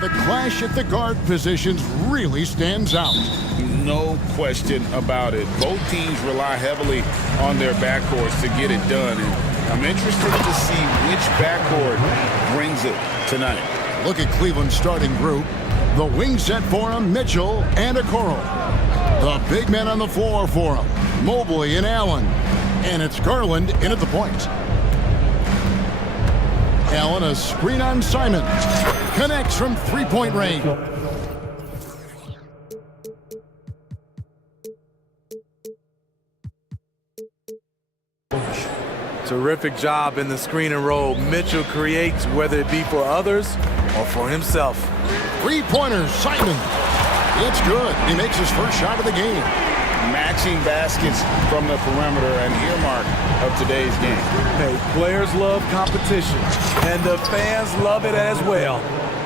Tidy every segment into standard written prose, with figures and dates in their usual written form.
The clash at the guard positions really stands out. No question about it. Both teams rely heavily on their backcourts to get it done. And I'm interested to see which backcourt brings it tonight. Look at Cleveland's starting group. The wing set for him, Mitchell and Okoro. The big men on the floor for him, Mobley and Allen. And it's Garland in at the point. Allen, a screen on Simon. Connects from three-point range. Terrific job in the screen and roll. Mitchell creates, whether it be for others or for himself. Three-pointers, Simon. It's good. He makes his first shot of the game. Matching baskets from the perimeter, an earmark of today's game. Hey, players love competition, and the fans love it as well.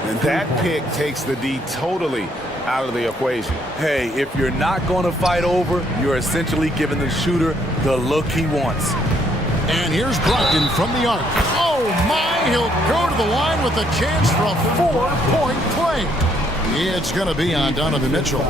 And that pick takes the D totally out of the equation. Hey, if you're not going to fight over, you're essentially giving the shooter the look he wants. And here's Brogdon from the arc. Oh my, he'll go to the line with a chance for a 4-point play. It's going to be on Donovan Mitchell.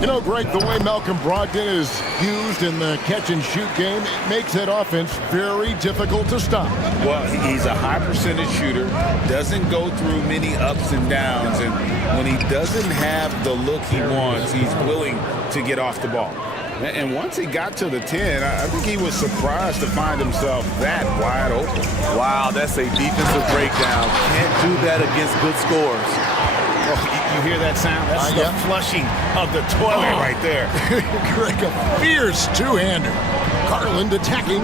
You know, Greg, the way Malcolm Brogdon is used in the catch-and-shoot game, it makes that offense very difficult to stop. Well, he's a high-percentage shooter, doesn't go through many ups and downs, and when he doesn't have the look he wants, he's willing to get off the ball. And once he got to the 10, I think he was surprised to find himself that wide open. Wow, that's a defensive breakdown. Can't do that against good scores. Oh, you hear that sound? That's the flushing of the toilet right there. Greg, a fierce two-hander. Garland attacking.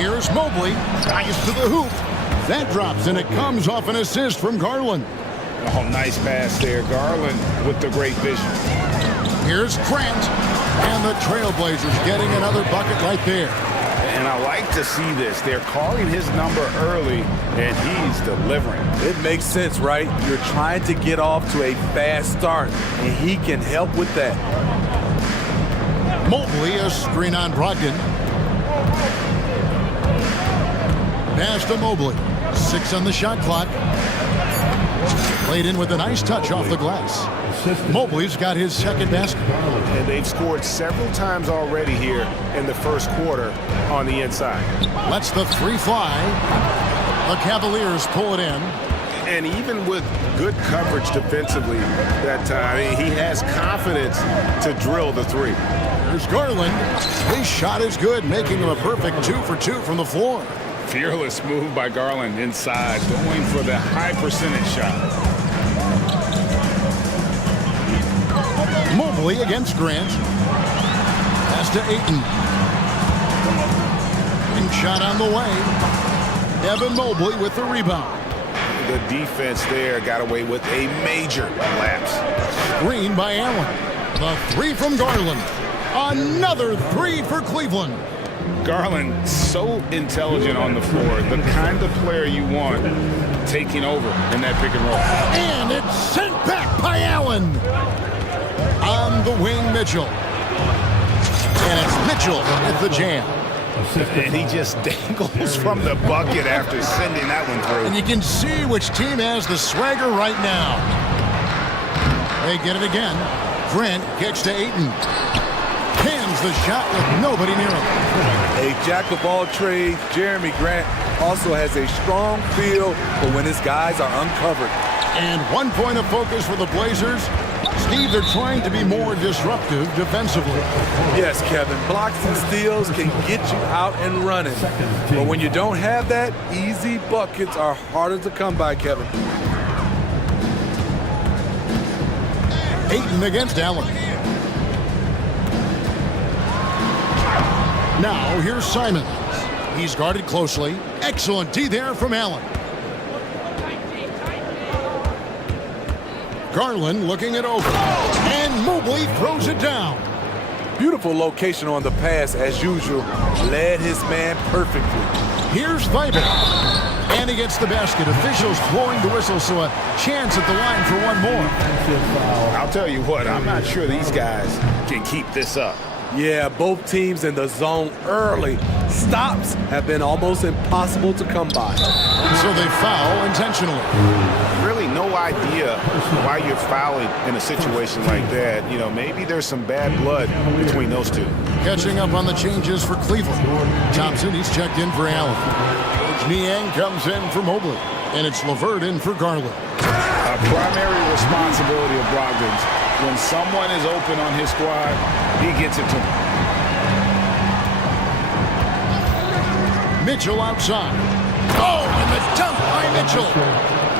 Here's Mobley. Nice to the hoop. That drops, and it comes off an assist from Garland. Oh, nice pass there. Garland with the great vision. Here's Grant. And the Trailblazers getting another bucket right there. And I like to see this. They're calling his number early, and he's delivering. It makes sense, right? You're trying to get off to a fast start, and he can help with that. Mobley, a screen on Brogdon. Pass to Mobley. 6 on the shot clock. Played in with a nice touch off the glass. Mobley's got his second basket. And they've scored several times already here in the first quarter on the inside. Lets the three fly. The Cavaliers pull it in. And even with good coverage defensively that time, he has confidence to drill the three. There's Garland. His shot is good, making him a perfect 2 for 2 from the floor. Fearless move by Garland inside, going for the high percentage shot. Mobley against Grant. Pass to Ayton. And shot on the way. Evan Mobley with the rebound. The defense there got away with a major lapse. Screen by Allen. The three from Garland. Another three for Cleveland. Garland, so intelligent on the floor, the kind of player you want taking over in that pick and roll. And it's sent back by Allen. On the wing, Mitchell. And it's Mitchell with the jam. And he just dangles from the bucket after sending that one through. And you can see which team has the swagger right now. They get it again. Grant kicks to Ayton. Cans the shot with nobody near him. A jack of all trades, Jeremy Grant also has a strong feel for when his guys are uncovered. And 1 point of focus for the Blazers. Steve, they're trying to be more disruptive defensively. Yes, Kevin. Blocks and steals can get you out and running. But when you don't have that, easy buckets are harder to come by, Kevin. Ayton against Allen. Now, here's Simon. He's guarded closely. Excellent D there from Allen. Garland looking it over. And Mobley throws it down. Beautiful location on the pass, as usual. Led his man perfectly. Here's Viber. And he gets the basket. Officials blowing the whistle, so a chance at the line for one more. I'll tell you what, I'm not sure these guys can keep this up. Yeah, both teams in the zone early. Stops have been almost impossible to come by. So they foul intentionally. Really no idea why you're fouling in a situation like that. You know, maybe there's some bad blood between those two. Catching up on the changes for Cleveland. Thompson, he's checked in for Allen. Niang comes in for Mobley. And it's LeVert in for Garland. A primary responsibility of Brogdon's. When someone is open on his squad, he gets it to him. Mitchell outside. Oh, and the dunk by Mitchell.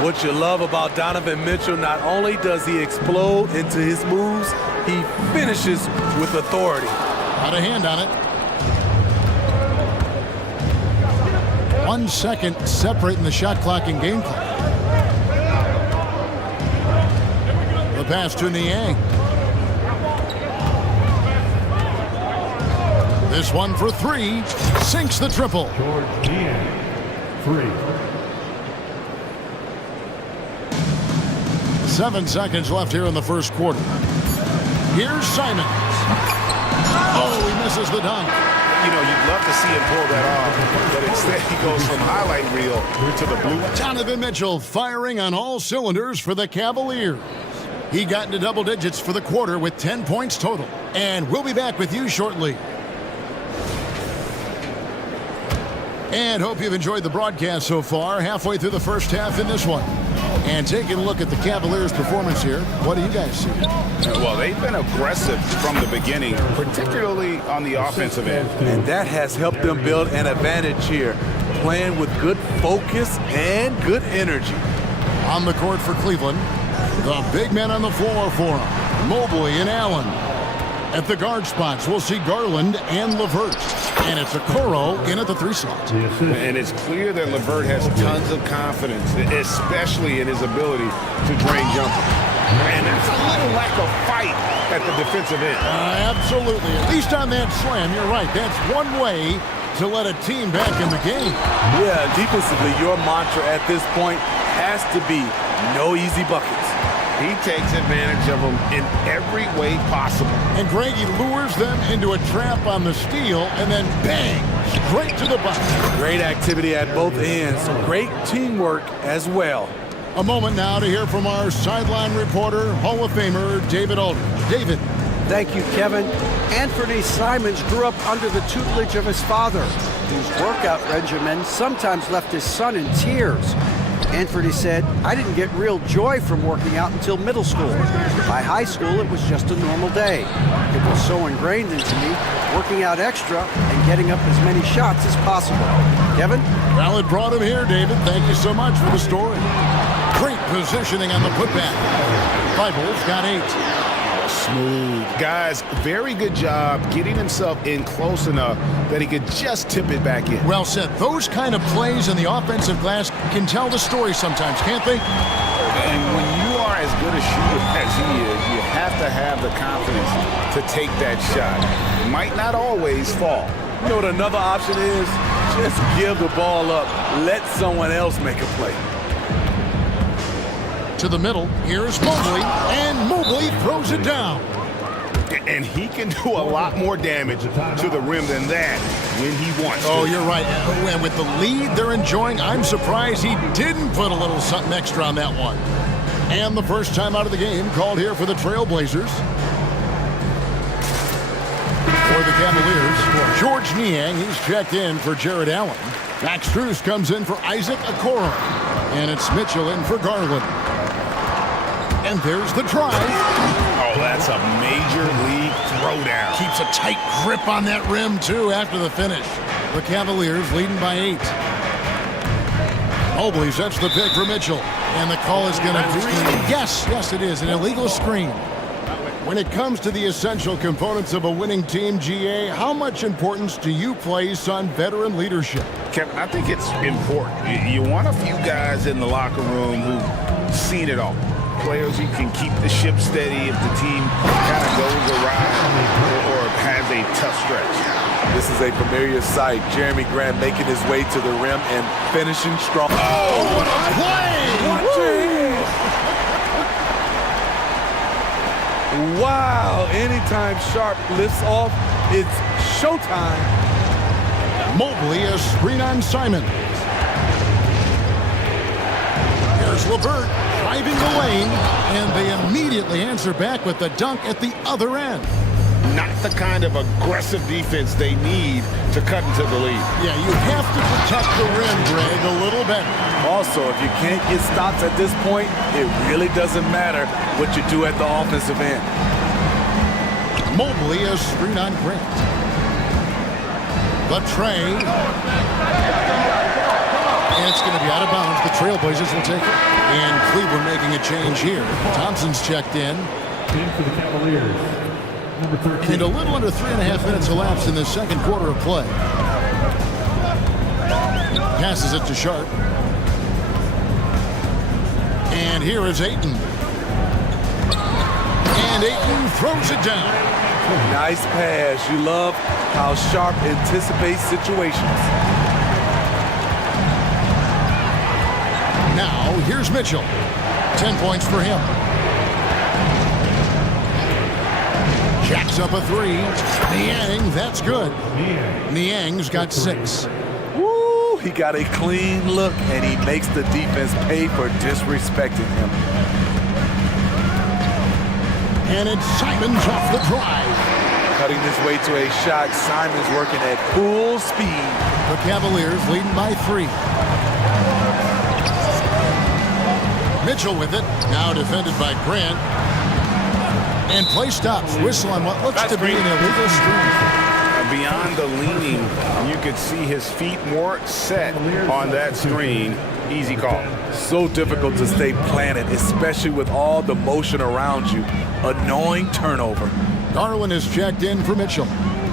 What you love about Donovan Mitchell, not only does he explode into his moves, he finishes with authority. Got a hand on it. 1 second separating the shot clock and game clock. The pass to Niang. This one for three. Sinks the triple. George Niang, 3. 7 seconds left here in the first quarter. Here's Simon. Oh, he misses the dunk. You know, you'd love to see him pull that off, but instead he goes from highlight reel to the blue. Donovan Mitchell firing on all cylinders for the Cavaliers. He got into double digits for the quarter with 10 points total. And we'll be back with you shortly. And hope you've enjoyed the broadcast so far, halfway through the first half in this one. And taking a look at the Cavaliers' performance here, what do you guys see? Well, they've been aggressive from the beginning, particularly on the offensive end. And that has helped them build an advantage here, playing with good focus and good energy. On the court for Cleveland, the big men on the floor for them, Mobley and Allen. At the guard spots, we'll see Garland and LeVert. And it's Okoro in at the 3 slot. And it's clear that LeVert has tons of confidence, especially in his ability to drain jumpers. And that's a little lack of fight at the defensive end. Absolutely. At least on that slam, you're right. That's one way to let a team back in the game. Yeah, defensively, your mantra at this point has to be no easy buckets. He takes advantage of them in every way possible. And Greg, he lures them into a trap on the steal, and then bang, straight to the bucket. Great activity at both ends. Great teamwork as well. A moment now to hear from our sideline reporter, Hall of Famer David Aldridge. David. Thank you, Kevin. Anthony Simons grew up under the tutelage of his father, whose workout regimen sometimes left his son in tears. Anthony said, "I didn't get real joy from working out until middle school. By high school, it was just a normal day. It was so ingrained into me, working out extra and getting up as many shots as possible." Kevin? Well, it brought him here, David. Thank you so much for the story. Great positioning on the putback. Bibles got 8. Smooth. Guys, very good job getting himself in close enough that he could just tip it back in. Well said. Those kind of plays in the offensive glass can tell the story sometimes, can't they? And when you are as good a shooter as he is, you have to have the confidence to take that shot. It might not always fall. You know what another option is? Just give the ball up. Let someone else make a play. To the middle, here's Mobley, and Mobley throws it down. And he can do a lot more damage to the rim than that when he wants to. Oh, you're right. And with the lead they're enjoying, I'm surprised he didn't put a little something extra on that one. And the first time out of the game called here for the Trailblazers. For the Cavaliers, George Niang, he's checked in for Jared Allen. Max Strus comes in for Isaac Okoro. And it's Mitchell in for Garland. And there's the drive. Oh, that's a major league throwdown. Keeps a tight grip on that rim, too, after the finish. The Cavaliers leading by 8. Mobley sets the pick for Mitchell. And the call is going to be... Yes, it is. An illegal screen. When it comes to the essential components of a winning team, GA, how much importance do you place on veteran leadership? Kevin, I think it's important. You want a few guys in the locker room who've seen it all. Players who can keep the ship steady if the team kind of goes awry or has a tough stretch. This is a familiar sight. Jeremy Grant making his way to the rim and finishing strong. Oh, what a play! Wow, anytime Sharp lifts off, It's showtime. Mobley a screen on Simon. Here's LeVert driving the lane, and they immediately answer back with the dunk at the other end. Not the kind of aggressive defense they need to cut into the lead. Yeah, you have to protect the rim, Greg, a little better. Also, if you can't get stops at this point, it really doesn't matter what you do at the offensive end. Mobley a screen on Grant. The trade. And it's going to be out of bounds. The Trailblazers will take it. And Cleveland making a change here. Thompson's checked in. In for the Cavaliers, number 13. And a little under 3.5 minutes elapsed in the second quarter of play. Passes it to Sharp. And here is Ayton. And Ayton throws it down. Nice pass. You love how Sharp anticipates situations. Now, here's Mitchell. 10 points for him. Jacks up a three. Niang, that's good. Niang's got 6. Woo! He got a clean look, and he makes the defense pay for disrespecting him. And it's Simons off the drive. Cutting his way to a shot. Simons working at full speed. The Cavaliers leading by 3. Mitchell with it. Now defended by Grant. And play stops. Whistle on what looks to be an illegal screen. Beyond the leaning, you could see his feet more set on that screen. Easy call. So difficult to stay planted, especially with all the motion around you. Annoying turnover. Garland is checked in for Mitchell.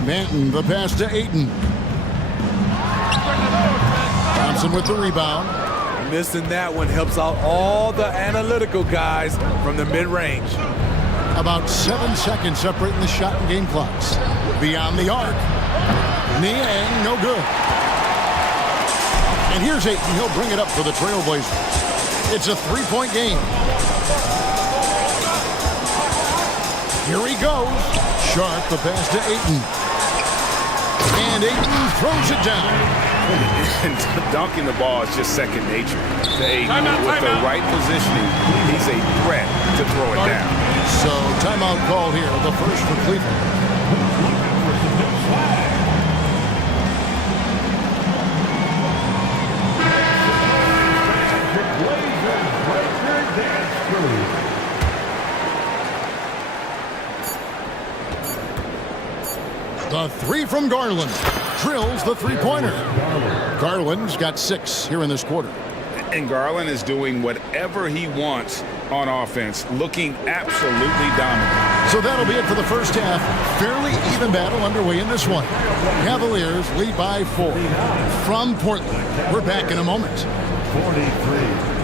Manton, the pass to Ayton. Thompson with the rebound. Missing that one helps out all the analytical guys from the mid-range. About 7 seconds separating the shot and game clocks. Beyond the arc. Niang, no good. And here's Ayton. He'll bring it up for the Trailblazers. It's a 3-point game. Here he goes. Sharp, the pass to Ayton. And Ayton throws it down. And dunking the ball is just second nature to Ayton. With the right positioning, he's a threat to throw it down. So timeout call here, the first for Cleveland. The 3 from Garland. Drills the three-pointer. Garland's got 6 here in this quarter. And Garland is doing whatever he wants on offense, looking absolutely dominant. So that'll be it for the first half. Fairly even battle underway in this one. Cavaliers lead by 4. From Portland, we're back in a moment. 43.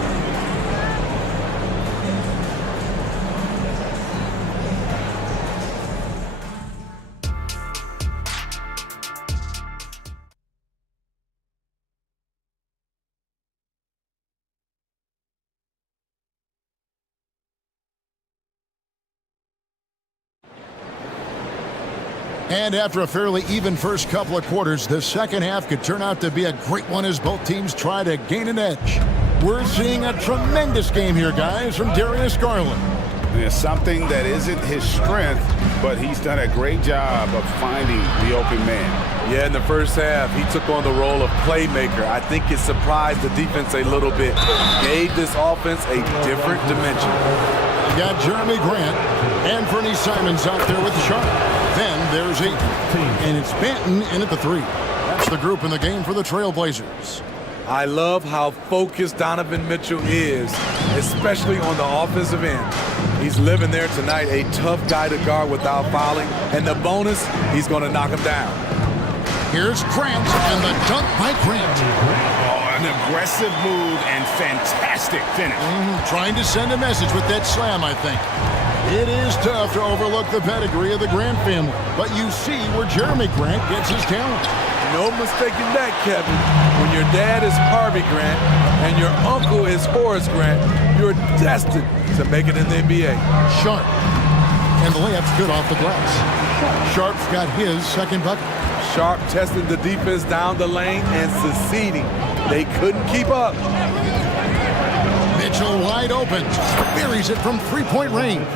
And after a fairly even first couple of quarters, the second half could turn out to be a great one as both teams try to gain an edge. We're seeing a tremendous game here, guys, from Darius Garland. It's something that isn't his strength, but he's done a great job of finding the open man. Yeah, in the first half, he took on the role of playmaker. I think it surprised the defense a little bit. Gave this offense a different dimension. You got Jeremy Grant and Fernie Simons out there with the Sharp. Then there's Ayton. And it's Banton in at the 3. That's the group in the game for the Trailblazers. I love how focused Donovan Mitchell is, especially on the offensive end. He's living there tonight, a tough guy to guard without fouling. And the bonus, he's going to knock him down. Here's Grant and the dunk by Grant. Oh, an aggressive move and fantastic finish. Trying to send a message with that slam, I think. It is tough to overlook the pedigree of the Grant family, but you see where Jeremy Grant gets his talent. No mistaking that, Kevin. When your dad is Harvey Grant and your uncle is Horace Grant, you're destined to make it in the NBA. Sharp. And the layup's good off the glass. Sharp's got his second bucket. Sharp testing the defense down the lane and succeeding. They couldn't keep up. Mitchell wide open. Buries it from three-point range.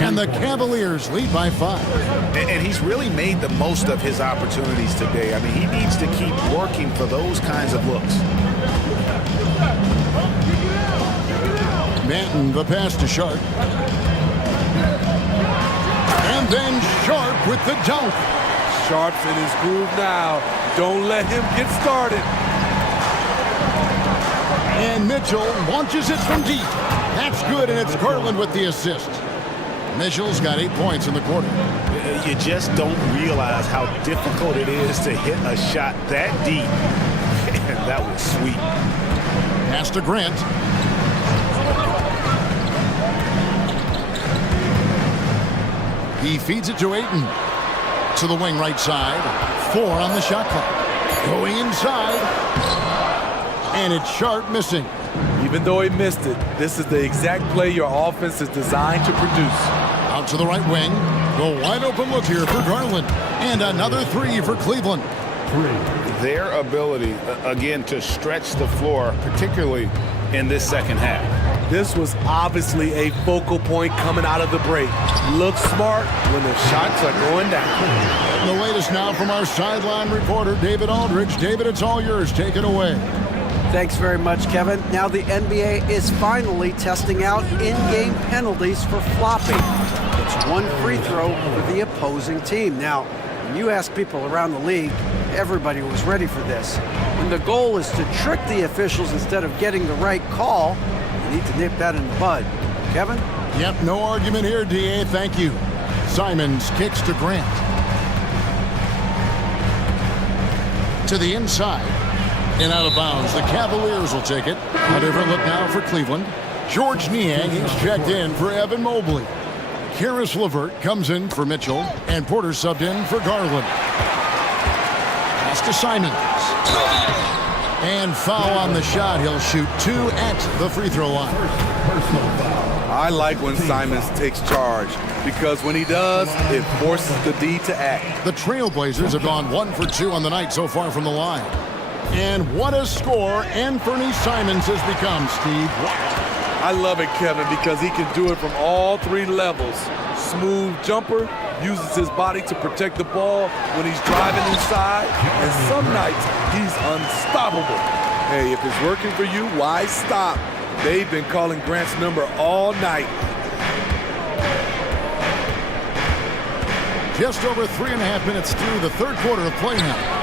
And the Cavaliers lead by 5. And he's really made the most of his opportunities today. I mean, he needs to keep working for those kinds of looks. Manton, the pass to Sharp. And then Sharp with the dunk. Sharp's in his groove now. Don't let him get started. And Mitchell launches it from deep. That's good, and it's Garland with the assist. Mitchell's got 8 points in the quarter. You just don't realize how difficult it is to hit a shot that deep. And that was sweet. Pass to Grant. He feeds it to Ayton. To the wing right side. 4 on the shot clock. Going inside. And it's Sharp missing. Even though he missed it, this is the exact play your offense is designed to produce. Out to the right wing. The wide open look here for Garland. And another 3 for Cleveland. Their ability, again, to stretch the floor, particularly in this second half. This was obviously a focal point coming out of the break. Look smart when the shots are going down. The latest now from our sideline reporter, David Aldridge. David, it's all yours. Take it away. Thanks very much, Kevin. Now the NBA is finally testing out in-game penalties for flopping. It's 1 free throw for the opposing team. Now, when you ask people around the league, everybody was ready for this. When the goal is to trick the officials instead of getting the right call, you need to nip that in the bud. Kevin? Yep, no argument here, DA. Thank you. Simons kicks to Grant. To the inside. And out of bounds. The Cavaliers will take it. A different look now for Cleveland. George Niang, he's checked in for Evan Mobley. Karis LeVert comes in for Mitchell. And Porter subbed in for Garland. Pass to Simons. And foul on the shot. He'll shoot 2 at the free throw line. I like when Simons takes charge because when he does, it forces the D to act. The Trailblazers have gone 1 for 2 on the night so far from the line. And what a score Anthony Simons has become, Steve. I love it, Kevin, because he can do it from all 3 levels. Smooth jumper, uses his body to protect the ball when he's driving inside, and some nights he's unstoppable. Hey, if it's working for you, why stop? They've been calling Grant's number all night. Just over 3.5 minutes through the third quarter of play now.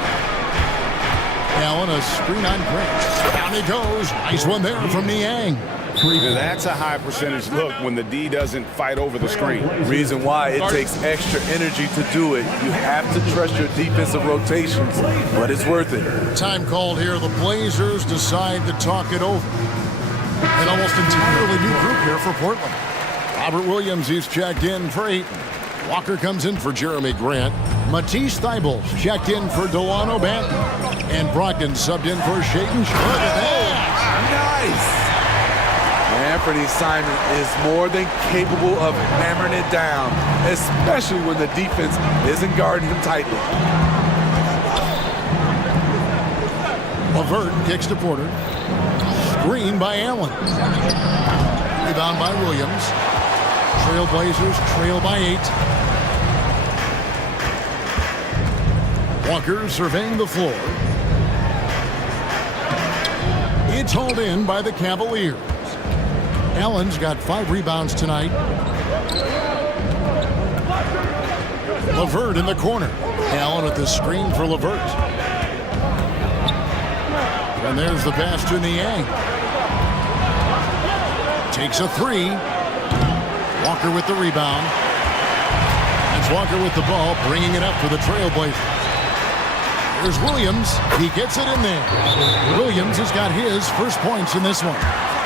Allen, a screen on Grant. Down he goes. Nice one there from Niang. That's a high percentage look when the D doesn't fight over the screen. Reason why it takes extra energy to do it. You have to trust your defensive rotations, but it's worth it. Time called here. The Blazers decide to talk it over. An almost entirely new group here for Portland. Robert Williams, he's checked in for Ayton. Walker comes in for Jeremy Grant. Matisse Thybulle's checked in for Delano Banton. And Brogdon subbed in for Shaden Sharp. Nice! Anthony Simon is more than capable of hammering it down, especially when the defense isn't guarding him tightly. LeVert kicks to Porter. Screen by Allen. Rebound by Williams. Trailblazers trail by 8. Walker surveying the floor. It's hauled in by the Cavaliers. Allen's got 5 rebounds tonight. LeVert in the corner. Allen at the screen for LeVert. And there's the pass to Niang. Takes a 3. Walker with the rebound. That's Walker with the ball, bringing it up for the Trailblazers. Here's Williams. He gets it in there. Williams has got his first points in this one.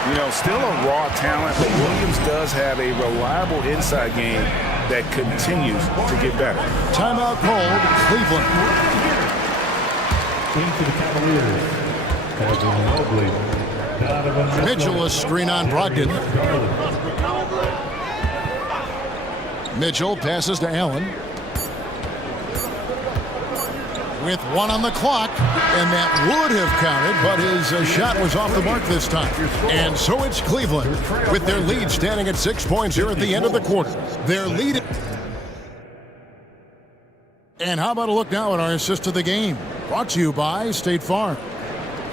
You know, still a raw talent, but Williams does have a reliable inside game that continues to get better. Timeout called, Cleveland. Into the Cavaliers. Mitchell, a screen on Brogdon. Mitchell passes to Allen. With 1 on the clock, and that would have counted, but his shot was off the mark this time. And so it's Cleveland with their lead standing at 6 points here at the end of the quarter. Their lead. And how about a look now at our assist of the game? Brought to you by State Farm.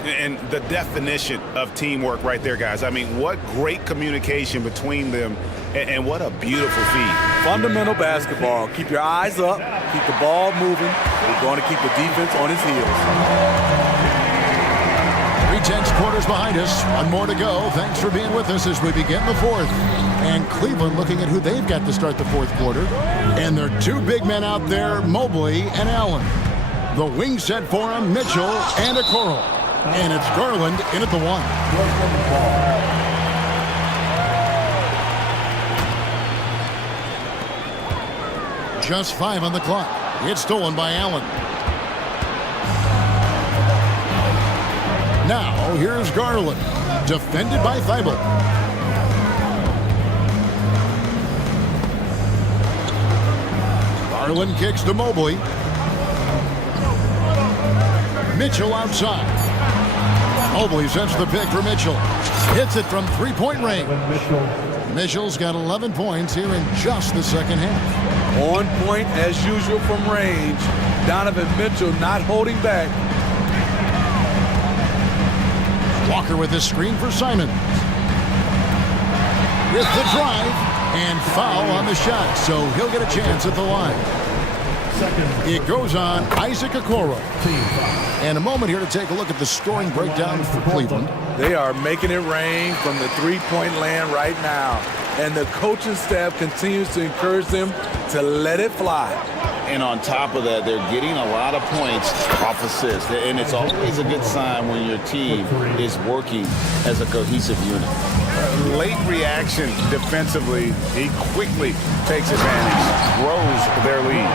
And the definition of teamwork right there, guys. I mean, what great communication between them, and what a beautiful feed. Fundamental basketball. Keep your eyes up, keep the ball moving. We're going to keep the defense on his heels. 3/10 quarters behind us. 1 more to go. Thanks for being with us as we begin the fourth. And Cleveland looking at who they've got to start the fourth quarter. And their 2 big men out there, Mobley and Allen. The wing set for him, Mitchell and Okoro. And it's Garland in at the 1. Just 5 on the clock. It's stolen by Allen. Now, here's Garland. Defended by Thibault. Garland kicks to Mobley. Mitchell outside. Mobley sends the pick for Mitchell. Hits it from 3-point range. Mitchell's got 11 points here in just the second half. On point as usual from range. Donovan Mitchell not holding back. Walker with his screen for Simon. With the drive and foul on the shot, so he'll get a chance at the line. It goes on Isaac Okoro. And a moment here to take a look at the scoring breakdown for Cleveland. They are making it rain from the 3-point land right now. And the coaching staff continues to encourage them to let it fly. And on top of that, they're getting a lot of points off assists. And it's always a good sign when your team is working as a cohesive unit. Late reaction defensively, he quickly takes advantage, grows their lead.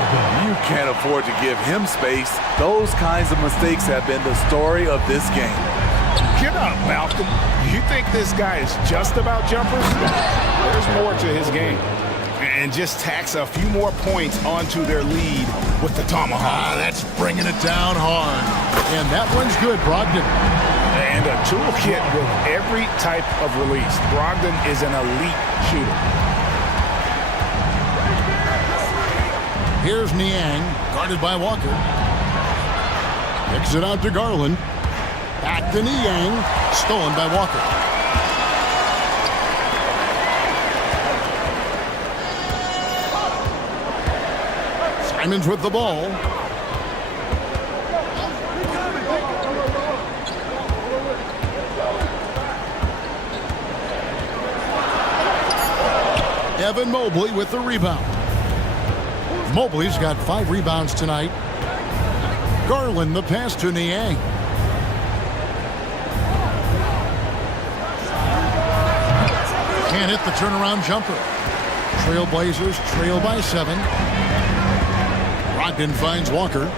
You can't afford to give him space. Those kinds of mistakes have been the story of this game. Get up, Malcolm. You think this guy is just about jumpers? There's more to his game. And just tacks a few more points onto their lead with the tomahawk. That's bringing it down hard. And that one's good, Brogdon. And a toolkit with every type of release. Brogdon is an elite shooter. Here's Niang, guarded by Walker. Kicks it out to Garland. Back to Niang, stolen by Walker. Simon's with the ball. Evan Mobley with the rebound. Mobley's got 5 rebounds tonight. Garland the pass to Niang. Can't hit the turnaround jumper. Trailblazers trail by 7. Brogdon finds Walker.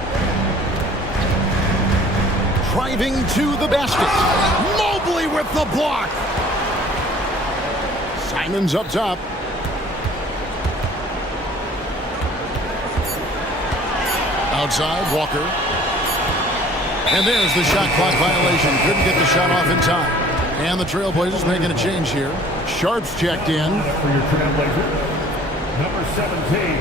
Driving to the basket. Mobley with the block. Simon's up top. Outside, Walker. And there's the shot clock violation. Couldn't get the shot off in time. And the Trailblazers making a change here. Sharp's checked in. For your Trailblazer, number 17,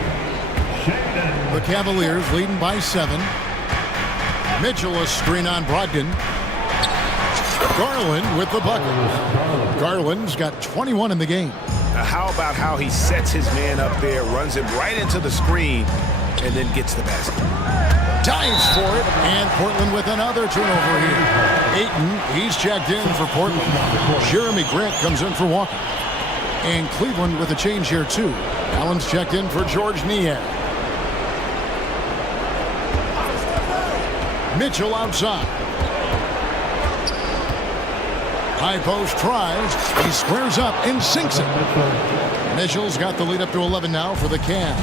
Shaden. The Cavaliers leading by 7. Mitchell a screen on Brogdon. Garland with the bucket. Garland's got 21 in the game. How about how he sets his man up there, runs him right into the screen, and then gets the basket. Dives for it, and Portland with another turnover here. Ayton, he's checked in for Portland. Jeremy Grant comes in for Walker. And Cleveland with a change here too. Allen's checked in for George Niang. Mitchell outside. High post tries. He squares up and sinks it. Mitchell's got the lead up to 11 now for the Cavs.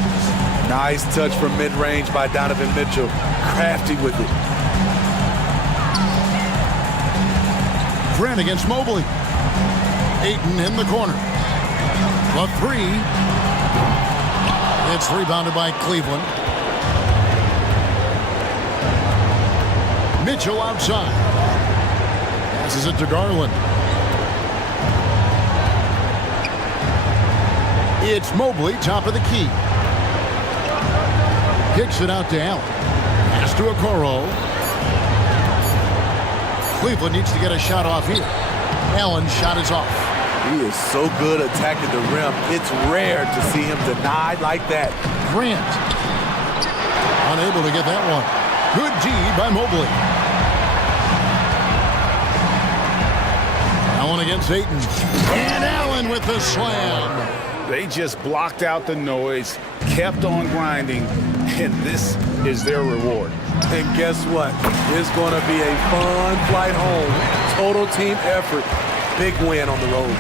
Nice touch from mid-range by Donovan Mitchell. Crafty with it. Grant against Mobley. Ayton in the corner. The 3. It's rebounded by Cleveland. Mitchell outside. Passes it to Garland. It's Mobley, top of the key. Kicks it out to Allen. Pass to Okoro. Cleveland needs to get a shot off here. Allen's shot is off. He is so good attacking the rim. It's rare to see him denied like that. Grant. Unable to get that one. Good D by Mobley. Allen against Ayton. And Allen with the slam. They just blocked out the noise, kept on grinding, and this is their reward. And guess what? It's going to be a fun flight home. Total team effort. Big win on the road.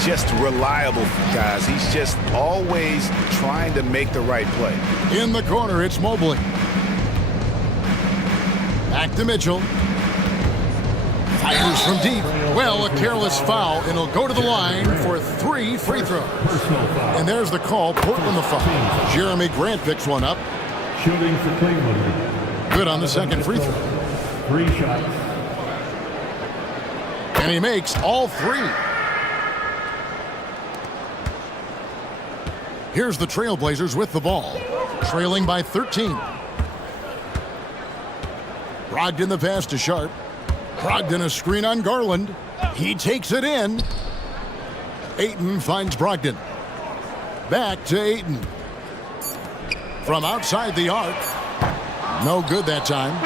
Just reliable, guys. He's just always trying to make the right play. In the corner, it's Mobley. Back to Mitchell. Fires from deep. Well, a careless foul, and he'll go to the line for 3 free throws. And there's the call. Portland the foul. Jeremy Grant picks one up. Shooting for Cleveland. Good on the second free throw. 3 shots. And he makes all 3. Here's the Trailblazers with the ball, trailing by 13. Brogdon the pass to Sharp. Brogdon a screen on Garland. He takes it in. Ayton finds Brogdon. Back to Ayton. From outside the arc. No good that time.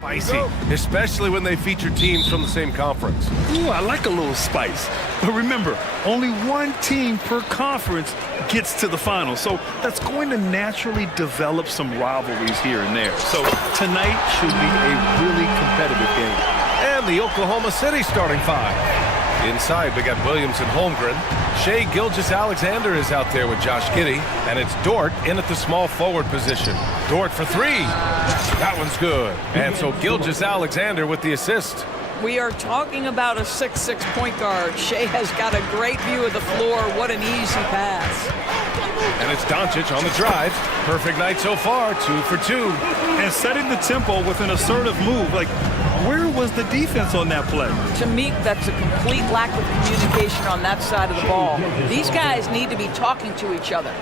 Spicy, especially when they feature teams from the same conference. Ooh, I like a little spice. But remember, only one team per conference gets to the final. So that's going to naturally develop some rivalries here and there. So tonight should be a really competitive game. And the Oklahoma City starting five. Inside, we got Williams and Holmgren. Shea Gilgeous-Alexander is out there with Josh Giddey. And it's Dort in at the small forward position. Dort for three. That one's good. And so Gilgeous-Alexander with the assist. We are talking about a 6'6" point guard. Shea has got a great view of the floor. What an easy pass. And it's Doncic on the drive. Perfect night so far, 2 for 2. And setting the tempo with an assertive move. Like, where was the defense on that play? To me, that's a complete lack of communication on that side of the ball. These guys need to be talking to each other.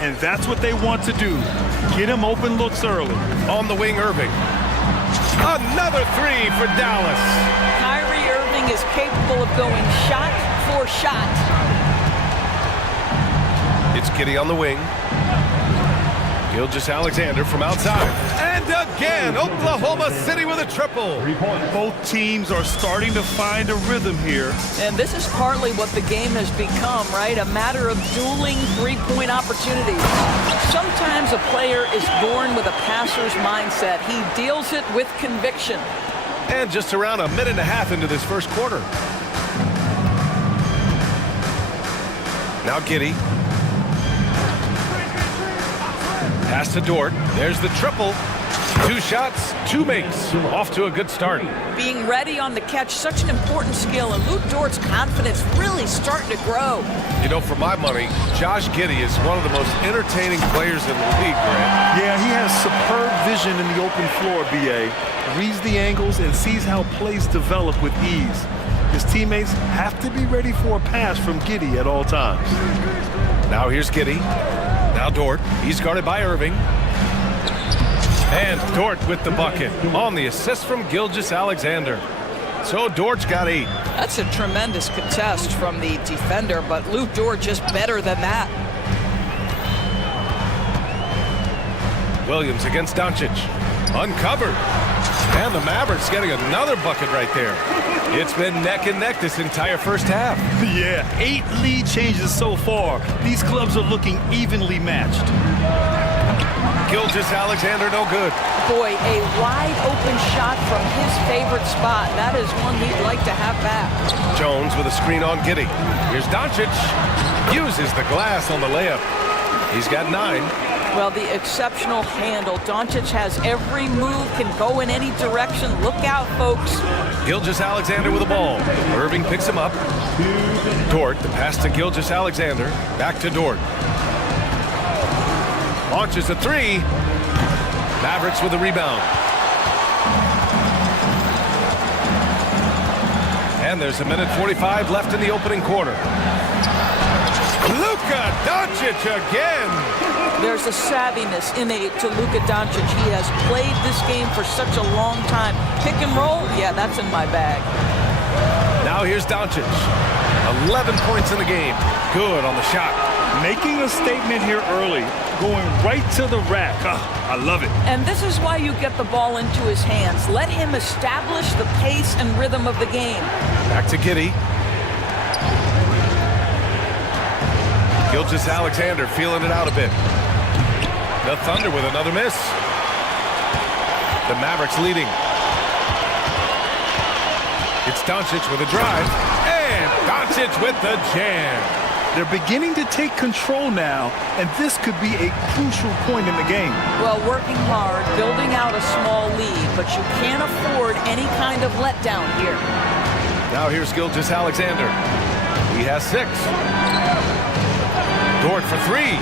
And that's what they want to do. Get him open looks early. On the wing, Irving. Another three for Dallas. Kyrie Irving is capable of going shot for shot. It's Giddey on the wing. Gilgeous-Alexander from outside. And again, Oklahoma City with a triple. Both teams are starting to find a rhythm here. And this is partly what the game has become, right? A matter of dueling three-point opportunities. Sometimes a player is born with a passer's mindset. He deals it with conviction. And just around a minute and a half into this first quarter. Now Giddey. Pass to Dort. There's the triple. 2 shots, 2 makes. Off to a good start. Being ready on the catch, such an important skill, and Luke Dort's confidence really starting to grow. You know, for my money, Josh Giddey is one of the most entertaining players in the league, Grant. Yeah, he has superb vision in the open floor, B.A. Reads the angles and sees how plays develop with ease. His teammates have to be ready for a pass from Giddey at all times. Now here's Giddey. Now Dort. He's guarded by Irving. And Dort with the bucket on the assist from Gilgeous-Alexander. So Dort's got 8. That's a tremendous contest from the defender, but Luke Dort just better than that. Williams against Doncic. Uncovered. And the Mavericks getting another bucket right there. It's been neck and neck this entire first half. Yeah, 8 lead changes so far. These clubs are looking evenly matched. Gilgeous-Alexander no good. Boy, a wide open shot from his favorite spot. That is one he'd like to have back. Jones with a screen on Giddey. Here's Doncic. Uses the glass on the layup. He's got 9. Well, the exceptional handle. Doncic has every move, can go in any direction. Look out, folks. Gilgeous-Alexander with the ball. Irving picks him up. Dort, the pass to Gilgeous-Alexander. Back to Dort. Launches a 3. Mavericks with a rebound. And there's a minute 45 left in the opening quarter. Luka Doncic again. There's a savviness innate to Luka Doncic. He has played this game for such a long time. Pick and roll, yeah, that's in my bag. Now here's Doncic. 11 points in the game. Good on the shot. Making a statement here early. Going right to the rack. I love it. And this is why you get the ball into his hands. Let him establish the pace and rhythm of the game. Back to Giddey. Gilgeous-Alexander feeling it out a bit. The Thunder with another miss. The Mavericks leading. It's Doncic with a drive. And Doncic with the jam. They're beginning to take control now, and this could be a crucial point in the game. Well, working hard, building out a small lead, but you can't afford any kind of letdown here. Now here's Gilgeous-Alexander. He has 6. Dort for 3.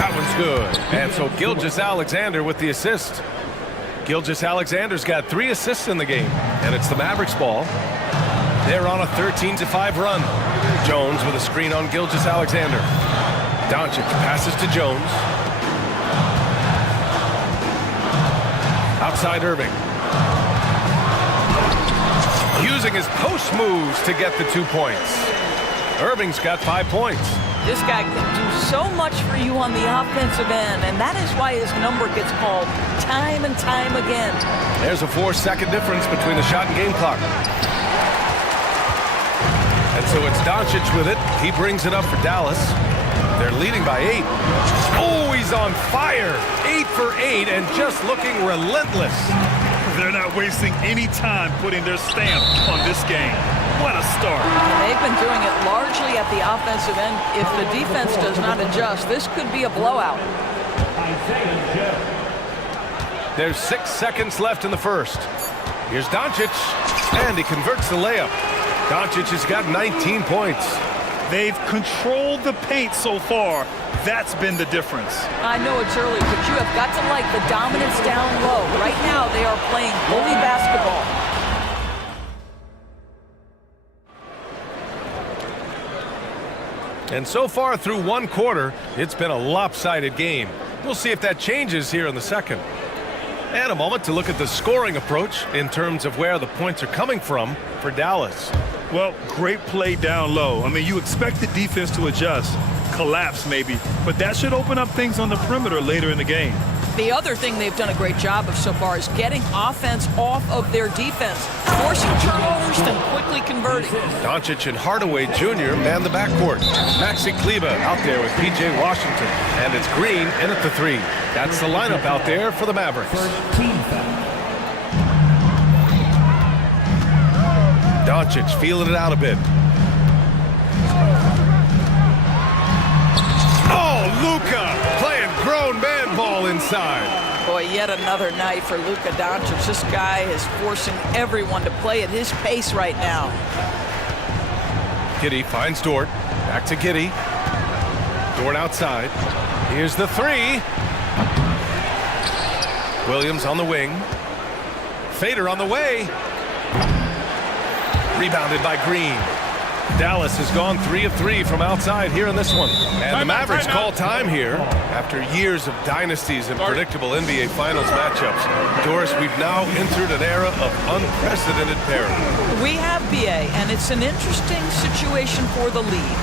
That one's good. And so Gilgeous-Alexander with the assist. Gilgeous-Alexander's got 3 assists in the game, and it's the Mavericks ball. They're on a 13-5 run. Jones with a screen on Gilgeous-Alexander. Doncic passes to Jones. Outside Irving. Using his post moves to get the 2 points. Irving's got 5 points. This guy can do so much for you on the offensive end, and that is why his number gets called time and time again. There's a 4-second difference between the shot and game clock. And so it's Doncic with it. He brings it up for Dallas. They're leading by 8. Oh, he's on fire. 8 for 8 and just looking relentless. They're not wasting any time putting their stamp on this game. What a start. They've been doing it largely at the offensive end. If the defense does not adjust, this could be a blowout. There's 6 seconds left in the first. Here's Doncic, and he converts the layup. Doncic has got 19 points. They've controlled the paint so far. That's been the difference. I know it's early, but you have got to like the dominance down low. Right now, they are playing bully basketball. And so far through one quarter, it's been a lopsided game. We'll see if that changes here in the second. And a moment to look at the scoring approach in terms of where the points are coming from for Dallas. Well, great play down low. I mean, you expect the defense to adjust, collapse maybe, but that should open up things on the perimeter later in the game. The other thing they've done a great job of so far is getting offense off of their defense, forcing turnovers and quickly converting. Doncic and Hardaway Jr. man the backcourt. Maxi Kleber out there with P.J. Washington. And it's Green in at the 3. That's the lineup out there for the Mavericks. Doncic feeling it out a bit. Oh, Luka playing grown man ball inside. Boy, yet another night for Luka Doncic. This guy is forcing everyone to play at his pace right now. Giddey finds Dort. Back to Giddey. Dort outside. Here's the 3. Williams on the wing. Fader on the way. Rebounded by Green. Dallas has gone 3 of 3 from outside here in this one. And the Mavericks call time here after years of dynasties and predictable NBA Finals matchups. Doris, we've now entered an era of unprecedented parity. We have BA, and it's an interesting situation for the league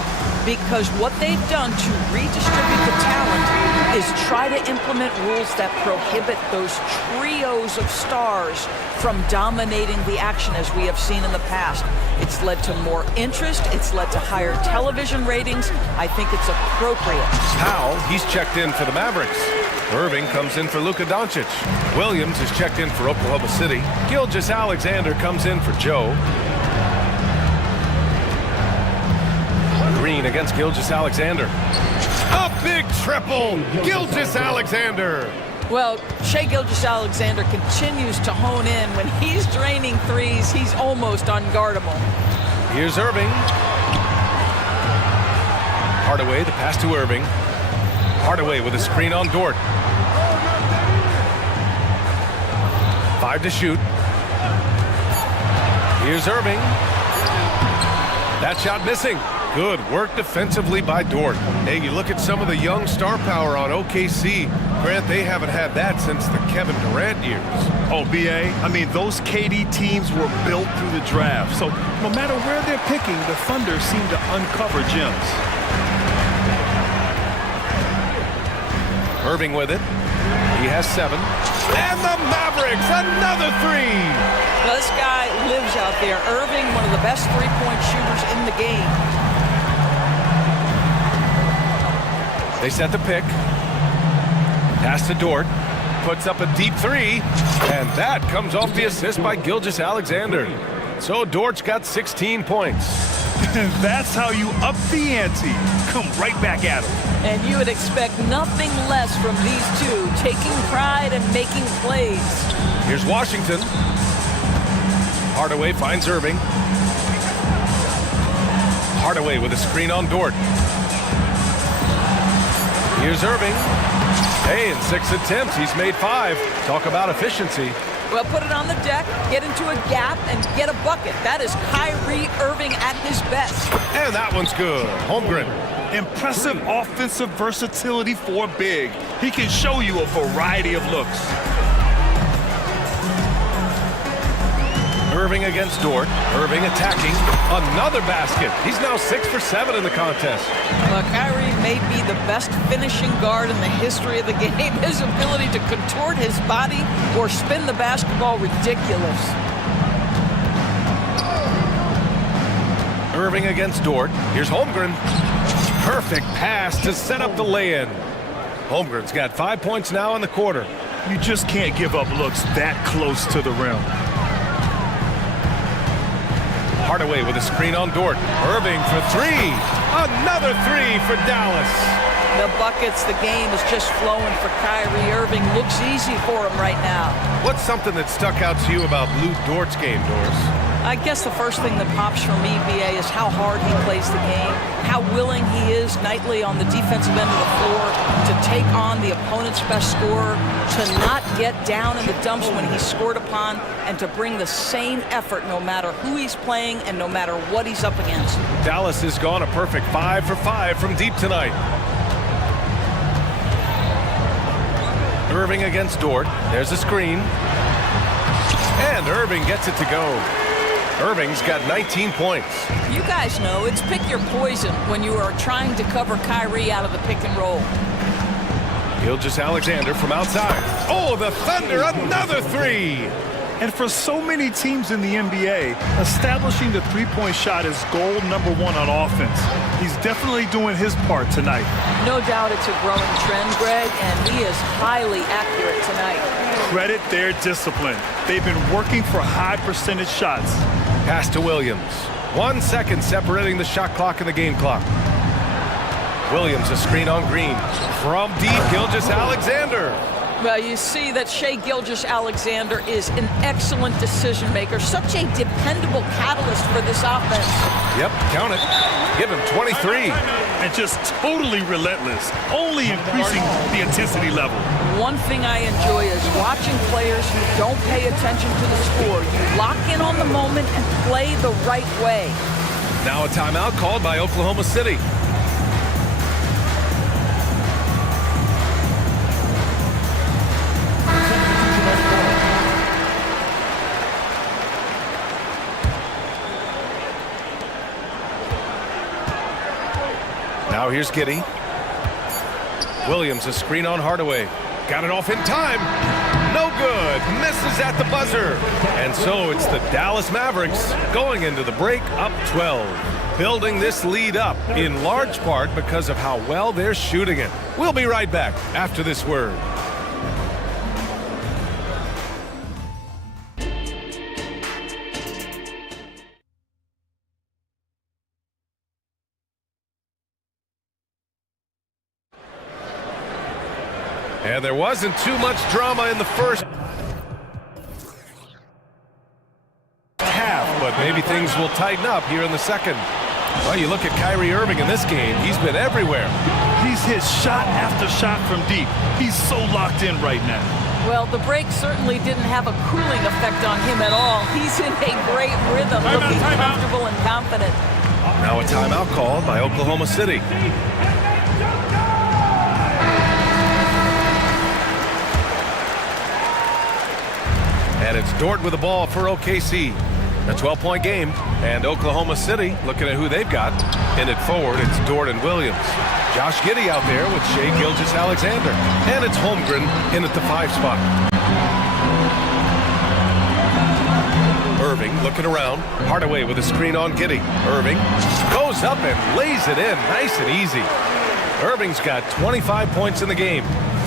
because what they've done to redistribute the talent is try to implement rules that prohibit those trios of stars from dominating the action as we have seen in the past. It's led to more interest. It's led to higher television ratings. I think it's appropriate. Powell, he's checked in for the Mavericks. Irving comes in for Luka Doncic. Williams is checked in for Oklahoma City. Gilgeous-Alexander comes in for Joe. Green against Gilgeous-Alexander. A big triple! Gilgeous-Alexander! Well, Shai Gilgeous-Alexander continues to hone in. When he's draining threes, he's almost unguardable. Here's Irving. Hardaway, the pass to Irving. Hardaway with a screen on Dort. 5 to shoot. Here's Irving. That shot missing. Good work defensively by Dort. Hey, you look at some of the young star power on OKC. Grant, they haven't had that since the Kevin Durant years. Oh, BA, I mean, those KD teams were built through the draft. So no matter where they're picking, the Thunder seem to uncover gems. Irving with it. He has 7. And the Mavericks, another 3. Well, this guy lives out there. Irving, one of the best three-point shooters in the game. They set the pick. Pass to Dort. Puts up a deep 3. And that comes off the assist by Gilgeous-Alexander. So Dort's got 16 points. That's how you up the ante. Come right back at him. And you would expect nothing less from these two, taking pride and making plays. Here's Washington. Hardaway finds Irving. Hardaway with a screen on Dort. Here's Irving. Hey, in 6 attempts, he's made 5. Talk about efficiency. Well, put it on the deck, get into a gap, and get a bucket. That is Kyrie Irving at his best. And that one's good. Holmgren. Impressive offensive versatility for big. He can show you a variety of looks. Irving against Dort. Irving attacking. Another basket. He's now 6 for 7 in the contest. Well, Kyrie may be the best finishing guard in the history of the game. His ability to contort his body or spin the basketball, ridiculous. Irving against Dort. Here's Holmgren. Perfect pass to set up the lay-in. Holmgren's got 5 points now in the quarter. You just can't give up looks that close to the rim. Hardaway with a screen on Dort. Irving for three. Another three for Dallas. The buckets, the game is just flowing for Kyrie Irving. Looks easy for him right now. What's something that stuck out to you about Lou Dort's game, Doris? I guess the first thing that pops from me, BA, is how hard he plays the game, how willing he is nightly on the defensive end of the floor to take on the opponent's best scorer, to not get down in the dumps when he's scored upon, and to bring the same effort no matter who he's playing and no matter what he's up against. Dallas has gone a perfect 5 for 5 from deep tonight. Irving against Dort. There's a screen. And Irving gets it to go. Irving's got 19 points. You guys know it's pick your poison when you are trying to cover Kyrie out of the pick and roll. Gilgeous-Alexander from outside. Oh, the Thunder, another three! And for so many teams in the NBA, establishing the three-point shot is goal number one on offense. He's definitely doing his part tonight. No doubt it's a growing trend, Greg, and he is highly accurate tonight. Credit their discipline. They've been working for high percentage shots. Pass to Williams. 1 second separating the shot clock and the game clock. Williams, a screen on Green. From deep, Gilgeous-Alexander. Well, you see that Shai Gilgeous-Alexander is an excellent decision maker, such a dependable catalyst for this offense. Yep, count it. Give him 23. And just totally relentless, only increasing the intensity level. One thing I enjoy is watching players who don't pay attention to the score. You lock in on the moment and play the right way. Now a timeout called by Oklahoma City. Now here's Giddey. Williams, a screen on Hardaway. Got it off in time. No good. Misses at the buzzer. And so it's the Dallas Mavericks going into the break up 12. Building this lead up in large part because of how well they're shooting it. We'll be right back after this word. And there wasn't too much drama in the first half, but maybe things will tighten up here in the second. Well, you look at Kyrie Irving in this game, he's been everywhere. He's hit shot after shot from deep. He's so locked in right now. Well, the break certainly didn't have a cooling effect on him at all. He's in a great rhythm, looking comfortable and confident. Now a timeout called by Oklahoma City. And it's Dort with the ball for OKC. A 12-point game, and Oklahoma City looking at who they've got. In it forward, it's Dort and Williams. Josh Giddey out there with Shai Gilgeous-Alexander. And it's Holmgren in at the 5 spot. Irving looking around. Hardaway with a screen on Giddey. Irving goes up and lays it in nice and easy. Irving's got 25 points in the game.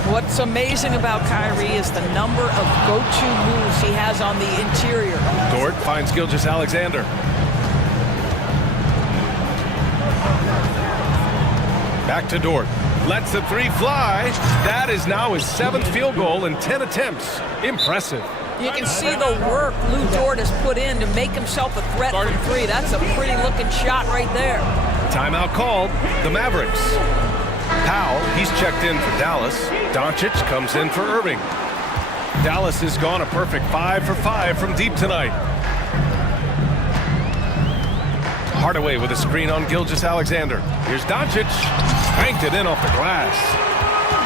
What's amazing about Kyrie is the number of go-to moves he has on the interior. Dort finds Gilgeous-Alexander. Back to Dort. Lets the three fly. That is now his 7th field goal in 10 attempts. Impressive. You can see the work Lou Dort has put in to make himself a threat from three. That's a pretty looking shot right there. Timeout called. The Mavericks. Powell, he's checked in for Dallas. Doncic comes in for Irving. Dallas has gone a perfect 5 for 5 from deep tonight. Hardaway with a screen on Gilgeous-Alexander. Here's Doncic. Banked it in off the glass.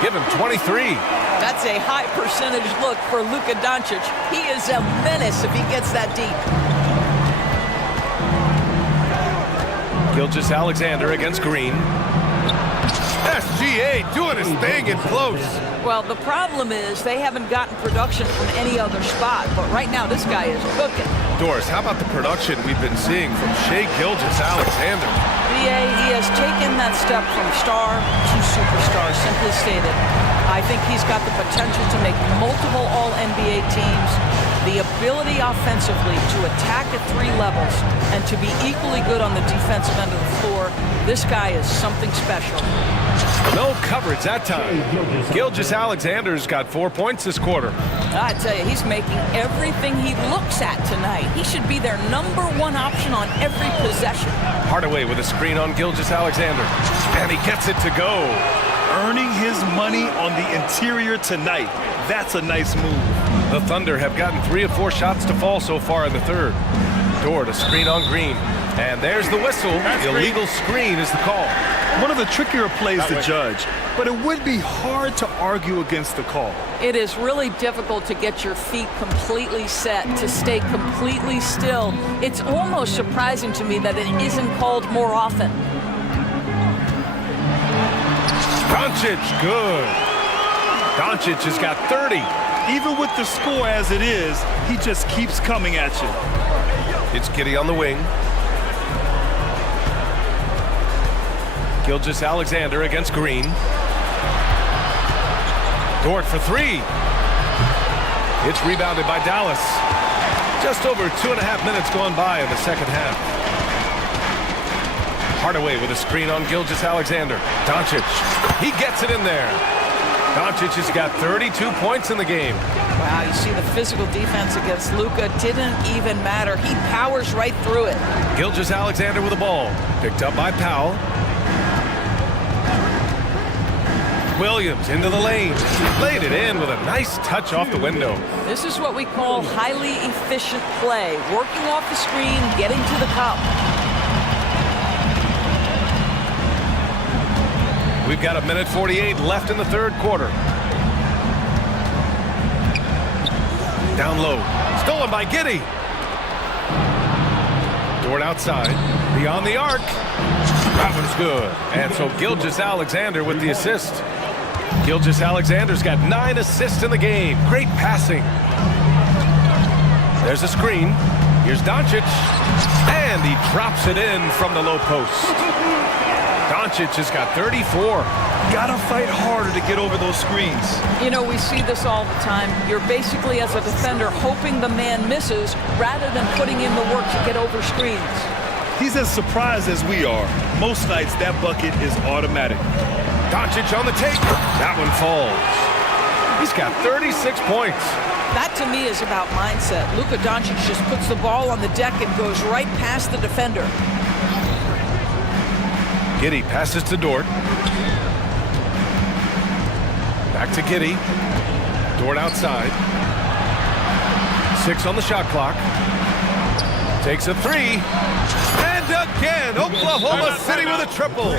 Give him 23. That's a high percentage look for Luka Doncic. He is a menace if he gets that deep. Gilgeous-Alexander against Green. SGA doing his thing in close. Well, the problem is they haven't gotten production from any other spot, but right now this guy is cooking. Doris, how about the production we've been seeing from Shai Gilgeous-Alexander? BA, he has taken that step from star to superstar, simply stated. I think he's got the potential to make multiple All-NBA teams, the ability offensively to attack at 3 levels, and to be equally good on the defensive end of the floor. This guy is something special. No coverage that time. Gilgeous-Alexander's got 4 points this quarter. I tell you, he's making everything he looks at tonight. He should be their #1 option on every possession. Hardaway with a screen on Gilgeous-Alexander. And he gets it to go. Earning his money on the interior tonight. That's a nice move. The Thunder have gotten 3 of 4 shots to fall so far in the third. Dort, a screen on Green. And there's the whistle. Illegal screen is the call. One of the trickier plays to judge, but it would be hard to argue against the call. It is really difficult to get your feet completely set, to stay completely still. It's almost surprising to me that it isn't called more often. Doncic, good. Doncic has got 30. Even with the score as it is, he just keeps coming at you. It's Giddey on the wing. Gilgeous-Alexander against Green. Dort for 3. It's rebounded by Dallas. Just over 2.5 minutes gone by in the second half. Hardaway with a screen on Gilgeous-Alexander. Doncic, he gets it in there. Doncic has got 32 points in the game. Wow, you see the physical defense against Luka didn't even matter. He powers right through it. Gilgeous-Alexander with the ball. Picked up by Powell. Williams into the lane. Laid it in with a nice touch off the window. This is what we call highly efficient play. Working off the screen, getting to the cup. We've got 1:48 left in the third quarter. Down low. Stolen by Giddey. Dort outside. Beyond the arc. That one's good. And so Gilgeous-Alexander with the assist. Gilgeous-Alexander's got 9 assists in the game. Great passing. There's a screen. Here's Doncic. And he drops it in from the low post. Doncic has got 34. Gotta fight harder to get over those screens. You know, we see this all the time. You're basically, as a defender, hoping the man misses rather than putting in the work to get over screens. He's as surprised as we are. Most nights, that bucket is automatic. Doncic on the take. That one falls. He's got 36 points. That, to me, is about mindset. Luka Doncic just puts the ball on the deck and goes right past the defender. Giddey passes to Dort. Back to Giddey. Dort outside. 6 on the shot clock. Takes a 3. And again, Oklahoma City with a triple.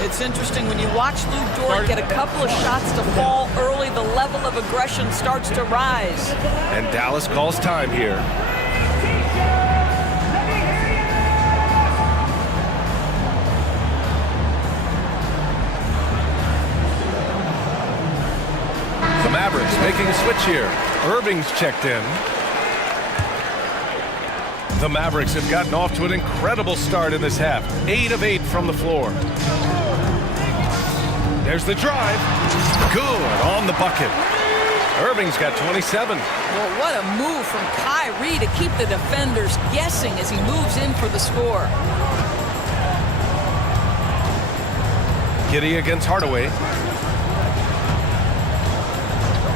It's interesting when you watch Lou Dort get a couple of shots to fall early, the level of aggression starts to rise. And Dallas calls time here. The Mavericks making a switch here. Irving's checked in. The Mavericks have gotten off to an incredible start in this half. 8 of 8 from the floor. There's the drive. Good on the bucket. Irving's got 27. Well, what a move from Kyrie to keep the defenders guessing as he moves in for the score. Giddey against Hardaway.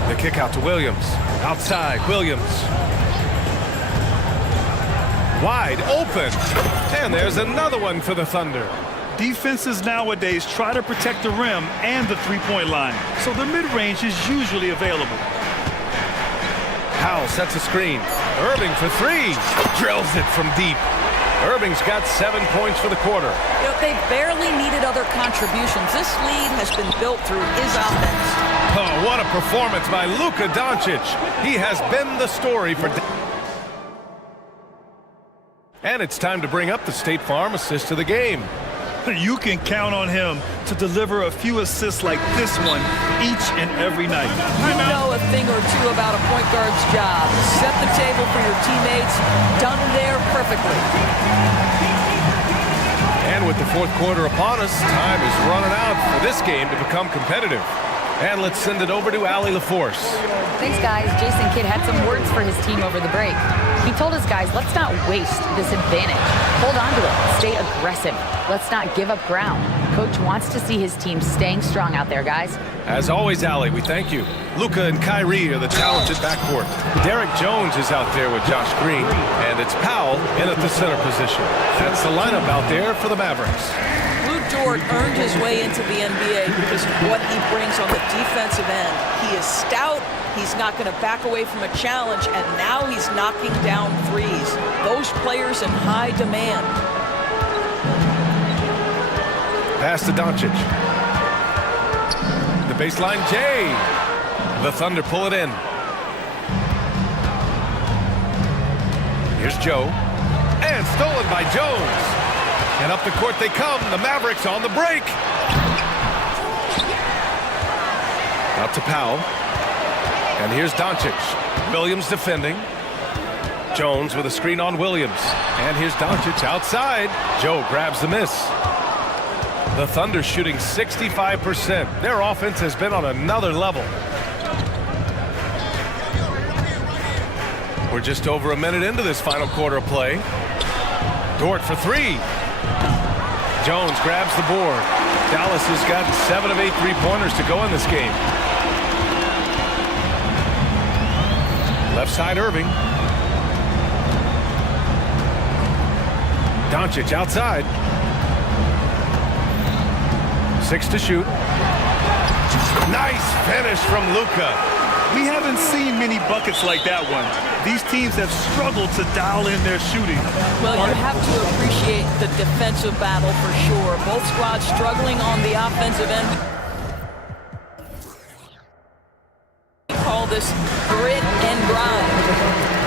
The kick out to Williams. Outside, Williams. Wide open. And there's another one for the Thunder. Defenses nowadays try to protect the rim and the three-point line, so the mid-range is usually available. Powell sets a screen. Irving for 3. Drills it from deep. Irving's got 7 points for the quarter. You know, they barely needed other contributions. This lead has been built through his offense. Oh, what a performance by Luka Doncic. He has been the story for... And it's time to bring up the State Farm assist of the game. You can count on him to deliver a few assists like this one each and every night. You know a thing or two about a point guard's job. Set the table for your teammates. Done there perfectly. And with the fourth quarter upon us, time is running out for this game to become competitive. And let's send it over to Allie LaForce. Thanks, guys. Jason Kidd had some words for his team over the break. He told his guys, let's not waste this advantage. Hold on to it. Stay aggressive. Let's not give up ground. Coach wants to see his team staying strong out there, guys. As always, Allie, we thank you. Luka and Kyrie are the talented backcourt. Derek Jones is out there with Josh Green, and it's Powell in at the center position. That's the lineup out there for the Mavericks. Lou Dort earned his way into the NBA because of what he brings on the defensive end. He is stout, he's not going to back away from a challenge, and now he's knocking down threes. Those players in high demand. Pass to Doncic. The baseline, Jay. The Thunder pull it in. Here's Joe. And stolen by Jones. And up the court they come. The Mavericks on the break. Out to Powell. And here's Doncic. Williams defending. Jones with a screen on Williams. And here's Doncic outside. Joe grabs the miss. The Thunder shooting 65%. Their offense has been on another level. We're just over a minute into this final quarter of play. Dort for three. Jones grabs the board. Dallas has got 7 of 8 three-pointers to go in this game. Left side, Irving. Doncic outside. 6 to shoot. Nice finish from Luka. We haven't seen many buckets like that one. These teams have struggled to dial in their shooting. Well, you have to appreciate the defensive battle for sure. Both squads struggling on the offensive end. We call this grit and grind.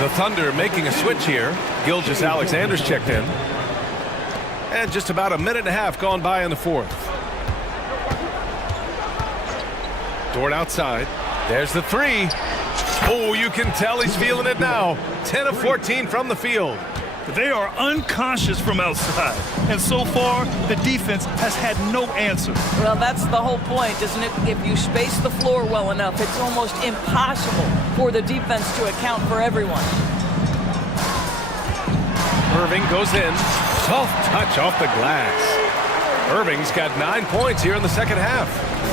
The Thunder making a switch here. Gilgeous-Alexander's checked in. And just about a minute and a half gone by in the fourth. Dort outside. There's the three. Oh, you can tell he's feeling it now. 10 of 14 from the field. They are unconscious from outside. And so far, the defense has had no answer. Well, that's the whole point, isn't it? If you space the floor well enough, it's almost impossible for the defense to account for everyone. Irving goes in. Soft touch off the glass. Irving's got 9 points here in the second half.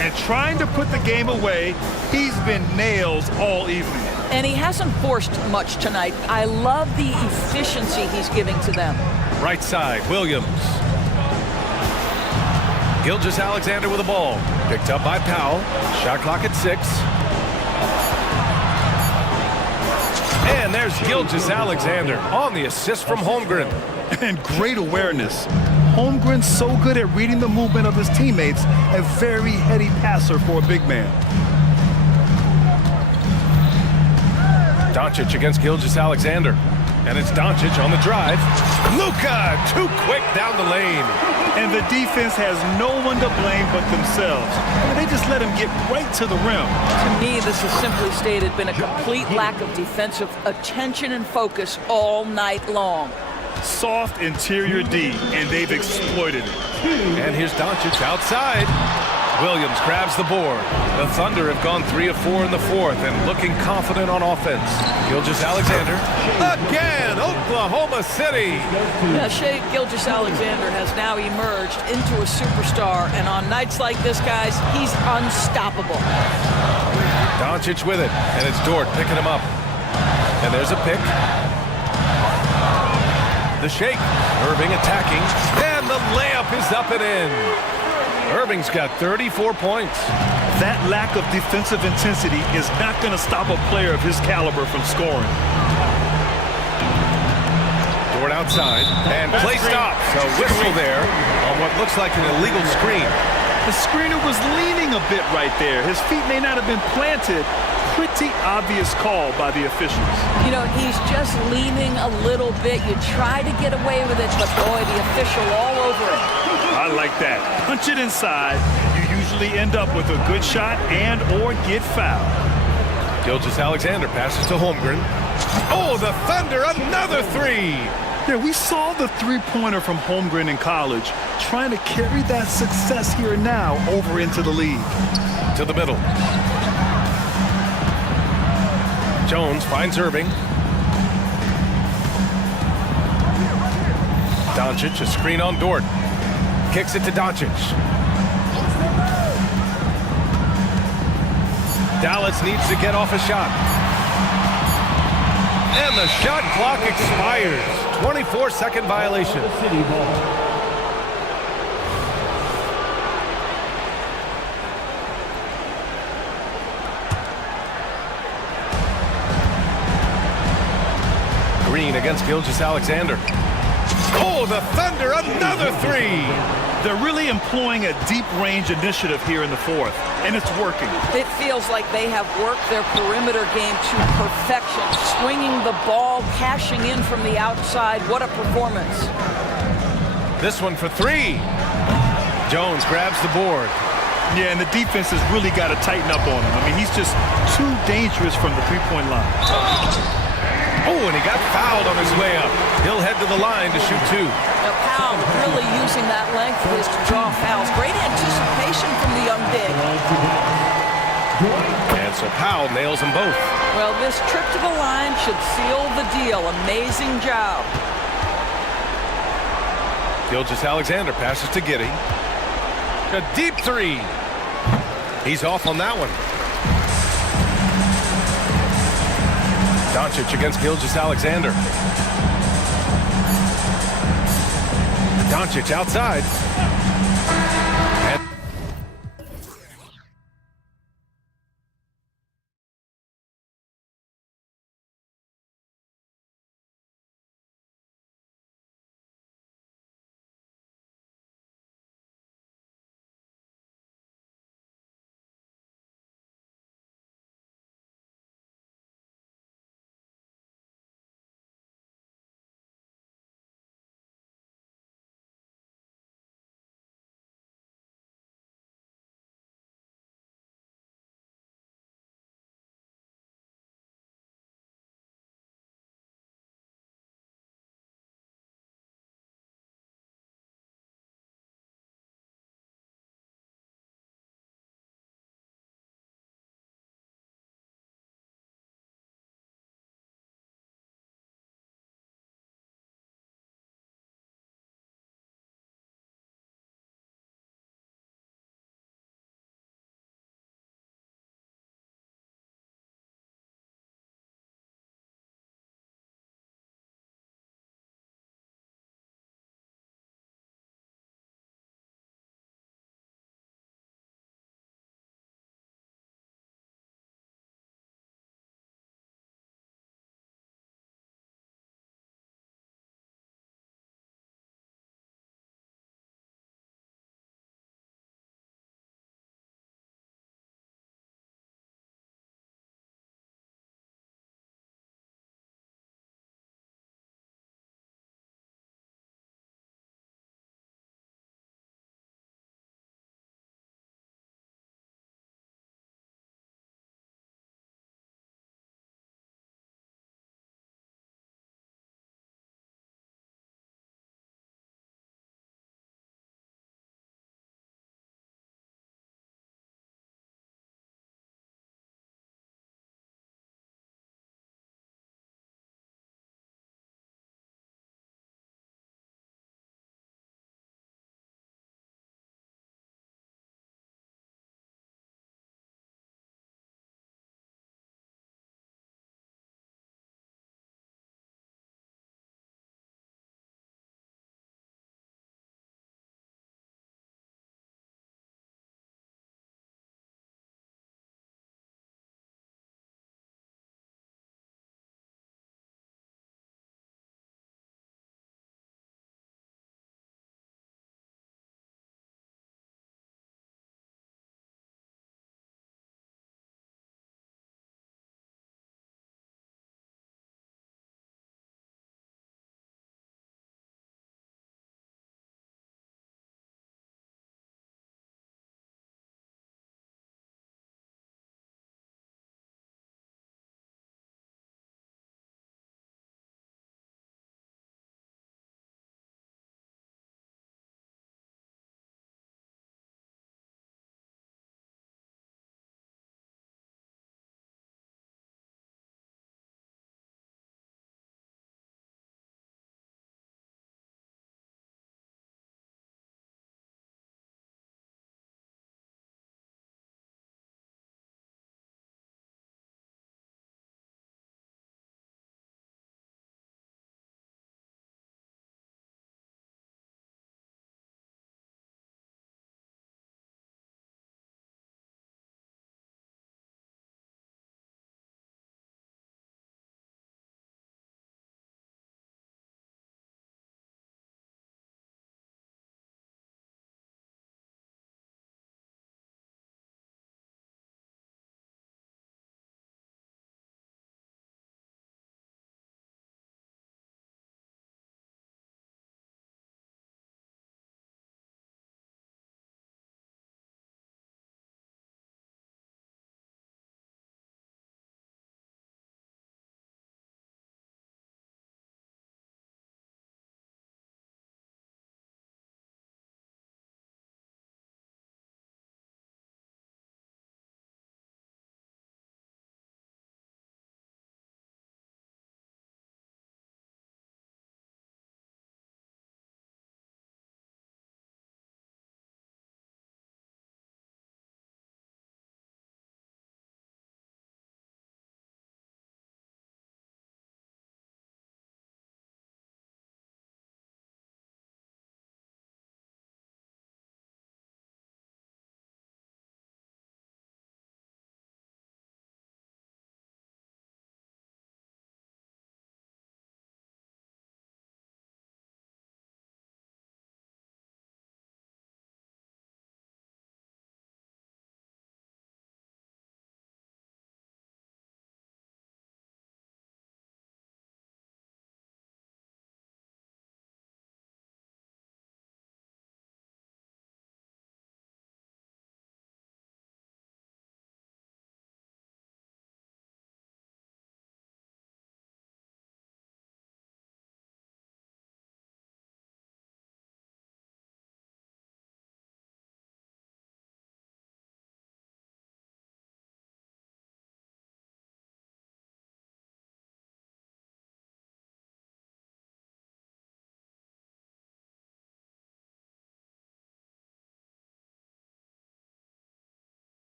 And trying to put the game away, he's been nails all evening. And he hasn't forced much tonight. I love the efficiency he's giving to them. Right side, Williams. Gilgeous-Alexander with the ball. Picked up by Powell. Shot clock at 6. And there's Gilgeous-Alexander on the assist from Holmgren. And great awareness. Holmgren's so good at reading the movement of his teammates, a very heady passer for a big man. Doncic against Gilgeous-Alexander. And it's Doncic on the drive. Luka, too quick down the lane. And the defense has no one to blame but themselves. And they just let him get right to the rim. To me, this has simply stated been a complete lack of defensive attention and focus all night long. Soft interior D, and they've exploited it. And here's Doncic outside. Williams grabs the board. The Thunder have gone 3 of 4 in the fourth and looking confident on offense. Gilgeous-Alexander. Again, Oklahoma City. Yeah, Shai Gilgeous-Alexander has now emerged into a superstar, and on nights like this, guys, he's unstoppable. Doncic with it, and it's Dort picking him up. And there's a pick. The shake. Irving attacking. And the layup is up and in. Irving's got 34 points. That lack of defensive intensity is not going to stop a player of his caliber from scoring. Dort outside. And play stops. A whistle there on what looks like an illegal screen. The screener was leaning a bit right there. His feet may not have been planted, pretty obvious call by the officials. You know, he's just leaning a little bit. You try to get away with it, but boy, the official all over it. I like that. Punch it inside. You usually end up with a good shot and or get fouled. Gilgeous-Alexander passes to Holmgren. Oh, the Thunder, another three! Yeah, we saw the three-pointer from Holmgren in college trying to carry that success here and now over into the league. To the middle. Jones finds Irving. Doncic, a screen on Dort. Kicks it to Doncic. Dallas needs to get off a shot. And the shot clock expires. 24-second violation. City ball. Green against Gilgeous-Alexander. Oh, the Thunder, another three! They're really employing a deep-range initiative here in the fourth, and it's working. It feels like they have worked their perimeter game to perfection, swinging the ball, cashing in from the outside. What a performance. This one for three. Jones grabs the board. Yeah, and the defense has really got to tighten up on him. I mean, he's just too dangerous from the three-point line. Oh, and he got fouled on his way up. He'll head to the line to shoot two. Now Powell really using that length of his to draw fouls. Great anticipation from the young big. And so Powell nails them both. Well, this trip to the line should seal the deal. Amazing job. Gilgeous-Alexander passes to Giddey. A deep three. He's off on that one. Doncic against Gilgeous-Alexander. Doncic outside.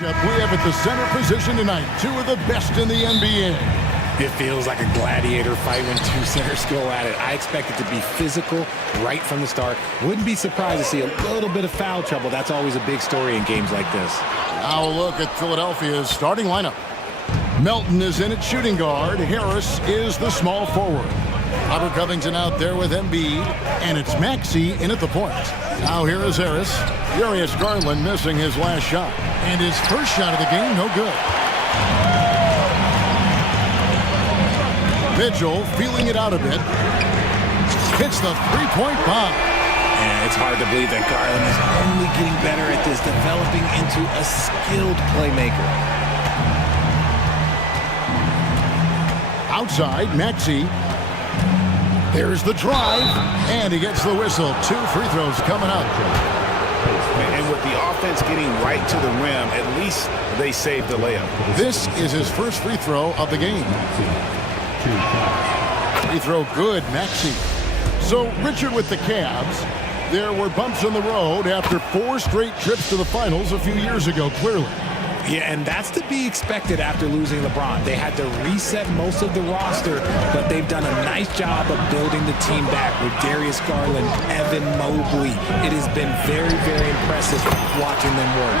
We have at the center position tonight, two of the best in the NBA. It feels like a gladiator fight when two centers go at it. I expect it to be physical right from the start. Wouldn't be surprised to see a little bit of foul trouble. That's always a big story in games like this. Now a look at Philadelphia's starting lineup. Melton is in at shooting guard. Harris is the small forward. Robert Covington out there with Embiid, and it's Maxey in at the point. Now here is Harris. Darius Garland missing his last shot. And his first shot of the game, no good. Mitchell feeling it out a bit. Hits the three-point bomb. And it's hard to believe that Garland is only getting better at this, developing into a skilled playmaker. Outside, Maxey. There's the drive, and he gets the whistle. 2 free throws coming up. And with the offense getting right to the rim, at least they saved the layup. This is his first free throw of the game. Free throw good, Maxey. So, Richard with the Cavs, there were bumps on the road after 4 straight trips to the finals a few years ago, clearly. Yeah, and that's to be expected after losing LeBron. They had to reset most of the roster, but they've done a nice job of building the team back with Darius Garland, Evan Mobley. It has been very, very impressive watching them work.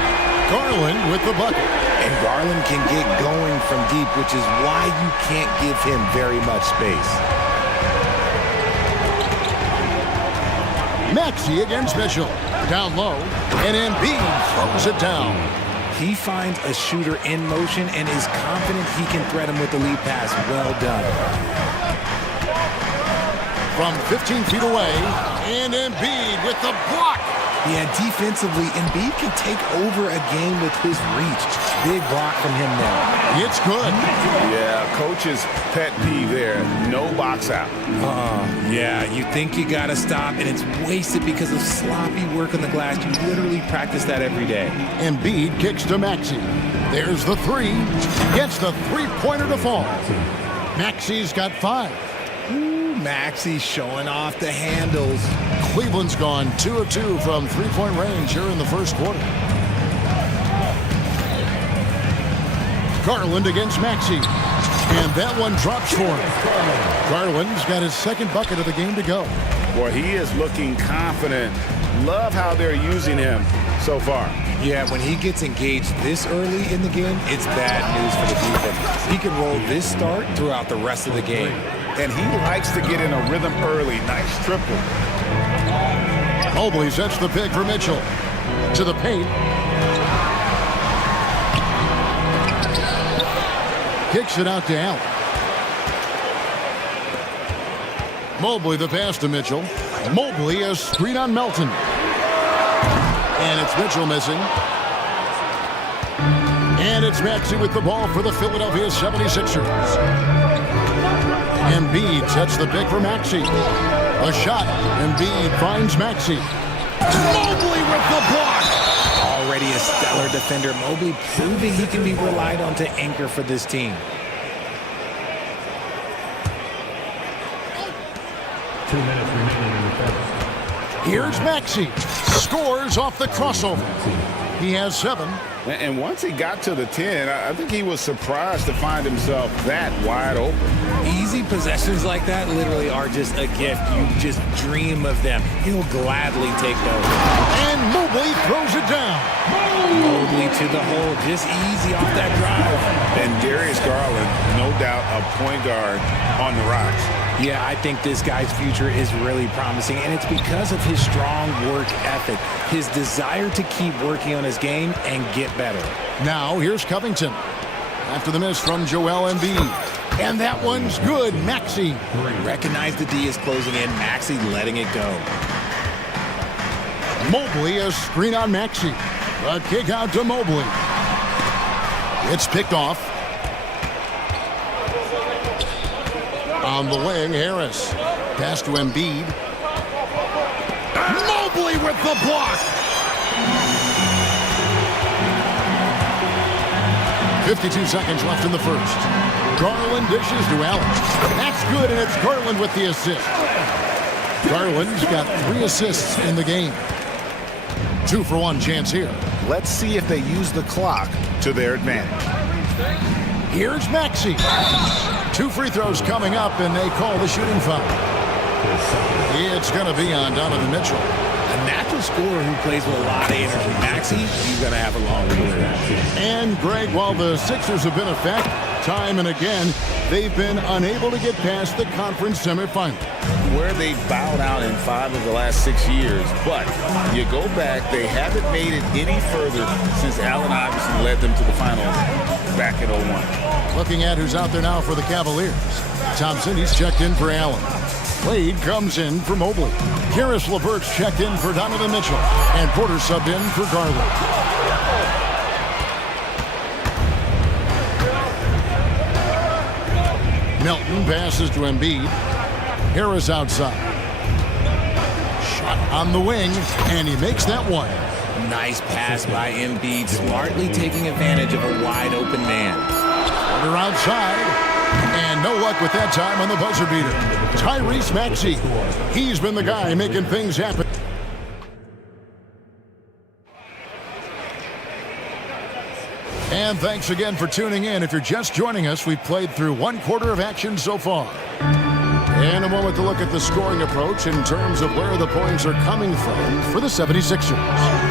Garland with the bucket. And Garland can get going from deep, which is why you can't give him very much space. Maxey against Mitchell. Down low, and Embiid throws it down. He finds a shooter in motion and is confident he can thread him with the lead pass. Well done. From 15 feet away, and Embiid with the block. Yeah, defensively, Embiid can take over a game with his reach. Big block from him there. It's good. Yeah, coach's pet peeve there. No box out. Yeah, you think you got to stop, and it's wasted because of sloppy work on the glass. You literally practice that every day. Embiid kicks to Maxey. There's the three. Gets the three-pointer to fall. Maxey's got 5. Maxey showing off the handles. Cleveland's gone 2 of 2 from three-point range here in the first quarter. Garland against Maxey. And that one drops for him. Garland's got his second bucket of the game to go. Boy, he is looking confident. Love how they're using him so far. Yeah, when he gets engaged this early in the game, it's bad news for the defense. He can roll this start throughout the rest of the game. And he likes to get in a rhythm early. Nice triple. Mobley sets the pick for Mitchell. To the paint. Kicks it out to Allen. Mobley the pass to Mitchell. Mobley a screen on Melton. And it's Mitchell missing. And it's Maxey with the ball for the Philadelphia 76ers. Embiid sets the pick for Maxey. A shot. Embiid finds Maxey. Mobley with the block. Already a stellar defender. Mobley proving he can be relied on to anchor for this team. 2 minutes remaining in the first. Here's Maxey. Scores off the crossover. He has 7. And once he got to the 10, I think he was surprised to find himself that wide open. Easy possessions like that literally are just a gift. You just dream of them. He'll gladly take those. And Mobley throws it down. Mobley to the hole, just easy off that drive. And Darius Garland, no doubt a point guard on the rise. Yeah, I think this guy's future is really promising, and it's because of his strong work ethic, his desire to keep working on his game and get better. Now here's Covington. After the miss from Joel Embiid. And that one's good. Maxey. Recognize the D is closing in. Maxey letting it go. Mobley a screen on Maxey. A kick out to Mobley. It's picked off. On the wing, Harris. Pass to Embiid. Mobley with the block. 52 seconds left in the first. Garland dishes to Allen. That's good, and it's Garland with the assist. Garland's got 3 assists in the game. 2-for-1 chance here. Let's see if they use the clock to their advantage. Here's Maxey. 2 free throws coming up, and they call the shooting foul. It's going to be on Donovan Mitchell. A natural scorer who plays with a lot of energy. Maxey, he's going to have a long career. And, Greg, while the Sixers have been a fact, time and again, they've been unable to get past the conference semifinal. Where they bowed out in 5 of the last 6 years, but you go back, they haven't made it any further since Allen Iverson led them to the final back in 01. Looking at who's out there now for the Cavaliers. Thompson, he's checked in for Allen. Wade comes in for Mobley. Karis LeVert's checked in for Donovan Mitchell. And Porter subbed in for Garland. Melton passes to Embiid. Harris outside. Shot on the wing, and he makes that one. Nice pass by Embiid, smartly taking advantage of a wide-open man. Porter outside. And no luck with that time on the buzzer beater. Tyrese Maxey. He's been the guy making things happen. And thanks again for tuning in. If you're just joining us, we've played through 1/4 of action so far. And a moment to look at the scoring approach in terms of where the points are coming from for the 76ers.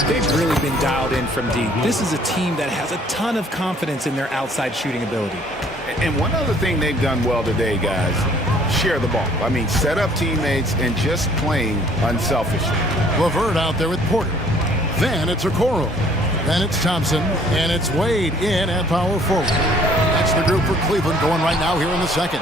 They've really been dialed in from deep. This is a team that has a ton of confidence in their outside shooting ability. And one other thing they've done well today, guys, share the ball. I mean, set up teammates and just playing unselfishly. LeVert out there with Porter. Then it's Okoro. Then it's Thompson, and it's Wade in at power forward. That's the group for Cleveland going right now here in the second.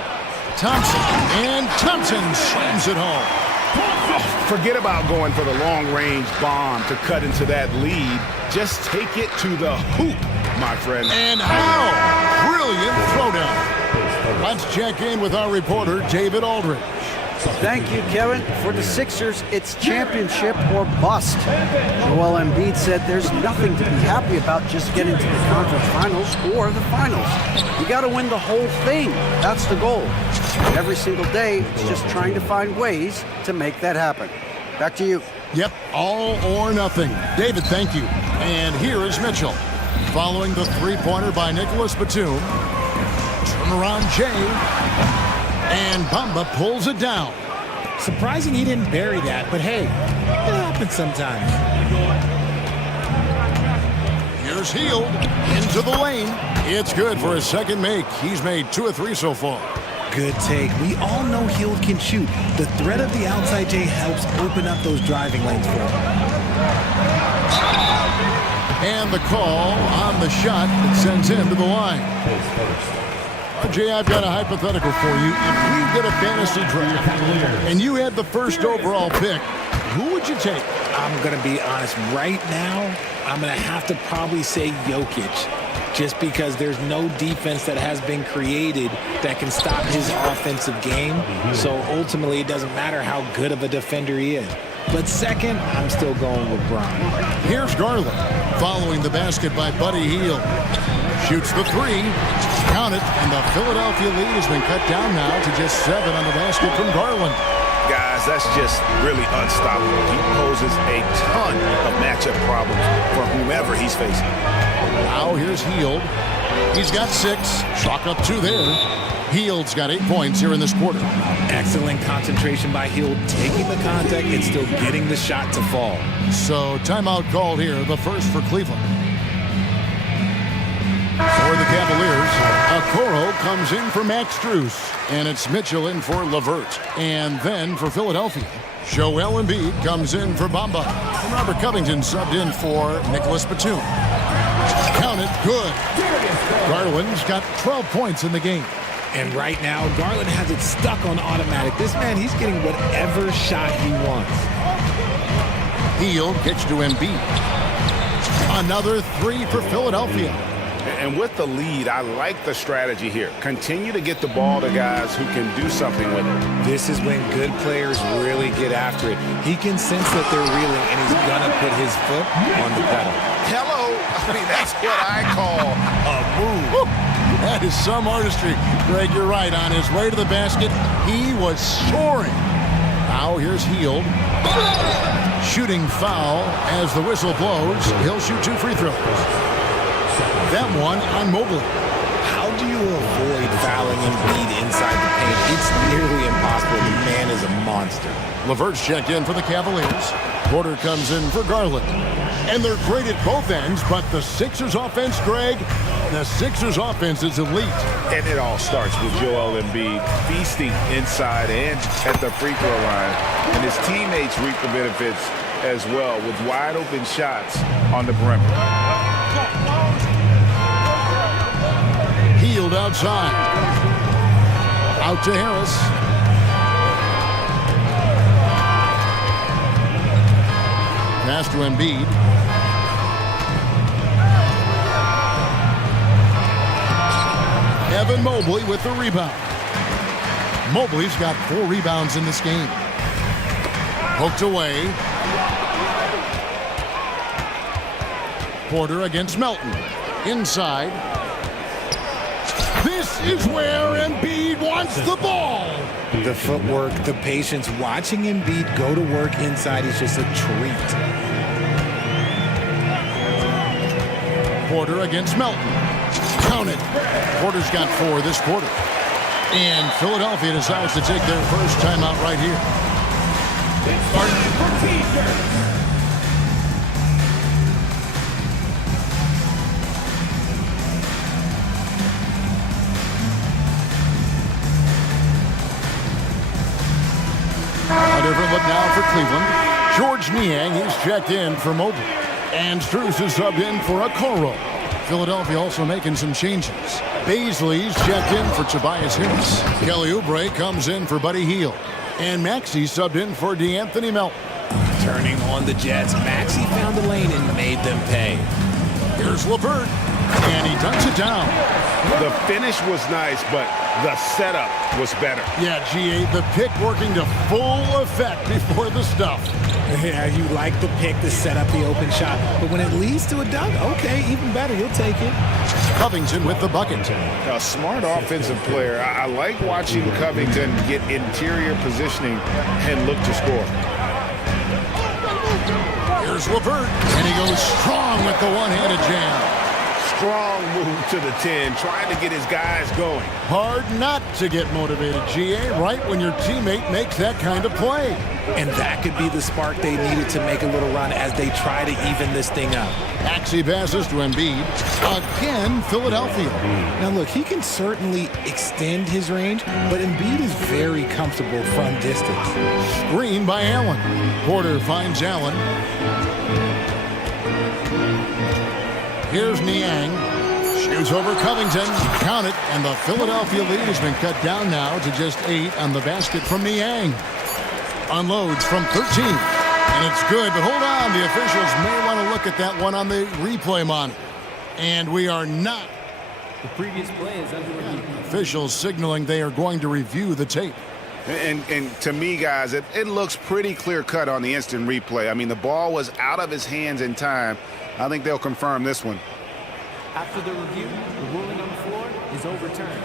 Thompson, and Thompson slams it home. Oh, forget about going for the long-range bomb to cut into that lead. Just take it to the hoop, my friend. And how? Brilliant throwdown. Let's check in with our reporter, David Aldridge. Thank you, Kevin. For the Sixers, it's championship or bust. Joel Embiid said there's nothing to be happy about just getting to the conference finals or the finals. You got to win the whole thing. That's the goal. And every single day, it's just trying to find ways to make that happen. Back to you. Yep, all or nothing. David, thank you. And here is Mitchell. Following the three-pointer by Nicholas Batum. Turnaround Jay. And Bamba pulls it down. Surprising he didn't bury that, but hey, it happens sometimes. Here's Hield into the lane. It's good for his second make. He's made 2 of 3 so far. Good take. We all know Hield can shoot. The threat of the outside J helps open up those driving lanes for him. And the call on the shot that sends him to the line. RJ, I've got a hypothetical for you. If we get a fantasy draft and you had the first overall pick, who would you take? I'm going to be honest. Right now, I'm going to have to probably say Jokic, just because there's no defense that has been created that can stop his offensive game. So ultimately, it doesn't matter how good of a defender he is. But second, I'm still going with Bron. Here's Garland, following the basket by Buddy Hield. Shoots the 3. Count it, and the Philadelphia lead has been cut down now to just 7 on the basket from Garland. Guys, that's just really unstoppable. He poses a ton of matchup problems for whomever he's facing. Now here's Hield. He's got 6. Chalk up 2 there. Hield's got 8 points here in this quarter. Excellent concentration by Hield, taking the contact and still getting the shot to fall. So timeout called here, the first for Cleveland. For the Cavaliers, Okoro comes in for Max Strus, and it's Mitchell in for LeVert. And then for Philadelphia, Joel Embiid comes in for Bamba. And Robert Covington subbed in for Nicholas Batum. Count it, good. Garland's got 12 points in the game. And right now, Garland has it stuck on automatic. This man, he's getting whatever shot he wants. Hield gets to Embiid. Another 3 for Philadelphia. And with the lead, I like the strategy here. Continue to get the ball to guys who can do something with it. This is when good players really get after it. He can sense that they're reeling, and he's going to put his foot on the pedal. Hello. I mean, that's what I call a move. Woo. That is some artistry. Greg, you're right. On his way to the basket, he was soaring. Now here's Hield. Shooting foul as the whistle blows. He'll shoot 2 free throws. That one on Mobley. How do you avoid fouling Embiid inside the paint? It's nearly impossible. The man is a monster. LeVert's checked in for the Cavaliers. Porter comes in for Garland. And they're great at both ends, but the Sixers offense, Greg, the Sixers offense is elite. And it all starts with Joel Embiid feasting inside and at the free throw line. And his teammates reap the benefits as well with wide open shots on the perimeter. Healed outside. Out to Harris. Pass to Embiid. Evan Mobley with the rebound. Mobley's got 4 rebounds in this game. Poked away. Porter against Melton. Inside. This is where Embiid wants the ball. The footwork, the patience, watching Embiid go to work inside is just a treat. Porter against Melton. Count it. Porter's got 4 this quarter. And Philadelphia decides to take their first timeout right here. A different look now for Cleveland. George Niang, he's checked in for Mobley. And Strus is subbed in for Okoro. Philadelphia also making some changes. Baisley's checked in for Tobias Harris. Kelly Oubre comes in for Buddy Hield. And Maxey subbed in for DeAnthony Melton. Turning on the Jets, Maxey found the lane and made them pay. Here's LeVert. And he dunks it down. The finish was nice, but the setup was better. Yeah, GA, the pick working to full effect before the stuff. Yeah, you like the pick to set up the open shot. But when it leads to a dunk, okay, even better, you'll take it. Covington with the bucket. A smart offensive player. I like watching Covington get interior positioning and look to score. Here's LeVert, and he goes strong with the one-handed jam. Strong move to the 10, trying to get his guys going. Hard not to get motivated, GA, right when your teammate makes that kind of play. And that could be the spark they needed to make a little run as they try to even this thing up. Maxey passes to Embiid. Again, Philadelphia. Now look, he can certainly extend his range, but Embiid is very comfortable from distance. Screen by Allen. Porter finds Allen. Here's Niang. Shoots over Covington. Count it. And the Philadelphia lead has been cut down now to just 8 on the basket from Niang. Unloads from 13. And it's good, but hold on. The officials may want to look at that one on the replay monitor. And we are not. The previous play is under review. Officials signaling they are going to review the tape. And to me, guys, it looks pretty clear-cut on the instant replay. I mean, the ball was out of his hands in time. I think they'll confirm this one. After the review, the ruling on the floor is overturned.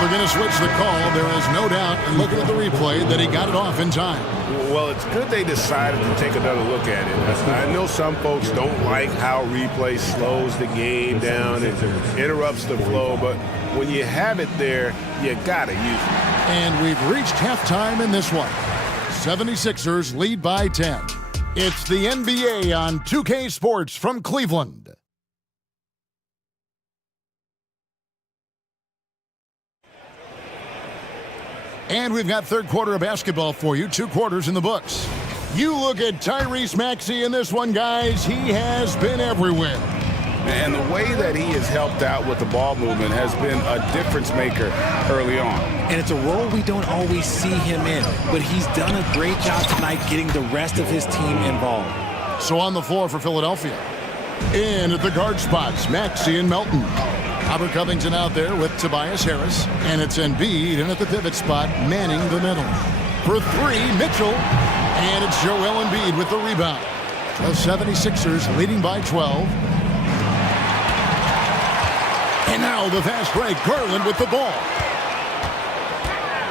They're going to switch the call. There is no doubt, and looking at the replay, that he got it off in time. Well, it's good they decided to take another look at it. I know some folks don't like how replay slows the game down and interrupts the flow, but when you have it there, you got to use it. And we've reached halftime in this one. 76ers lead by 10. It's the NBA on 2K Sports from Cleveland. And we've got third quarter of basketball for you, 2 quarters in the books. You look at Tyrese Maxey in this one, guys. He has been everywhere. And the way that he has helped out with the ball movement has been a difference maker early on. And it's a role we don't always see him in, but he's done a great job tonight getting the rest of his team involved. So on the floor for Philadelphia. In at the guard spots, Maxey and Melton. Robert Covington out there with Tobias Harris. And it's Embiid in at the pivot spot, manning the middle. For 3, Mitchell. And it's Joel Embiid with the rebound. The 76ers leading by 12. And now the fast break. Garland with the ball.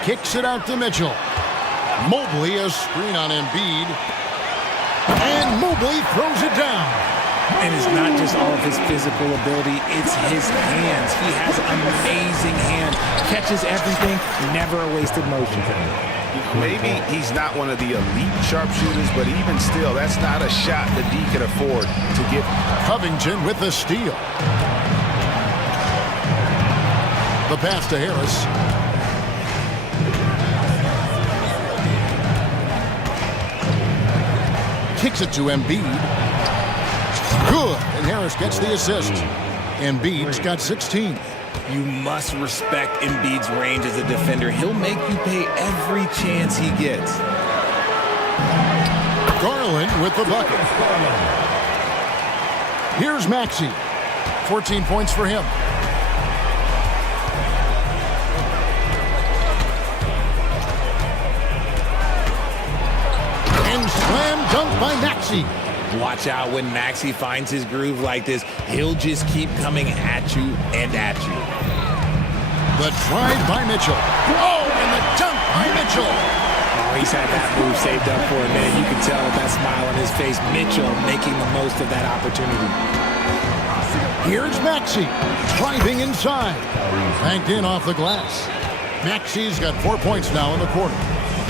Kicks it out to Mitchell. Mobley, a screen on Embiid. And Mobley throws it down. And it's not just all of his physical ability, it's his hands. He has amazing hands. Catches everything, never a wasted motion. Maybe he's not one of the elite sharpshooters, but even still, that's not a shot that D can afford to give. Covington with the steal. The pass to Harris. Kicks it to Embiid. Good, and Harris gets the assist. Embiid's got 16. You must respect Embiid's range as a defender. He'll make you pay every chance he gets. Garland with the bucket. Here's Maxey. 14 points for him. And slam dunk by Maxey. Watch out when Maxey finds his groove like this. He'll just keep coming at you and at you. The drive by Mitchell. Oh, and the dunk by Mitchell. Oh, he's had that move saved up for a minute. You can tell with that smile on his face. Mitchell making the most of that opportunity. Here's Maxey driving inside. Banked in off the glass. Maxey's got 4 points now in the quarter.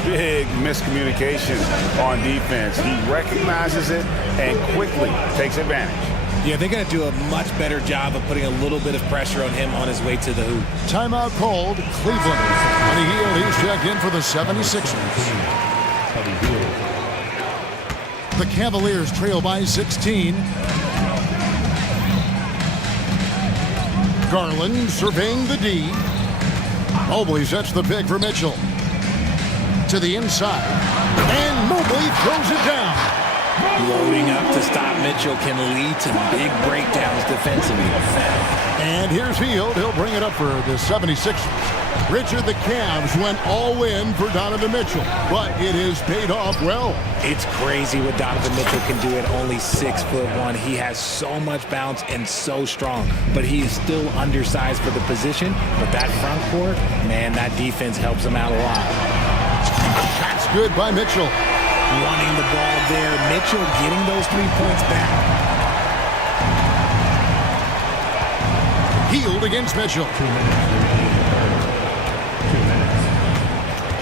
Big miscommunication on defense. He recognizes it and quickly takes advantage. Yeah, they're going to do a much better job of putting a little bit of pressure on him on his way to the hoop. Timeout called. Cleveland. On the heel, he's checked in for the 76ers. The Cavaliers trail by 16. Garland surveying the D. Mobley sets the pick for Mitchell. To the inside. And Mobley throws it down. Loading up to stop Mitchell can lead to big breakdowns defensively. And here's Hield. He'll bring it up for the 76ers. Richard, the Cavs went all in for Donovan Mitchell, but it has paid off well. It's crazy what Donovan Mitchell can do at only 6'1". He has so much bounce and so strong, but he is still undersized for the position. But that front court, man, that defense helps him out a lot. That's good by Mitchell. Wanting the ball there. Mitchell getting those 3 points back. Hield against Mitchell. 2 minutes.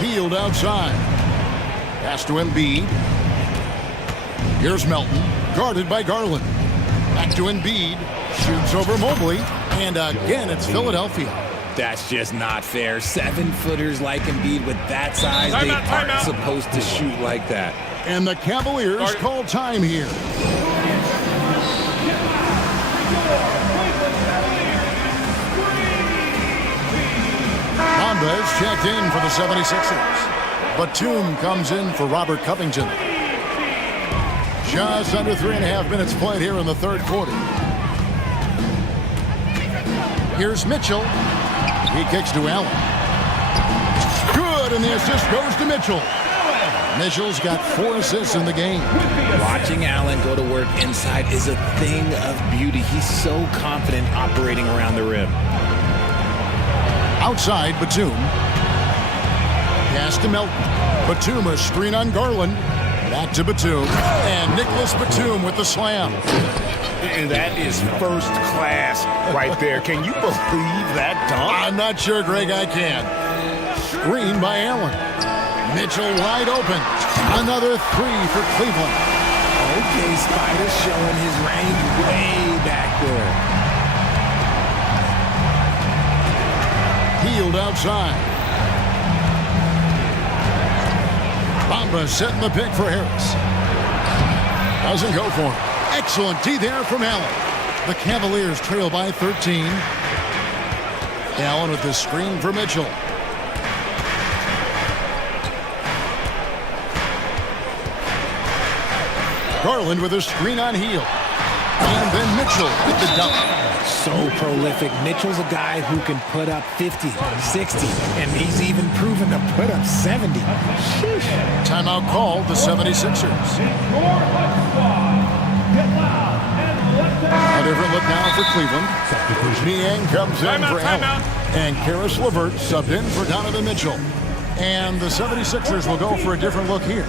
Hield outside. Pass to Embiid. Here's Melton. Guarded by Garland. Back to Embiid. Shoots over Mobley. And again, it's Philadelphia. That's just not fair. 7-footers like Embiid with that size, they aren't supposed to shoot like that. And the Cavaliers call time here. Mamba is checked in for the 76ers. Batum comes in for Robert Covington. Just under 3.5 minutes played here in the third quarter. Here's Mitchell. He kicks to Allen. Good, and the assist goes to Mitchell. Mitchell's got 4 assists in the game. Watching Allen go to work inside is a thing of beauty. He's so confident operating around the rim. Outside, Batum. Pass to Melton. Batum, a screen on Garland. Back to Batum. And Nicholas Batum with the slam. And that is first class right there. Can you believe that dunk? I'm not sure, Greg, I can. Screen by Allen. Mitchell wide open. Another 3 for Cleveland. Okay, Spider showing his range way back there. Hield outside. Bamba setting the pick for Harris. Doesn't go for him. Excellent D there from Allen. The Cavaliers trail by 13. Allen with the screen for Mitchell. Garland with a screen on Hield. And then Mitchell with the dunk. So prolific. Mitchell's a guy who can put up 50, 60, and he's even proven to put up 70. Sheesh. Timeout called the 76ers. A different look now for Cleveland. Niang comes in for Allen. And Karis LeVert subbed in for Donovan Mitchell. And the 76ers will go for a different look here.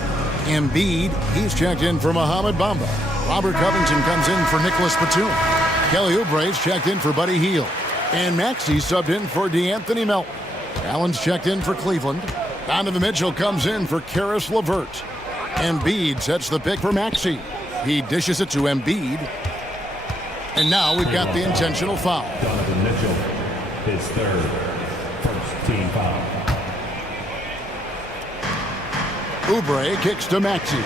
Embiid, he's checked in for Mohamed Bamba. Robert Covington comes in for Nicholas Batum. Kelly Oubre's checked in for Buddy Hield. And Maxey subbed in for DeAnthony Melton. Allen's checked in for Cleveland. Donovan Mitchell comes in for Karis LeVert. Embiid sets the pick for Maxey. He dishes it to Embiid. And now we've got the intentional foul. Donovan Mitchell, his third, first team foul. Oubre kicks to Maxey.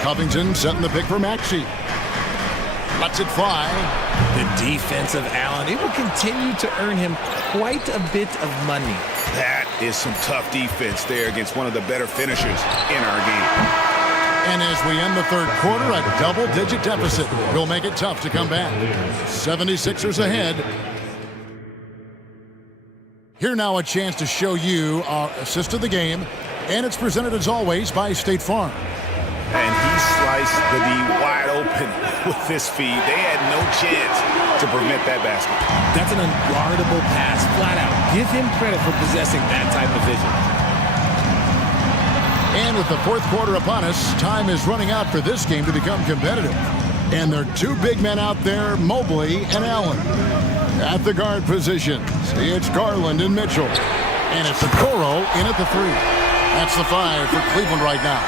Covington setting the pick for Maxey. Lets it fly. The defense of Allen, it will continue to earn him quite a bit of money. That is some tough defense there against one of the better finishers in our game. And as we end the third quarter, a double-digit deficit will make it tough to come back. 76ers ahead. Here now a chance to show you our assist of the game, and it's presented as always by State Farm. And he sliced the D wide open with this feed. They had no chance to prevent that basket. That's an unguardable pass, flat out. Give him credit for possessing that type of vision. And with the fourth quarter upon us, time is running out for this game to become competitive. And there are two big men out there, Mobley and Allen. At the guard positions, it's Garland and Mitchell. And it's Okoro in at the three. That's the five for Cleveland right now.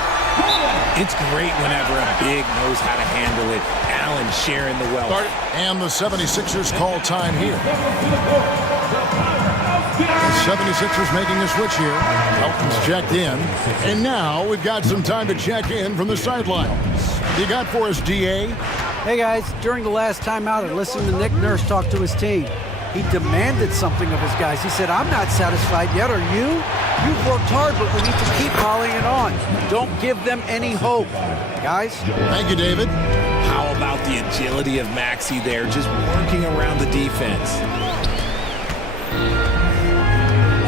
It's great whenever a big knows how to handle it. Allen sharing the wealth. And the 76ers call time here. The 76ers making a switch here. Melton's checked in. And now we've got some time to check in from the sidelines. You got for us, DA? Hey guys, during the last timeout, I listened to Nick Nurse talk to his team. He demanded something of his guys. He said, I'm not satisfied yet, are you? You've worked hard, but we need to keep piling it on. Don't give them any hope. Guys? Thank you, David. How about the agility of Maxey there, just working around the defense?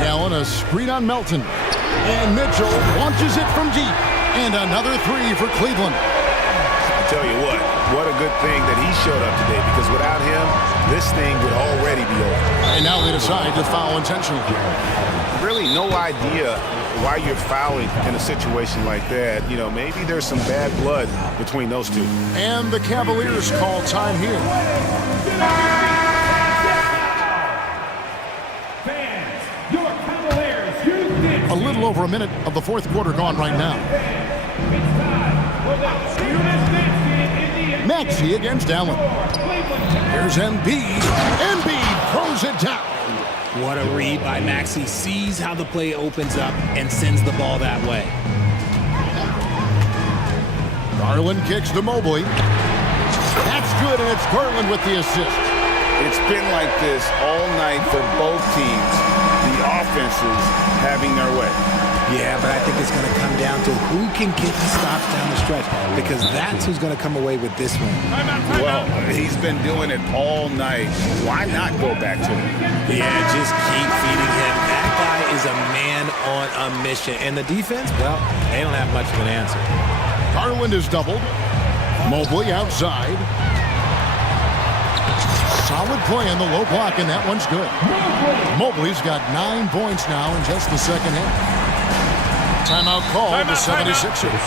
Allen, a screen on Melton. And Mitchell launches it from deep. And another three for Cleveland. I tell you what a good thing that he showed up today, because without him, this thing would already be over. And now they decide to foul intentionally. Really no idea why you're fouling in a situation like that. You know, maybe there's some bad blood between those two. And the Cavaliers call time here. A little over a minute of the fourth quarter gone right now. Maxey against Allen. Here's Embiid. Embiid throws it down. What a read by Maxey. Sees how the play opens up and sends the ball that way. Garland kicks to Mobley. That's good, and it's Garland with the assist. It's been like this all night for both teams. The offenses having their way. Yeah, but I think it's going to come down to who can get the stops down the stretch, because that's who's going to come away with this one. Well, he's been doing it all night. Why not go back to him? Yeah, just keep feeding him. That guy is a man on a mission. And the defense, well, they don't have much of an answer. Garland is doubled. Mobley outside. Solid play on the low block, and that one's good. Mobley's got 9 points now in just the second half. Timeout call the 76ers.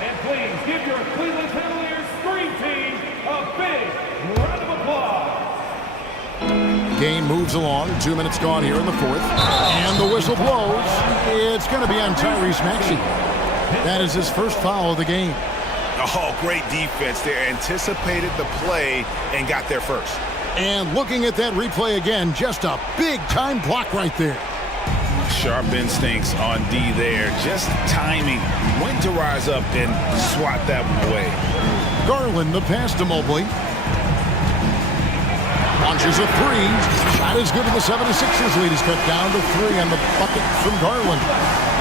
And please give your Cleveland Cavaliers screen team a big round of applause. Game moves along. 2 minutes gone here in the fourth. And the whistle blows. It's going to be on Tyrese Maxey. That is his first foul of the game. Oh, great defense there. Anticipated the play and got there first. And looking at that replay again, just a big-time block right there. Sharp instincts on D there. Just timing. When to rise up and swat that one away. Garland, the pass to Mobley. Launches a three. Shot is good, and the 76ers lead is cut down to 3 on the bucket from Garland.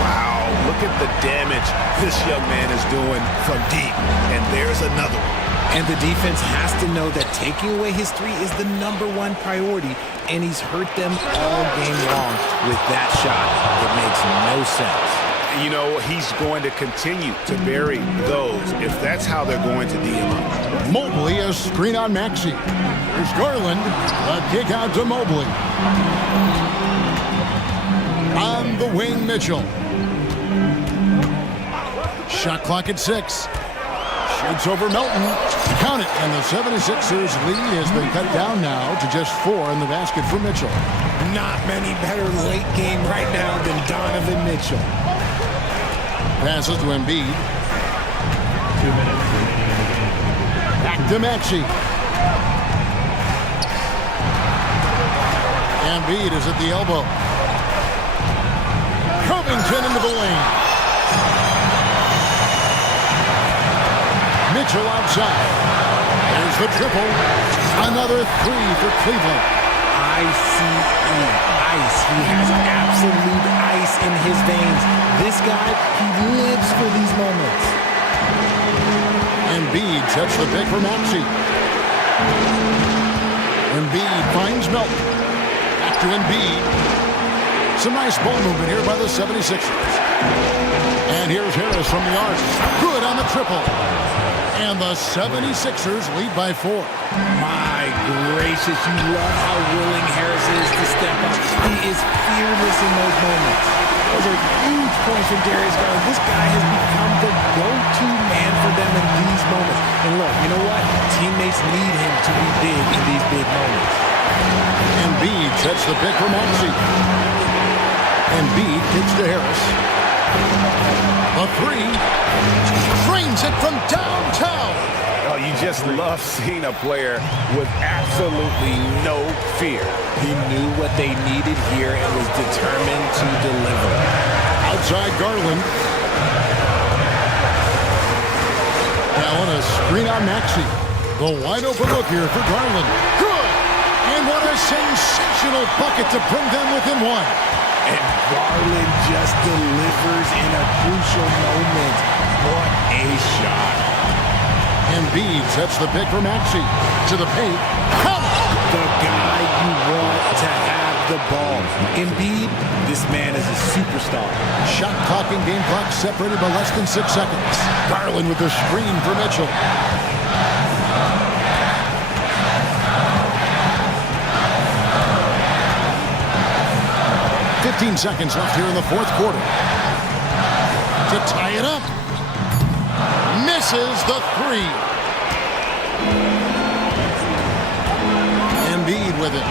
Wow, look at the damage this young man is doing from deep. And there's another one. And the defense has to know that taking away his three is the #1 priority, and he's hurt them all game long with that shot. It makes no sense. You know, he's going to continue to bury those if that's how they're going to D him up. Mobley, a screen on Maxey. Here's Garland, a kick out to Mobley. On the wing, Mitchell. Shot clock at 6. Shoots over Melton. Count it. And the 76ers lead has been cut down now to just 4 in the basket for Mitchell. Not many better late game right now than Donovan Mitchell. Passes to Embiid. 2 minutes. Back to Maxey. Embiid is at the elbow. Covington into the lane. Mitchell outside. There's the triple. Another 3 for Cleveland. Ice. He has absolute ice in his veins. This guy, he lives for these moments. Embiid sets the pick for Maxey. Embiid finds Melton. Back to Embiid. Some nice ball movement here by the 76ers. And here's Harris from the arc. Good on the triple. And the 76ers lead by 4. My gracious, you love how willing Harris is to step up. He is fearless in those moments. Those are huge points from Darius Garland. This guy has become the go-to man for them in these moments. And look, you know what? Teammates need him to be big in these big moments. Embiid sets the pick for Maxey. Embiid kicks to Harris. A 3. Drains it from downtown. Oh, you just love seeing a player with absolutely no fear. He knew what they needed here and was determined to deliver. Outside Garland. Allen, a screen on Maxey. The wide open look here for Garland. Good! And what a sensational bucket to bring them within 1. And Garland just delivers in a crucial moment. What a shot. Embiid sets the pick for Maxey. To the paint. Come on! The guy you want to have the ball. Embiid, this man is a superstar. Shot clock and game clock separated by less than 6 seconds. Garland with the screen for Mitchell. "15 seconds left here in the 4th quarter. To tie it up. Misses the 3. Embiid with it.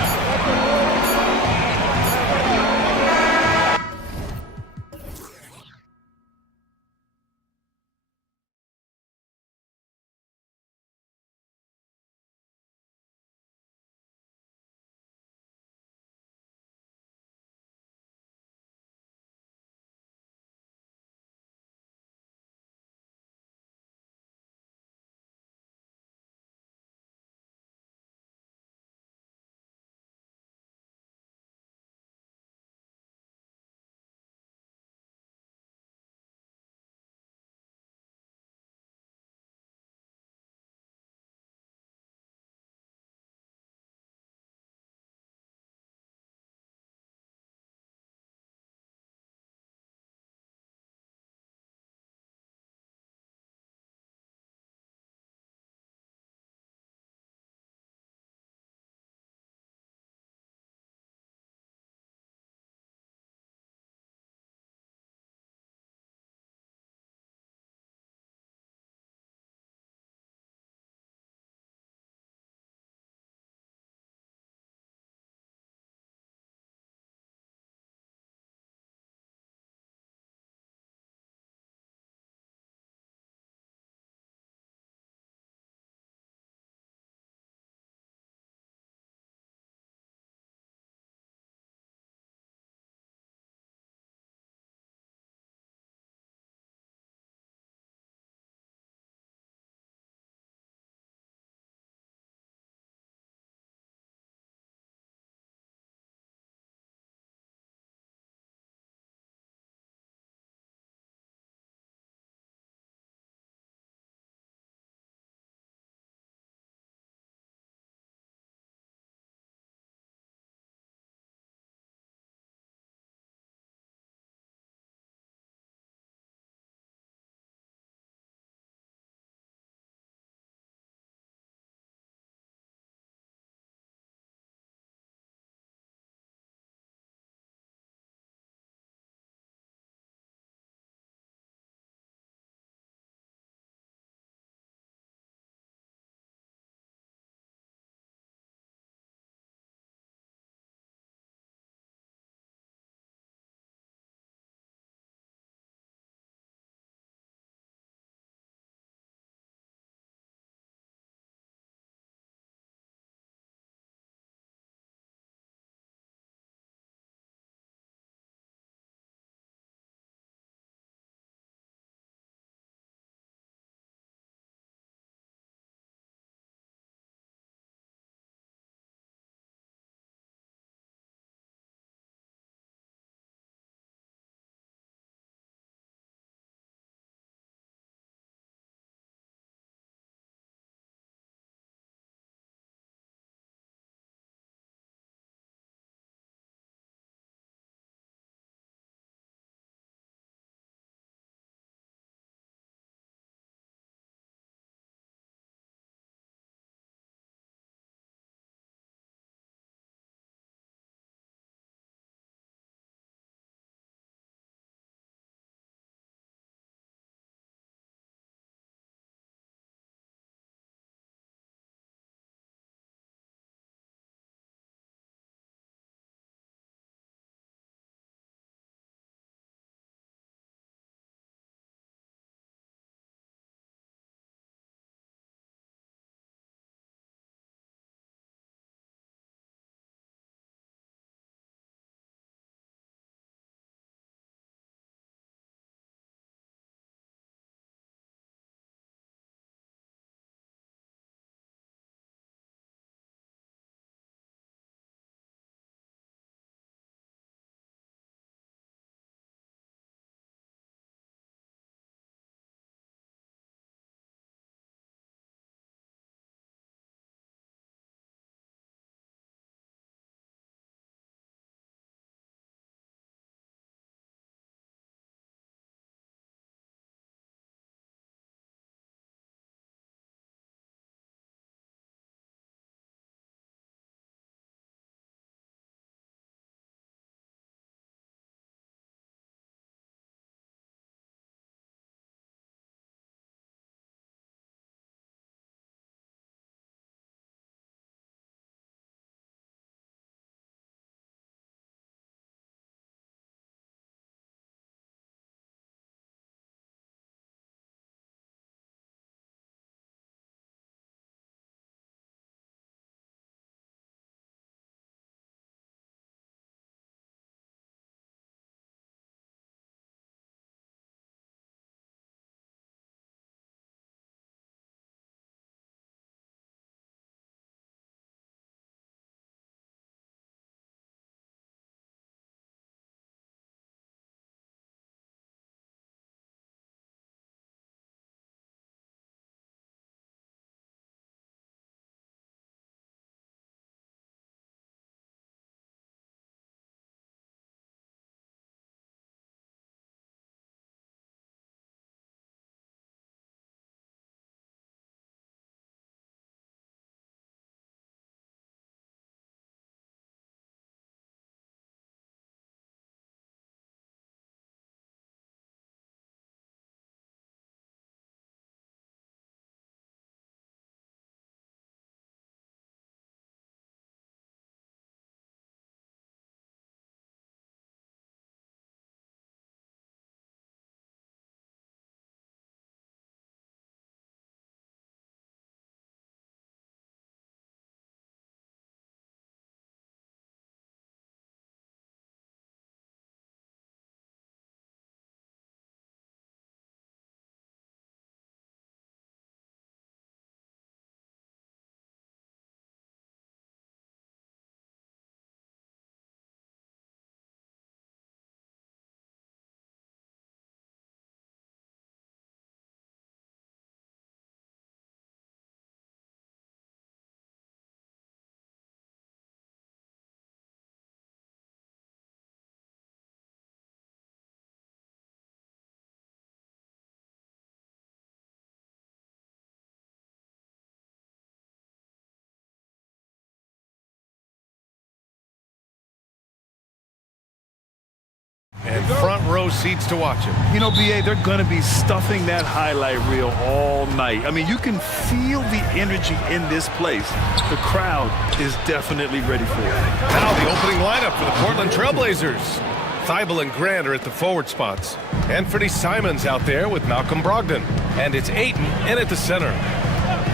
and front row seats to watch it. You know, BA, they're going to be stuffing that highlight reel all night. I mean, you can feel the energy in this place. The crowd is definitely ready for it. Now the opening lineup for the Portland Trailblazers. Thibault and Grant are at the forward spots. Anthony Simons out there with Malcolm Brogdon. And it's Ayton in at the center.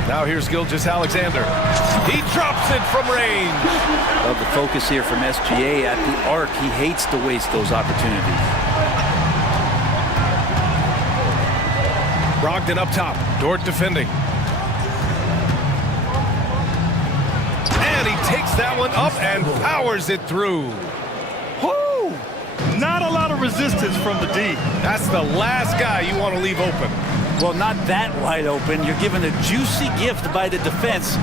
Now here's Gilgeous-Alexander. He drops it from range. Love the focus here from SGA at the arc. He hates to waste those opportunities. Brogdon up top. Dort defending. And he takes that one up and powers it through. Whoo! Not a lot of resistance from the D. That's the last guy you want to leave open. Well, not that wide open. You're given a juicy gift by the defense.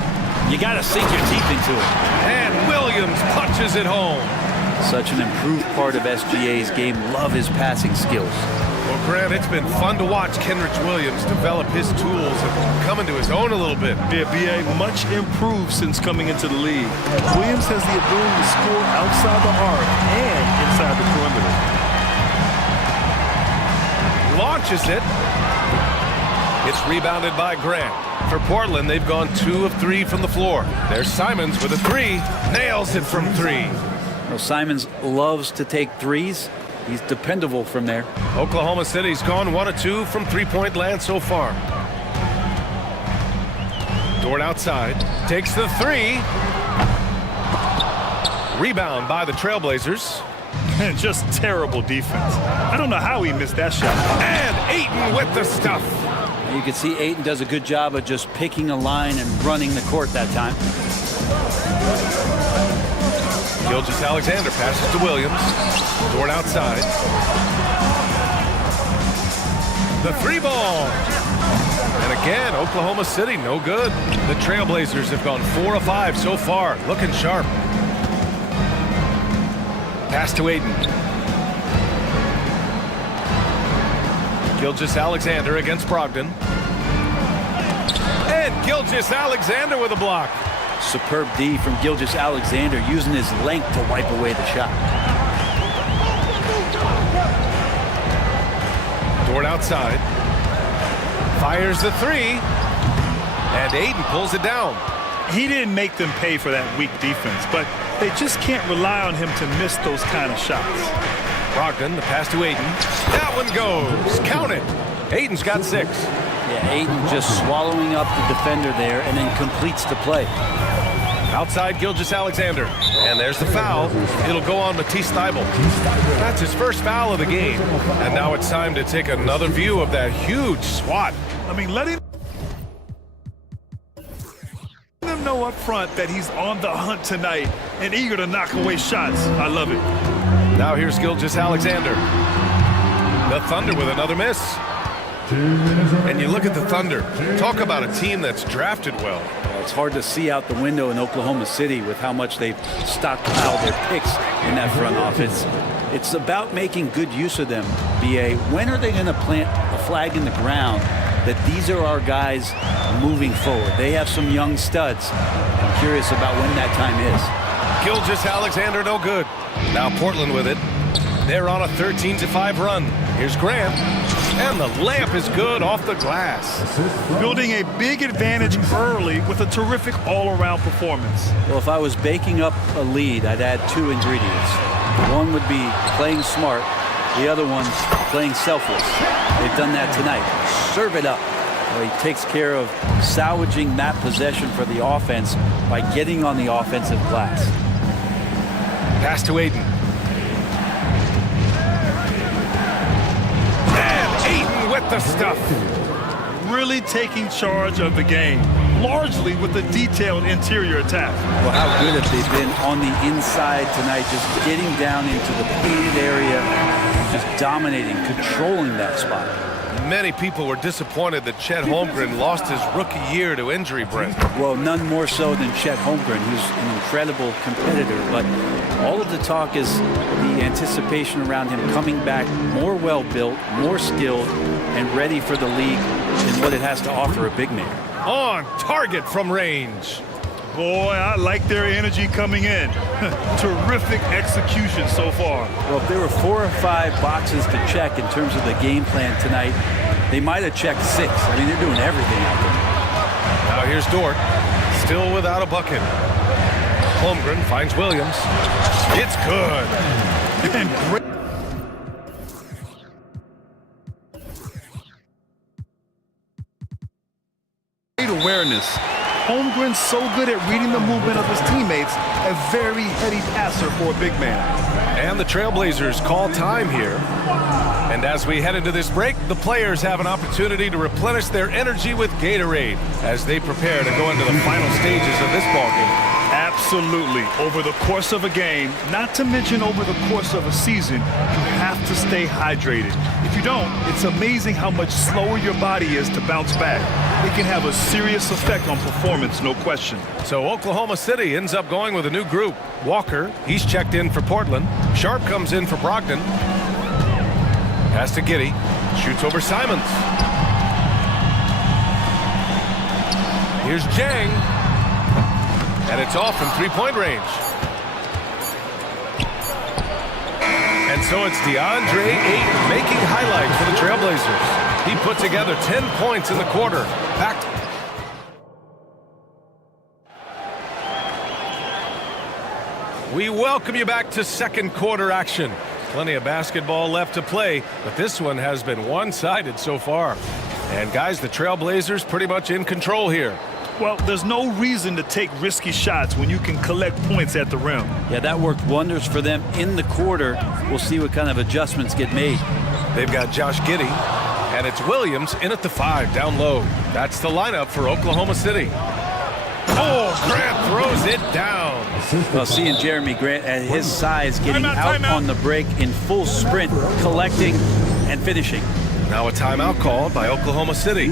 You got to sink your teeth into it. And Williams punches it home. Such an improved part of SGA's game. Love his passing skills. Well, Grant, it's been fun to watch Kenrich Williams develop his tools and come into his own a little bit. Yeah, BA, much improved since coming into the league. Williams has the ability to score outside the arc and inside the perimeter. Launches it. It's rebounded by Grant. For Portland, they've gone 2 of 3 from the floor. There's Simons with a 3. Nails it from 3. Well, Simons loves to take threes. He's dependable from there. Oklahoma City's gone 1 of 2 from three-point land so far. Dort outside. Takes the 3. Rebound by the Trailblazers. And just terrible defense. I don't know how he missed that shot. And Ayton with the stuff. You can see Ayton does a good job of just picking a line and running the court that time. Gilgeous-Alexander passes to Williams. Dort outside. The 3 ball. And again, Oklahoma City, no good. The Trailblazers have gone 4 of 5 so far. Looking sharp. Pass to Ayton. Gilgeous-Alexander against Brogdon. And Gilgeous-Alexander with a block. Superb D from Gilgeous-Alexander, using his length to wipe away the shot. Dort outside. Fires the 3. And Ayton pulls it down. He didn't make them pay for that weak defense, but they just can't rely on him to miss those kind of shots. Brogdon, the pass to Ayton. That one goes. Count it. Ayton's got 6. Yeah, Ayton just swallowing up the defender there and then completes the play. Outside Gilgeous-Alexander. And there's the foul. It'll go on Matisse Thibault. That's his first foul of the game. And now it's time to take another view of that huge swat. I mean, letting them know up front that he's on the hunt tonight and eager to knock away shots. I love it. Now here's Gilgeous-Alexander. The Thunder with another miss. And you look at the Thunder. Talk about a team that's drafted well. It's hard to see out the window in Oklahoma City with how much they've stockpiled their picks in that front office. It's about making good use of them, BA. When are they going to plant a flag in the ground that these are our guys moving forward? They have some young studs. I'm curious about when that time is. Gilgeous-Alexander no good. Now Portland with it. They're on a 13-5 run. Here's Grant. And the layup is good off the glass. Building a big advantage early with a terrific all-around performance. Well, if I was baking up a lead, I'd add 2 ingredients. One would be playing smart. The other one, playing selfless. They've done that tonight. Serve it up. Well, he takes care of salvaging that possession for the offense by getting on the offensive glass. Pass to Ayton. And Ayton with the stuff. Really taking charge of the game, largely with a detailed interior attack. Well, how good have they been on the inside tonight, just getting down into the painted area, just dominating, controlling that spot. Many people were disappointed that Chet Holmgren lost his rookie year to injury, Brent. Well, none more so than Chet Holmgren, who's an incredible competitor. But all of the talk is the anticipation around him coming back more well-built, more skilled, and ready for the league and what it has to offer a big man. On target from range. Boy, I like their energy coming in. Terrific execution so far. Well, if there were 4 or 5 boxes to check in terms of the game plan tonight, they might have checked 6. I mean, they're doing everything out there. Now here's Dort, still without a bucket. Holmgren finds Williams. It's good. And great. Awareness. Holmgren's so good at reading the movement of his teammates, a very heady passer for a big man. And the Trailblazers call time here. And as we head into this break, the players have an opportunity to replenish their energy with Gatorade as they prepare to go into the final stages of this ballgame. Absolutely. Over the course of a game, not to mention over the course of a season, you have to stay hydrated. If you don't, it's amazing how much slower your body is to bounce back. It can have a serious effect on performance, no question. So Oklahoma City ends up going with a new group. Walker, he's checked in for Portland. Sharp comes in for Brogdon. Pass to Giddey. Shoots over Simons. Here's Jang. And it's off from three-point range. And so it's DeAndre Ayton making highlights for the Trailblazers. He put together 10 points in the quarter. Back. We welcome you back to second quarter action. Plenty of basketball left to play, but this one has been one-sided so far. And guys, the Trailblazers pretty much in control here. Well, there's no reason to take risky shots when you can collect points at the rim. Yeah, that worked wonders for them in the quarter. We'll see what kind of adjustments get made. They've got Josh Giddey, and it's Williams in at the 5, down low. That's the lineup for Oklahoma City. Oh, Grant throws it down. Well, seeing Jeremy Grant at his size getting out on the break in full sprint, collecting and finishing. Now a timeout called by Oklahoma City.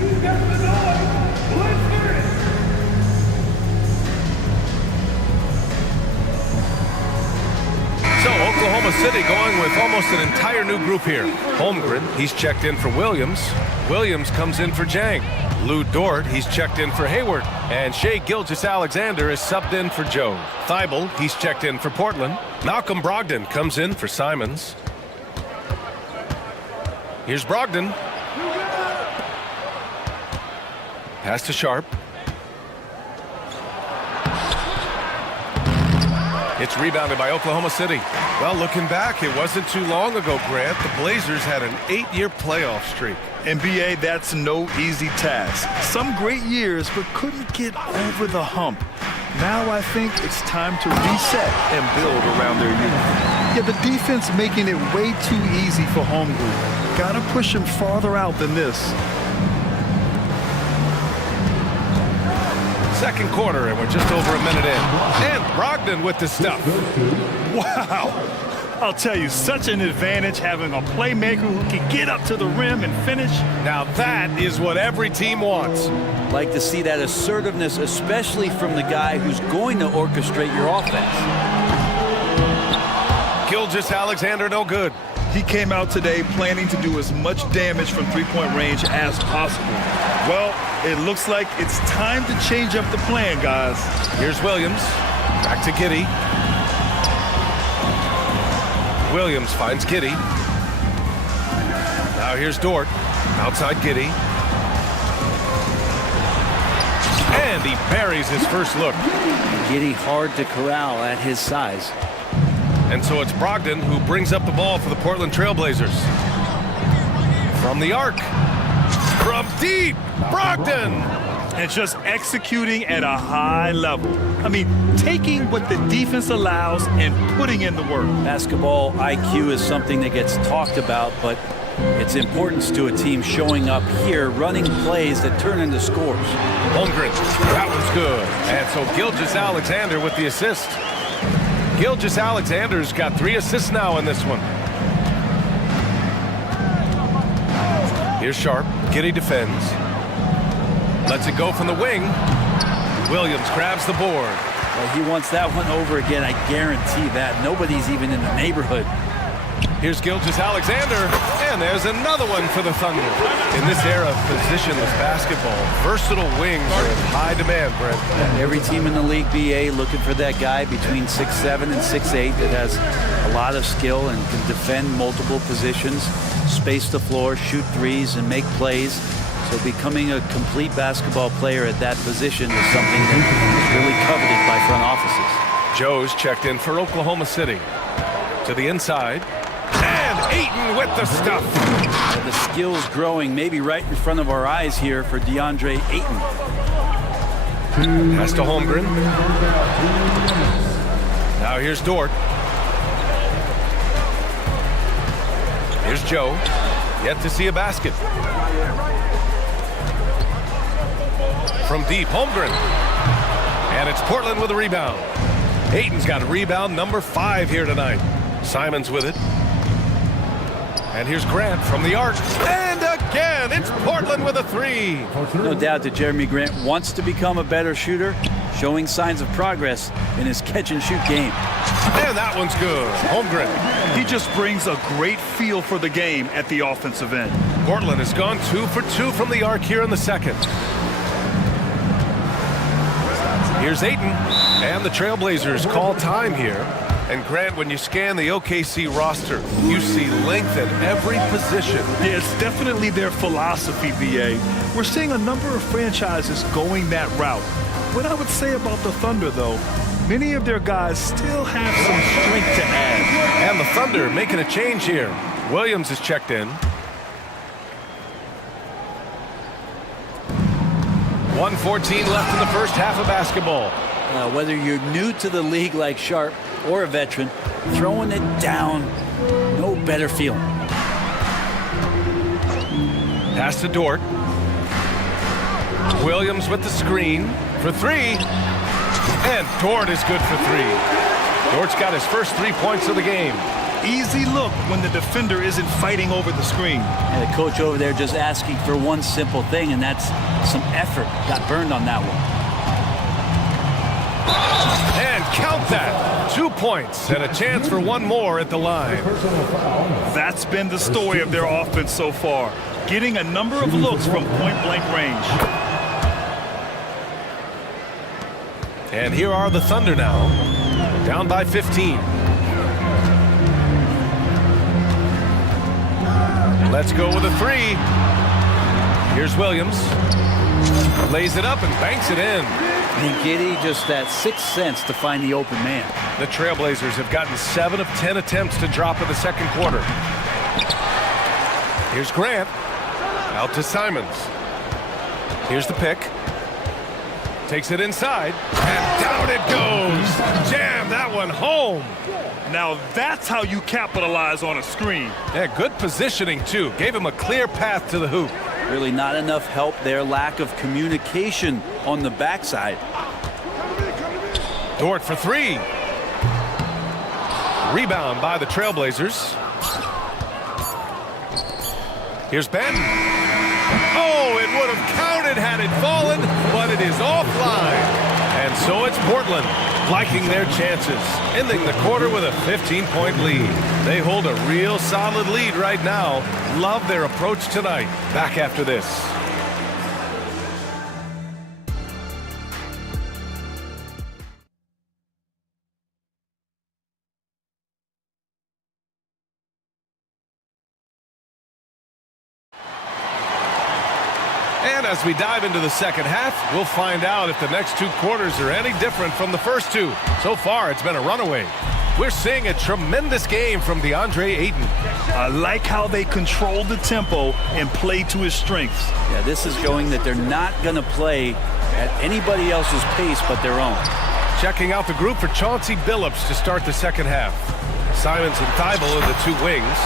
So Oklahoma City going with almost an entire new group here. Holmgren, he's checked in for Williams. Williams comes in for Jang. Lou Dort, he's checked in for Hayward. And Shai Gilgeous-Alexander is subbed in for Joe. Thibault, he's checked in for Portland. Malcolm Brogdon comes in for Simons. Here's Brogdon. Pass to Sharp. It's rebounded by Oklahoma City. Well, looking back, it wasn't too long ago, Grant. The Blazers had an 8-year playoff streak. NBA, that's no easy task. Some great years, but couldn't get over the hump. Now I think it's time to reset and build around their youth. Yeah, the defense making it way too easy for home group. Gotta push him farther out than this. Second quarter, and we're just over a minute in. And Brogdon with the stuff. Wow. I'll tell you, such an advantage having a playmaker who can get up to the rim and finish. Now that is what every team wants. Like to see that assertiveness, especially from the guy who's going to orchestrate your offense. Gilgeous-Alexander no good. He came out today planning to do as much damage from three-point range as possible. Well, it looks like it's time to change up the plan, guys. Here's Williams. Back to Giddey. Williams finds Giddey. Now here's Dort. Outside Giddey. And he buries his first look. Giddey hard to corral at his size. And so it's Brogdon who brings up the ball for the Portland Trailblazers. From the arc. From deep. Brogdon. And just executing at a high level. I mean, taking what the defense allows and putting in the work. Basketball IQ is something that gets talked about, but its importance to a team showing up here, running plays that turn into scores. Holmgren, that one's good. And so Gilgeous-Alexander with the assist. Gilgeous-Alexander's got 3 assists now in this one. Here's Sharp. Giddey defends. Lets it go from the wing. Williams grabs the board. Well, he wants that one over again, I guarantee that. Nobody's even in the neighborhood. Here's Gilgeous-Alexander, and there's another one for the Thunder. In this era of positionless basketball, versatile wings are in high demand, Brent. Every team in the league, BA, looking for that guy between 6'7" and 6'8" that has a lot of skill and can defend multiple positions, space the floor, shoot threes, and make plays. So becoming a complete basketball player at that position is something that is really coveted by front offices. Joe's checked in for Oklahoma City. To the inside. And Ayton with the stuff. The skill's growing maybe right in front of our eyes here for DeAndre Ayton. Pass to Holmgren. Now here's Dort. Here's Joe. Yet to see a basket. From deep, Holmgren. And it's Portland with a rebound. Ayton's got rebound number 5 here tonight. Simons with it. And here's Grant from the arc. And again, it's Portland with a 3. No doubt that Jeremy Grant wants to become a better shooter, showing signs of progress in his catch-and-shoot game. And that one's good. Holmgren. He just brings a great feel for the game at the offensive end. Portland has gone 2 for 2 from the arc here in the second. Here's Ayton. And the Trailblazers call time here. And Grant, when you scan the OKC roster, you see length at every position. Yeah, it's definitely their philosophy, BA. We're seeing a number of franchises going that route. What I would say about the Thunder, though, many of their guys still have some strength to add. And the Thunder making a change here. Williams is checked in. 1:14 left in the first half of basketball. Whether you're new to the league like Sharp or a veteran, throwing it down, no better feeling. Pass to Dort. Williams with the screen for 3. And Dort is good for 3. Dort's got his first 3 points of the game. Easy look when the defender isn't fighting over the screen. And the coach over there just asking for one simple thing, and that's some effort. Got burned on that one. And count that. 2 points and a chance for one more at the line. That's been the story of their offense so far, getting a number of looks from point-blank range. And here are the Thunder now, down by 15. Let's go with a 3. Here's Williams. Lays it up and banks it in. And Giddy, just that 6th sense to find the open man. The Trailblazers have gotten 7 of 10 attempts to drop in the second quarter. Here's Grant. Out to Simons. Here's the pick. Takes it inside. And down it goes. Jam that one home. Now that's how you capitalize on a screen. Yeah, good positioning, too. Gave him a clear path to the hoop. Really not enough help there. Lack of communication on the backside. Dort for 3. Rebound by the Trailblazers. Here's Ben. Oh, it would have counted had it fallen, but it is offline. And so it's Portland liking their chances, ending the quarter with a 15-point lead. They hold a real solid lead right now. Love their approach tonight. Back after this. And as we dive into the second half, we'll find out if the next 2 quarters are any different from the first 2. So far, it's been a runaway. We're seeing a tremendous game from DeAndre Ayton. I like how they control the tempo and play to his strengths. Yeah, this is showing that they're not going to play at anybody else's pace but their own. Checking out the group for Chauncey Billups to start the second half. Simons and Thibault in the 2 wings.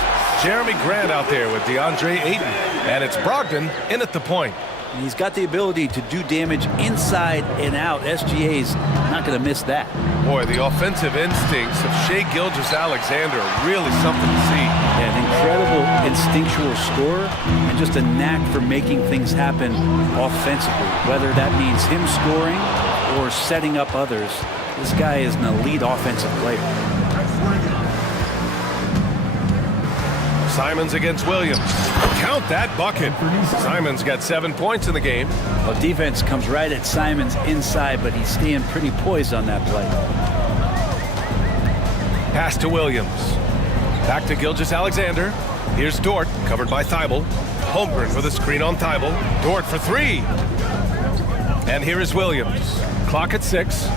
Jeremy Grant out there with DeAndre Ayton. And it's Brogdon in at the point. And he's got the ability to do damage inside and out. SGA's not going to miss that. Boy, the offensive instincts of Shai Gilgeous-Alexander are really something to see. Yeah, an incredible instinctual scorer and just a knack for making things happen offensively. Whether that means him scoring or setting up others, this guy is an elite offensive player. Simons against Williams. Count that bucket. Simons got 7 points in the game. Well, defense comes right at Simons inside, but he's staying pretty poised on that play. Pass to Williams. Back to Gilgeous-Alexander. Here's Dort, covered by Thibault. Holmgren with a screen on Thibault. Dort for three. And here is Williams. Clock at 6.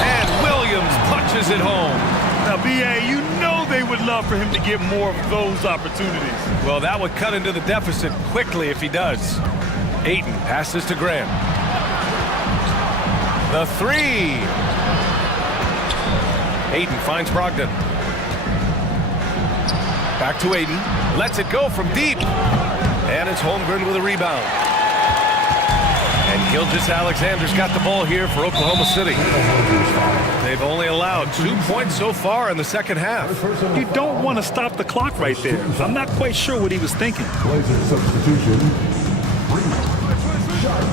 And Williams punches it home. Now, B.A., you know they would love for him to get more of those opportunities. Well, that would cut into the deficit quickly if he does. Ayton passes to Grant. The three. Ayton finds Brogdon. Back to Ayton. Lets it go from deep. And it's Holmgren with a rebound. And Gilgeous-Alexander's got the ball here for Oklahoma City. They've only allowed 2 points so far in the second half. You don't want to stop the clock right there. I'm not quite sure what he was thinking.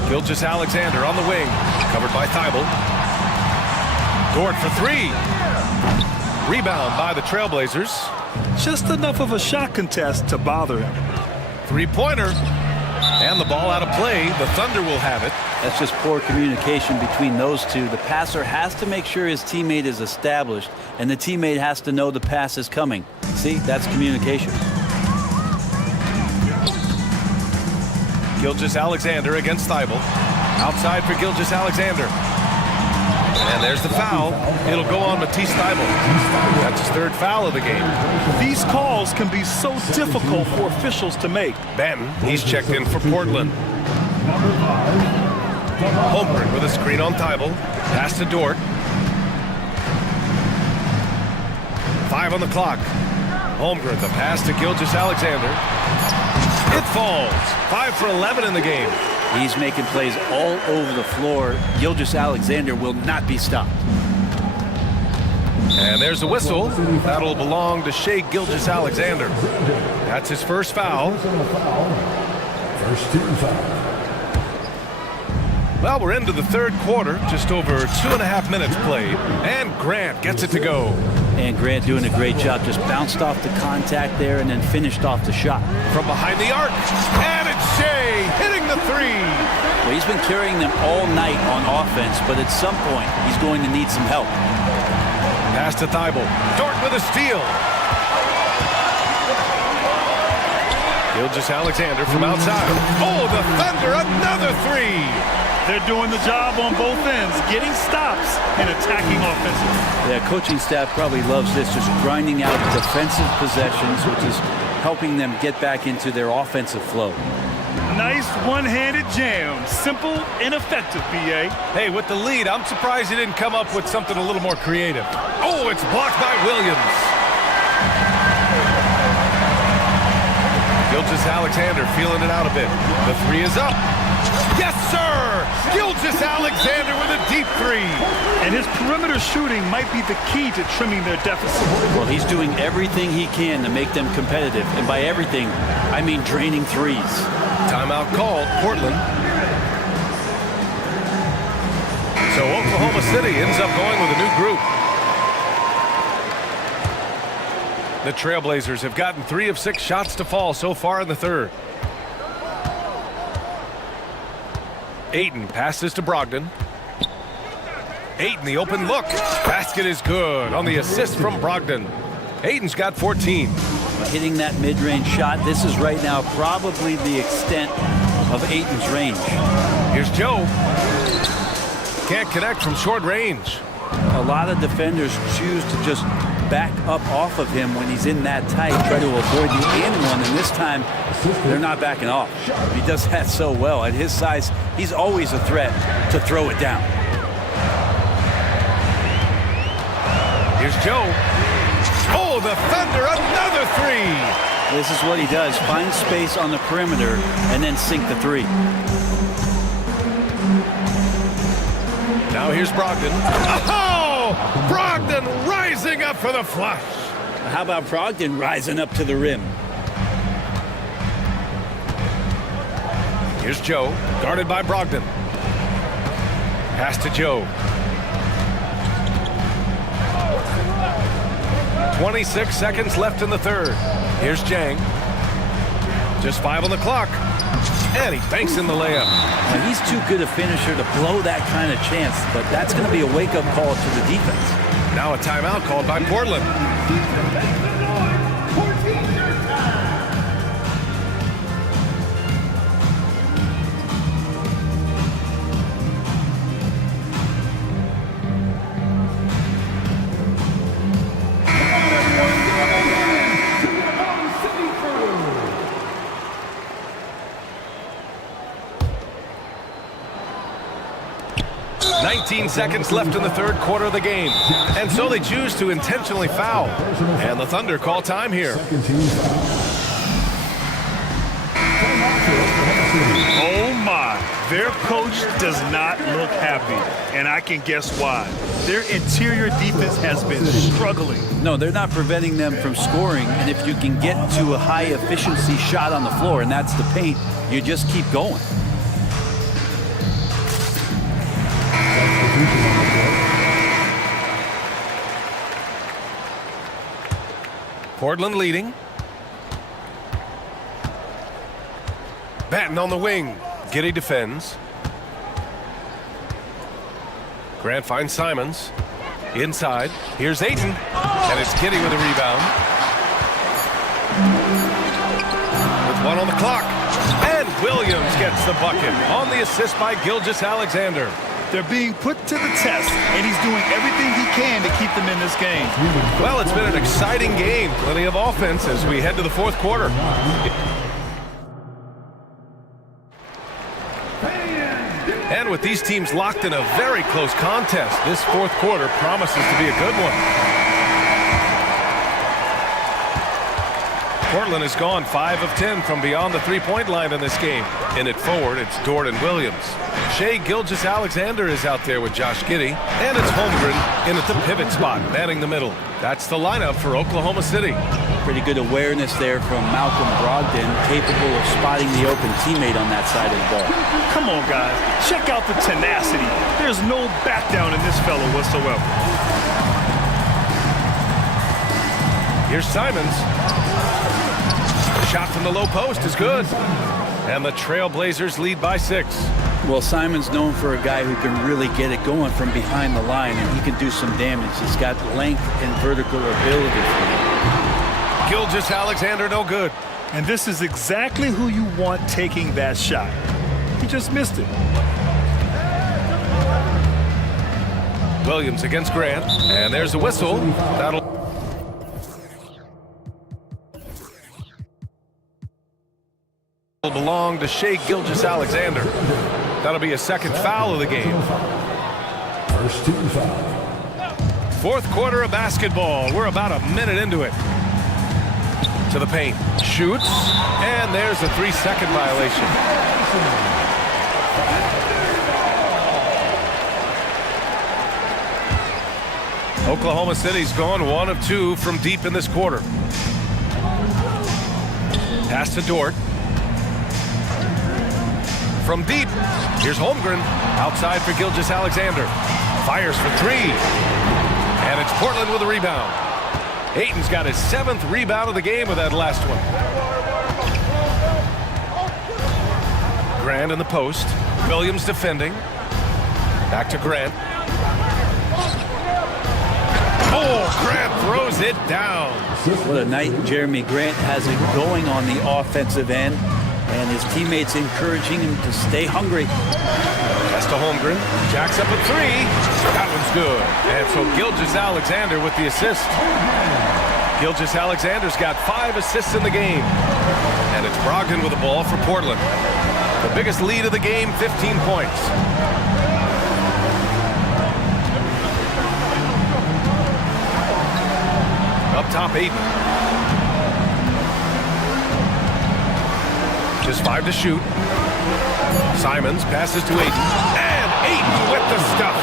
Gilgeous-Alexander on the wing. Covered by Thibault. Dort for three. Rebound by the Trailblazers. Just enough of a shot contest to bother him. Three-pointer. And the ball out of play. The Thunder will have it. That's just poor communication between those two. The passer has to make sure his teammate is established, and the teammate has to know the pass is coming. See, that's communication. Gilgeous-Alexander against Thibault. Outside for Gilgeous-Alexander. And there's the foul. It'll go on Matisse Thibault. That's his third foul of the game. These calls can be so difficult for officials to make. Benton, he's checked in for Portland. Holmgren with a screen on Thibault. Pass to Dort. 5 on the clock. Holmgren, the pass to Gilgeous-Alexander. It falls. 5 for 11 in the game. He's making plays all over the floor. Gilgeous-Alexander will not be stopped. And there's a whistle. That'll belong to Shai Gilgeous-Alexander. That's his first foul. First team foul. Well, we're into the third quarter. Just over 2.5 minutes played. And Grant gets it to go. And Grant doing a great job. Just bounced off the contact there and then finished off the shot. From behind the arc. And it's Shai hitting the three. Well, he's been carrying them all night on offense, but at some point, he's going to need some help. Pass to Thibault. Dort with a steal. Gilgeous-Alexander from outside. Oh, the Thunder, another three. They're doing the job on both ends, getting stops and attacking offensively. Yeah, coaching staff probably loves this, just grinding out defensive possessions, which is helping them get back into their offensive flow. Nice one-handed jam. Simple and effective, B.A. Hey, with the lead, I'm surprised he didn't come up with something a little more creative. Oh, it's blocked by Williams. Gilgeous-Alexander feeling it out a bit. The three is up. Yes, sir! Gilgeous-Alexander with a deep three. And his perimeter shooting might be the key to trimming their deficit. Well, he's doing everything he can to make them competitive. And by everything, I mean draining threes. Timeout called, Portland. So Oklahoma City ends up going with a new group. The Trailblazers have gotten 3 of 6 shots to fall so far in the third. Ayton passes to Brogdon. Ayton, the open look. Basket is good on the assist from Brogdon. Ayton's got 14. Hitting that mid-range shot, this is right now probably the extent of Ayton's range. Here's Joe. Can't connect from short range. A lot of defenders choose to just back up off of him when he's in that tight, try to avoid the in one, and this time they're not backing off. He does that so well. At his size, he's always a threat to throw it down. Here's Joe. Oh, the Thunder, another three. This is what he does, find space on the perimeter and then sink the three. Now here's Brogdon. Oh! Brogdon rising up for the flush. How about Brogdon rising up to the rim? Here's Joe, guarded by Brogdon. Pass to Joe. 26 seconds left in the third. Here's Jang. Just 5 on the clock. And he banks in the layup. Now, he's too good a finisher to blow that kind of chance, but that's going to be a wake-up call to the defense. Now a timeout called by Portland. 19 seconds left in the third quarter of the game. And so they choose to intentionally foul. And the Thunder call time here. Oh my, their coach does not look happy. And I can guess why. Their interior defense has been struggling. No, they're not preventing them from scoring. And if you can get to a high efficiency shot on the floor, and that's the paint, you just keep going. Portland leading. Batten on the wing. Giddy defends. Grant finds Simons. Inside. Here's Ayton. And it's Giddy with a rebound. With 1 on the clock. And Williams gets the bucket on the assist by Gilgeous-Alexander. They're being put to the test, and he's doing everything he can to keep them in this game. Well, it's been an exciting game. Plenty of offense as we head to the fourth quarter. And with these teams locked in a very close contest, this fourth quarter promises to be a good one. Portland has gone 5 of 10 from beyond the three-point line in this game. In it forward, it's Dort and Williams. Shai Gilgeous-Alexander is out there with Josh Giddey. And it's Holmgren in at the pivot spot, manning the middle. That's the lineup for Oklahoma City. Pretty good awareness there from Malcolm Brogdon, capable of spotting the open teammate on that side of the ball. Come on, guys. Check out the tenacity. There's no back down in this fellow whatsoever. Here's Simons. Shot from the low post is good. And the Trailblazers lead by 6. Well, Simon's known for a guy who can really get it going from behind the line, and he can do some damage. He's got length and vertical ability. Gilgeous-Alexander no good. And this is exactly who you want taking that shot. He just missed it. Williams against Grant. And there's the whistle. That'll belong to Shai Gilgeous-Alexander. That'll be a second foul of the game. First team foul. Fourth quarter of basketball. We're about a minute into it. To the paint. Shoots. And there's a 3-second violation. Oklahoma City's gone 1 of 2 from deep in this quarter. Pass to Dort. From deep, here's Holmgren. Outside for Gilgeous-Alexander. Fires for 3. And it's Portland with a rebound. Ayton's got his 7th rebound of the game with that last one. Grant in the post. Williams defending. Back to Grant. Oh, Grant throws it down. What a night Jeremy Grant has it going on the offensive end. And his teammates encouraging him to stay hungry. Pass to Holmgren. Jacks up a 3. That one's good. And so Gilgeous-Alexander with the assist. Gilgeous-Alexander's got 5 assists in the game. And it's Brogdon with the ball for Portland. The biggest lead of the game, 15 points. Up top, Ayton. Just 5 to shoot. Simons passes to Ayton. And Ayton with the stuff.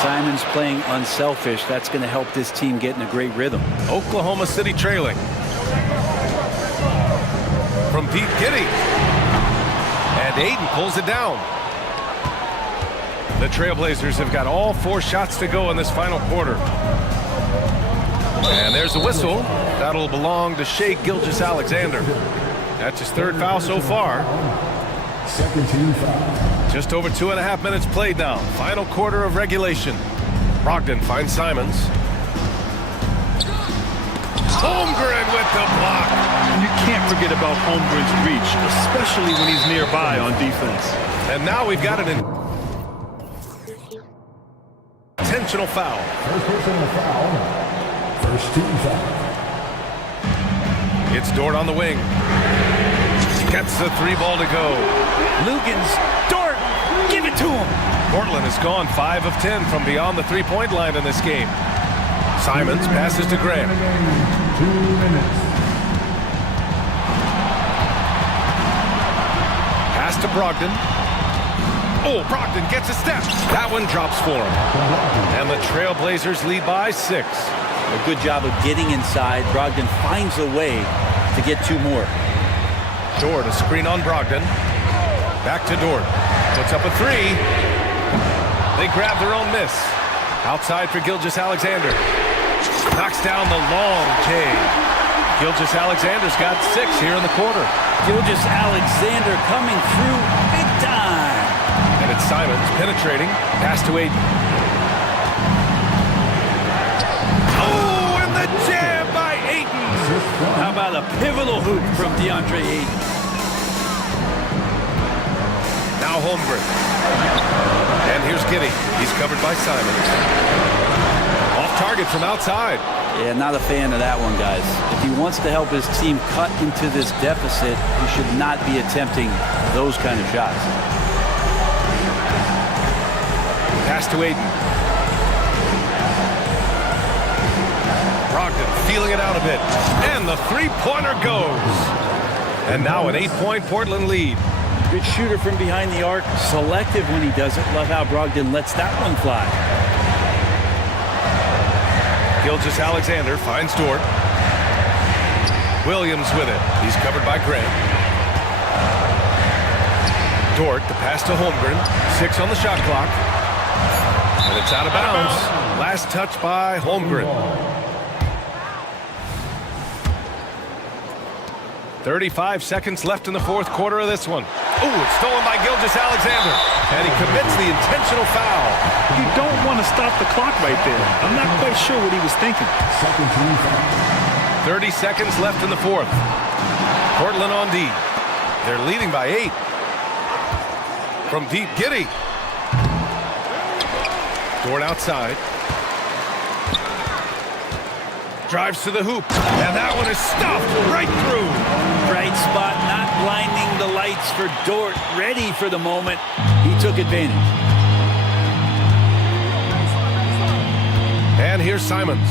Simons playing unselfish. That's going to help this team get in a great rhythm. Oklahoma City trailing. From deep, Giddey. And Ayton pulls it down. The Trailblazers have got all 4 shots to go in this final quarter. And there's a whistle. That'll belong to Shea Gilgeous-Alexander. That's his third foul so far. Second team foul. Just over 2.5 minutes played now. Final quarter of regulation. Brogdon finds Simons. Holmgren with the block. And you can't forget about Holmgren's reach, especially when he's nearby on defense. And now we've got an intentional foul. First personal foul. First team foul. It's Dort on the wing. Gets the 3 ball to go. Lugans, Dort, give it to him. Portland has gone 5 of 10 from beyond the 3-point line in this game. Simons passes to Graham. 2 minutes. Pass to Brogdon. Oh, Brogdon gets a step. That one drops for him. And the Trailblazers lead by 6. A good job of getting inside. Brogdon finds a way to get 2 more. Dort, a screen on Brogdon. Back to Dort. Puts up a 3. They grab their own miss. Outside for Gilgeous-Alexander. Knocks down the long J. Gilgeous-Alexander's got 6 here in the quarter. Gilgeous-Alexander coming through big time. And it's Simons penetrating. Pass to Aiden. Oh, and the jam by Aiden. How about a pivotal hoop from DeAndre Ayton? Now Holmgren. And here's Giddey. He's covered by Simons. Off target from outside. Yeah, not a fan of that one, guys. If he wants to help his team cut into this deficit, he should not be attempting those kind of shots. Pass to Aiden. Brogdon feeling it out a bit. And the 3-pointer goes. And now an 8-point Portland lead. Good shooter from behind the arc. Selective when he does it. Love how Brogdon lets that one fly. Gilgeous-Alexander finds Dort. Williams with it. He's covered by Gray. Dort, the pass to Holmgren. 6 on the shot clock. And it's out of bounds. Last touch by Holmgren. 35 seconds left in the fourth quarter of this one. Ooh, it's stolen by Gilgeous-Alexander. And he commits the intentional foul. You don't want to stop the clock right there. I'm not quite sure what he was thinking. Second team foul. 30 seconds left in the fourth. Portland on D. They're leading by 8. From deep, Giddey. Dort outside. Drives to the hoop. And that one is stuffed right through. Bright spot, not blinding the lights for Dort. Ready for the moment. He took advantage. And here's Simons.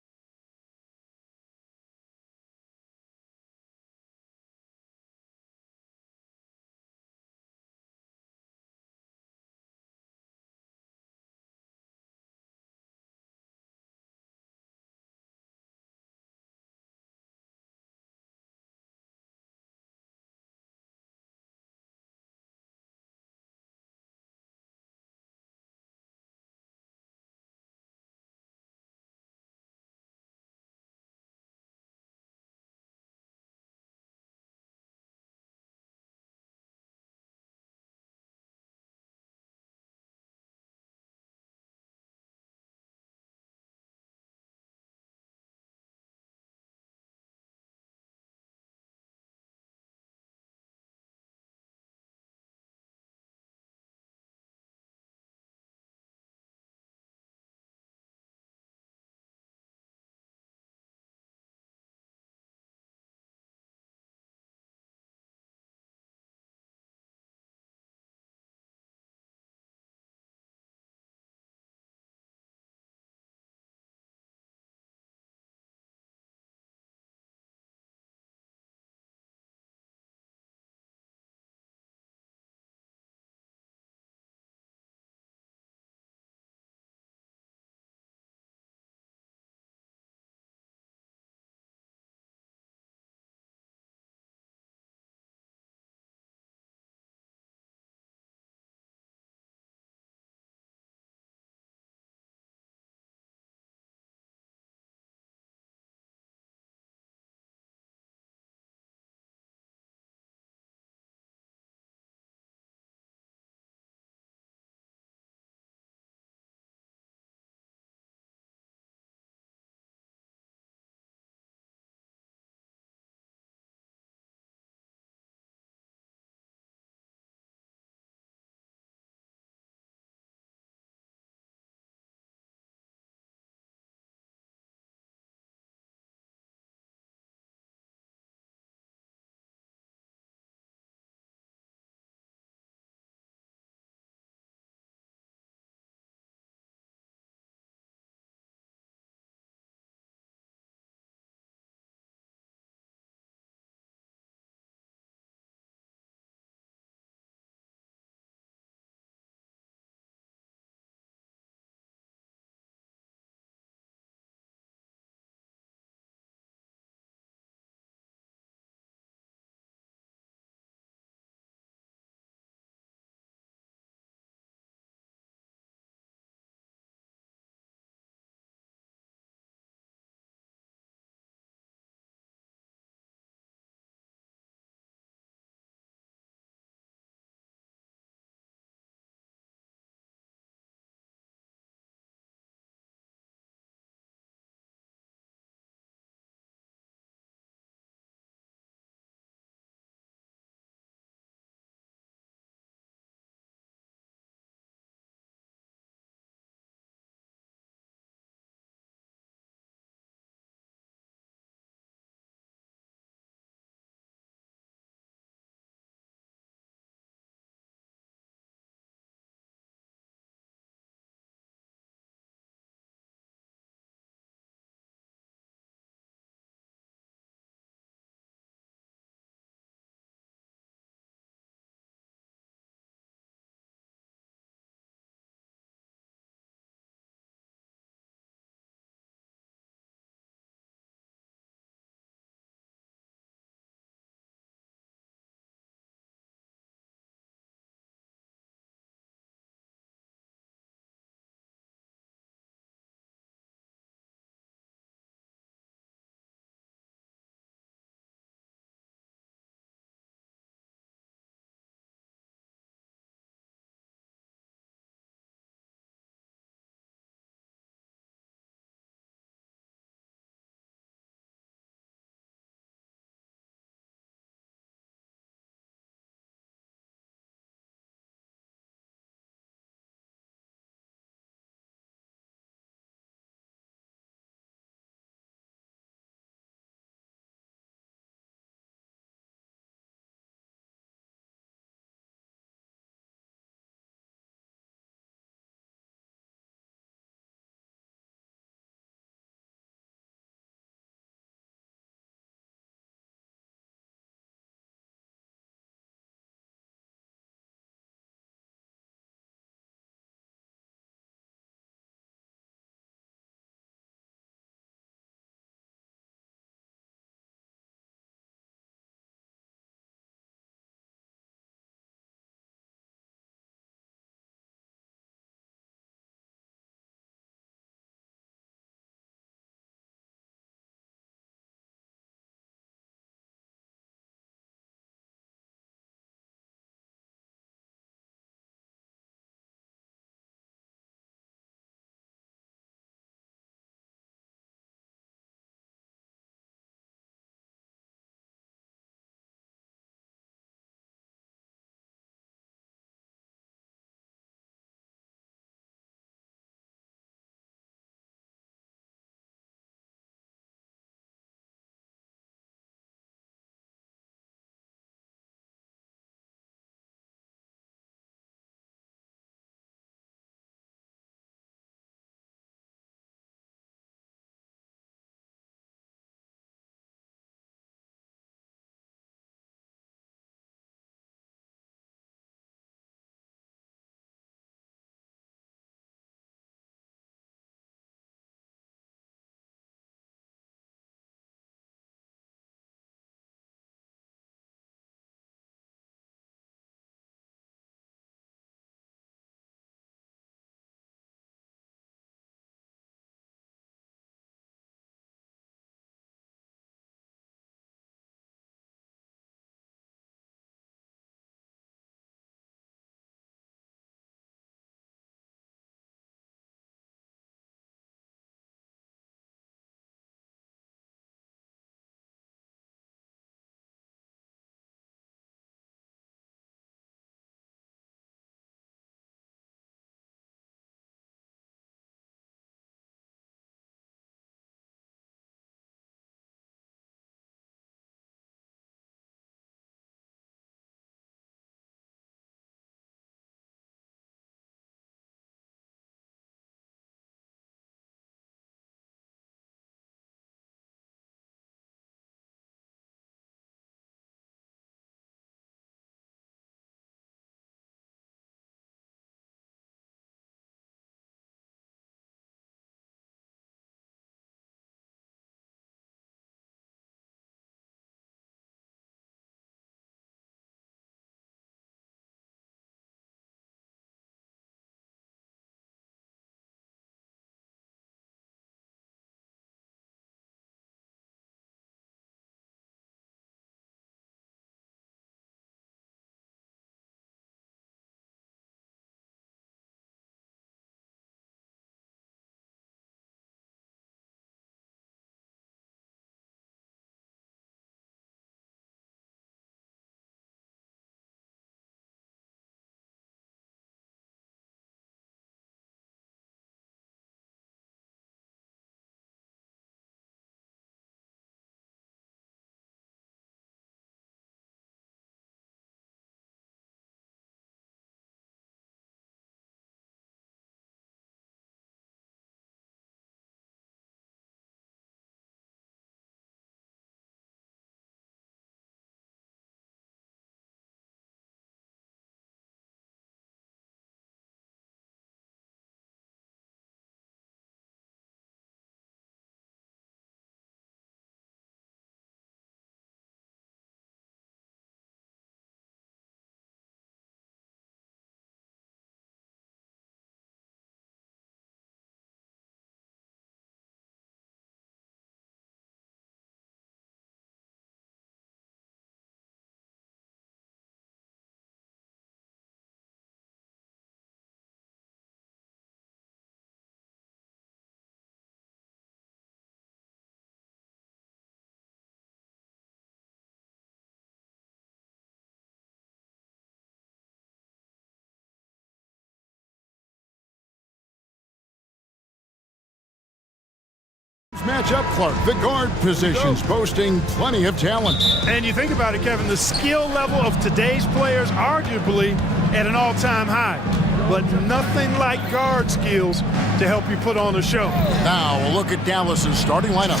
matchup, Clark, the guard positions boasting plenty of talent. And you think about it, Kevin, the skill level of today's players arguably at an all-time high. But nothing like guard skills to help you put on a show. Now a look at Dallas's starting lineup.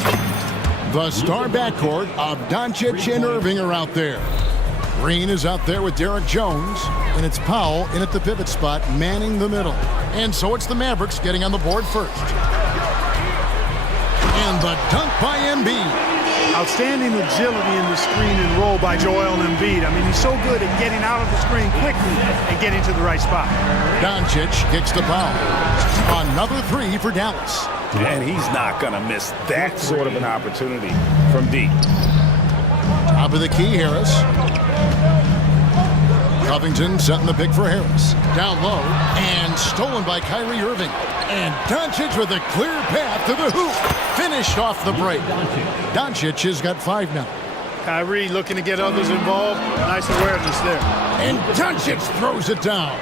The star backcourt of Doncic and Irving are out there. Green is out there with Derek Jones, and it's Powell in at the pivot spot, manning the middle. And so it's the Mavericks getting on the board first. And the dunk by Embiid. Outstanding agility in the screen and roll by Joel Embiid. I mean, he's so good at getting out of the screen quickly and getting to the right spot. Doncic kicks to Powell. Another three for Dallas. And he's not going to miss that sort of an opportunity from deep. Top of the key, Harris. Covington setting the pick for Harris. Down low and stolen by Kyrie Irving. And Doncic with a clear path to the hoop. Finished off the break. Doncic has got 5 now. Kyrie looking to get others involved. Nice awareness there. And Doncic throws it down.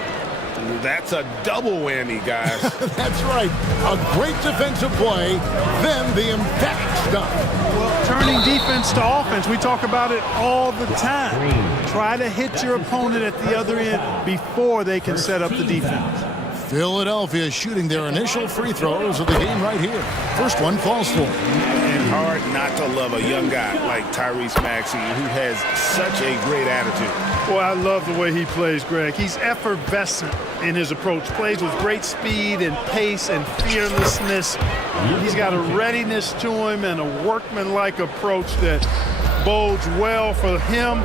That's a double whammy, guys. That's right. A great defensive play, then the emphatic stuff. Well, turning defense to offense, we talk about it all the time. Try to hit your opponent at the other end before they can set up the defense. Philadelphia shooting their initial free throws of the game right here. First one falls for. And hard not to love a young guy like Tyrese Maxey, who has such a great attitude. Boy, I love the way he plays, Greg. He's effervescent in his approach. Plays with great speed and pace and fearlessness. He's got a readiness to him and a workmanlike approach that bodes well for him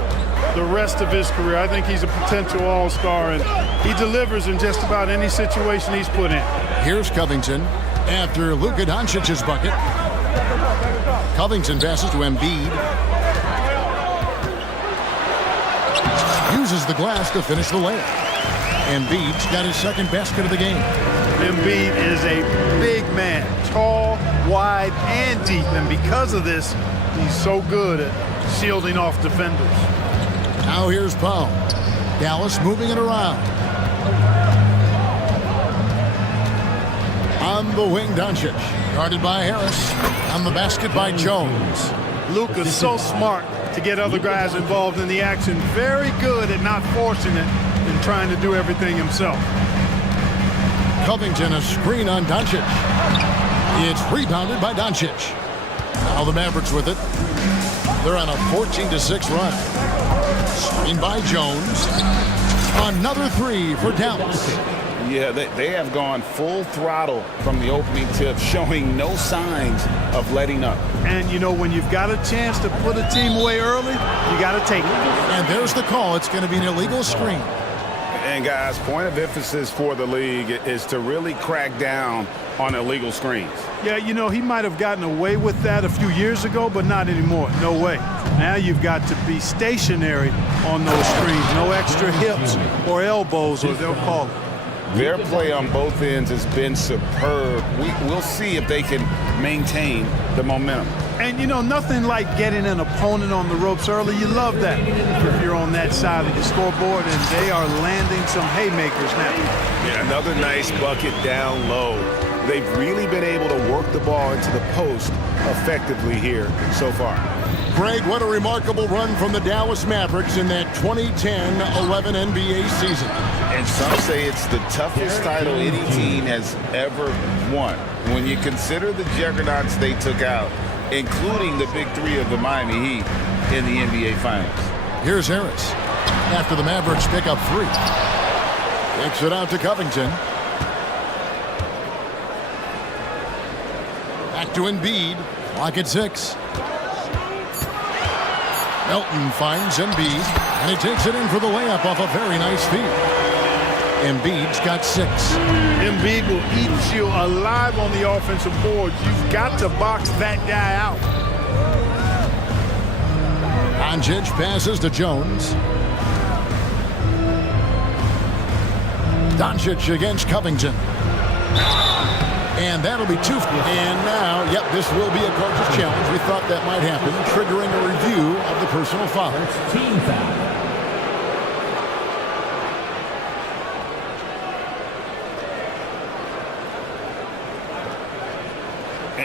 the rest of his career. I think he's a potential all-star, and he delivers in just about any situation he's put in. Here's Covington after Luka Doncic's bucket. Covington passes to Embiid. Uses the glass to finish the layup. Embiid's got his second basket of the game. Embiid is a big man, tall, wide, and deep, and because of this, he's so good at shielding off defenders. Now here's Powell. Dallas moving it around. On the wing, Doncic. Guarded by Harris. On the basket by Jones. Luka's so smart to get other guys involved in the action. Very good at not forcing it and trying to do everything himself. Covington, a screen on Doncic. It's rebounded by Doncic. Now the Mavericks with it. They're on a 14-6 run. Screen by Jones. Another three for Dallas. Yeah, they have gone full throttle from the opening tip, showing no signs of letting up. And, you know, when you've got a chance to put a team away early, you got to take it. And there's the call. It's going to be an illegal screen. And, guys, point of emphasis for the league is to really crack down on illegal screens. Yeah, you know, he might have gotten away with that a few years ago, but not anymore. No way. Now you've got to be stationary on those screens. No extra hips or elbows, or they'll call it. Their play on both ends has been superb. We'll see if they can maintain the momentum. And, you know, nothing like getting an opponent on the ropes early. You love that if you're on that side of the scoreboard, and they are landing some haymakers now. Yeah, another nice bucket down low. They've really been able to work the ball into the post effectively here so far. Greg, what a remarkable run from the Dallas Mavericks in that 2010-11 NBA season. And some say it's the toughest title any team has ever won. When you consider the juggernauts they took out, including the big three of the Miami Heat in the NBA Finals. Here's Harris. After the Mavericks pick up three. Kicks it out to Covington. Back to Embiid. Clock at 6. Melton finds Embiid, and he takes it in for the layup off a very nice feed. Embiid's got 6. Embiid will eat you alive on the offensive boards. You've got to box that guy out. Doncic passes to Jones. Doncic against Covington. And that'll be 2. And now, yep, this will be a coach's challenge. We thought that might happen, triggering a review of the personal foul. Team foul.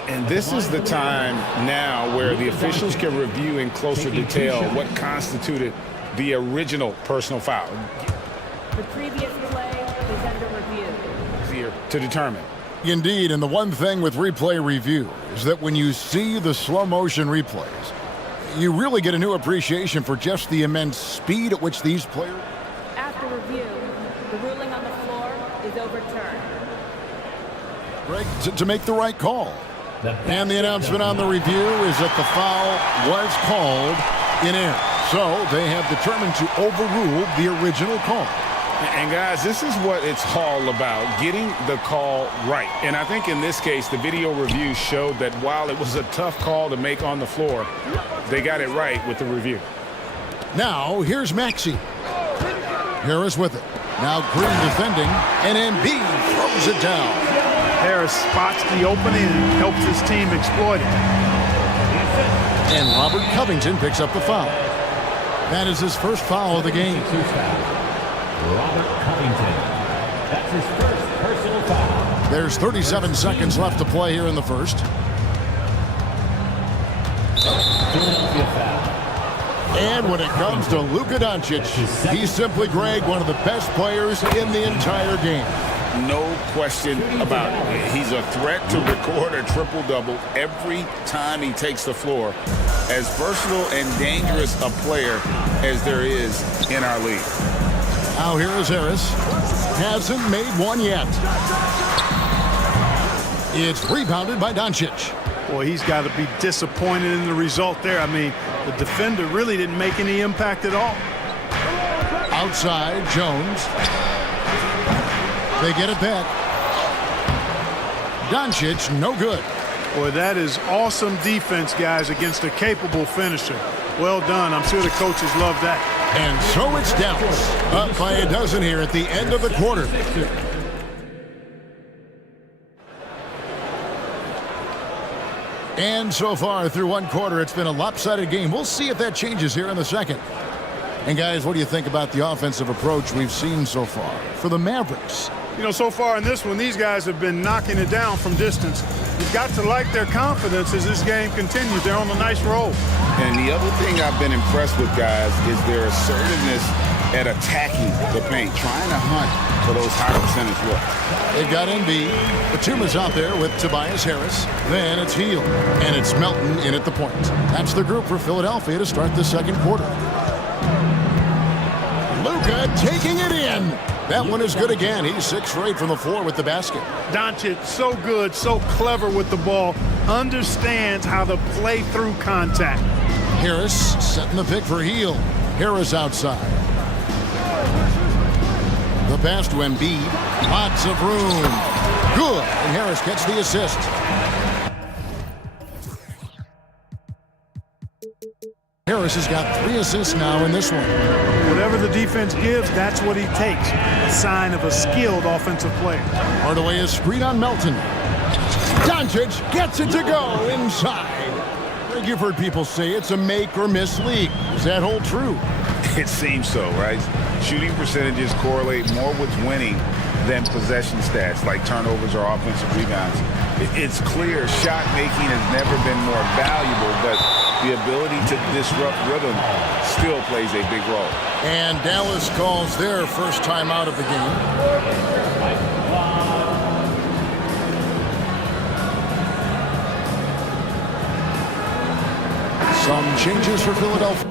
And this is the time now where the officials can review in closer detail what constituted the original personal foul. The previous play is under review. Easier to determine. Indeed, and the one thing with replay review is that when you see the slow motion replays, you really get a new appreciation for just the immense speed at which these players... After review, the ruling on the floor is overturned. Greg, to make the right call. And the announcement on the review is that the foul was called in error. So they have determined to overrule the original call. And guys, this is what it's all about, getting the call right. And I think in this case, the video review showed that while it was a tough call to make on the floor, they got it right with the review. Now, here's Maxey. Harris with it. Now Green defending, and Embiid throws it down. Harris spots the opening and helps his team exploit it. And Robert Covington picks up the foul. That is his first foul of the game. Robert Covington. That's his first personal foul. There's 37 seconds left to play here in the first. Philadelphia foul. And when it comes to Luka Doncic, he's simply, Greg, one of the best players in the entire game. No question about it. He's a threat to record a triple-double every time he takes the floor. As versatile and dangerous a player as there is in our league. Now here is Harris. Hasn't made one yet. It's rebounded by Doncic. Boy, he's got to be disappointed in the result there. I mean, the defender really didn't make any impact at all. Outside, Jones. They get it back. Doncic, no good. Boy, that is awesome defense, guys, against a capable finisher. Well done. I'm sure the coaches love that. And so it's Dallas, up by a dozen here at the end of the quarter. And so far through one quarter, it's been a lopsided game. We'll see if that changes here in the second. And guys, what do you think about the offensive approach we've seen so far for the Mavericks? You know, so far in this one, these guys have been knocking it down from distance. You've got to like their confidence as this game continues. They're on a nice roll. And the other thing I've been impressed with, guys, is their assertiveness at attacking the paint, trying to hunt for those high percentage looks. They've got Embiid. Batuma's out there with Tobias Harris. Then it's Hill. And it's Melton in at the point. That's the group for Philadelphia to start the second quarter. Luka taking it in. That one is good again. He's 6 for 8 from the floor with the basket. Doncic, so good, so clever with the ball. Understands how to play through contact. Harris setting the pick for Hill. Harris outside. The pass to Embiid. Lots of room. Good. And Harris gets the assist. Harris has got 3 assists now in this one. Whatever the defense gives, that's what he takes. A sign of a skilled offensive player. Hardaway is screen on Melton. Doncic gets it to go inside. You've heard people say it's a make or miss league. Does that hold true? It seems so, right? Shooting percentages correlate more with winning than possession stats like turnovers or offensive rebounds. It's clear shot making has never been more valuable, but the ability to disrupt rhythm still plays a big role. And Dallas calls their first time out of the game. Some changes for Philadelphia.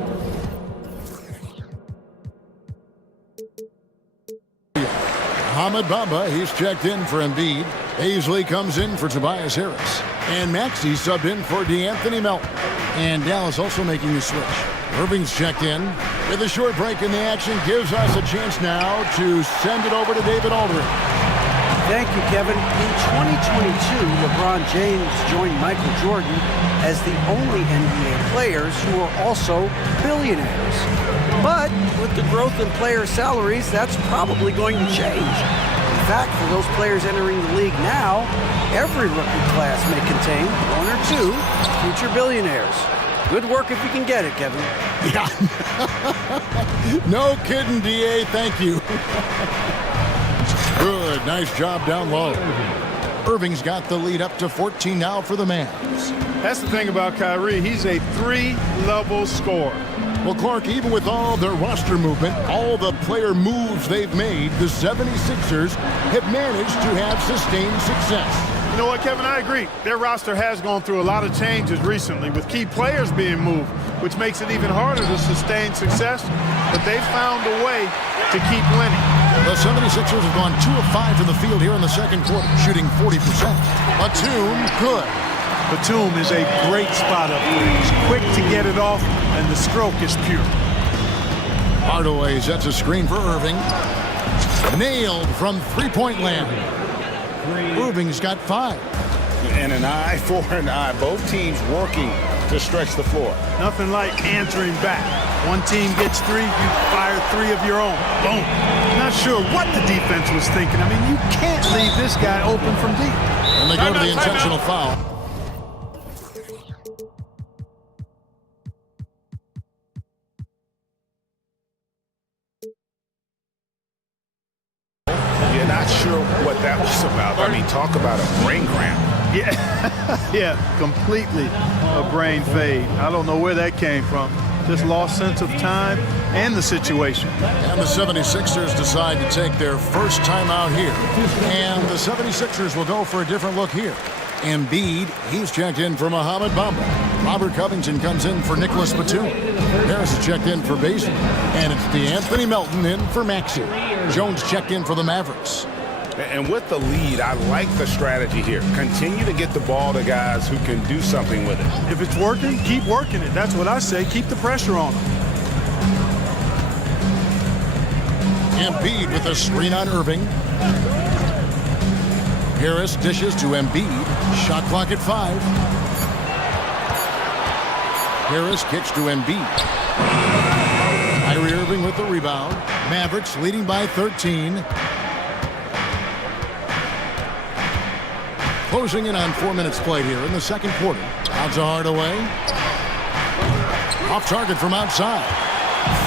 Hamid Bamba, he's checked in for Embiid. Hazley comes in for Tobias Harris. And Maxey subbed in for DeAnthony Melton. And Dallas also making a switch. Irving's checked in. With a short break in the action, gives us a chance now to send it over to David Aldridge. Thank you, Kevin. In 2022, LeBron James joined Michael Jordan as the only NBA players who are also billionaires. But with the growth in player salaries, that's probably going to change. In fact, for those players entering the league now, every rookie class may contain 1 or 2 future billionaires. Good work if you can get it, Kevin. Yeah. No kidding, DA. Thank you. Good. Nice job down low. Irving's got the lead up to 14 now for the Mavs. That's the thing about Kyrie. He's a three-level scorer. Well, Clark, even with all their roster movement, all the player moves they've made, the 76ers have managed to have sustained success. You know what, Kevin? I agree. Their roster has gone through a lot of changes recently with key players being moved, which makes it even harder to sustain success, but they've found a way to keep winning. The 76ers have gone 2 of 5 from the field here in the second quarter, shooting 40%. Batum, good. Batum is a great spot up there. He's quick to get it off, and the stroke is pure. Hardaway sets a screen for Irving. Nailed from three-point land. Irving's got 5. And an eye for an eye. Both teams working to stretch the floor. Nothing like answering back. One team gets 3, you fire 3 of your own. Boom. Not sure what the defense was thinking. I mean, you can't leave this guy open from deep. And they go to the intentional foul. You're not sure what that was about. I mean, talk about a brain cramp. Yeah, yeah, completely a brain fade. I don't know where that came from. Just lost sense of time and the situation. And the 76ers decide to take their first time out here. And the 76ers will go for a different look here. Embiid, he's checked in for Mohamed Bamba. Robert Covington comes in for Nicholas Batum. Harris is checked in for Basin. And it's DeAnthony Melton in for Maxey. Jones checked in for the Mavericks. And with the lead, I like the strategy here. Continue to get the ball to guys who can do something with it. If it's working, keep working it. That's what I say. Keep the pressure on them. Embiid with a screen on Irving. Harris dishes to Embiid. Shot clock at 5. Harris kicks to Embiid. Kyrie Irving with the rebound. Mavericks leading by 13. Closing in on 4 minutes played here in the second quarter. Out to Hardaway. Off target from outside.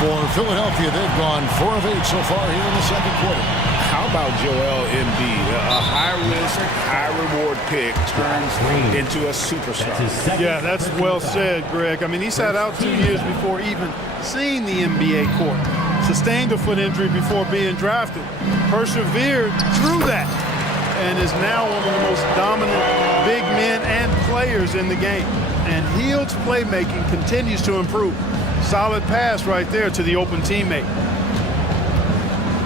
For Philadelphia, they've gone 4 of 8 so far here in the second quarter. How about Joel Embiid? A high-risk, high-reward pick turns into a superstar. Yeah, that's well said, Greg. I mean, he sat out 2 years before even seeing the NBA court. Sustained a foot injury before being drafted. Persevered through that. And is now one of the most dominant big men and players in the game. And Hield's playmaking continues to improve. Solid pass right there to the open teammate.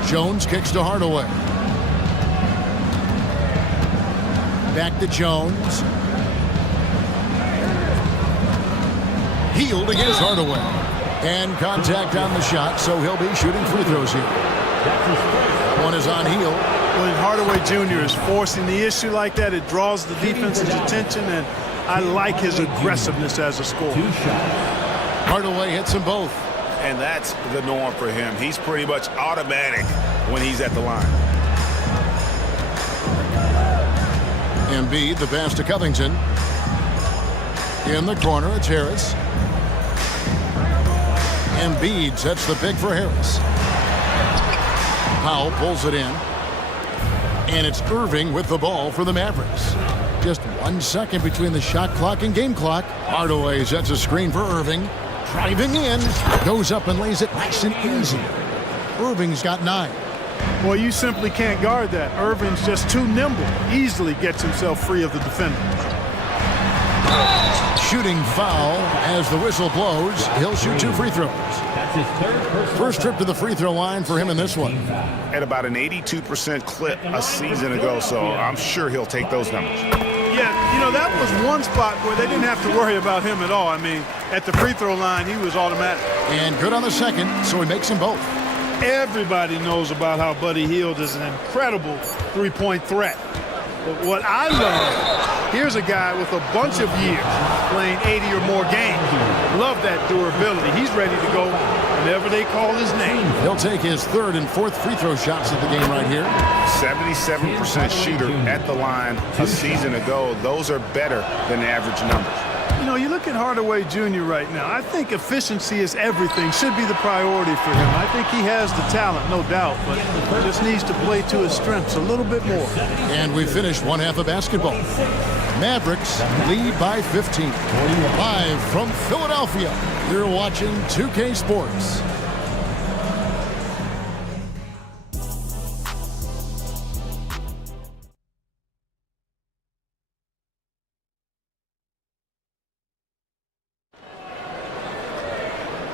Jones kicks to Hardaway. Back to Jones. Hield against Hardaway. And contact on the shot, so he'll be shooting free throws here. One is on Hield. When Hardaway Jr. is forcing the issue like that, it draws the defense's attention, and I like his aggressiveness as a scorer. Hardaway hits them both. And that's the norm for him. He's pretty much automatic when he's at the line. Embiid, the pass to Covington. In the corner, it's Harris. Embiid sets the pick for Harris. Powell pulls it in. And it's Irving with the ball for the Mavericks. Just 1 second between the shot clock and game clock. Hardaway sets a screen for Irving. Driving in. Goes up and lays it nice and easy. Irving's got 9. Well, you simply can't guard that. Irving's just too nimble. Easily gets himself free of the defender. Shooting foul as the whistle blows. He'll shoot 2 free throws. First trip to the free throw line for him in this one. At about an 82% clip a season ago, so I'm sure he'll take those numbers. Yeah, you know, that was one spot where they didn't have to worry about him at all. I mean, at the free throw line, he was automatic. And good on the second, so he makes them both. Everybody knows about how Buddy Hield is an incredible three-point threat. But what I love, here's a guy with a bunch of years playing 80 or more games. Love that durability. He's ready to go whenever they call his name. He'll take his 3rd and 4th free throw shots of the game right here. 77% shooter at the line a season ago. Those are better than average numbers. You know, you look at Hardaway Jr. right now. I think efficiency is everything, should be the priority for him. I think he has the talent, no doubt, but just needs to play to his strengths a little bit more. And we finished one half of basketball. Mavericks lead by 15. Live from Philadelphia, you're watching 2K Sports.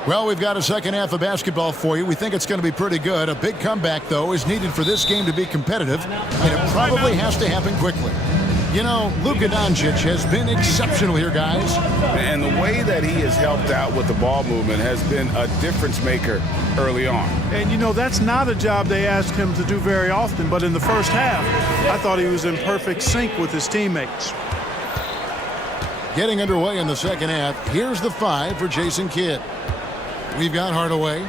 Well, we've got a second half of basketball for you. We think it's going to be pretty good. A big comeback, though, is needed for this game to be competitive, and it probably has to happen quickly. You know, Luka Doncic has been exceptional here, guys. And the way that he has helped out with the ball movement has been a difference maker early on. And, you know, that's not a job they asked him to do very often, but in the first half, I thought he was in perfect sync with his teammates. Getting underway in the second half, here's the 5 for Jason Kidd. We've got Hardaway.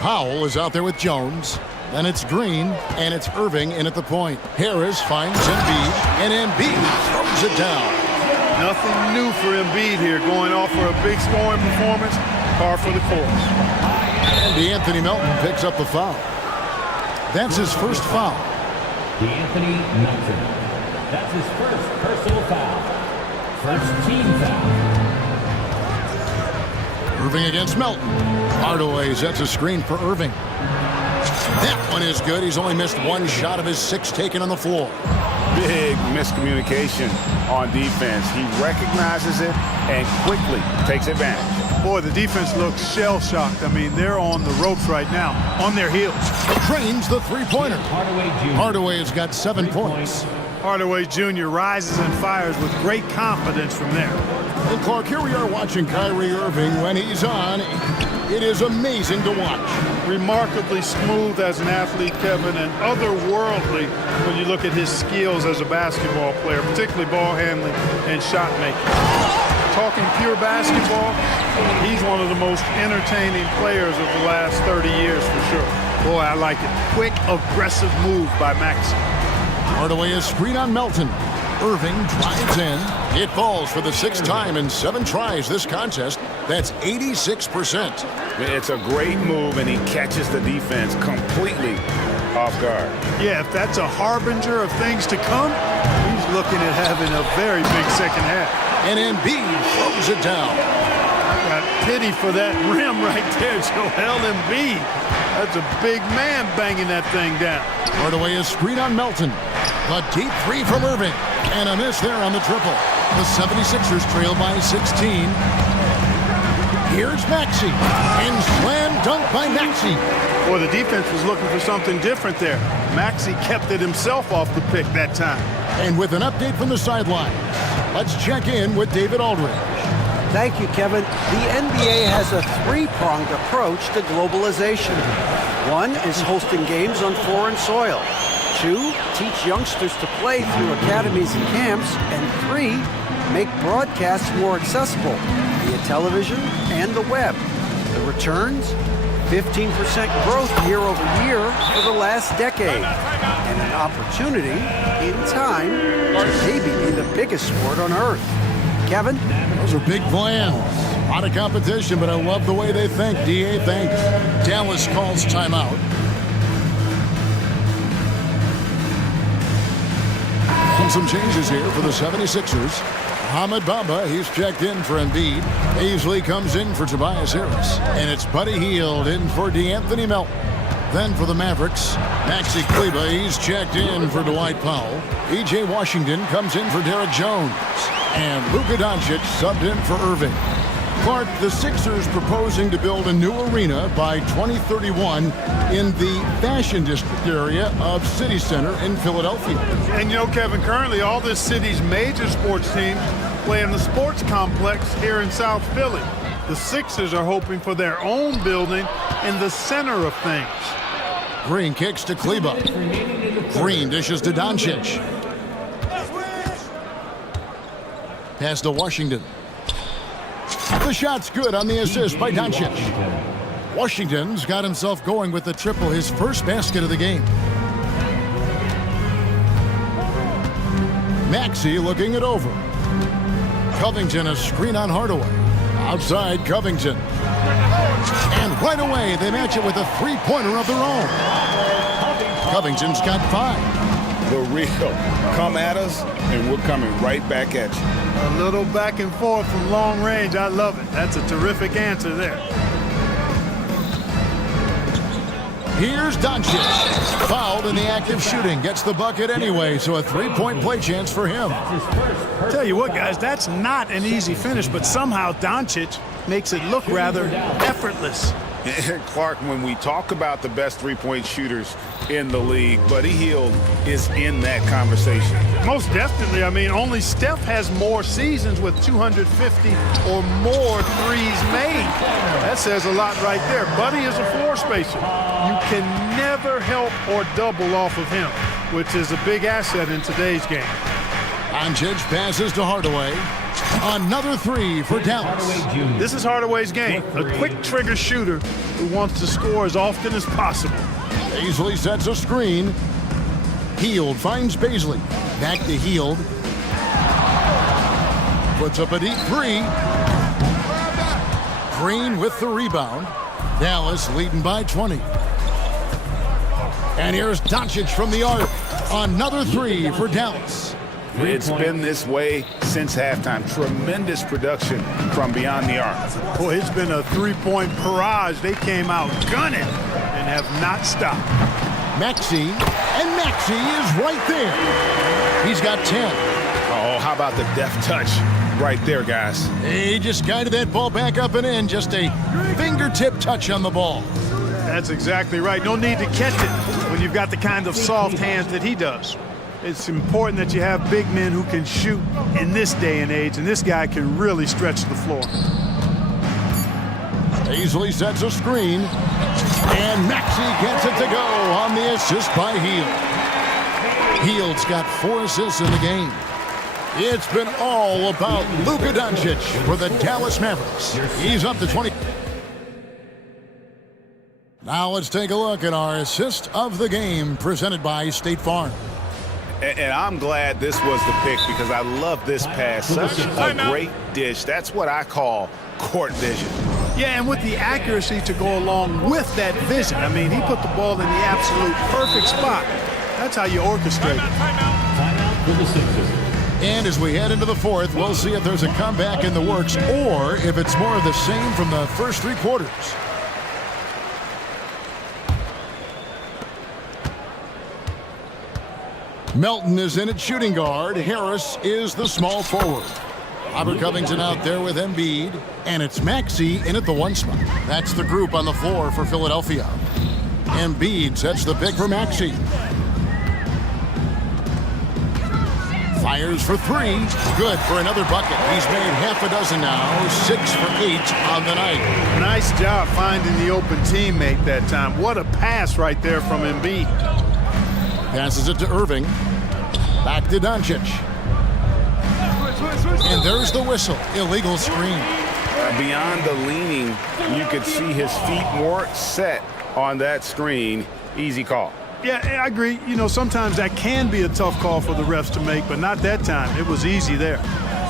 Powell is out there with Jones. Then it's Green, and it's Irving in at the point. Harris finds Embiid, and Embiid throws it down. Nothing new for Embiid here, going off for a big scoring performance, par for the course. And DeAnthony Melton picks up the foul. That's his first foul. DeAnthony Melton. That's his first personal foul. First team foul. Irving against Melton. Hardaway sets a screen for Irving. That one is good. He's only missed one shot of his 6 taken on the floor. Big miscommunication on defense. He recognizes it and quickly takes advantage. Boy, the defense looks shell-shocked. I mean, they're on the ropes right now, on their heels. Drains the three-pointer. Hardaway has got 7 points. Hardaway Jr. rises and fires with great confidence from there. And Clark, here we are watching Kyrie Irving. When he's on, it is amazing to watch. Remarkably smooth as an athlete, Kevin, and otherworldly when you look at his skills as a basketball player, particularly ball handling and shot making. Talking pure basketball, he's one of the most entertaining players of the last 30 years for sure. Boy, I like it. Quick, aggressive move by Maxey. Hardaway is screen on Melton. Irving drives in. It falls for the 6th time in 7 tries this contest. That's 86%. It's a great move, and he catches the defense completely off guard. Yeah, if that's a harbinger of things to come, he's looking at having a very big second half. And Embiid throws it down. I got pity for that rim right there, Joel Embiid. That's a big man banging that thing down. Hardaway is screen on Melton. A deep 3 from Irving. And a miss there on the triple. The 76ers trail by 16. Here's Maxey. And slam dunk by Maxey. Boy, the defense was looking for something different there. Maxey kept it himself off the pick that time. And with an update from the sideline, let's check in with David Aldridge. Thank you, Kevin. The NBA has a 3-pronged approach to globalization. 1 is hosting games on foreign soil. 2, teach youngsters to play through academies and camps. And 3, make broadcasts more accessible via television and the web. The returns? 15% growth year over year for the last decade. And an opportunity, in time, to maybe be the biggest sport on earth. Kevin? Those are big plans. A lot of competition, but I love the way they think. DA thanks. Dallas calls timeout. And some changes here for the 76ers. Ahmed Bamba, he's checked in for Embiid. Aisley comes in for Tobias Harris. And it's Buddy Hield in for DeAnthony Melton. Then for the Mavericks, Maxi Kleber, he's checked in for Dwight Powell. E.J. Washington comes in for Derek Jones. And Luka Doncic subbed in for Irving. Clark, the Sixers proposing to build a new arena by 2031 in the Fashion District area of City Center in Philadelphia. And you know, Kevin, currently all this city's major sports teams play in the sports complex here in South Philly. The Sixers are hoping for their own building in the center of things. Green kicks to Kleber. Green dishes to Doncic. Pass to Washington. The shot's good on the assist by Doncic. Washington's got himself going with the triple, his first basket of the game. Maxey looking it over. Covington, a screen on Hardaway. Outside Covington. And right away, they match it with a three-pointer of their own. Covington's got 5. The real. Come at us, and we're coming right back at you. A little back and forth from long range. I love it. That's a terrific answer there. Here's Doncic. Fouled in the act of shooting. Gets the bucket anyway, so a three-point play chance for him. Tell you what, guys, that's not an easy finish, but somehow Doncic makes it look rather effortless. Clark, when we talk about the best three-point shooters in the league, Buddy Hield is in that conversation. Most definitely. I mean, only Steph has more seasons with 250 or more threes made. That says a lot right there. Buddy is a floor spacer. You can never help or double off of him, which is a big asset in today's game. Doncic passes to Hardaway. Another 3 for Dallas. This is Hardaway's game. A quick trigger shooter who wants to score as often as possible. Paisley sets a screen. Hield finds Paisley. Back to Hield. Puts up a deep 3. Green with the rebound. Dallas leading by 20. And here's Doncic from the arc. Another 3 for Dallas. It's been this way since halftime. Tremendous production from beyond the arc. Boy, it's been a three-point barrage. They came out gunning and have not stopped. Maxey, and Maxey is right there. He's got 10. Oh, how about the deft touch right there, guys? He just guided that ball back up and in. Just a fingertip touch on the ball. That's exactly right. No need to catch it when you've got the kind of soft hands that he does. It's important that you have big men who can shoot in this day and age, and this guy can really stretch the floor. Paisley sets a screen, and Maxey gets it to go on the assist by Hield. Hield's got 4 assists in the game. It's been all about Luka Doncic for the Dallas Mavericks. He's up to 20. Now let's take a look at our assist of the game presented by State Farm. And I'm glad this was the pick because I love this pass. Such a great dish. That's what I call court vision. Yeah, and with the accuracy to go along with that vision. I mean, he put the ball in the absolute perfect spot. That's how you orchestrate it. And as we head into the fourth, we'll see if there's a comeback in the works or if it's more of the same from the first 3 quarters. Melton is in at shooting guard. Harris is the small forward. Robert Covington out there with Embiid. And it's Maxey in at the 1 spot. That's the group on the floor for Philadelphia. Embiid sets the pick for Maxey. Fires for 3. Good for another bucket. He's made half a dozen now. 6 for 8 on the night. Nice job finding the open teammate that time. What a pass right there from Embiid. Passes it to Irving. Back to Doncic. And there's the whistle. Illegal screen. Beyond the leaning, you could see his feet more set on that screen. Easy call. Yeah, I agree. You know, sometimes that can be a tough call for the refs to make, but not that time. It was easy there.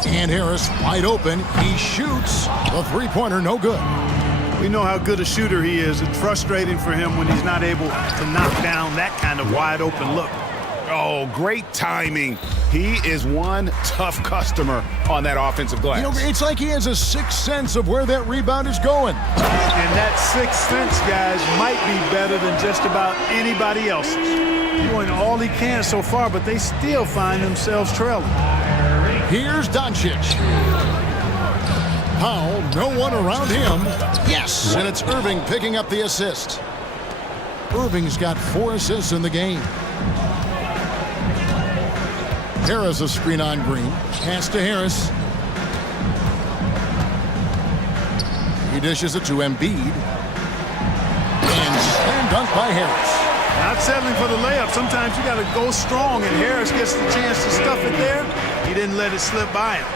And Harris wide open. He shoots. The three-pointer no good. We know how good a shooter he is. It's frustrating for him when he's not able to knock down that kind of wide open look. Oh, great timing. He is one tough customer on that offensive glass. You know, it's like he has a sixth sense of where that rebound is going. And that sixth sense, guys, might be better than just about anybody else's. He's doing all he can so far, but they still find themselves trailing. Here's Doncic. Powell, no one around him. Yes, and it's Irving picking up the assist. Irving's got 4 assists in the game. Harris a screen on Green. Pass to Harris. He dishes it to Embiid. And slam dunk by Harris. Not settling for the layup. Sometimes you got to go strong, and Harris gets the chance to stuff it there. He didn't let it slip by him.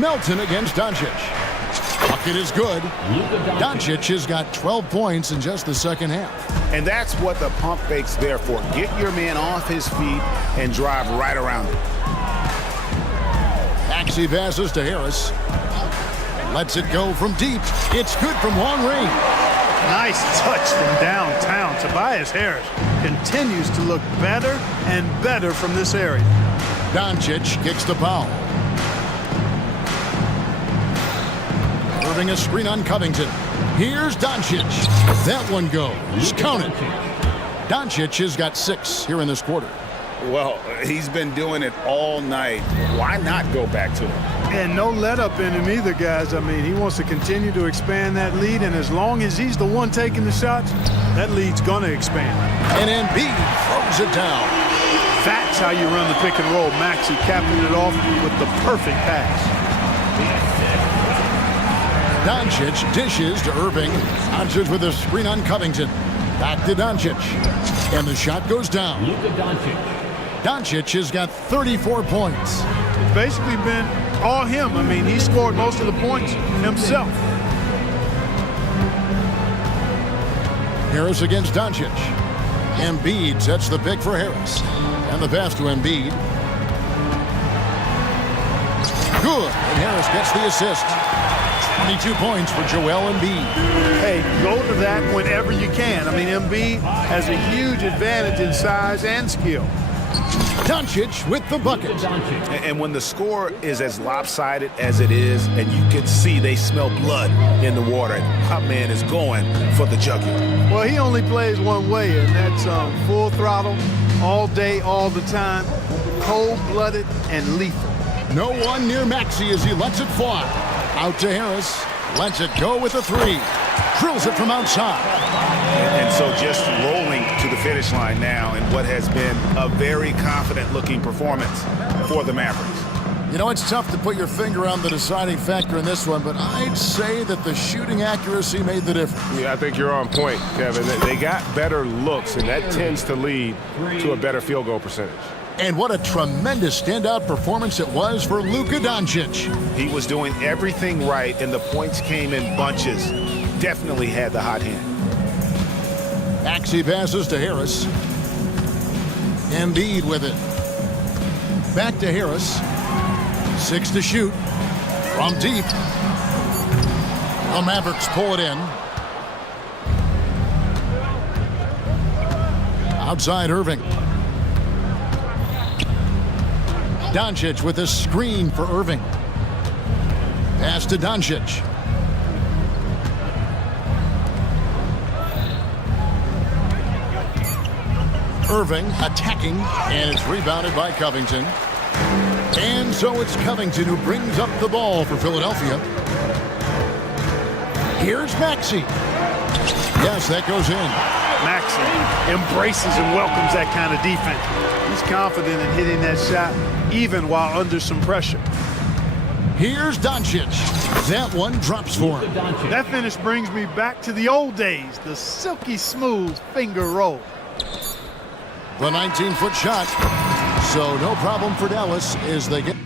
Melton against Doncic. Bucket is good. Doncic has got 12 points in just the second half. And that's what the pump fake's there for. Get your man off his feet and drive right around him. Maxey passes to Harris. Lets it go from deep. It's good from long range. Nice touch from downtown. Tobias Harris continues to look better and better from this area. Doncic kicks the foul. Serving a screen on Covington. Here's Doncic. That one goes. Count it. Doncic has got 6 here in this quarter. Well, he's been doing it all night. Why not go back to him? And no let up in him either, guys. I mean, he wants to continue to expand that lead, and as long as he's the one taking the shots, that lead's going to expand. And Embiid throws it down. That's how you run the pick and roll. Maxey capping it off with the perfect pass. Doncic dishes to Irving. Doncic with a screen on Covington. Back to Doncic. And the shot goes down. Doncic has got 34 points. It's basically been all him. I mean, he scored most of the points himself. Harris against Doncic. Embiid sets the pick for Harris. And the pass to Embiid. Good. And Harris gets the assist. 22 points for Joel Embiid. Hey, go to that whenever you can. I mean, Embiid has a huge advantage in size and skill. Doncic with the bucket. And when the score is as lopsided as it is, and you can see they smell blood in the water, my man is going for the jugular. Well, he only plays one way, and that's full throttle, all day, all the time, cold-blooded and lethal. No one near Maxey as he lets it fly. Out to Harris. Lets it go with a 3. Drills it from outside. And so just rolling to the finish line now in what has been a very confident-looking performance for the Mavericks. You know, it's tough to put your finger on the deciding factor in this one, but I'd say that the shooting accuracy made the difference. Yeah, I think you're on point, Kevin. They got better looks, and that tends to lead to a better field goal percentage. And what a tremendous standout performance it was for Luka Doncic. He was doing everything right, and the points came in bunches. Definitely had the hot hand. Maxey passes to Harris. Embiid with it. Back to Harris. 6 to shoot. From deep. The Mavericks pull it in. Outside Irving. Doncic with a screen for Irving. Pass to Doncic. Irving attacking, and it's rebounded by Covington. And so it's Covington who brings up the ball for Philadelphia. Here's Maxey. Yes, that goes in. Maxey embraces and welcomes that kind of defense. He's confident in hitting that shot, even while under some pressure. Here's Doncic. That one drops for him. That finish brings me back to the old days, the silky smooth finger roll. The 19-foot shot. So no problem for Dallas as they get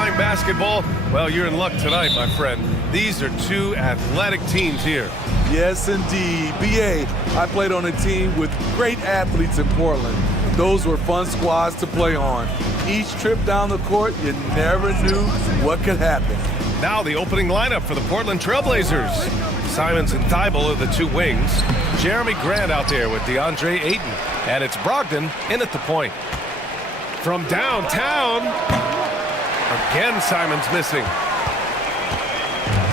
satisfying basketball? Well, you're in luck tonight, my friend. These are two athletic teams here. Yes, indeed. BA, I played on a team with great athletes in Portland. Those were fun squads to play on. Each trip down the court, you never knew what could happen. Now the opening lineup for the Portland Trailblazers. Simons and Thibault are the two wings. Jeremy Grant out there with DeAndre Ayton. And it's Brogdon in at the point. From downtown, again Simons missing.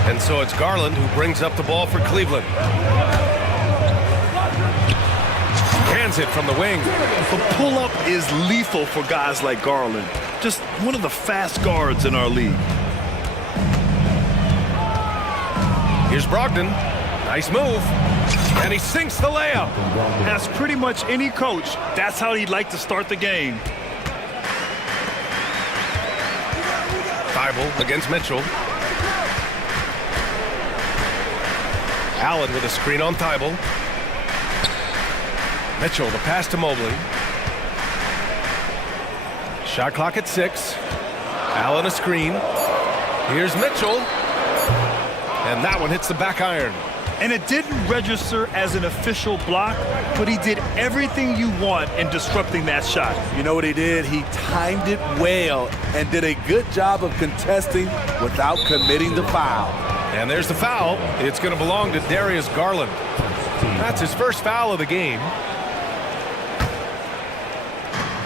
And so it's Garland who brings up the ball for Cleveland. Hands it from the wing. The pull-up is lethal for guys like Garland. Just one of the fast guards in our league. Here's Brogdon. Nice move. And he sinks the layup. Ask pretty much any coach, that's how he'd like to start the game. Thibault against Mitchell. Allen with a screen on Thibault. Mitchell, the pass to Mobley. Shot clock at 6. Allen a screen. Here's Mitchell. And that one hits the back iron. And it didn't register as an official block, but he did everything you want in disrupting that shot. You know what he did? He timed it well and did a good job of contesting without committing the foul. And there's the foul. It's going to belong to Darius Garland. That's his first foul of the game.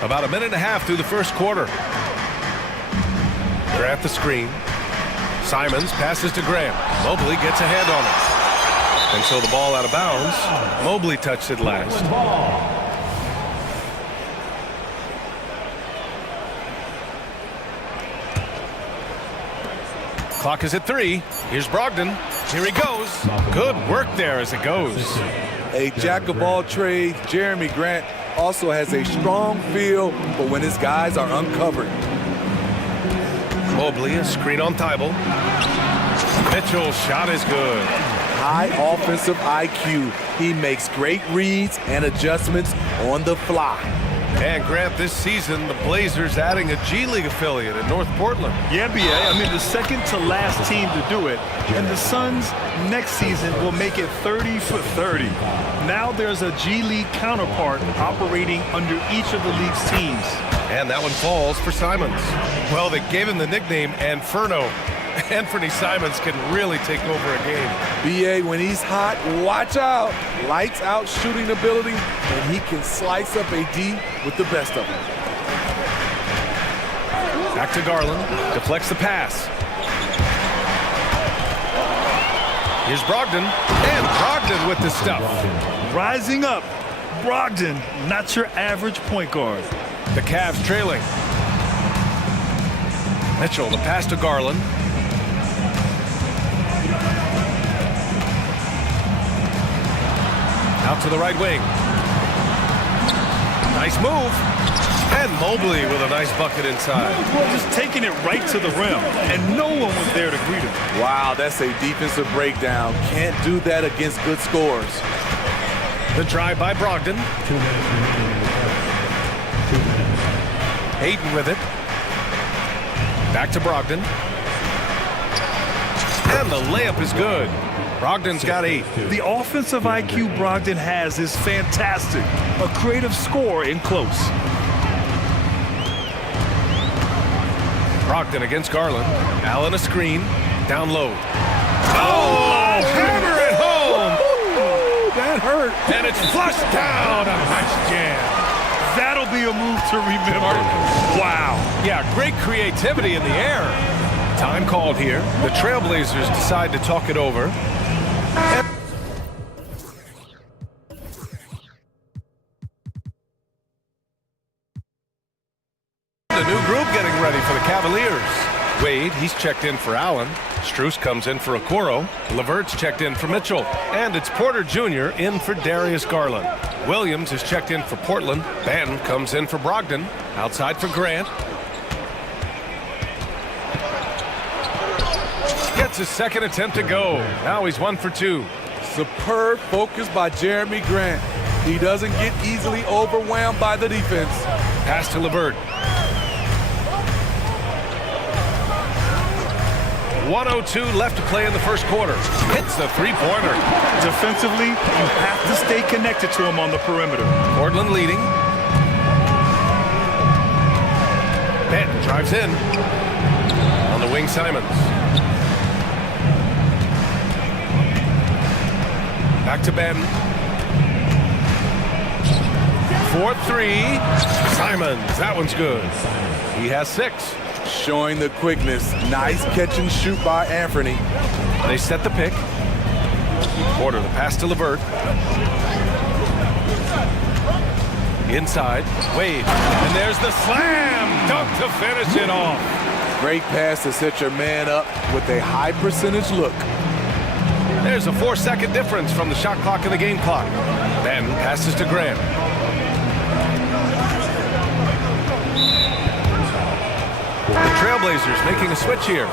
About a minute and a half through the first quarter. Grant the screen. Simons passes to Graham. Mobley gets a hand on it. And so the ball out of bounds. Mobley touched it last. Clock is at 3. Here's Brogdon. Here he goes. Good work there as it goes. A jack of all trades, Jeremy Grant also has a strong feel for when his guys are uncovered. Mobley, a screen on Thibault. Mitchell's shot is good. High offensive IQ. He makes great reads and adjustments on the fly. And Grant, this season, the Blazers adding a G League affiliate in North Portland. Yeah, BA. I mean, the second to last team to do it. And the Suns next season will make it 30 for 30. Now there's a G League counterpart operating under each of the league's teams. And that one falls for Simons. Well, they gave him the nickname Inferno. Anthony Simons can really take over a game. BA, when he's hot, watch out. Lights out shooting ability, and he can slice up a D with the best of them. Back to Garland. Deflects the pass. Here's Brogdon. And Brogdon with the stuff. Rising up. Brogdon, not your average point guard. The Cavs trailing. Mitchell, the pass to Garland. Out to the right wing. Nice move. And Mobley with a nice bucket inside. Just taking it right to the rim, and no one was there to greet him. Wow, that's a defensive breakdown. Can't do that against good scores. The drive by Brogdon. Ayton with it. Back to Brogdon. And the layup is good. Brogdon's got 8. The offensive IQ Brogdon has is fantastic. A creative scorer in close. Brogdon against Garland. Allen a screen. Down low. Oh! Hammer it home! That hurt. And it's flushed down. A nice jam. That'll be a move to remember. Wow. Yeah, great creativity in the air. Time called here. The Trailblazers decide to talk it over. The new group getting ready for the Cavaliers. Wade, he's checked in for Allen. Strus comes in for Okoro. Levert's checked in for Mitchell. And it's Porter Jr. in for Darius Garland. Williams is checked in for Portland. Banton comes in for Brogdon. Outside for Grant. Gets his second attempt to go. Now he's 1 for 2. Superb focus by Jeremy Grant. He doesn't get easily overwhelmed by the defense. Pass to Levert. 1:02 left to play in the first quarter. Hits the three-pointer. Defensively, you have to stay connected to him on the perimeter. Portland leading. Benton drives in. On the wing, Simons. Back to Benton. 4-3. Simons, that one's good. He has 6. Showing the quickness. Nice catch and shoot by Anthony. They set the pick. Porter, the pass to LeVert. Inside, Wade. And there's the slam! Dunk to finish it off. Great pass to set your man up with a high percentage look. There's a 4-second difference from the shot clock and the game clock. Ben passes to Grant. The Trailblazers making a switch here.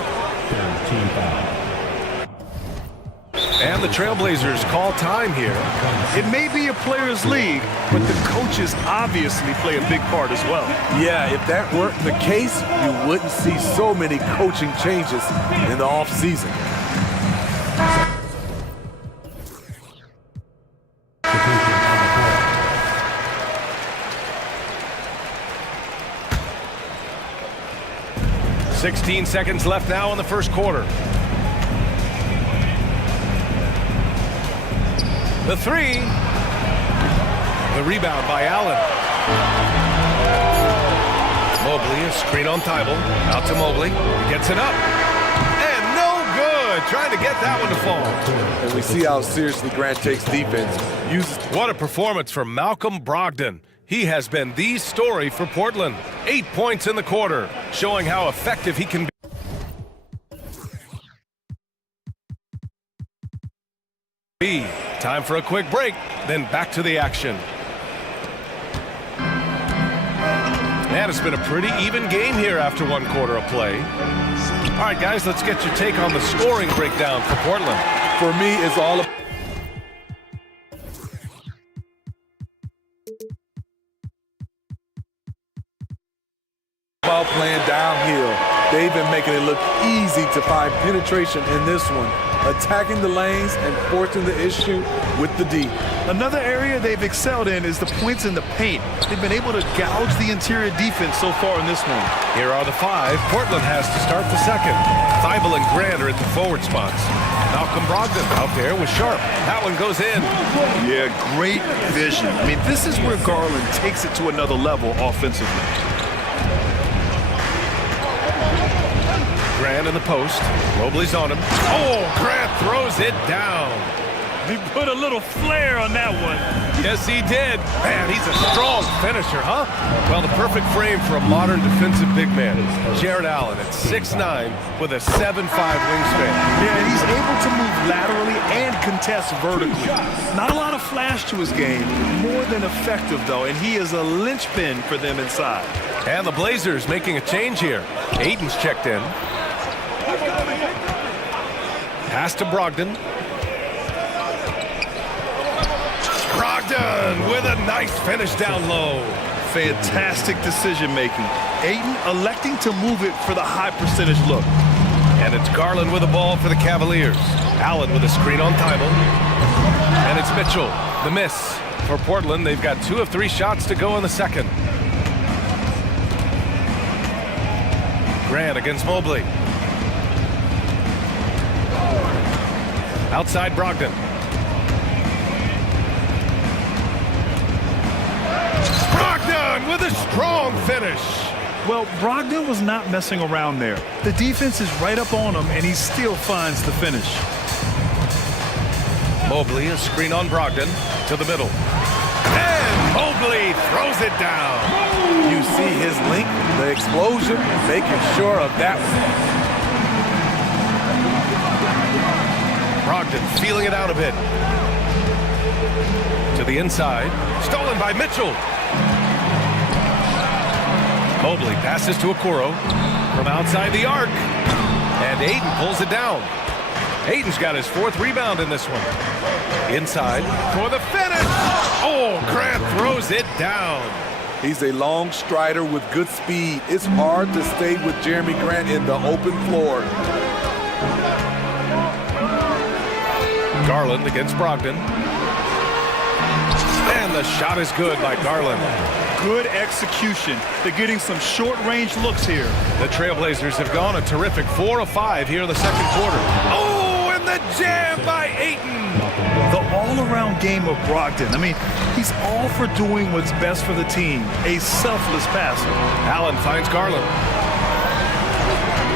And the Trailblazers call time here. It may be a players' league, but the coaches obviously play a big part as well. Yeah, if that weren't the case, you wouldn't see so many coaching changes in the offseason. .16 seconds left now in the first quarter. The three. The rebound by Allen. Mobley, a screen on Thibault. Out to Mobley. Gets it up. And no good. Trying to get that one to fall. And we see how seriously Grant takes defense. What a performance from Malcolm Brogdon. He has been the story for Portland. 8 points in the quarter, showing how effective he can be. Time for a quick break, then back to the action. Man, it's been a pretty even game here after one quarter of play. All right, guys, let's get your take on the scoring breakdown for Portland. For me, it's all about playing downhill. They've been making it look easy to find penetration in this one, attacking the lanes and forcing the issue with the D. Another area they've excelled in is the points in the paint. They've been able to gouge the interior defense so far in this one. Here are the 5. Portland has to start the second. Thibault and Grant are at the forward spots. Malcolm Brogdon out there with Sharp. That one goes in. Yeah, great vision. I mean, this is where Garland takes it to another level offensively. Grant in the post. Mobley's on him. Oh, Grant throws it down. He put a little flair on that one. Yes, he did. Man, he's a strong finisher, huh? Well, the perfect frame for a modern defensive big man. Jared Allen at 6'9" with a 7'5" wingspan. Yeah, and he's able to move laterally and contest vertically. Not a lot of flash to his game. More than effective, though, and he is a linchpin for them inside. And the Blazers making a change here. Aiden's checked in. Pass to Brogdon. Brogdon with a nice finish down low. Fantastic decision-making. Ayton electing to move it for the high percentage look. And it's Garland with the ball for the Cavaliers. Allen with a screen on Thibault. And it's Mitchell. The miss for Portland. They've got 2 of 3 shots to go in the second. Grant against Mobley. Outside Brogdon. Brogdon with a strong finish. Well, Brogdon was not messing around there. The defense is right up on him, and he still finds the finish. Mobley, a screen on Brogdon to the middle. And Mobley throws it down. You see his length, the explosion, making sure of that one. Brogdon feeling it out a bit. To the inside. Stolen by Mitchell. Mobley passes to Okoro from outside the arc. And Ayton pulls it down. Ayton's got his 4th rebound in this one. Inside for the finish. Oh, Grant throws it down. He's a long strider with good speed. It's hard to stay with Jeremy Grant in the open floor. Garland against Brogdon. And the shot is good by Garland. Good execution. They're getting some short-range looks here. The Trailblazers have gone a terrific 4 of 5 here in the second quarter. Oh, and the jam by Ayton. The all-around game of Brogdon. I mean, he's all for doing what's best for the team. A selfless passer. Allen finds Garland.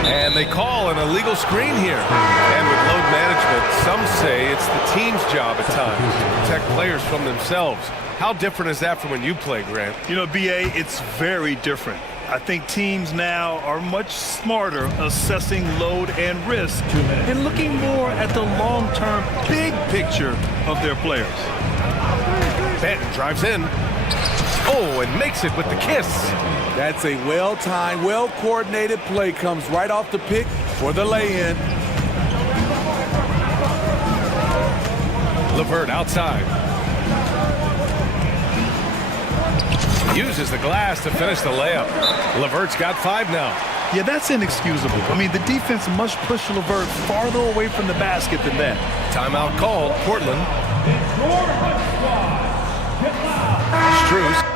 And they call an illegal screen here. And with load management, some say it's the team's job at times to protect players from themselves. How different is that from when you play, Grant? You know, B.A., it's very different. I think teams now are much smarter assessing load and risk and looking more at the long-term big picture of their players. Benton drives in. Oh, and makes it with the kiss. That's a well-timed, well-coordinated play. Comes right off the pick for the lay-in. LeVert outside. Uses the glass to finish the layup. LeVert's got 5 now. Yeah, that's inexcusable. I mean, the defense must push LeVert farther away from the basket than that. Timeout called. Portland. Strus.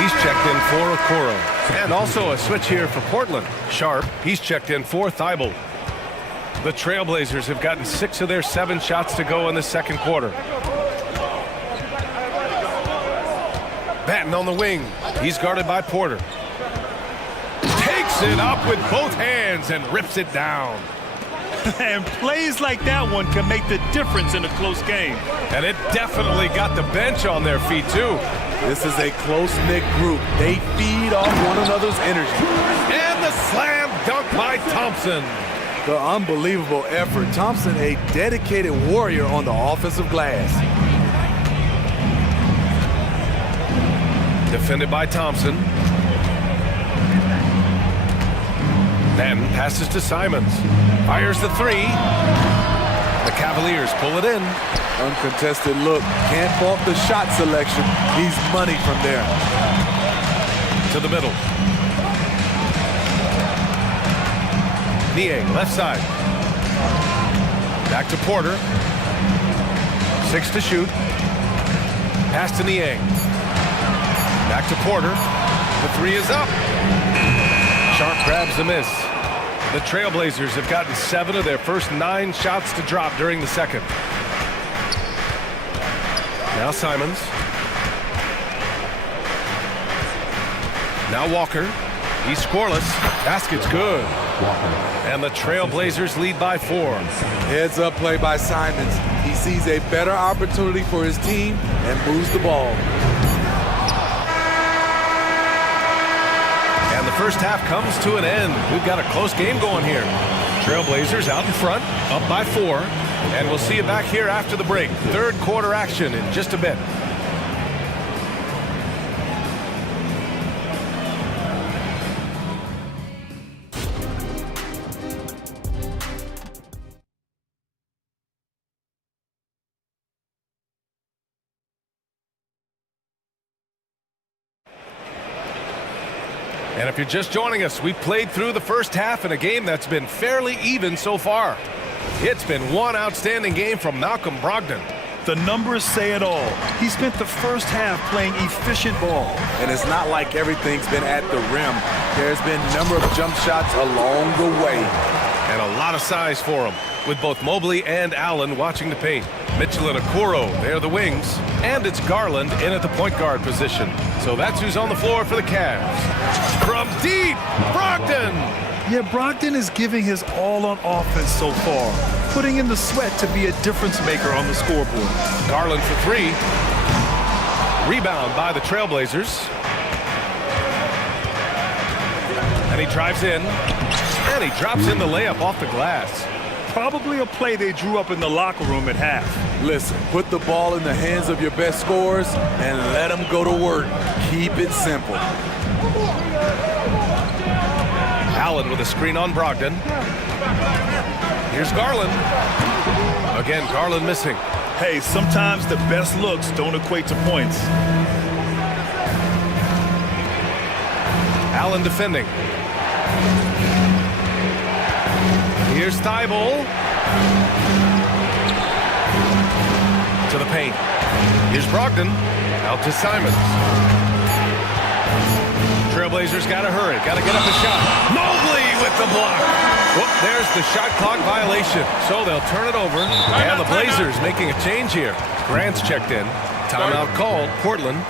He's checked in for Okoro. And also a switch here for Portland. Sharp. He's checked in for Thibault. The Trailblazers have gotten 6 of their 7 shots to go in the second quarter. Batten on the wing. He's guarded by Porter. Takes it up with both hands and rips it down. And plays like that one can make the difference in a close game. And it definitely got the bench on their feet, too. This is a close-knit group. They feed off one another's energy. And the slam dunk by Thompson. The unbelievable effort. Thompson, a dedicated warrior on the offensive glass. Defended by Thompson. Then passes to Simons. Fires the 3. The Cavaliers pull it in. Uncontested look. Can't fault the shot selection. He's money from there. To the middle. Niang, left side. Back to Porter. 6 to shoot. Pass to Niang. Back to Porter. The 3 is up. Sharp grabs the miss. The Trailblazers have gotten 7 of their first 9 shots to drop during the second. Now Simons. Now Walker. He's scoreless. Basket's good. And the Trailblazers lead by 4. Heads up play by Simons. He sees a better opportunity for his team and moves the ball. And the first half comes to an end. We've got a close game going here. Trailblazers out in front, up by 4. And we'll see you back here after the break. Third quarter action in just a bit. And if you're just joining us, we played through the first half in a game that's been fairly even so far. It's been one outstanding game from Malcolm Brogdon. The numbers say it all. He spent the first half playing efficient ball. And it's not like everything's been at the rim. There's been a number of jump shots along the way. And a lot of size for him, with both Mobley and Allen watching the paint. Mitchell and Okoro, they're the wings. And it's Garland in at the point guard position. So that's who's on the floor for the Cavs. From deep, Brogdon! Yeah, Brogdon is giving his all on offense so far, putting in the sweat to be a difference maker on the scoreboard. Garland for 3. Rebound by the Trailblazers. And he drives in. And he drops in the layup off the glass. Probably a play they drew up in the locker room at half. Listen, put the ball in the hands of your best scorers and let them go to work. Keep it simple. Allen with a screen on Brogdon. Here's Garland. Again, Garland missing. Hey, sometimes the best looks don't equate to points. Allen defending. Here's Thibault. To the paint. Here's Brogdon. Out to Simons. Trailblazers got to hurry. Got to get up a shot. Mobley with the block. Whoop, there's the shot clock violation. So they'll turn it over. And the Blazers making a change here. Grant's checked in. Timeout called. Portland.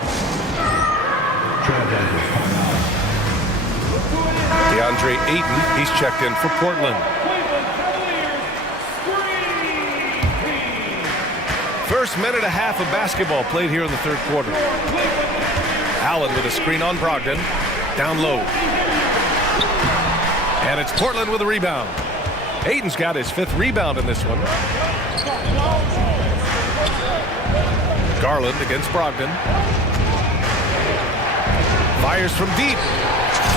DeAndre Ayton, he's checked in for Portland. First minute and a half of basketball played here in the third quarter. Allen with a screen on Brogdon. Down low. And it's Portland with a rebound. Ayton's got his 5th rebound in this one. Garland against Brogdon. Fires from deep.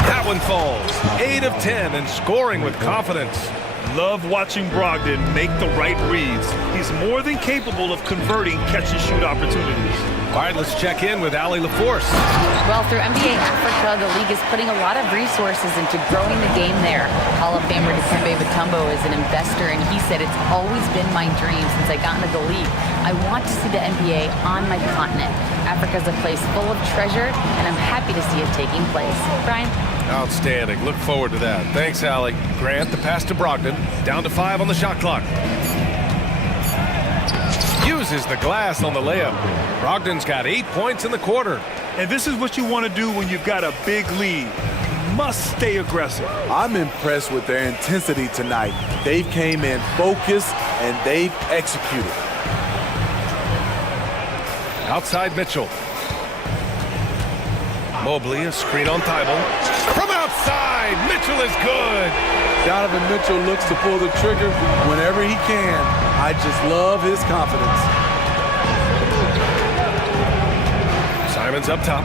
That one falls. 8 of 10 and scoring with confidence. Love watching Brogdon make the right reads. He's more than capable of converting catch-and-shoot opportunities. All right, let's check in with Ali LaForce. Well, through NBA Africa, the league is putting a lot of resources into growing the game there. Hall of Famer Dikembe Mutombo is an investor, and he said, it's always been my dream since I got into the league. I want to see the NBA on my continent. Africa's a place full of treasure, and I'm happy to see it taking place. Brian? Outstanding. Look forward to that. Thanks, Allie. Grant, the pass to Brogdon. Down to 5 on the shot clock. Uses the glass on the layup. Brogdon's got 8 points in the quarter. And this is what you want to do when you've got a big lead. Must stay aggressive. I'm impressed with their intensity tonight. They came in focused and they've executed. Outside Mitchell. Mobley, a screen on Thibault. From outside, Mitchell is good. Donovan Mitchell looks to pull the trigger whenever he can. I just love his confidence. Simons up top.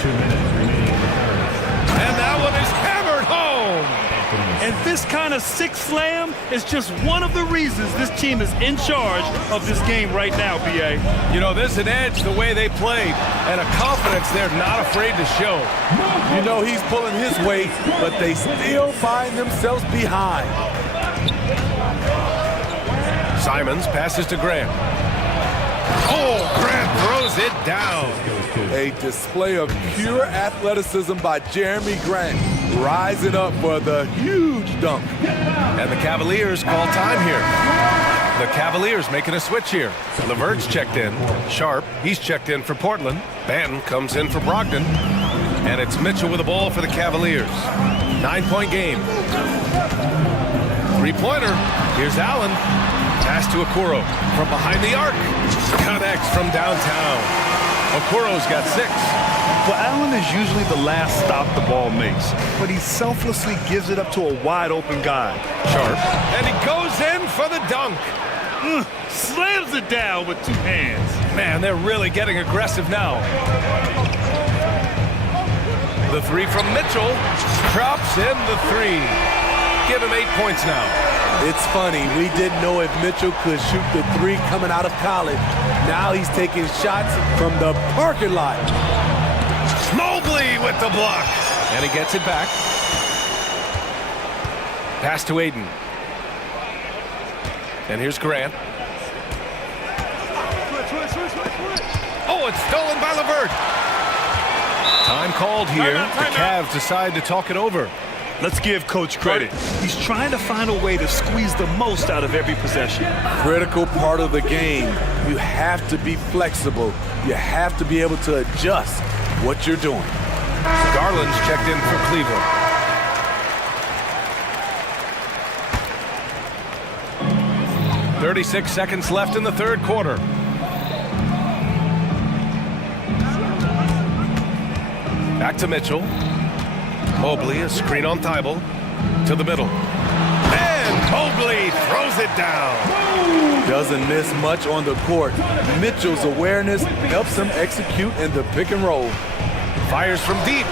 2 minutes remaining. And that one is hammered home. And this kind of six slam is just one of the reasons this team is in charge of this game right now, B.A. You know, there's an edge the way they played and a confidence they're not afraid to show. You know he's pulling his weight, but they still find themselves behind. Simons passes to Grant. Oh, Grant throws it down. A display of pure athleticism by Jeremy Grant, rising up for the huge dunk. And the Cavaliers call time here. The Cavaliers making a switch here. LeVert's checked in. Sharp, he's checked in for Portland. Banton comes in for Brogdon. And it's Mitchell with the ball for the Cavaliers. 9-point game. Three-pointer. Here's Allen. Pass to Okoro from behind the arc. Connects from downtown. Okoro's got 6. Well, Allen is usually the last stop the ball makes, but he selflessly gives it up to a wide-open guy. Sharp. And he goes in for the dunk. Slams it down with 2 hands. Man, they're really getting aggressive now. The 3 from Mitchell. Drops in the 3. Give him 8 points now. It's funny, we didn't know if Mitchell could shoot the 3 coming out of college. Now he's taking shots from the parking lot. Mobley with the block. And he gets it back. Pass to Ayton. And here's Grant. Oh, it's stolen by LeVert. Time called here. The Cavs decide to talk it over. Let's give Coach credit. He's trying to find a way to squeeze the most out of every possession. Critical part of the game. You have to be flexible. You have to be able to adjust what you're doing. Garland's checked in for Cleveland. .36 seconds left in the third quarter. Back to Mitchell. Mobley, a screen on Thibault. To the middle. And Mobley throws it down. Doesn't miss much on the court. Mitchell's awareness helps him execute in the pick and roll. Fires from deep.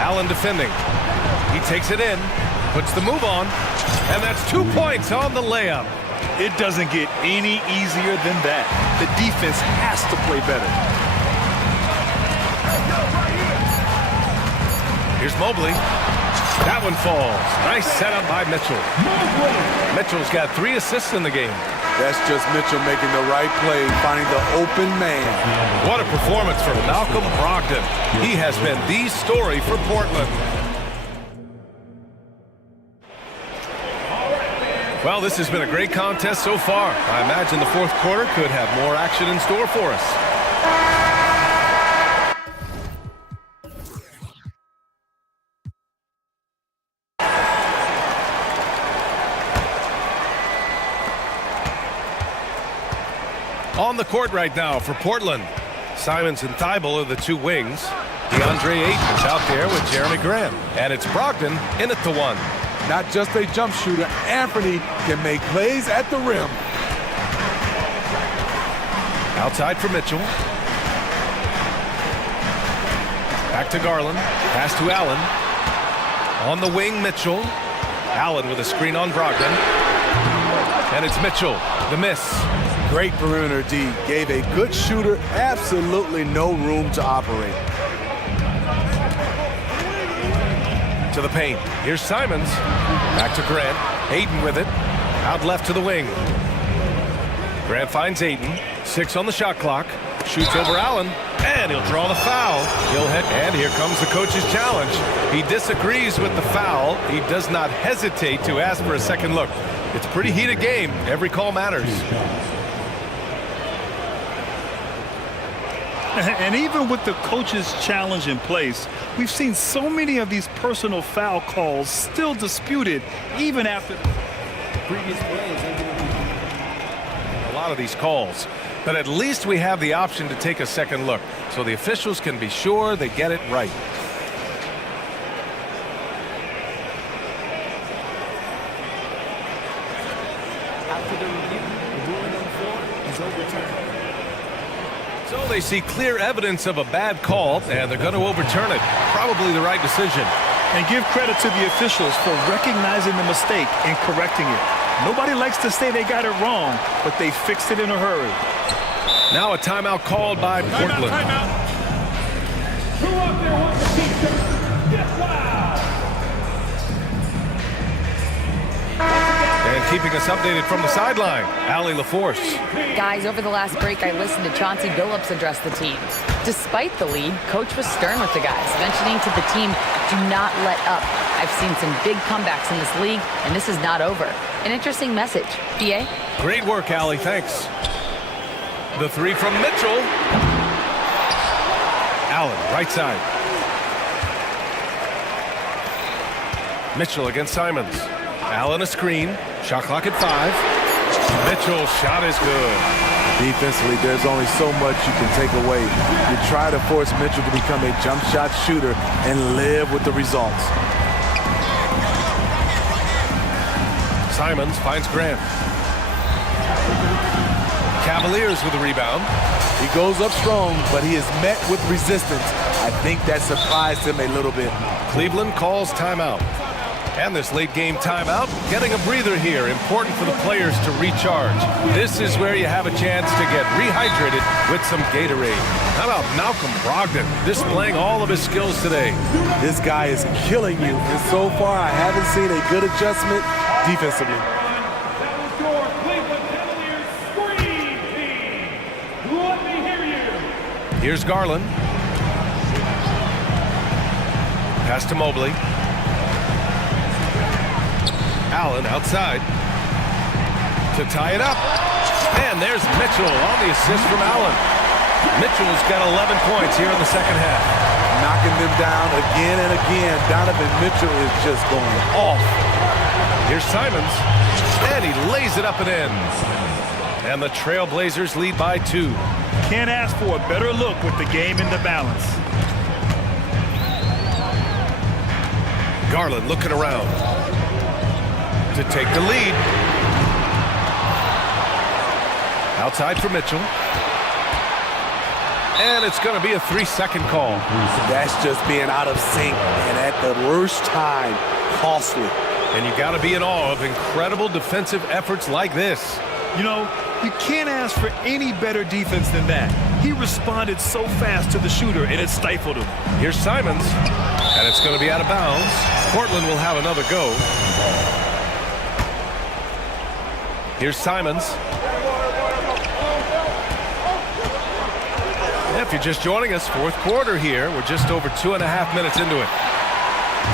Allen defending. He takes it in. Puts the move on. And that's 2 points on the layup. It doesn't get any easier than that. The defense has to play better. Here's Mobley. That one falls. Nice setup by Mitchell. Mitchell's got 3 assists in the game. That's just Mitchell making the right play, finding the open man. What a performance from Malcolm Brogdon. He has been the story for Portland. Well, this has been a great contest so far. I imagine the fourth quarter could have more action in store for us. On the court right now for Portland. Simons and Thibault are the 2 wings. DeAndre Ayton is out there with Jeremy Grant. And it's Brogdon in at the 1. Not just a jump shooter, Anthony can make plays at the rim. Outside for Mitchell. Back to Garland. Pass to Allen. On the wing, Mitchell. Allen with a screen on Brogdon. And it's Mitchell, the miss. Great perimeter D. Gave a good shooter absolutely no room to operate. To the paint. Here's Simons. Back to Grant. Ayton with it. Out left to the wing. Grant finds Ayton. 6 on the shot clock. Shoots over Allen. And he'll draw the foul. He'll hit. And here comes the coach's challenge. He disagrees with the foul. He does not hesitate to ask for a second look. It's a pretty heated game. Every call matters. And even with the coach's challenge in place, we've seen so many of these personal foul calls still disputed even after the previous plays. A lot of these calls, but at least we have the option to take a second look so the officials can be sure they get it right. After the review, the ruling on the floor is overturned. So they see clear evidence of a bad call, and they're going to overturn it. Probably the right decision. And give credit to the officials for recognizing the mistake and correcting it. Nobody likes to say they got it wrong, but they fixed it in a hurry. Now a timeout called by Portland. Timeout. Who up there wants a t-shirt? Get loud! And keeping us updated from the sideline, Allie LaForce. Guys, over the last break, I listened to Chauncey Billups address the team. Despite the lead, Coach was stern with the guys, mentioning to the team, do not let up. I've seen some big comebacks in this league, and this is not over. An interesting message. BA? Great work, Allie. Thanks. The 3 from Mitchell. Allen, right side. Mitchell against Simons. Allen a screen. Shot clock at 5. Mitchell's shot is good. Defensively, there's only so much you can take away. You try to force Mitchell to become a jump shot shooter and live with the results. Simons finds Grant. Cavaliers with the rebound. He goes up strong, but he is met with resistance. I think that surprised him a little bit. Cleveland calls timeout. And this late game timeout, getting a breather here. Important for the players to recharge. This is where you have a chance to get rehydrated with some Gatorade. How about Malcolm Brogdon displaying all of his skills today? This guy is killing you. And so far, I haven't seen a good adjustment defensively. That was your Cleveland Cavaliers screen team. Let me hear you. Here's Garland. Pass to Mobley. Allen outside to tie it up. And there's Mitchell on the assist from Allen. Mitchell's got 11 points here in the second half. Knocking them down again and again. Donovan Mitchell is just going off. Here's Simons. And he lays it up and in. And the Trailblazers lead by 2. Can't ask for a better look with the game in the balance. Garland looking around to take the lead. Outside for Mitchell. And it's going to be a 3-second call. That's just being out of sync and at the worst time, costly. And you got to be in awe of incredible defensive efforts like this. You know, you can't ask for any better defense than that. He responded so fast to the shooter, and it stifled him. Here's Simons, and it's going to be out of bounds. Portland will have another go. Here's Simons. If you're just joining us, fourth quarter here. We're just over 2.5 minutes into it.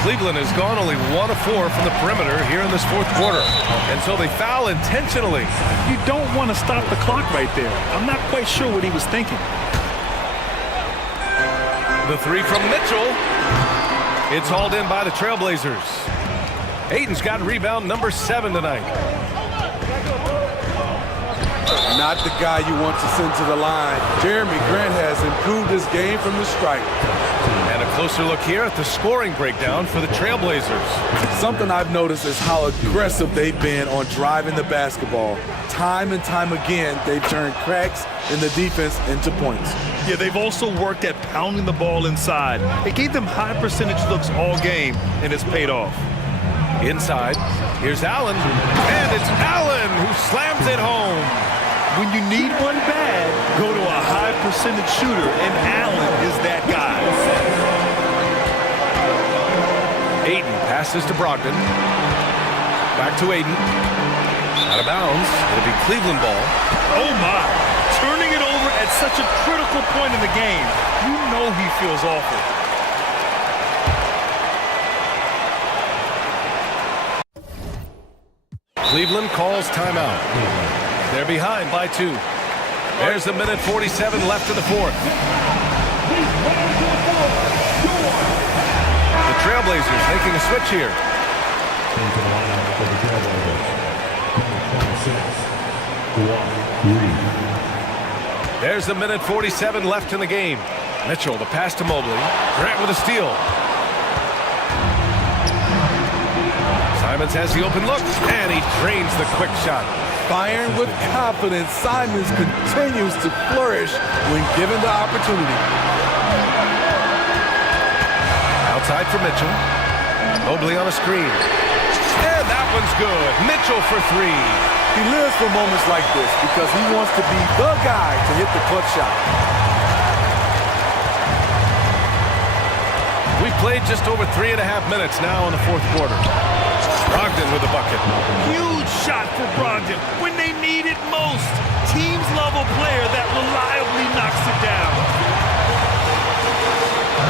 Cleveland has gone only 1 of 4 from the perimeter here in this fourth quarter. And so they foul intentionally. You don't want to stop the clock right there. I'm not quite sure what he was thinking. The three from Mitchell. It's hauled in by the Trailblazers. Ayton's got rebound number 7 tonight. Not the guy you want to send to the line. Jeremy Grant has improved his game from the stripe. And a closer look here at the scoring breakdown for the Trailblazers. Something I've noticed is how aggressive they've been on driving the basketball. Time and time again, they've turned cracks in the defense into points. Yeah, they've also worked at pounding the ball inside. It gave them high percentage looks all game, and it's paid off. Inside, here's Allen, and it's Allen who slams it home. When you need one bad, go to a high percentage shooter, and Allen is that guy. Ayton passes to Brogdon. Back to Ayton. Out of bounds. It'll be Cleveland ball. Oh my! Turning it over at such a critical point in the game. You know he feels awful. Cleveland calls timeout. They're behind by 2. There's a minute 47 left in the fourth. The Trailblazers making a switch here. There's a minute 47 left in the game. Mitchell, the pass to Mobley. Grant with a steal. Simons has the open look, and he drains the quick shot. Firing with confidence, Simons continues to flourish when given the opportunity. Outside for Mitchell. Mobley on a screen. And that one's good. Mitchell for 3. He lives for moments like this because he wants to be the guy to hit the clutch shot. We've played just over 3.5 minutes now in the fourth quarter. Brogdon with the bucket. Huge shot for Brogdon when they need it most. Teams love a player that reliably knocks it down.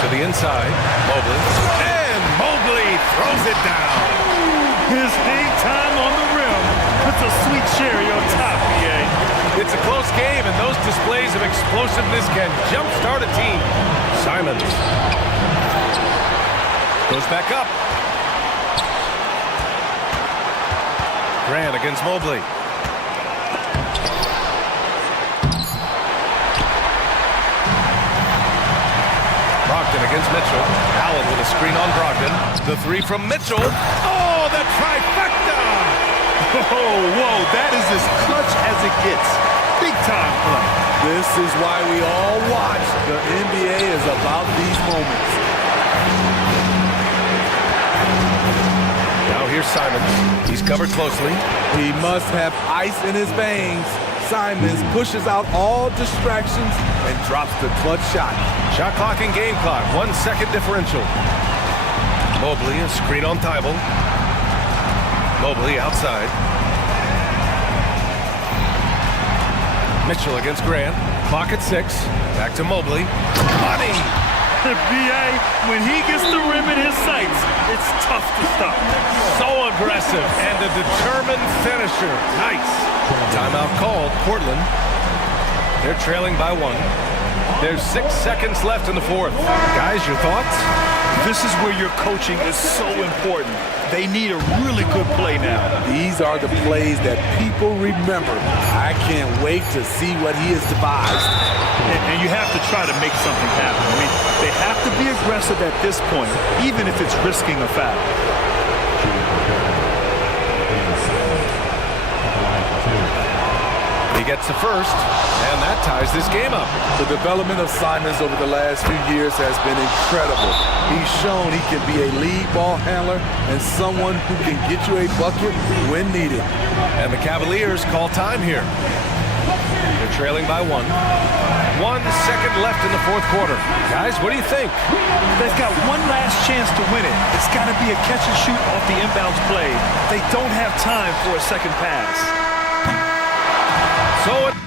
To the inside, Mobley. And Mobley throws it down. His hang time on the rim puts a sweet cherry on top, EA. It's a close game, and those displays of explosiveness can jumpstart a team. Simons goes back up. Grant against Mobley. Brogdon against Mitchell. Allen with a screen on Brogdon. The 3 from Mitchell. Oh, the trifecta! Whoa, that is as clutch as it gets. Big time play. This is why we all watch. The NBA is about these moments. Now here's Simons. He's covered closely. He must have ice in his veins. Simons pushes out all distractions and drops the clutch shot. Shot clock and game clock. 1 second differential. Mobley, a screen on Thibault. Mobley outside. Mitchell against Grant. Clock at 6. Back to Mobley. Money! BA, when he gets the rim in his sights, it's tough to stop. So aggressive and a determined finisher. Nice. Timeout called. Portland. They're trailing by 1. There's 6 seconds left in the fourth. Guys, your thoughts? This is where your coaching is so important. They need a really good play now. These are the plays that people remember. I can't wait to see what he has devised. And you have to try to make something happen. I mean, they have to be aggressive at this point, even if it's risking a foul. He gets the first, and that ties this game up. The development of Simons over the last few years has been incredible. He's shown he can be a lead ball handler and someone who can get you a bucket when needed. And the Cavaliers call time here. They're trailing by 1. 1 second left in the fourth quarter. Guys, what do you think? They've got one last chance to win it. It's got to be a catch and shoot off the inbounds play. They don't have time for a second pass. So it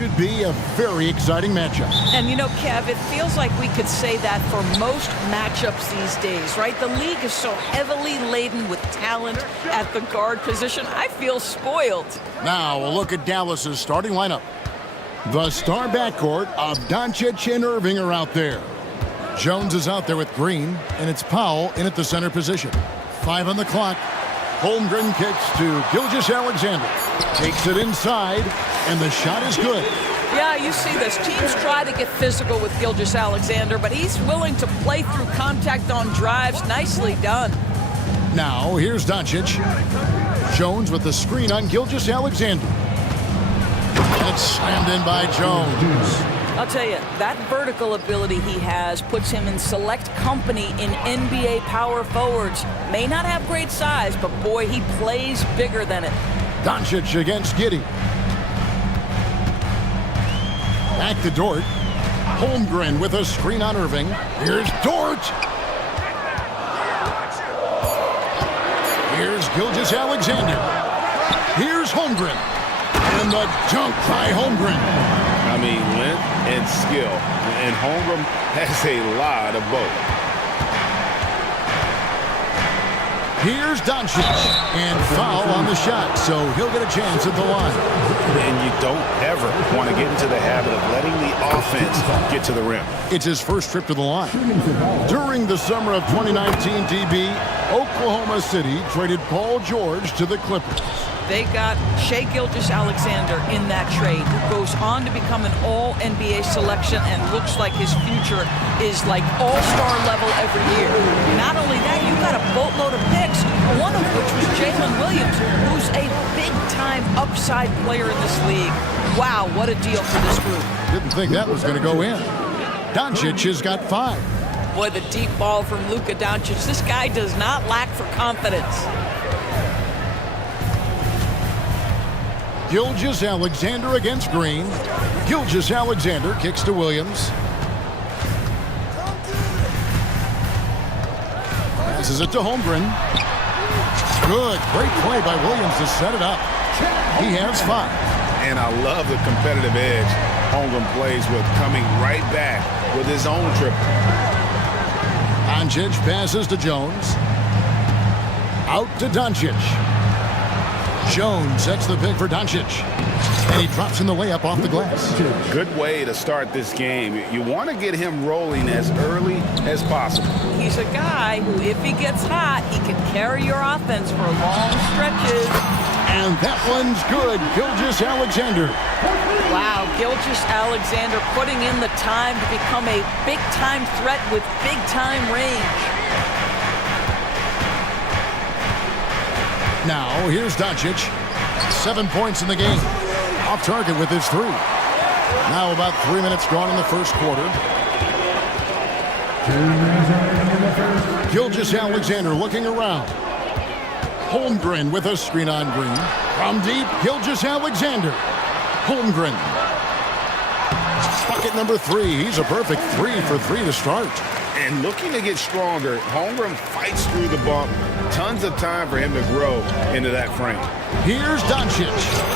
should be a very exciting matchup. And you know, Kev, it feels like we could say that for most matchups these days, right? The league is so heavily laden with talent at the guard position. I feel spoiled. Now, a look at Dallas's starting lineup. The star backcourt of Doncic and Irving are out there. Jones is out there with Green, and it's Powell in at the center position. 5 on the clock. Holmgren kicks to Gilgeous-Alexander. Takes it inside, and the shot is good. Yeah, you see this. Teams try to get physical with Gilgeous-Alexander, but he's willing to play through contact on drives. Nicely done. Now, here's Doncic. Jones with the screen on Gilgeous-Alexander. And it's slammed in by Jones. I'll tell you, that vertical ability he has puts him in select company in NBA power forwards. May not have great size, but boy, he plays bigger than it. Doncic against Giddey. Back to Dort. Holmgren with a screen on Irving. Here's Dort. Here's Gilgeous-Alexander. Here's Holmgren. And the dunk by Holmgren. I mean, length and skill. And Holmgren has a lot of both. Here's Doncic. And foul on the shot, so he'll get a chance at the line. And you don't ever want to get into the habit of letting the offense get to the rim. It's his first trip to the line. During the summer of 2019, DB, Oklahoma City traded Paul George to the Clippers. They got Shai Gilgeous-Alexander in that trade, who goes on to become an all-NBA selection and looks like his future is like all-star level every year. Not only that, you got a boatload of picks, one of which was Jalen Williams, who's a big-time upside player in this league. Wow, what a deal for this group. Didn't think that was going to go in. Doncic has got 5. Boy, the deep ball from Luka Doncic. This guy does not lack for confidence. Gilgeous-Alexander against Green. Gilgeous-Alexander kicks to Williams. Passes it to Holmgren. Good. Great play by Williams to set it up. He has 5. And I love the competitive edge Holmgren plays with, coming right back with his own triple. Doncic passes to Jones. Out to Doncic. Jones sets the pick for Doncic. And he drops in the layup off the glass. Good way to start this game. You want to get him rolling as early as possible. He's a guy who, if he gets hot, he can carry your offense for long stretches. And that one's good. Gilgeous-Alexander. Wow, Gilgeous-Alexander putting in the time to become a big-time threat with big-time range. Now, here's Doncic. 7 points in the game. Off target with his 3. Now about 3 minutes gone in the first quarter. Gilgeous-Alexander looking around. Holmgren with a screen on Green. From deep, Gilgeous-Alexander. Holmgren. Bucket number 3. He's a perfect 3 for 3 to start. And looking to get stronger, Holmgren fights through the bump. Tons of time for him to grow into that frame. Here's Doncic,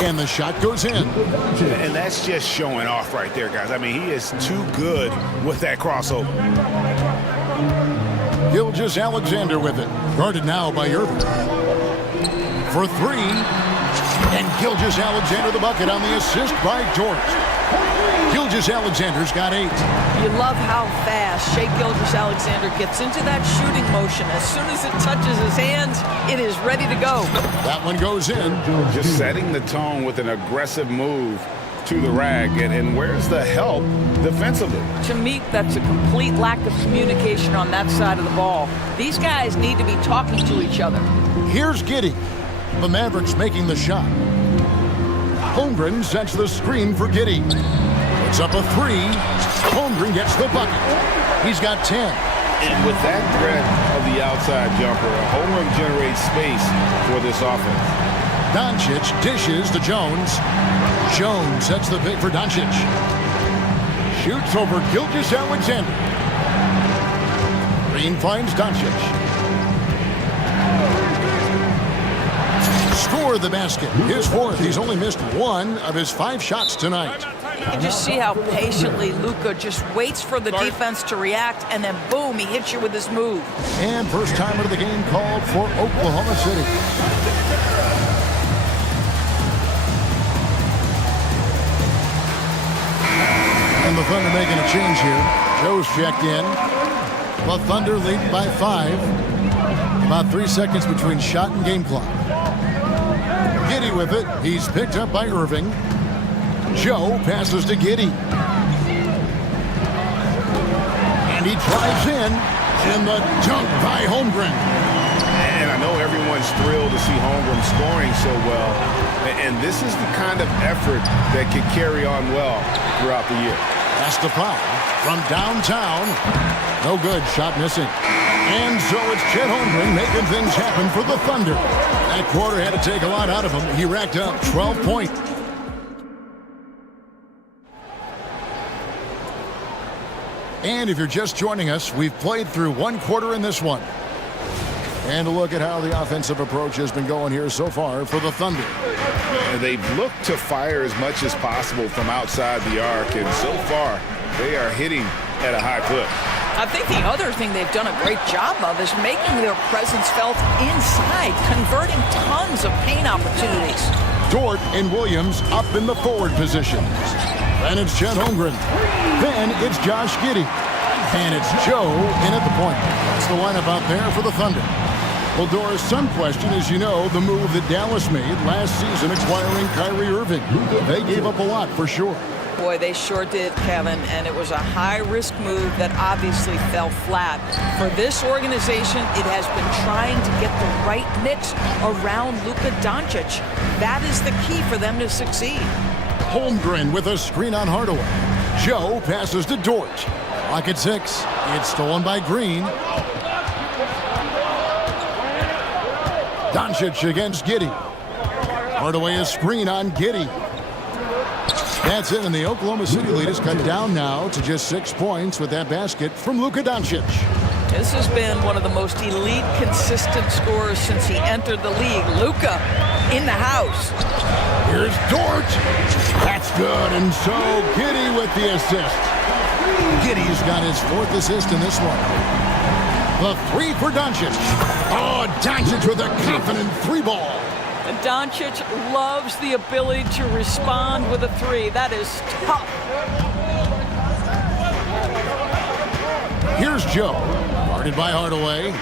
and the shot goes in. And that's just showing off right there, guys. I mean, he is too good with that crossover. Gilgeous-Alexander with it. Guarded now by Irving. For 3. And Gilgeous-Alexander the bucket on the assist by Dort. Gilgeous-Alexander's got 8. You love how fast Shai Gilgeous-Alexander gets into that shooting motion. As soon as it touches his hands, it is ready to go. That one goes in. Just setting the tone with an aggressive move to the rack. And where's the help defensively? To me, that's a complete lack of communication on that side of the ball. These guys need to be talking to each other. Here's Giddey. The Mavericks making the shot. Holmgren sets the screen for Giddey. It's up a 3. Holmgren gets the bucket. He's got 10. And with that threat of the outside jumper, Holmgren generates space for this offense. Doncic dishes to Jones. Jones sets the pick for Doncic. Shoots over Gilgeous-Alexander. Green finds Doncic. Scored the basket. His 4th. He's only missed 1 of his 5 shots tonight. You can just see how patiently Luka just waits for the defense to react, and then boom, he hits you with his move. And first time of the game called for Oklahoma City. And the Thunder making a change here. Joe's checked in. The Thunder leading by 5. About 3 seconds between shot and game clock. Giddey with it. He's picked up by Irving. Joe passes to Giddey. And he drives in the dunk by Holmgren. And I know everyone's thrilled to see Holmgren scoring so well. And this is the kind of effort that can carry on well throughout the year. That's the foul from downtown. No good. Shot missing. And so it's Chet Holmgren making things happen for the Thunder. That quarter had to take a lot out of him. He racked up 12 points. And if you're just joining us, we've played through one quarter in this one. And a look at how the offensive approach has been going here so far for the Thunder. They've looked to fire as much as possible from outside the arc, and so far they are hitting at a high clip. I think the other thing they've done a great job of is making their presence felt inside, converting tons of paint opportunities. Dort and Williams up in the forward positions. Then it's Chet Holmgren. Then it's Josh Giddey. And it's Joe in at the point. That's the lineup out there for the Thunder. Well, Doris, some question, as you know, the move that Dallas made last season acquiring Kyrie Irving. They gave up a lot for sure. Boy, they sure did, Kevin, and it was a high-risk move that obviously fell flat. For this organization, it has been trying to get the right mix around Luka Doncic. That is the key for them to succeed. Holmgren with a screen on Hardaway. Joe passes to Dort. Clock at 6. It's stolen by Green. Doncic against Giddey. Hardaway a screen on Giddey. That's it, and the Oklahoma City lead is cut down now to just 6 points with that basket from Luka Doncic. This has been one of the most elite, consistent scorers since he entered the league. Luka in the house. Here's Dort. That's good, and so Giddey with the assist. Giddey's got his 4th assist in this one. The 3 for Doncic. Oh, Doncic with a confident 3-ball. Doncic loves the ability to respond with a 3. That is tough. Here's Joe. Guarded by Hardaway.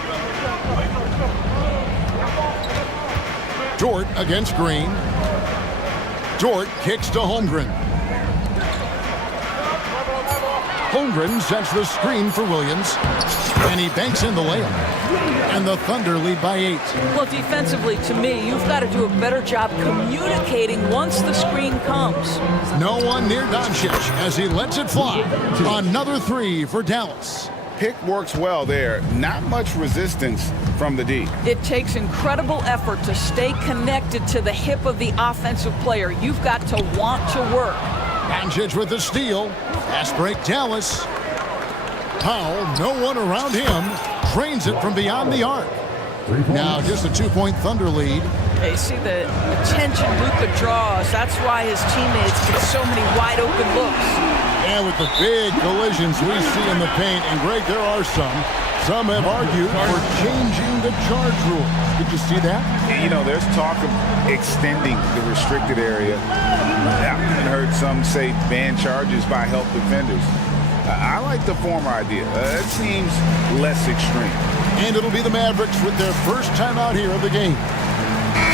Dort against Green. Dort kicks to Holmgren. Holmgren sets the screen for Williams. And he banks in the layup. And the Thunder lead by 8. Well, defensively, to me, you've got to do a better job communicating once the screen comes. No one near Doncic as he lets it fly. Another 3 for Dallas. Pick works well there. Not much resistance from the D. It takes incredible effort to stay connected to the hip of the offensive player. You've got to want to work. Doncic with the steal. Fast break Dallas. Powell, no one around him. Drains it from beyond the arc. Now just a 2-point Thunder lead. You see the attention Luka draws. That's why his teammates get so many wide open looks. And with the big collisions we see in the paint, and Greg, there are some. Some have argued for changing the charge rule. Did you see that? You know, there's talk of extending the restricted area. I've even heard some say ban charges by help defenders. I like the former idea. It seems less extreme. And it'll be the Mavericks with their first time out here of the game.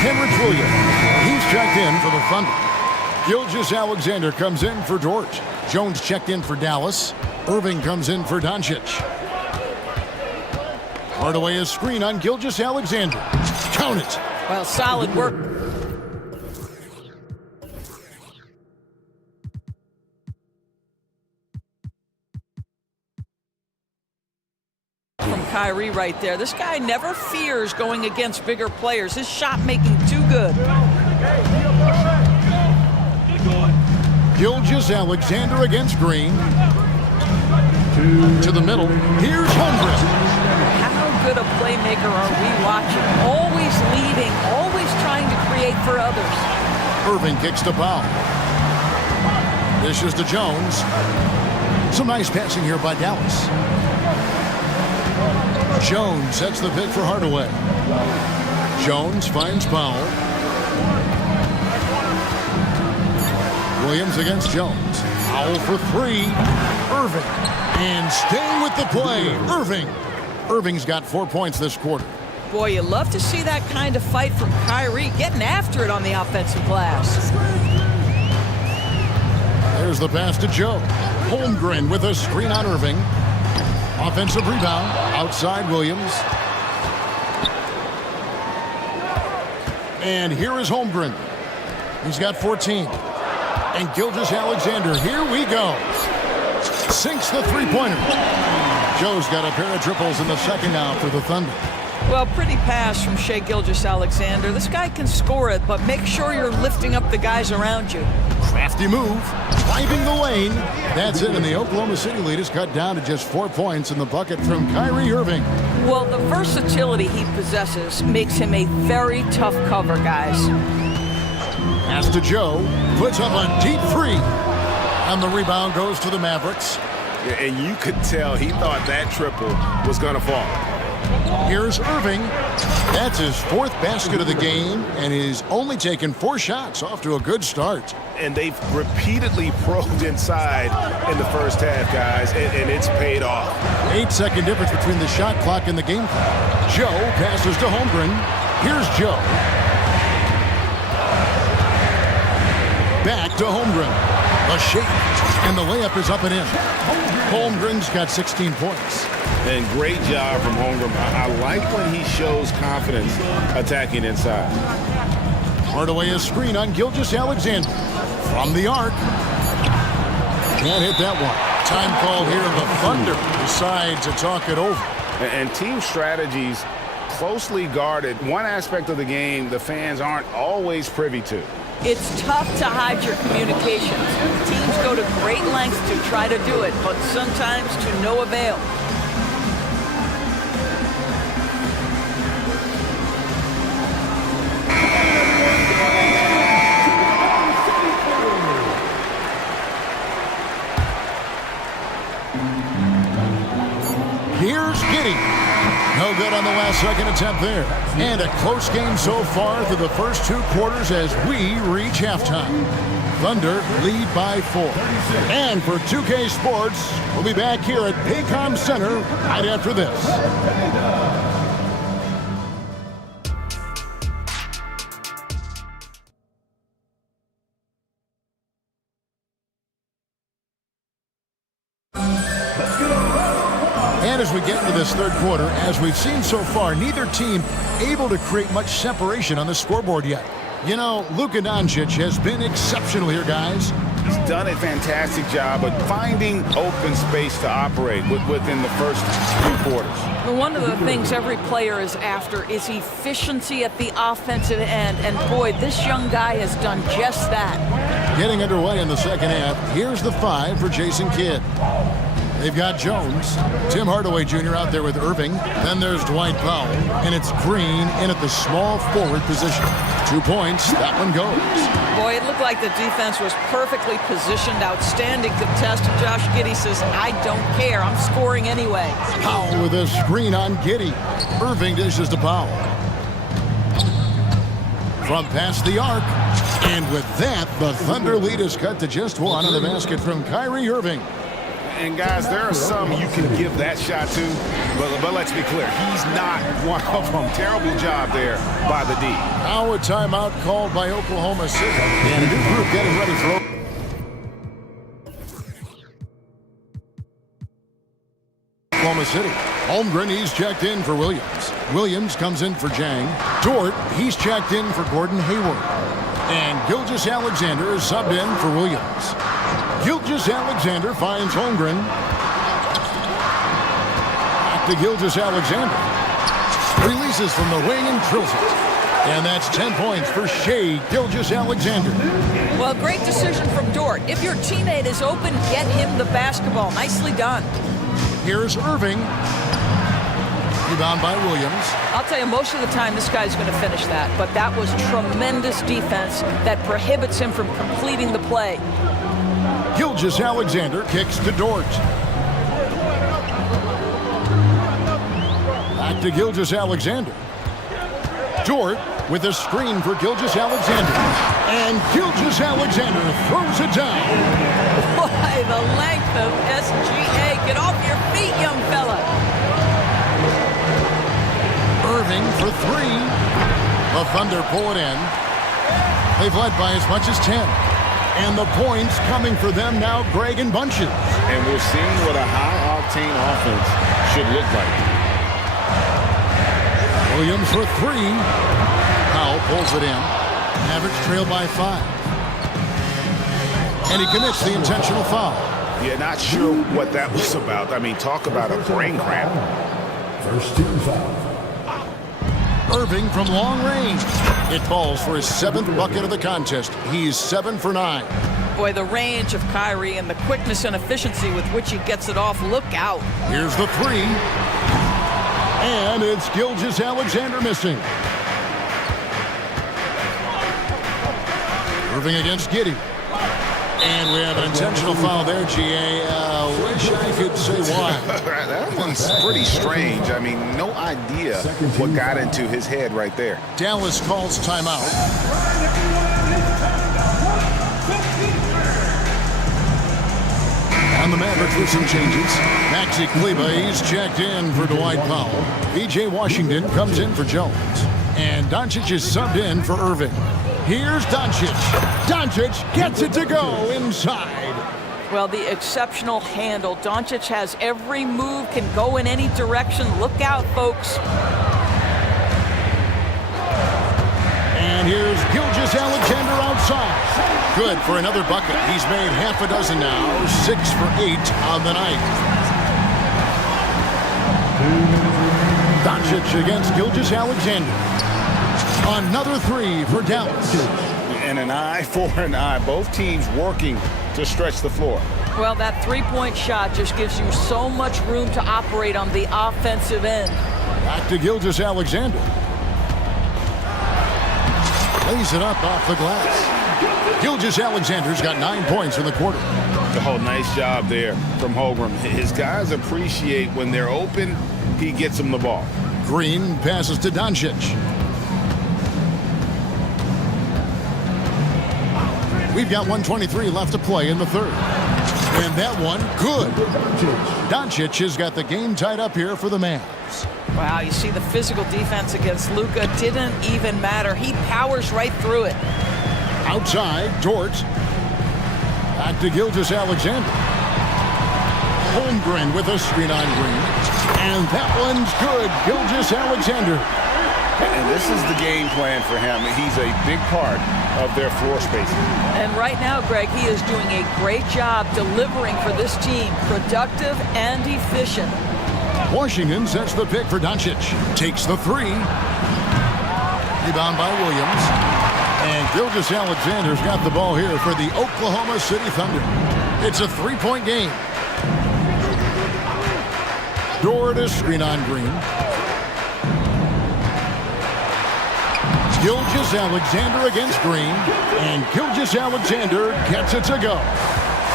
Kenrich Williams, he's checked in for the Thunder. Gilgeous-Alexander comes in for Dort. Jones checked in for Dallas. Irving comes in for Doncic. Hardaway a screen on Gilgeous-Alexander. Count it. Well, solid work. From Kyrie right there. This guy never fears going against bigger players. His shot making too good. Gilgeous-Alexander against Green. To the middle. Here's Holmgren. How good a playmaker are we watching? Always leading, always trying to create for others. Irving kicks to Powell. This is to Jones. Some nice passing here by Dallas. Jones sets the pick for Hardaway. Jones finds Powell. Williams against Jones. Powell for three. Irving. And staying with the play, Irving. Irving's got 4 points this quarter. Boy, you love to see that kind of fight from Kyrie, getting after it on the offensive glass. There's the pass to Joe. Holmgren with a screen on Irving. Offensive rebound outside Williams. And here is Holmgren. He's got 14. And Gilgeous-Alexander, here we go. Sinks the three-pointer. Joe's got a pair of triples in the second now for the Thunder. Well, pretty pass from Shai Gilgeous-Alexander. This guy can score it, but make sure you're lifting up the guys around you. Crafty move, driving the lane. That's it, and the Oklahoma City lead is cut down to just 4 points in the bucket from Kyrie Irving. Well, the versatility he possesses makes him a very tough cover, guys. Pass to Joe, puts up a deep three, and the rebound goes to the Mavericks. And you could tell he thought that triple was going to fall. Here's Irving. That's his 4th basket of the game, and he's only taken 4 shots, off to a good start. And they've repeatedly probed inside in the first half, guys, and it's paid off. 8-second difference between the shot clock and the game clock. Joe passes to Holmgren. Here's Joe. Back to Holmgren. A shake, and the layup is up and in. Holmgren's got 16 points. And great job from Holmgren. I like when he shows confidence attacking inside. Hardaway a screen on Gilgeous-Alexander. From the arc. Can't hit that one. Time call here. The Thunder decide to talk it over. And team strategies closely guarded. One aspect of the game the fans aren't always privy to. It's tough to hide your communications. Teams go to great lengths to try to do it, but sometimes to no avail. Here's Giddey. No good on the last second attempt there. And a close game so far through the first 2 quarters as we reach halftime. Thunder lead by 4. And for 2K Sports, we'll be back here at Paycom Center right after this. And as we get into this third quarter, as we've seen so far, neither team able to create much separation on the scoreboard yet. You know, Luka Doncic has been exceptional here, guys. He's done a fantastic job of finding open space to operate within the first 2 quarters. Well, one of the things every player is after is efficiency at the offensive end. And boy, this young guy has done just that. Getting underway in the second half, here's the 5 for Jason Kidd. They've got Jones, Tim Hardaway Jr. out there with Irving. Then there's Dwight Powell, and it's Green in at the small forward position. 2 points, that one goes. Boy, it looked like the defense was perfectly positioned. Outstanding contest. Josh Giddey says, I don't care. I'm scoring anyway. Powell with a screen on Giddey. Irving dishes to Powell. From past the arc. And with that, the Thunder lead is cut to just 1 on the basket from Kyrie Irving. And guys, there are some you can give that shot to, but let's be clear, he's not one of them. Terrible job there by the D. Now a timeout called by Oklahoma City. And a new group getting ready for Oklahoma City. Holmgren, he's checked in for Williams. Williams comes in for Jang. Dort, he's checked in for Gordon Hayward. And Gilgeous-Alexander is subbed in for Williams. Gilgeous-Alexander finds Holmgren. Back to Gilgeous-Alexander. Releases from the wing and drills it. And that's 10 points for Shai Gilgeous-Alexander. Well, great decision from Dort. If your teammate is open, get him the basketball. Nicely done. Here's Irving. Rebound by Williams. I'll tell you, most of the time this guy's going to finish that, but that was tremendous defense that prohibits him from completing the play. Gilgeous Alexander kicks to Dort. Back to Gilgeous Alexander. Dort with a screen for Gilgeous Alexander. And Gilgeous Alexander throws it down. Boy, the length of SGA. Get off your feet, young fella. Irving for three. The Thunder pull it in. They've led by as much as 10. And the points coming for them now, Greg and bunches. And we're seeing what a high-octane offense should look like. Williams for three. Powell pulls it in. Mavericks trail by 5. And he commits the intentional foul. Yeah, not sure what that was about. I mean, talk about a brain cramp. First team foul. Irving from long range. It falls for his 7th bucket of the contest. He's 7 for 9. Boy, the range of Kyrie and the quickness and efficiency with which he gets it off. Look out. Here's the three. And it's Gilgeous Alexander missing. Irving against Giddey. And we have an intentional foul there, GA. Wish I could say why. That one's pretty strange. I mean, no idea what got into his head right there. Dallas calls timeout. On the Mavericks with some changes. Maxi Kleber, he's checked in for Dwight Powell. PJ Washington comes in for Jones. And Doncic is subbed in for Irving. Here's Doncic. Doncic gets it to go inside. Well, the exceptional handle. Doncic has every move, can go in any direction. Look out, folks. And here's Gilgeous Alexander outside. Good for another bucket. He's made half a dozen now. 6 for 8 on the night. Doncic against Gilgeous Alexander. Another three for Dallas. And an eye for an eye. Both teams working to stretch the floor. Well, that three-point shot just gives you so much room to operate on the offensive end. Back to Gilgeous Alexander. Lays it up off the glass. Gilgeous Alexander's got 9 points in the quarter. Oh, nice job there from Holmgren. His guys appreciate when they're open, he gets them the ball. Green passes to Doncic. We've got 1:23 left to play in the third. And that one, good. Doncic has got the game tied up here for the Mavs. Wow, you see the physical defense against Luka didn't even matter. He powers right through it. Outside, Dort. Back to Gilgeous Alexander. Holmgren with a screen on Green. And that one's good. Gilgeous Alexander. And this is the game plan for him. He's a big part of their floor spacing. And right now, Greg, he is doing a great job delivering for this team. Productive and efficient. Washington sets the pick for Doncic. Takes the three. Rebound by Williams. And Gilgeous Alexander's got the ball here for the Oklahoma City Thunder. It's a 3-point game. Dort to screen on Green. Gilgeous Alexander against Green. And Gilgeous Alexander gets it to go.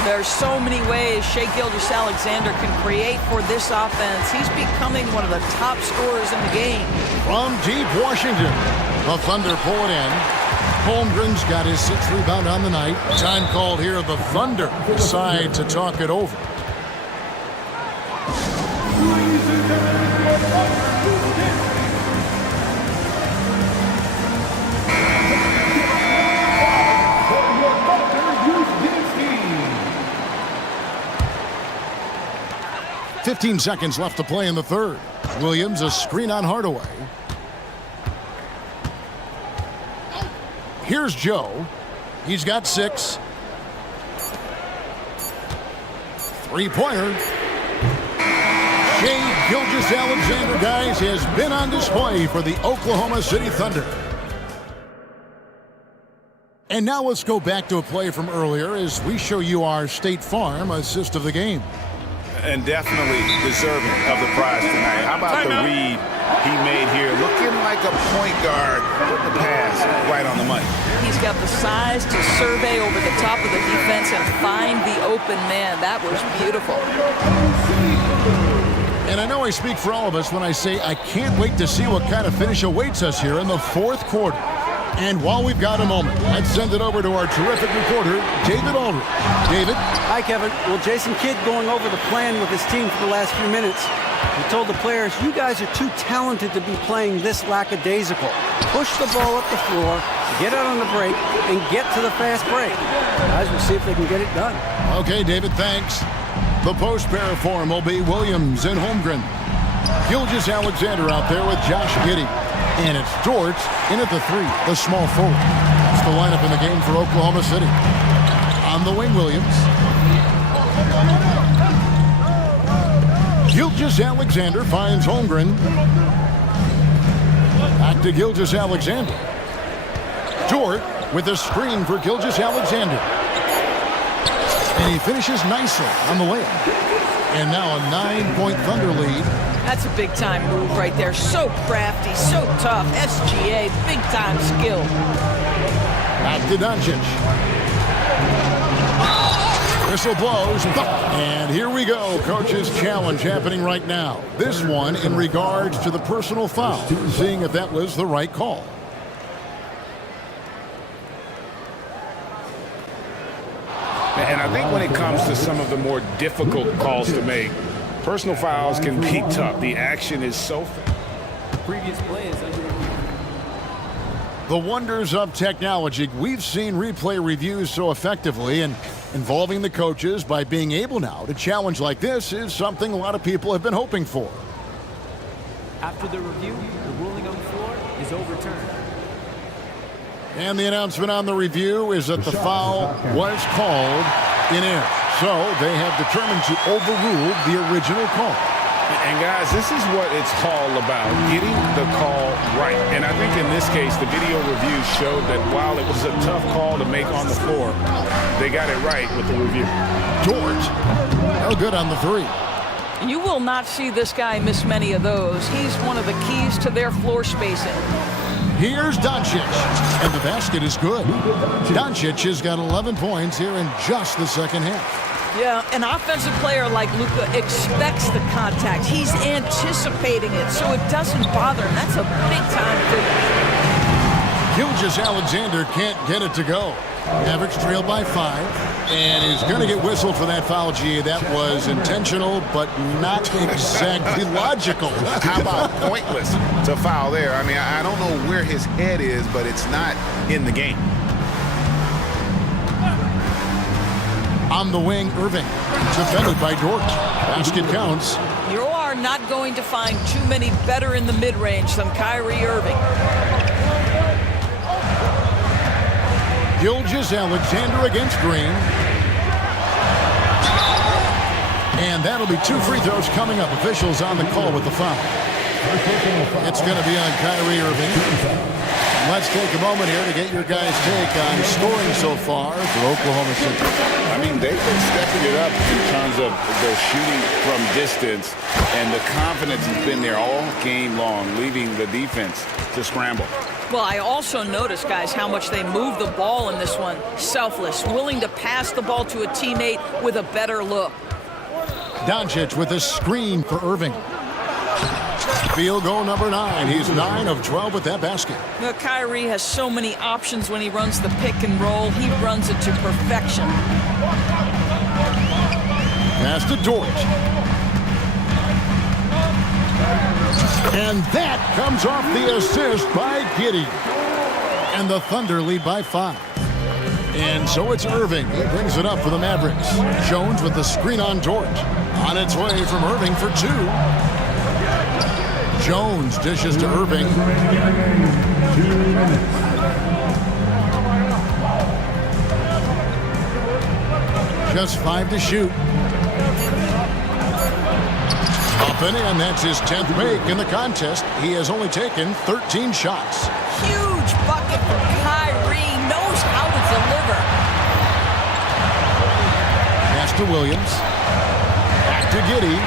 There's so many ways Shai Gilgeous-Alexander can create for this offense. He's becoming one of the top scorers in the game. From deep Washington, the Thunder pull it in. Holmgren's got his 6th rebound on the night. Time called here. The Thunder decide to talk it over. .15 seconds left to play in the third. Williams, a screen on Hardaway. Here's Joe. He's got 6. Three-pointer. Shai Gilgeous-Alexander, guys, has been on display for the Oklahoma City Thunder. And now let's go back to a play from earlier as we show you our State Farm assist of the game. And definitely deserving of the prize tonight. How about the read he made here? Looking like backup point guard put the pass right on the money. He's got the size to survey over the top of the defense and find the open man. That was beautiful. And I know I speak for all of us when I say I can't wait to see what kind of finish awaits us here in the fourth quarter. And while we've got a moment, let's send it over to our terrific reporter, David Aldridge. David? Hi, Kevin. Well, Jason Kidd going over the plan with his team for the last few minutes. He told the players, you guys are too talented to be playing this lackadaisical. Push the ball up the floor, get out on the break, and get to the fast break. Guys, we'll see if they can get it done. Okay, David, thanks. The post pair form will be Williams and Holmgren. Gilgeous-Alexander out there with Josh Giddey. And it's Dort in at the 3, the small forward. That's the lineup in the game for Oklahoma City. On the wing, Williams. Gilgeous-Alexander finds Holmgren. Back to Gilgeous-Alexander. Dort with a screen for Gilgeous-Alexander. And he finishes nicely on the layup. And now a 9-point Thunder lead. That's a big-time move right there. So crafty, so tough. SGA, big-time skill. Back to Doncic. Whistle blows. And here we go. Coach's challenge happening right now. This one in regards to the personal foul. Seeing if that was the right call. And I think when it comes to some of the more difficult calls to make, personal fouls can be tough. The action is so fast. Previous play is under review. The wonders of technology. We've seen replay reviews so effectively, and involving the coaches by being able now to challenge like this is something a lot of people have been hoping for. After the review, the ruling on the floor is overturned. And the announcement on the review is that the foul was called in air. So they have determined to overrule the original call. And guys, this is what it's all about, getting the call right. And I think in this case, the video review showed that while it was a tough call to make on the floor, they got it right with the review. Dort, no good on the 3. You will not see this guy miss many of those. He's one of the keys to their floor spacing. Here's Doncic, and the basket is good. Doncic has got 11 points here in just the second half. Yeah, an offensive player like Luka expects the contact. He's anticipating it, so it doesn't bother him. That's a big-time finish. Gilgeous-Alexander can't get it to go. Mavericks trailed by 5, and he's going to get whistled for that foul. Gee, that was intentional, but not exactly logical. How about pointless to foul there? I mean, I don't know where his head is, but it's not in the game. On the wing, Irving, defended by Dort. Basket counts. You are not going to find too many better in the mid-range than Kyrie Irving. Gilgeous-Alexander against Green. And that'll be 2 free throws coming up. Officials on the call with the foul. It's going to be on Kyrie Irving. Let's take a moment here to get your guys' take on scoring so far for Oklahoma City. I mean, they've been stepping it up in terms of their shooting from distance, and the confidence has been there all game long, leaving the defense to scramble. Well, I also noticed, guys, how much they move the ball in this one. Selfless, willing to pass the ball to a teammate with a better look. Doncic with a screen for Irving. Field goal number 9. He's 9 of 12 with that basket. Now, Kyrie has so many options when he runs the pick and roll. He runs it to perfection. Pass to Dort. And that comes off the assist by Giddey. And the Thunder lead by 5. And so it's Irving. He brings it up for the Mavericks. Jones with the screen on Dort. On its way from Irving for 2. Jones dishes to Irving. Just 5 to shoot. Up and in, that's his 10th make in the contest. He has only taken 13 shots. Huge bucket from Kyrie. Knows how to deliver. Pass to Williams. Back to Giddey.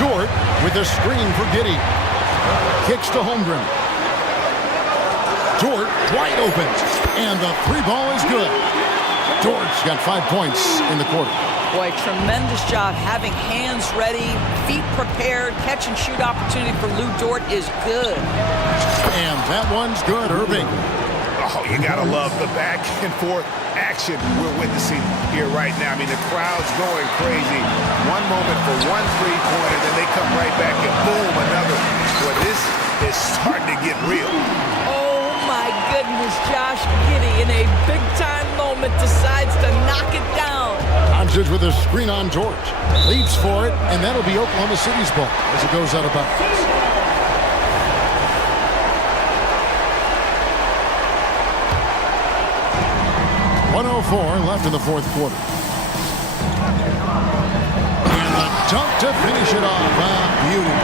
Dort with a screen for Giddey. Kicks to Holmgren. Dort wide open. And the three ball is good. Dort's got 5 points in the quarter. Boy, tremendous job having hands ready, feet prepared, catch and shoot opportunity for Lou Dort is good. And that one's good, Irving. Oh, you gotta love the back and forth action we're witnessing here right now. I mean, the crowd's going crazy. One moment for one three-pointer, then they come right back and boom, another. Well, this is starting to get real. Oh my goodness, Josh Giddey in a big-time moment decides to knock it down. Doncic with a screen on George. Leaps for it, and that'll be Oklahoma City's ball as it goes out of bounds. .104 left in the fourth quarter. And the dunk to finish it off. Beauty.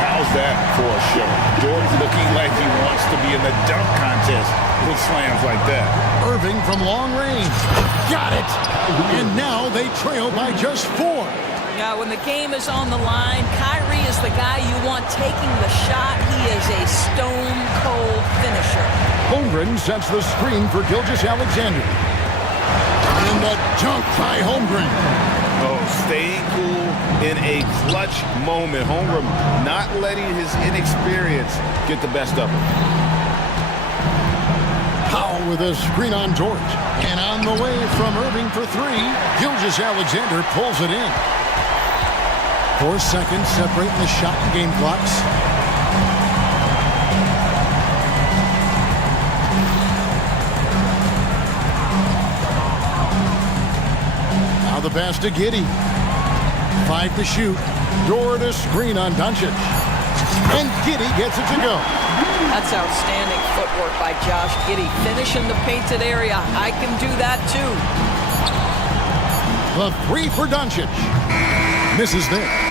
How's that for a show? Jordan's looking like he wants to be in the dunk contest with slams like that. Irving from long range. Got it. And now they trail by just 4. Yeah, when the game is on the line, Kyrie is the guy you want taking the shot. He is a stone-cold finisher. Holmgren sets the screen for Gilgeous-Alexander. And the dunk by Holmgren. Oh, staying cool in a clutch moment. Holmgren not letting his inexperience get the best of him. Powell with a screen on George. And on the way from Irving for 3, Gilgeous-Alexander pulls it in. 4 seconds separating the shot and game clocks. Now the pass to Giddey. 5 to shoot. Dort a screen on Doncic. And Giddey gets it to go. That's outstanding footwork by Josh Giddey. Finish in the painted area. I can do that too. The 3 for Doncic. Misses there.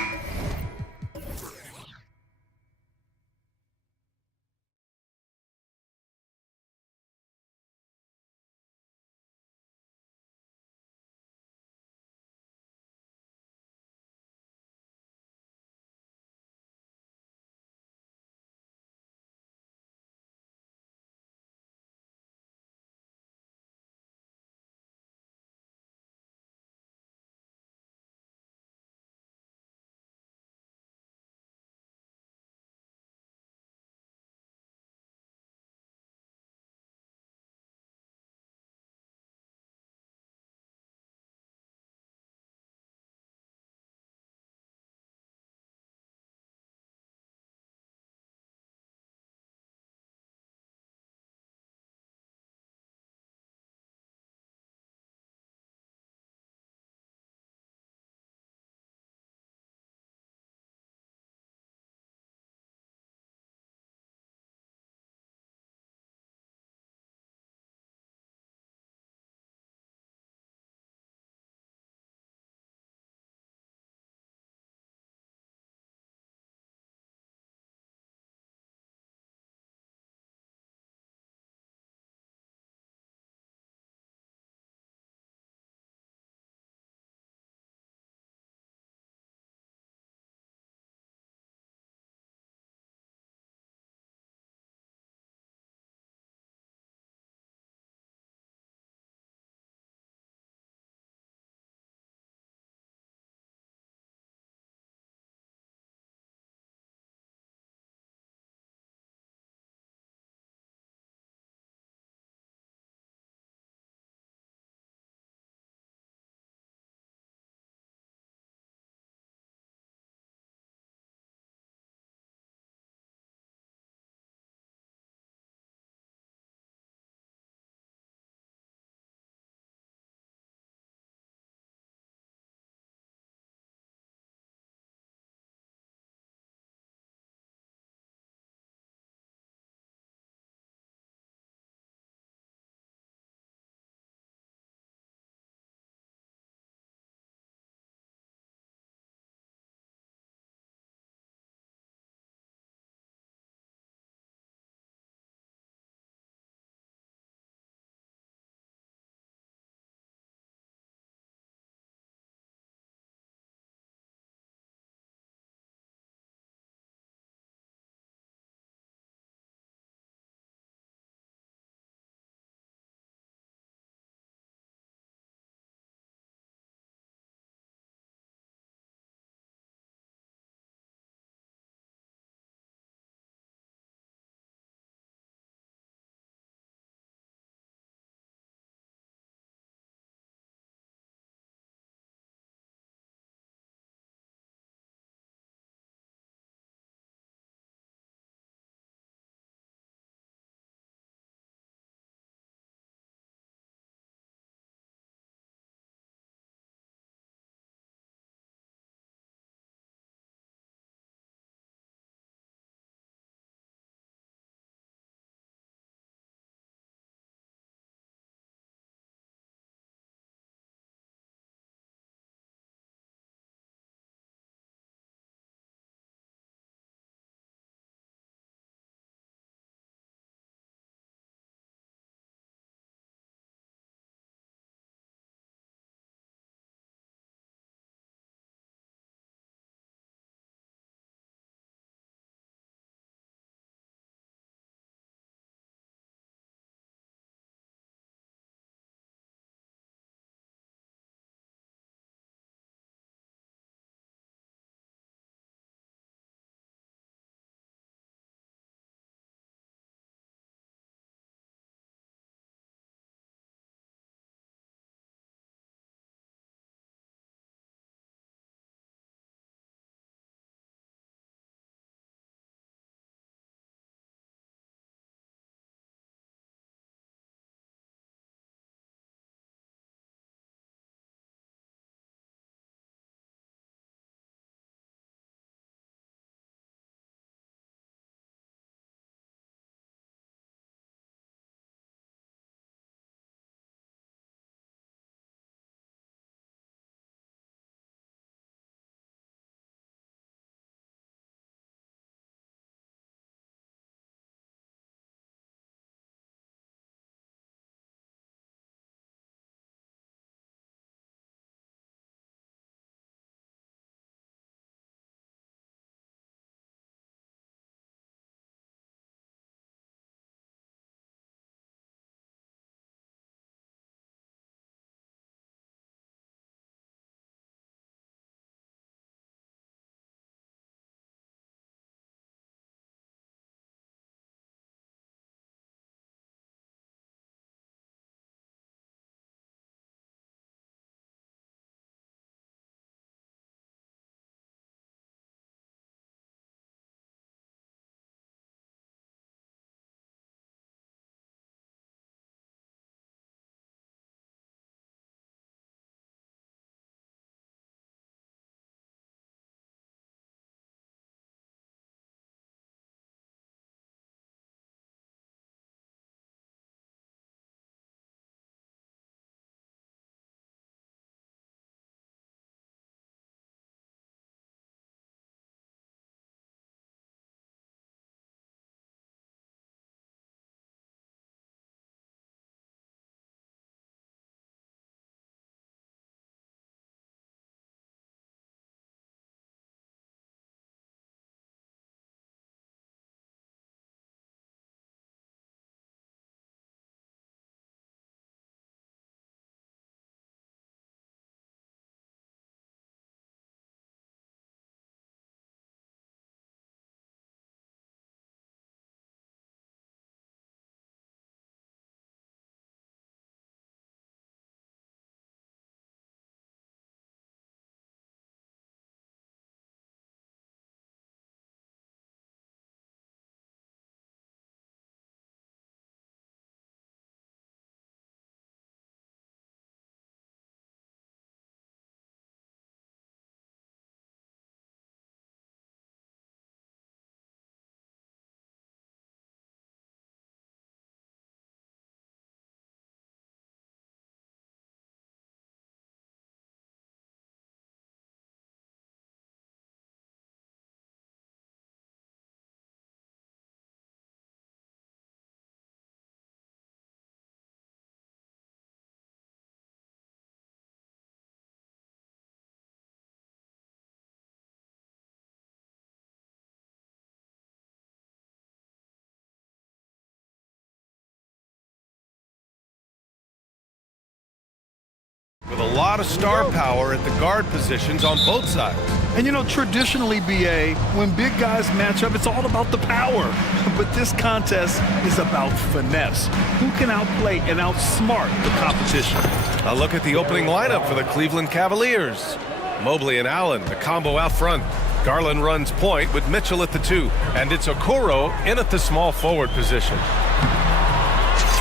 lot of star power at the guard positions on both sides. And you know, traditionally, BA, when big guys match up, it's all about the power. But this contest is about finesse. Who can outplay and outsmart the competition? A look at the opening lineup for the Cleveland Cavaliers. Mobley and Allen, the combo out front. Garland runs point with Mitchell at the 2. And it's Okoro in at the small forward position.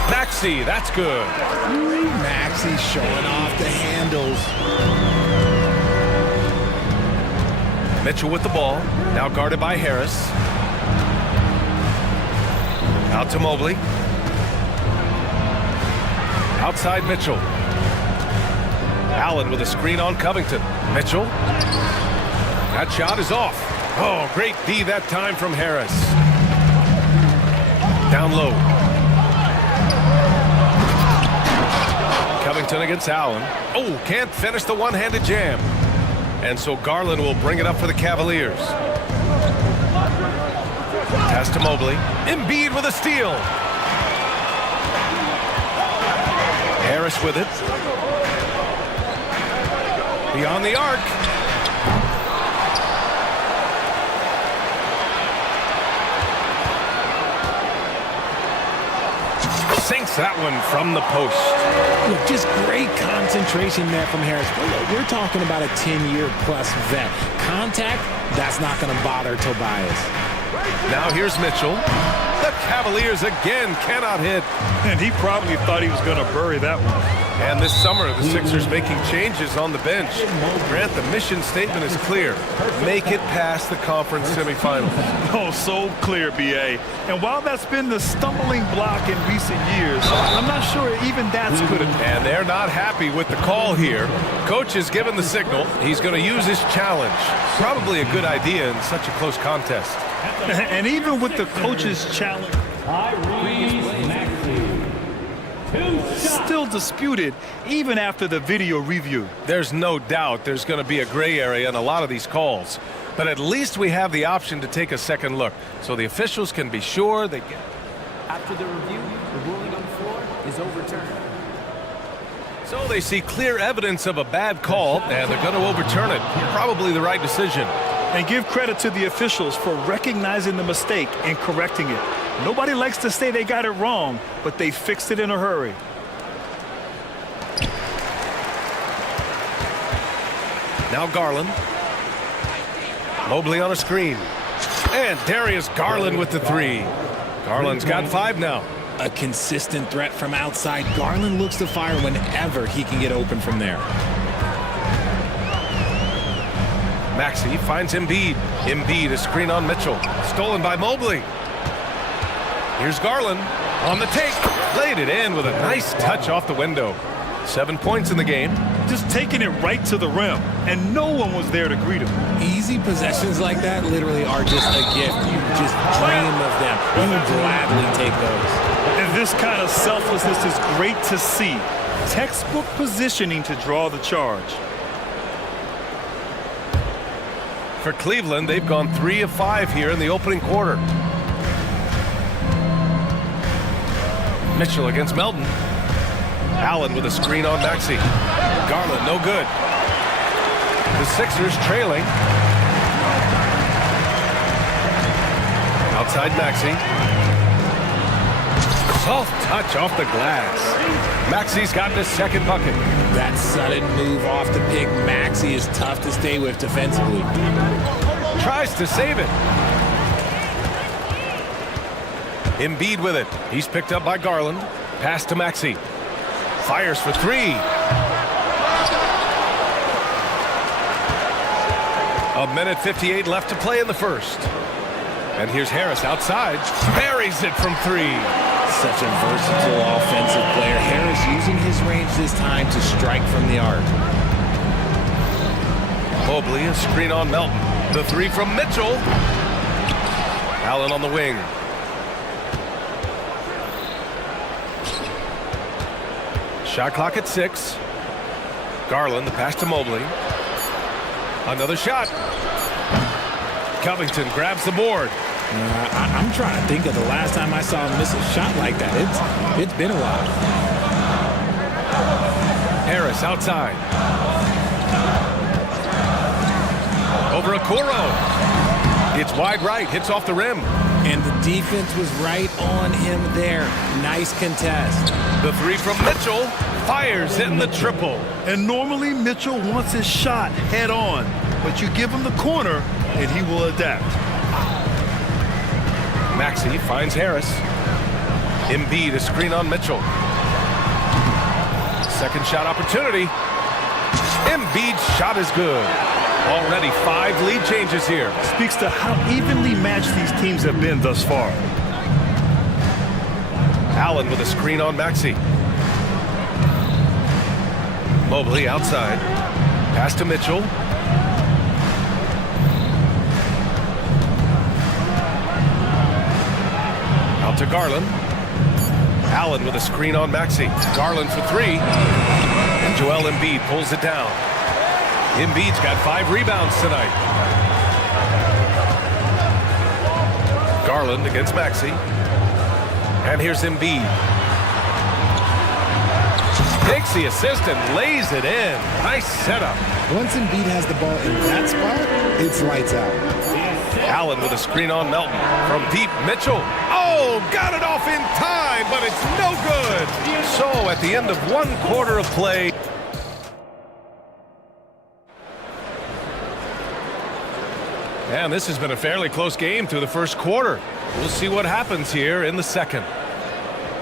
Maxey, that's good. Maxey showing off the handles. Mitchell with the ball, now guarded by Harris. Out to Mobley. Outside Mitchell. Allen with a screen on Covington. Mitchell. That shot is off. Oh, great D that time from Harris. Down low. Covington against Allen. Oh, can't finish the one-handed jam. And so Garland will bring it up for the Cavaliers. Pass to Mobley. Embiid with a steal. Harris with it. Beyond the arc. Sinks that one from the post. Look, just great concentration there from Harris. We're talking about a 10-year-plus vet. Contact, that's not going to bother Tobias. Now here's Mitchell. The Cavaliers again cannot hit. And he probably thought he was going to bury that one. And this summer, the Sixers making changes on the bench. Grant, the mission statement is clear. Make it past the conference semifinals. Oh, so clear, BA. And while that's been the stumbling block in recent years, I'm not sure even that's good enough. And they're not happy with the call here. Coach has given the signal. He's going to use his challenge. Probably a good idea in such a close contest. And even with the coach's challenge, still disputed even after the video review. There's no doubt there's going to be a gray area in a lot of these calls. But at least we have the option to take a second look, so the officials can be sure they get. After the review, the ruling on the floor is overturned. So they see clear evidence of a bad call, and they're going to overturn it. Probably the right decision. And give credit to the officials for recognizing the mistake and correcting it. Nobody likes to say they got it wrong, but they fixed it in a hurry. Now Garland. Mobley on a screen. And Darius Garland with the 3. Garland's got 5 now. A consistent threat from outside. Garland looks to fire whenever he can get open from there. Maxey finds Embiid. Embiid, a screen on Mitchell. Stolen by Mobley. Here's Garland on the take. Laid it in with a nice touch off the window. 7 points in the game. Just taking it right to the rim, and no one was there to greet him. Easy possessions like that literally are just a gift. You just dream of them. You would gladly take those. And this kind of selflessness is great to see. Textbook positioning to draw the charge. For Cleveland, they've gone 3 of 5 here in the opening quarter. Mitchell against Melton. Allen with a screen on Maxey. Garland, no good. The Sixers trailing. Outside Maxey. Soft touch off the glass. Maxey's got the second bucket. That sudden move off the pick, Maxey, is tough to stay with defensively. Tries to save it. Embiid with it. He's picked up by Garland. Pass to Maxey. Fires for 3. A minute 58 left to play in the first. And here's Harris outside. Buries it from 3. Such a versatile offensive player. Harris using his range this time to strike from the arc. Mobley, a screen on Melton. The 3 from Mitchell. Allen on the wing. Shot clock at 6. Garland, the pass to Mobley. Another shot. Covington grabs the board. I'm trying to think of the last time I saw him miss a shot like that. It's been a while. Harris outside. Over Okoro. It's wide right, hits off the rim. And the defense was right on him there. Nice contest. The three from Mitchell fires in the triple. And normally Mitchell wants his shot head on, but you give him the corner and he will adapt. Maxey finds Harris. Embiid a screen on Mitchell. Second shot opportunity. Embiid's shot is good. Already 5 lead changes here. Speaks to how evenly matched these teams have been thus far. Allen with a screen on Maxey. Mobley outside. Pass to Mitchell. Out to Garland. Allen with a screen on Maxey. Garland for 3. And Joel Embiid pulls it down. Embiid's got 5 rebounds tonight. Garland against Maxey. And here's Embiid. Takes the assist and lays it in. Nice setup. Once Embiid has the ball in that spot, it's lights out. Allen with a screen on Melton. From deep, Mitchell. Oh, got it off in time, but it's no good. So at the end of 1 quarter of play. And this has been a fairly close game through the first quarter. We'll see what happens here in the second.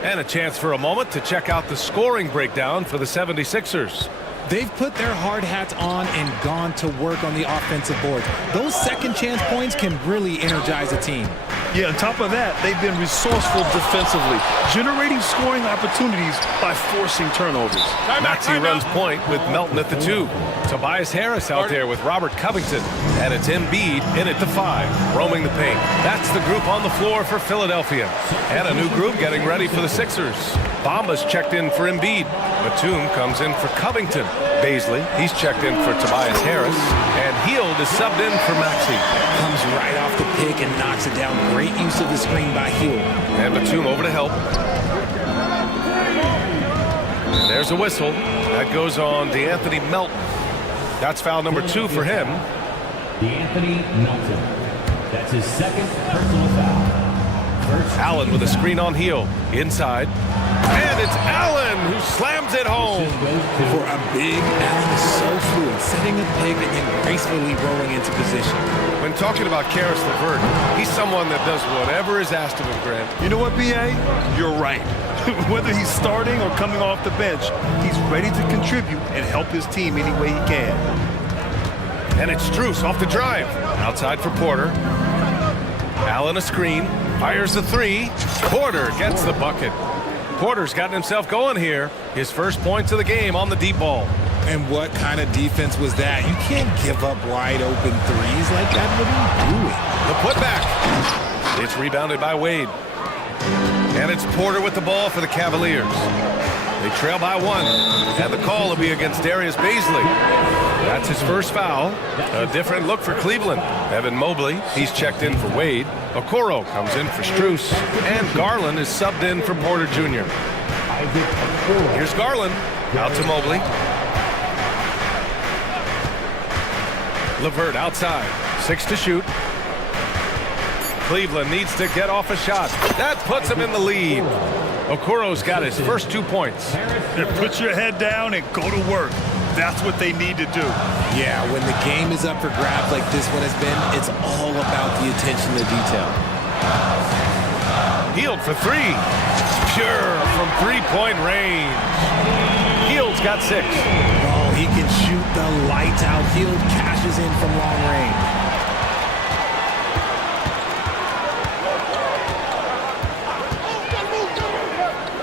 And a chance for a moment to check out the scoring breakdown for the 76ers. They've put their hard hats on and gone to work on the offensive board. Those second chance points can really energize a team. Yeah, on top of that, they've been resourceful defensively, generating scoring opportunities by forcing turnovers. Maxey runs point with Melton at the 2. Tobias Harris out there with Robert Covington. And it's Embiid in at the 5, roaming the paint. That's the group on the floor for Philadelphia. And a new group getting ready for the Sixers. Bamba's checked in for Embiid. Batum comes in for Covington. Baisley, he's checked in for Tobias Harris. And Hield is subbed in for Maxey. Comes right off the pick and knocks it down. Great use of the screen by Hield. And Batum over to help. And there's a whistle. That goes on DeAnthony Melton. That's foul number 2 for him. DeAnthony Melton. That's his second personal foul. Allen with a screen on Hield. Inside. And it's Allen who slams it home. For a big, Allen is so fluid, setting a pick and then gracefully rolling into position. When talking about Karis LeVert, he's someone that does whatever is asked of him, Grant. You know what, B.A.? You're right. Whether he's starting or coming off the bench, he's ready to contribute and help his team any way he can. And it's Strus off the drive. Outside for Porter. Allen a screen. Fires the 3. Porter gets the bucket. Porter's gotten himself going here. His first points of the game on the deep ball. And what kind of defense was that? You can't give up wide open threes like that. What are you doing? The putback. It's rebounded by Wade. And it's Porter with the ball for the Cavaliers. They trail by 1. And the call will be against Darius Baisley. That's his first foul. A different look for Cleveland. Evan Mobley, he's checked in for Wade. Okoro comes in for Strus. And Garland is subbed in for Porter Jr. Here's Garland. Out to Mobley. LeVert outside. 6 to shoot. Cleveland needs to get off a shot. That puts him in the lead. Okoro's got his first 2 points. Put your head down and go to work. That's what they need to do. Yeah, when the game is up for grabs like this one has been, it's all about the attention to detail. Hield for 3. Pure from 3-point range. Hield's got 6. Oh, he can shoot the lights out. Hield cashes in from long range.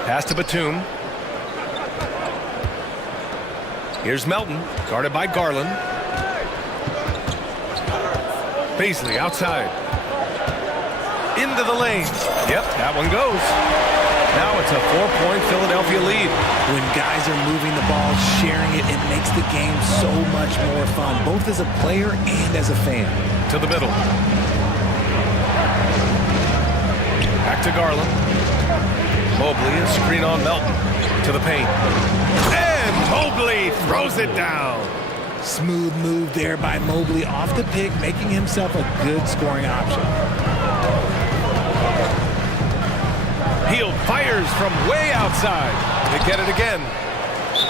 Pass to Batum. Here's Melton, guarded by Garland. Baisley outside. Into the lane. Yep, that one goes. Now it's a 4-point Philadelphia lead. When guys are moving the ball, sharing it, it makes the game so much more fun, both as a player and as a fan. To the middle. Back to Garland. Mobley, a screen on Melton. To the paint. And Mobley throws it down. Smooth move there by Mobley off the pick, making himself a good scoring option. Hield fires from way outside. They get it again.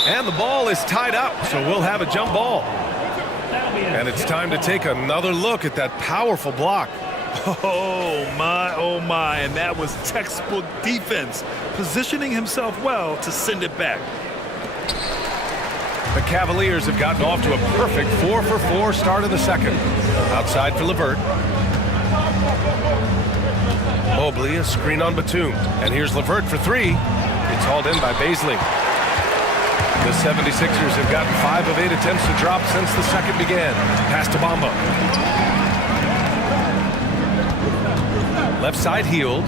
And the ball is tied up, so we'll have a jump ball. And it's time to take another look at that powerful block. Oh my, and that was textbook defense, positioning himself well to send it back. The Cavaliers have gotten off to a perfect 4-for-4 start of the second. Outside for LeVert. Mobley, a screen on Batum. And here's LeVert for three. It's hauled in by Baisley. The 76ers have gotten 5 of 8 attempts to drop since the second began. Pass to Bamba. Left side Hield.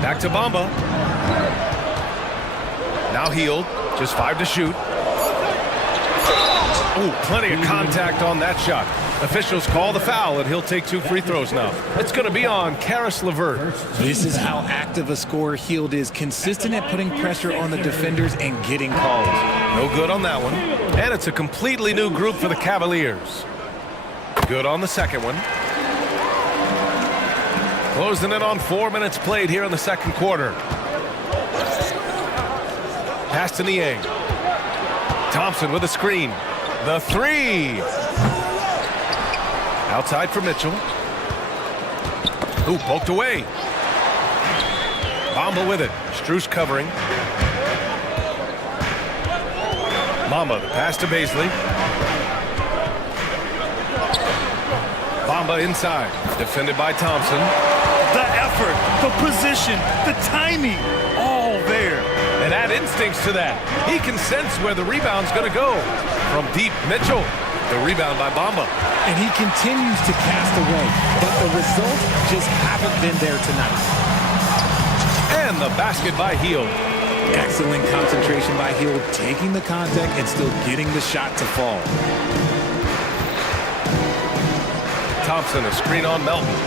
Back to Bamba. Now Hield. Just 5 to shoot. Ooh, plenty of contact on that shot. Officials call the foul, and he'll take 2 free throws now. It's going to be on Caris LeVert. This is how active a scorer Hield is, consistent at putting pressure on the defenders and getting calls. No good on that one. And it's a completely new group for the Cavaliers. Good on the second one. Closing in on 4 minutes played here in the second quarter. Pass to Niang. Thompson with a screen. The three. Outside for Mitchell. Ooh, poked away. Bamba with it. Strus covering. Bamba, the pass to Baisley. Bamba inside. Defended by Thompson. The effort, the position, the timing, all there. And add instincts to that. He can sense where the rebound's going to go. From deep, Mitchell. The rebound by Bamba. And he continues to cast away, but the results just haven't been there tonight. And the basket by Hield. Excellent concentration by Hield, taking the contact and still getting the shot to fall. Thompson, a screen on Melton.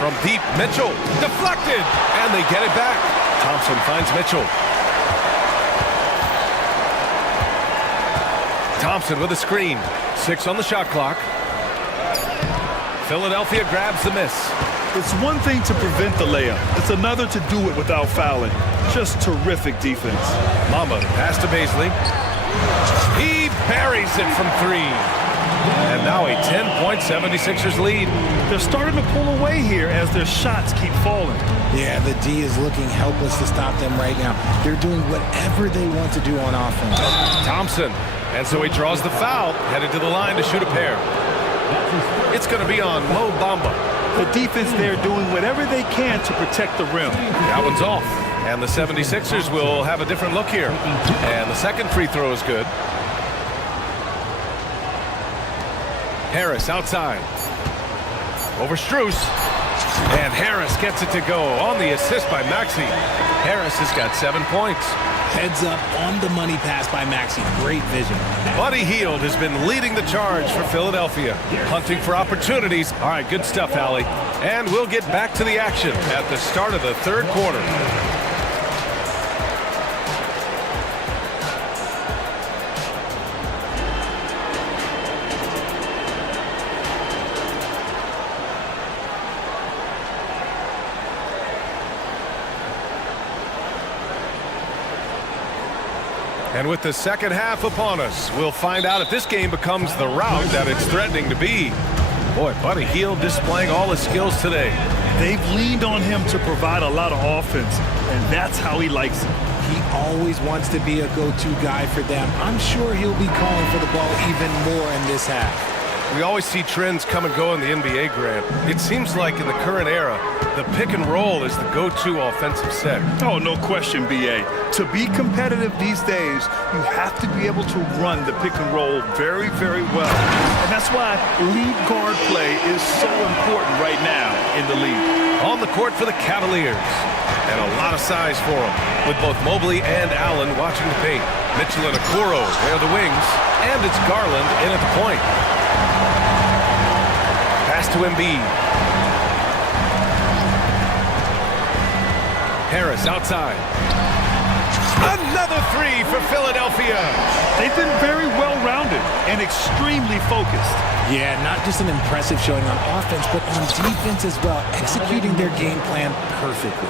From deep, Mitchell. Deflected. And they get it back. Thompson finds Mitchell. Thompson with a screen. 6 on the shot clock. Philadelphia grabs the miss. It's one thing to prevent the layup. It's another to do it without fouling. Just terrific defense. Mamba, pass to Baisley. He buries it from 3. And now a 10-point 76ers lead. They're starting to pull away here as their shots keep falling. Yeah, the D is looking helpless to stop them right now. They're doing whatever they want to do on offense. Thompson. And so he draws the foul, headed to the line to shoot a pair. It's going to be on Mo Bamba. The defense there doing whatever they can to protect the rim. That one's off. And the 76ers will have a different look here. And the second free throw is good. Harris outside. Over Strus. And Harris gets it to go on the assist by Maxey. Harris has got 7 points. Heads up on the money pass by Maxey. Great vision. Buddy Hield has been leading the charge for Philadelphia. Hunting for opportunities. All right, good stuff, Allie. And we'll get back to the action at the start of the third quarter. And with the second half upon us, we'll find out if this game becomes the rout that it's threatening to be. Boy, Buddy Hield displaying all his skills today. They've leaned on him to provide a lot of offense, and that's how he likes it. He always wants to be a go-to guy for them. I'm sure he'll be calling for the ball even more in this half. We always see trends come and go in the NBA, Grant. It seems like in the current era, the pick and roll is the go-to offensive set. Oh, no question, B.A. To be competitive these days, you have to be able to run the pick and roll very, very well. And that's why lead guard play is so important right now in the league. On the court for the Cavaliers. And a lot of size for them, with both Mobley and Allen watching the paint. Mitchell and Okoro, they're the wings. And it's Garland in at the point. Pass to Embiid. Harris outside. Another three for Philadelphia. They've been very well-rounded and extremely focused. Yeah, not just an impressive showing on offense, but on defense as well, executing their game plan perfectly.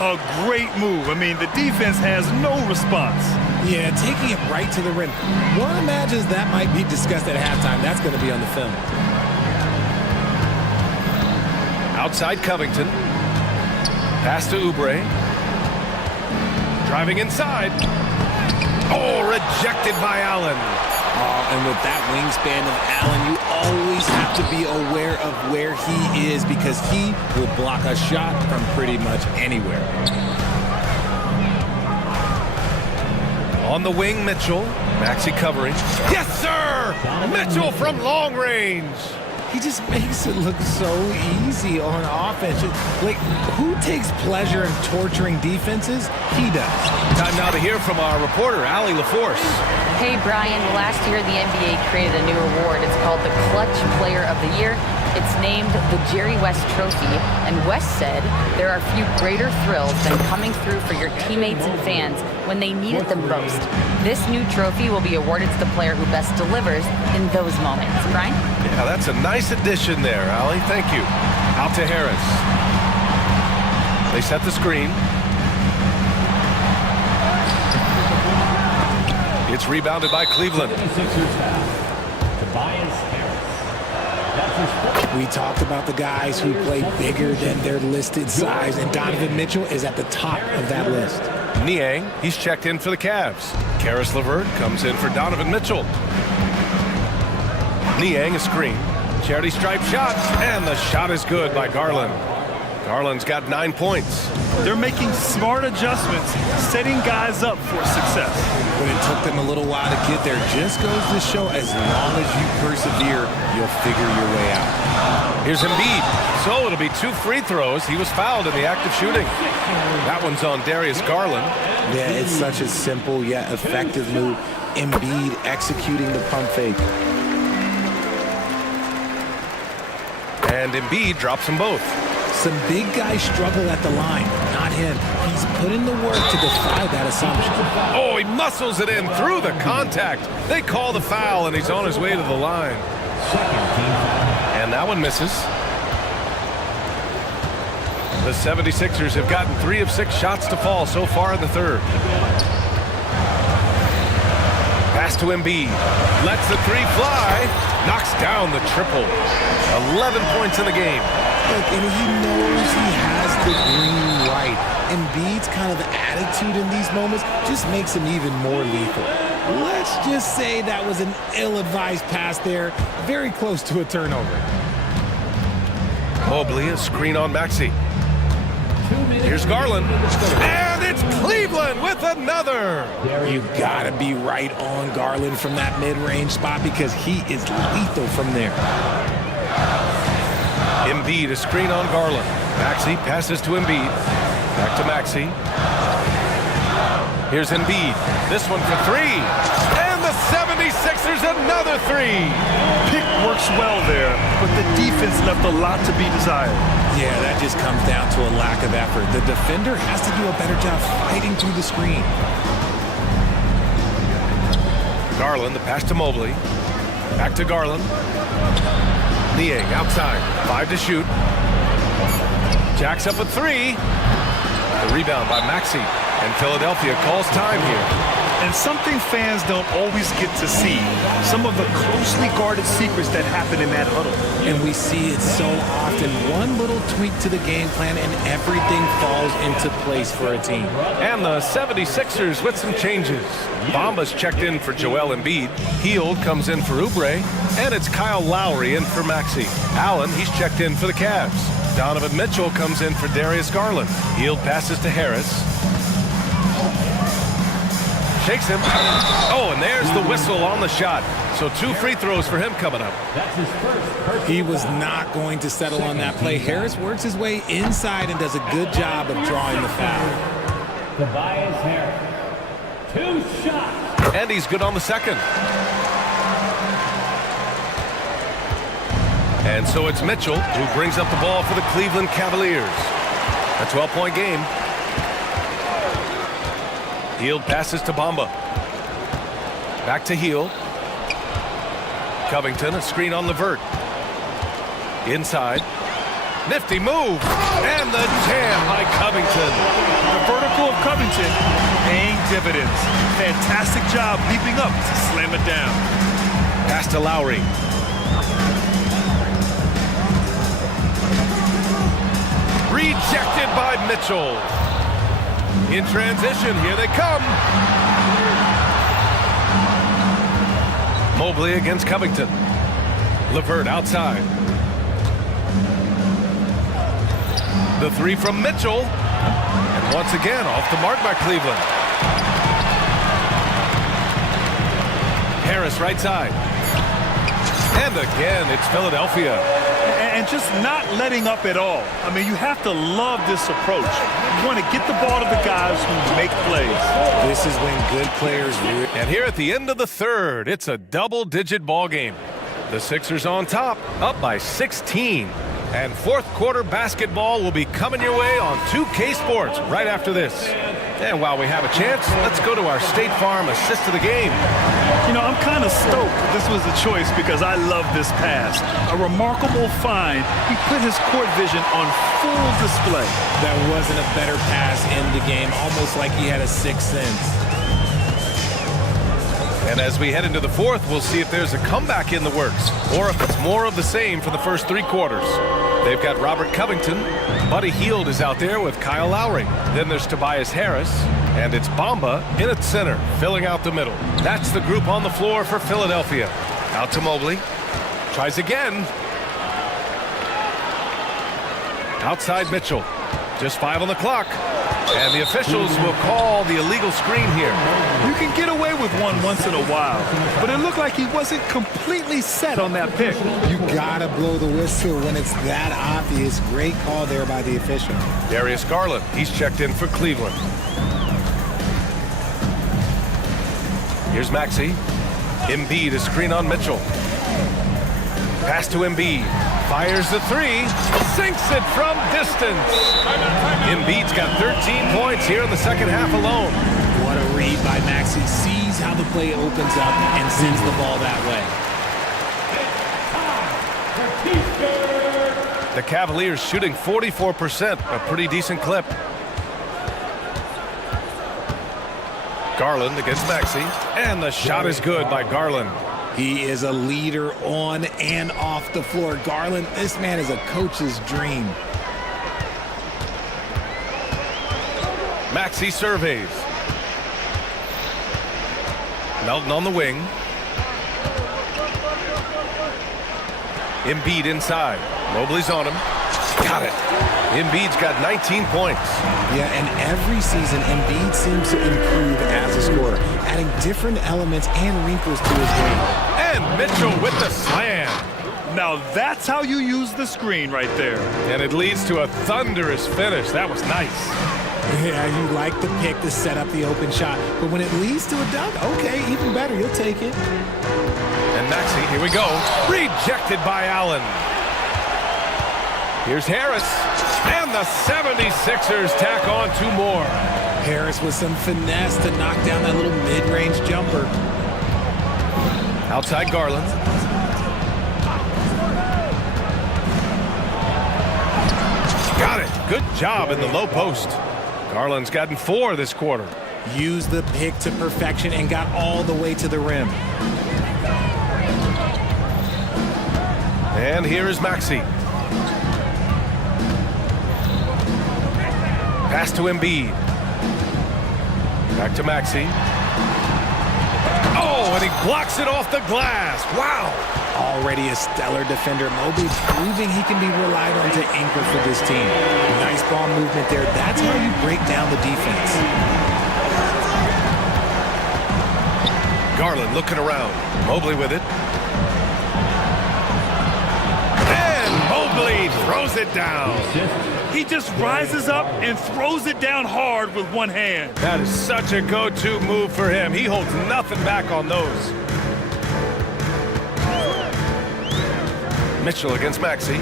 A great move. I mean, the defense has no response. Yeah, taking it right to the rim. One imagines that might be discussed at halftime. That's going to be on the film. Outside Covington. Pass to Oubre. Driving inside. Oh, rejected by Allen. And with that wingspan of Allen, you always have to be aware of where he is because he will block a shot from pretty much anywhere. On the wing, Mitchell. Maxey covering. Yes, sir! Mitchell from long range. He just makes it look so easy on offense. Like, who takes pleasure in torturing defenses? He does. Time now to hear from our reporter, Allie LaForce. Hey, Brian, last year the NBA created a new award. It's called the Clutch Player of the Year. It's named the Jerry West Trophy, and West said there are few greater thrills than coming through for your teammates and fans when they need it the most. This new trophy will be awarded to the player who best delivers in those moments. Brian? Yeah, that's a nice addition there, Allie. Thank you. Out to Harris. They set the screen. It's rebounded by Cleveland. We talked about the guys who play bigger than their listed size, and Donovan Mitchell is at the top of that list. Niang, he's checked in for the Cavs. Karis LeVert comes in for Donovan Mitchell. Niang, a screen. Charity stripe shot, and the shot is good by Garland. Garland's got 9 points. They're making smart adjustments, setting guys up for success. But it took them a little while to get there. Just goes to show as long as you persevere, you'll figure your way out. Here's Embiid. So it'll be 2 free throws. He was fouled in the act of shooting. That one's on Darius Garland. Yeah, it's such a simple yet effective move. Embiid executing the pump fake. And Embiid drops them both. Some big guys struggle at the line, not him. He's put in the work to defy that assumption. Oh, he muscles it in through the contact. They call the foul, and he's on his way to the line. And that one misses. The 76ers have gotten 3 of 6 shots to fall so far in the third. Pass to Embiid. Lets the 3 fly. Knocks down the triple. 11 points in the game. Look, and he knows he has the green light. Embiid's kind of attitude in these moments just makes him even more lethal. Let's just say that was an ill-advised pass there. Very close to a turnover. Mobley, a screen on Maxey. Here's Garland. And it's Cleveland with another. You gotta be right on Garland from that mid-range spot because he is lethal from there. Embiid, a screen on Garland. Maxey passes to Embiid. Back to Maxey. Here's Embiid. This one for 3. And the 76ers another 3. Pick works well there, but the defense left a lot to be desired. Yeah, that just comes down to a lack of effort. The defender has to do a better job fighting through the screen. Garland, the pass to Mobley. Back to Garland. Niang outside. 5 to shoot. Jacks up a 3. The rebound by Maxey. And Philadelphia calls time here. And something fans don't always get to see, some of the closely guarded secrets that happen in that huddle. And we see it so often. One little tweak to the game plan and everything falls into place for a team. And the 76ers with some changes. Bamba's checked in for Joel Embiid. Hield comes in for Oubre. And it's Kyle Lowry in for Maxey. Allen, he's checked in for the Cavs. Donovan Mitchell comes in for Darius Garland. Hield passes to Harris. Shakes him. Oh, and there's the whistle on the shot. So 2 free throws for him coming up. He was not going to settle on that play. Harris works his way inside and does a good job of drawing the foul. Tobias Harris. 2 shots. And he's good on the second. And so it's Mitchell who brings up the ball for the Cleveland Cavaliers. A 12-point game. Hield passes to Bamba. Back to Hield. Covington, a screen on Levert. Inside. Nifty move. And the jam by Covington. The vertical of Covington paying dividends. Fantastic job leaping up to slam it down. Pass to Lowry. Rejected by Mitchell. In transition, here they come. Mobley against Covington. Levert outside. The three from Mitchell. And once again, off the mark by Cleveland. Harris right side. And again, it's Philadelphia. And just not letting up at all. I mean, you have to love this approach. You want to get the ball to the guys who make plays. This is when good players do it. And here at the end of the third, it's a double-digit ball game. The Sixers on top, up by 16. And fourth quarter basketball will be coming your way on 2K Sports right after this. And while we have a chance, let's go to our State Farm assist of the game. You know, I'm kind of stoked this was a choice because I love this pass. A remarkable find. He put his court vision on full display. That wasn't a better pass in the game, almost like he had a sixth sense. And as we head into the fourth, we'll see if there's a comeback in the works or if it's more of the same for the first three quarters. They've got Robert Covington. Buddy Hield is out there with Kyle Lowry. Then there's Tobias Harris. And it's Bamba in at center, filling out the middle. That's the group on the floor for Philadelphia. Out to Mobley. Tries again. Outside Mitchell. Just 5 on the clock. And the officials will call the illegal screen here. You can get away with one once in a while, but it looked like he wasn't completely set on that pick. You gotta blow the whistle when it's that obvious. Great call there by the official. Darius Garland, he's checked in for Cleveland. Here's Maxey. Embiid, a screen on Mitchell. Pass to Embiid. Fires the three. Sinks it from distance. Embiid's got 13 points here in the second half alone. What a read by Maxey. Sees how the play opens up and sends the ball that way. The Cavaliers shooting 44%, a pretty decent clip. Garland against Maxey, and the shot is good by Garland. He is a leader on and off the floor. Garland, this man is a coach's dream. Maxey surveys. Melton on the wing. Embiid inside. Mobley's on him. Got it. Embiid's got 19 points. Yeah, and every season, Embiid seems to improve as a scorer, adding different elements and wrinkles to his game. And Mitchell with the slam. Now that's how you use the screen right there. And it leads to a thunderous finish. That was nice. Yeah, you like the pick to set up the open shot, but when it leads to a dunk, okay, even better, you'll take it. And Maxey, here we go. Rejected by Allen. Here's Harris. And the 76ers tack on 2 more. Harris with some finesse to knock down that little mid-range jumper. Outside Garland. Got it. Good job in the low post. Garland's gotten 4 this quarter. Used the pick to perfection and got all the way to the rim. And here is Maxey. Pass to Embiid. Back to Maxey. Oh, and he blocks it off the glass. Wow. Already a stellar defender. Mobley proving he can be relied on to anchor for this team. Nice ball movement there. That's how you break down the defense. Garland looking around. Mobley with it. And Mobley throws it down. He just rises up and throws it down hard with one hand. That is such a go-to move for him. He holds nothing back on those. Mitchell against Maxey.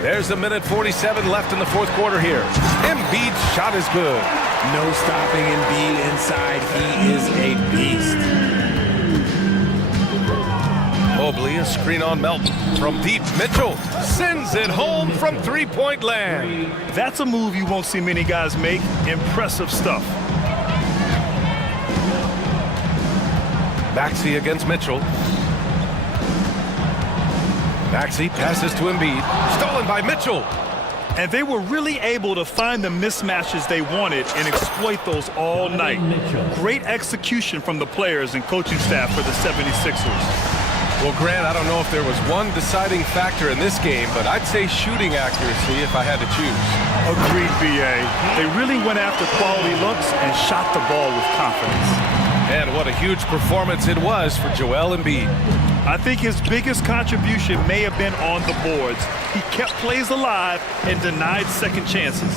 There's a minute 47 left in the fourth quarter here. Embiid's shot is good. No stopping Embiid inside. He is a beast. Mobley, a screen on Melton. From deep, Mitchell sends it home from three-point land. That's a move you won't see many guys make. Impressive stuff. Maxey against Mitchell. Maxey passes to Embiid. Stolen by Mitchell. And they were really able to find the mismatches they wanted and exploit those all night. Great execution from the players and coaching staff for the 76ers. Well, Grant, I don't know if there was one deciding factor in this game, but I'd say shooting accuracy if I had to choose. Agreed, B.A. They really went after quality looks and shot the ball with confidence. And what a huge performance it was for Joel Embiid. I think his biggest contribution may have been on the boards. He kept plays alive and denied second chances.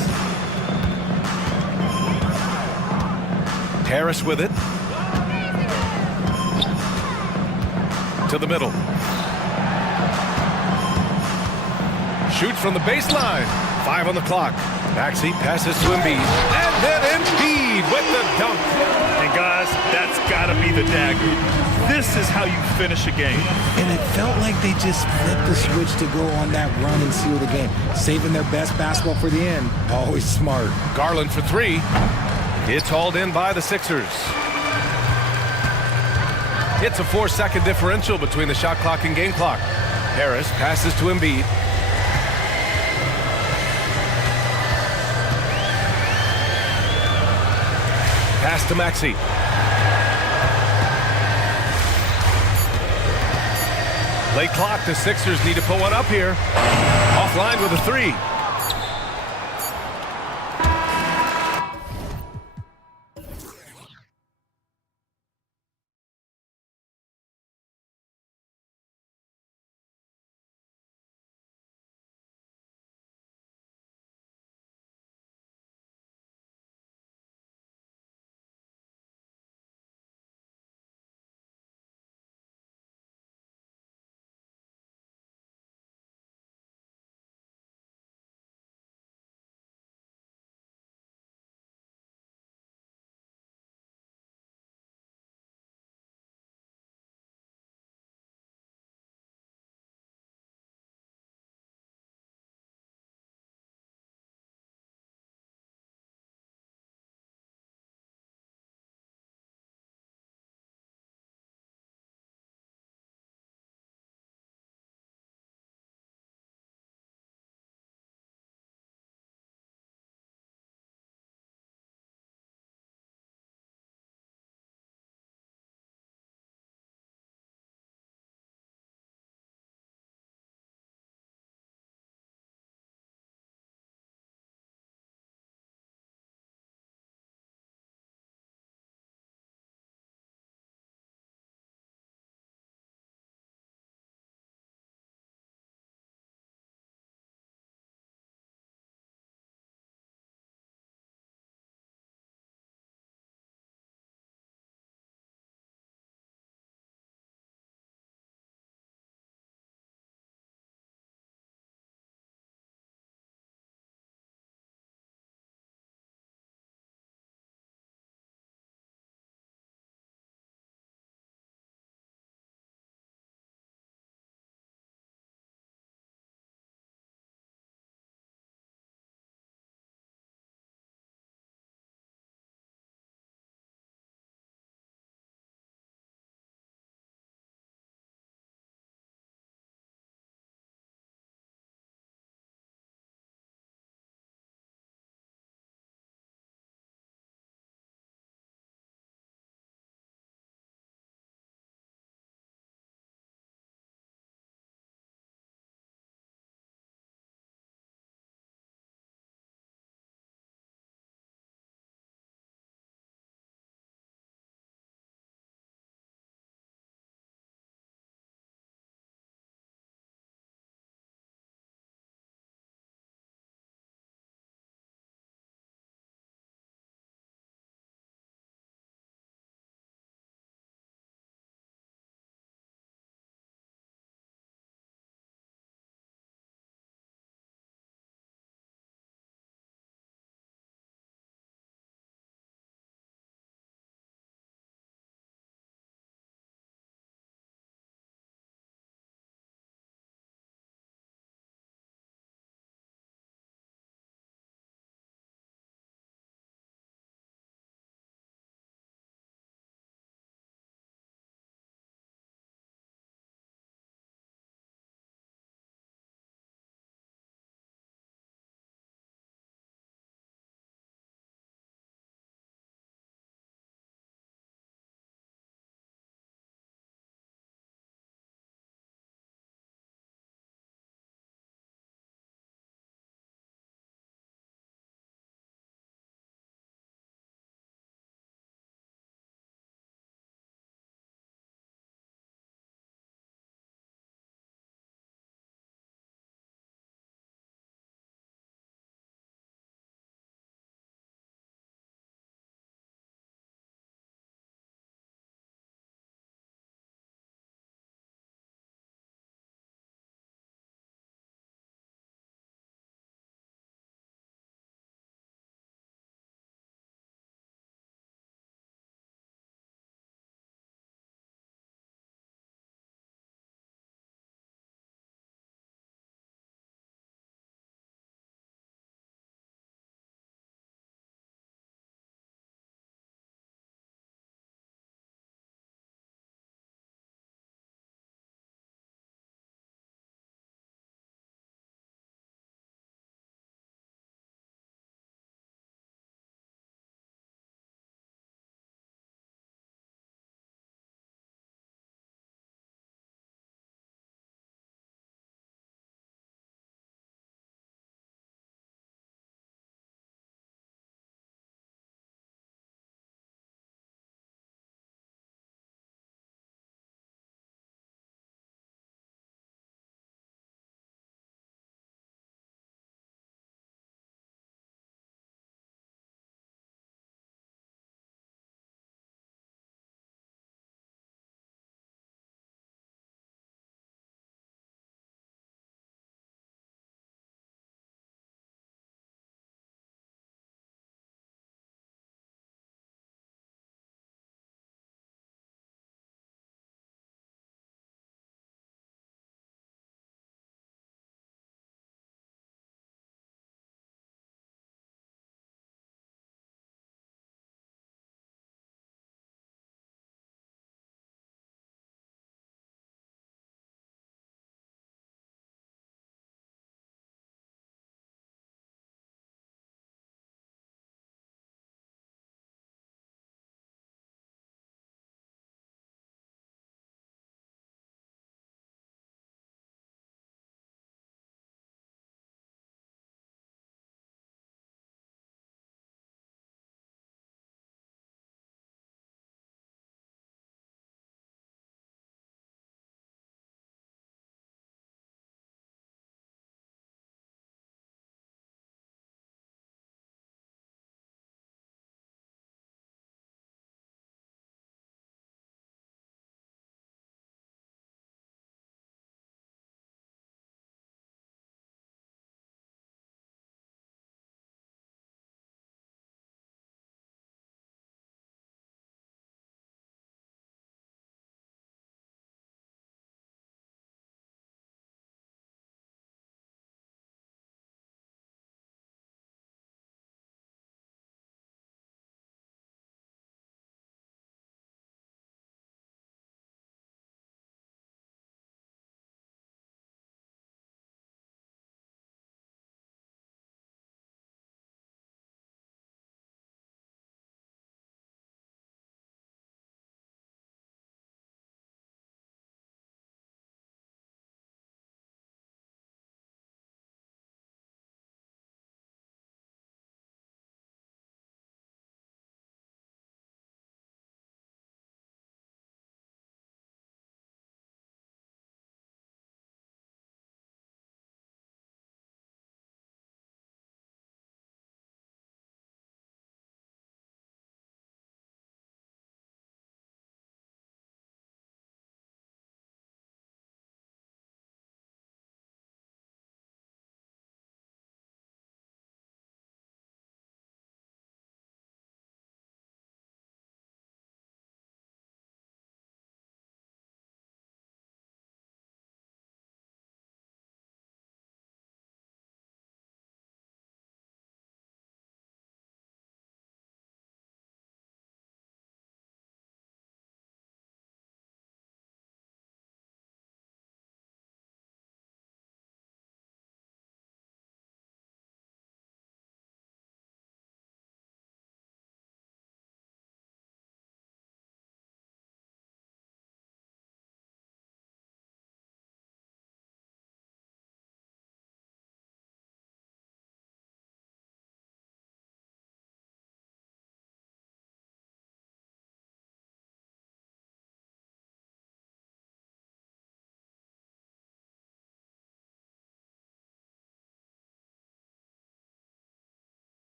Harris with it. To the middle. Shoots from the baseline. 5 on the clock. Maxey passes to Embiid. And then Embiid with the dunk. And guys, that's got to be the dagger. This is how you finish a game. And it felt like they just flipped the switch to go on that run and seal the game. Saving their best basketball for the end. Always smart. Garland for 3. It's hauled in by the Sixers. It's a 4-second differential between the shot clock and game clock. Harris passes to Embiid. Pass to Maxey. Late clock, the Sixers need to put one up here. Offline with a 3.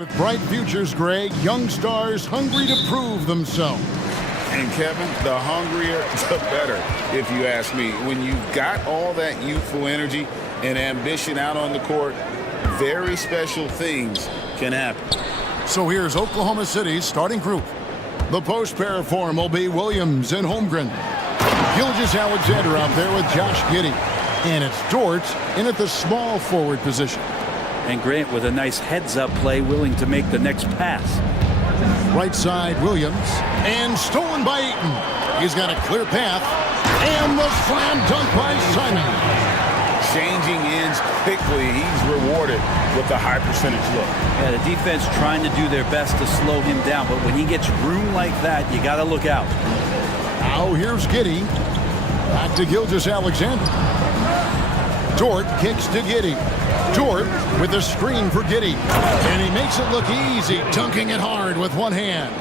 With bright futures, Greg, young stars hungry to prove themselves. And Kevin, the hungrier, the better, if you ask me. When you've got all that youthful energy and ambition out on the court, very special things can happen. So here's Oklahoma City's starting group. The post pair form will be Williams and Holmgren. Gilgeous-Alexander out there with Josh Giddey. And it's Dort in at the small forward position. And Grant with a nice heads-up play, willing to make the next pass. Right side, Williams. And stolen by Eaton. He's got a clear path. And the slam dunk by Simon. Changing ends quickly. He's rewarded with the high percentage look. Yeah, the defense trying to do their best to slow him down, but when he gets room like that, you got to look out. Now here's Giddey. Back to Gilgeous-Alexander. Dort kicks to Giddey. Dort with a screen for Giddey. And he makes it look easy, dunking it hard with one hand.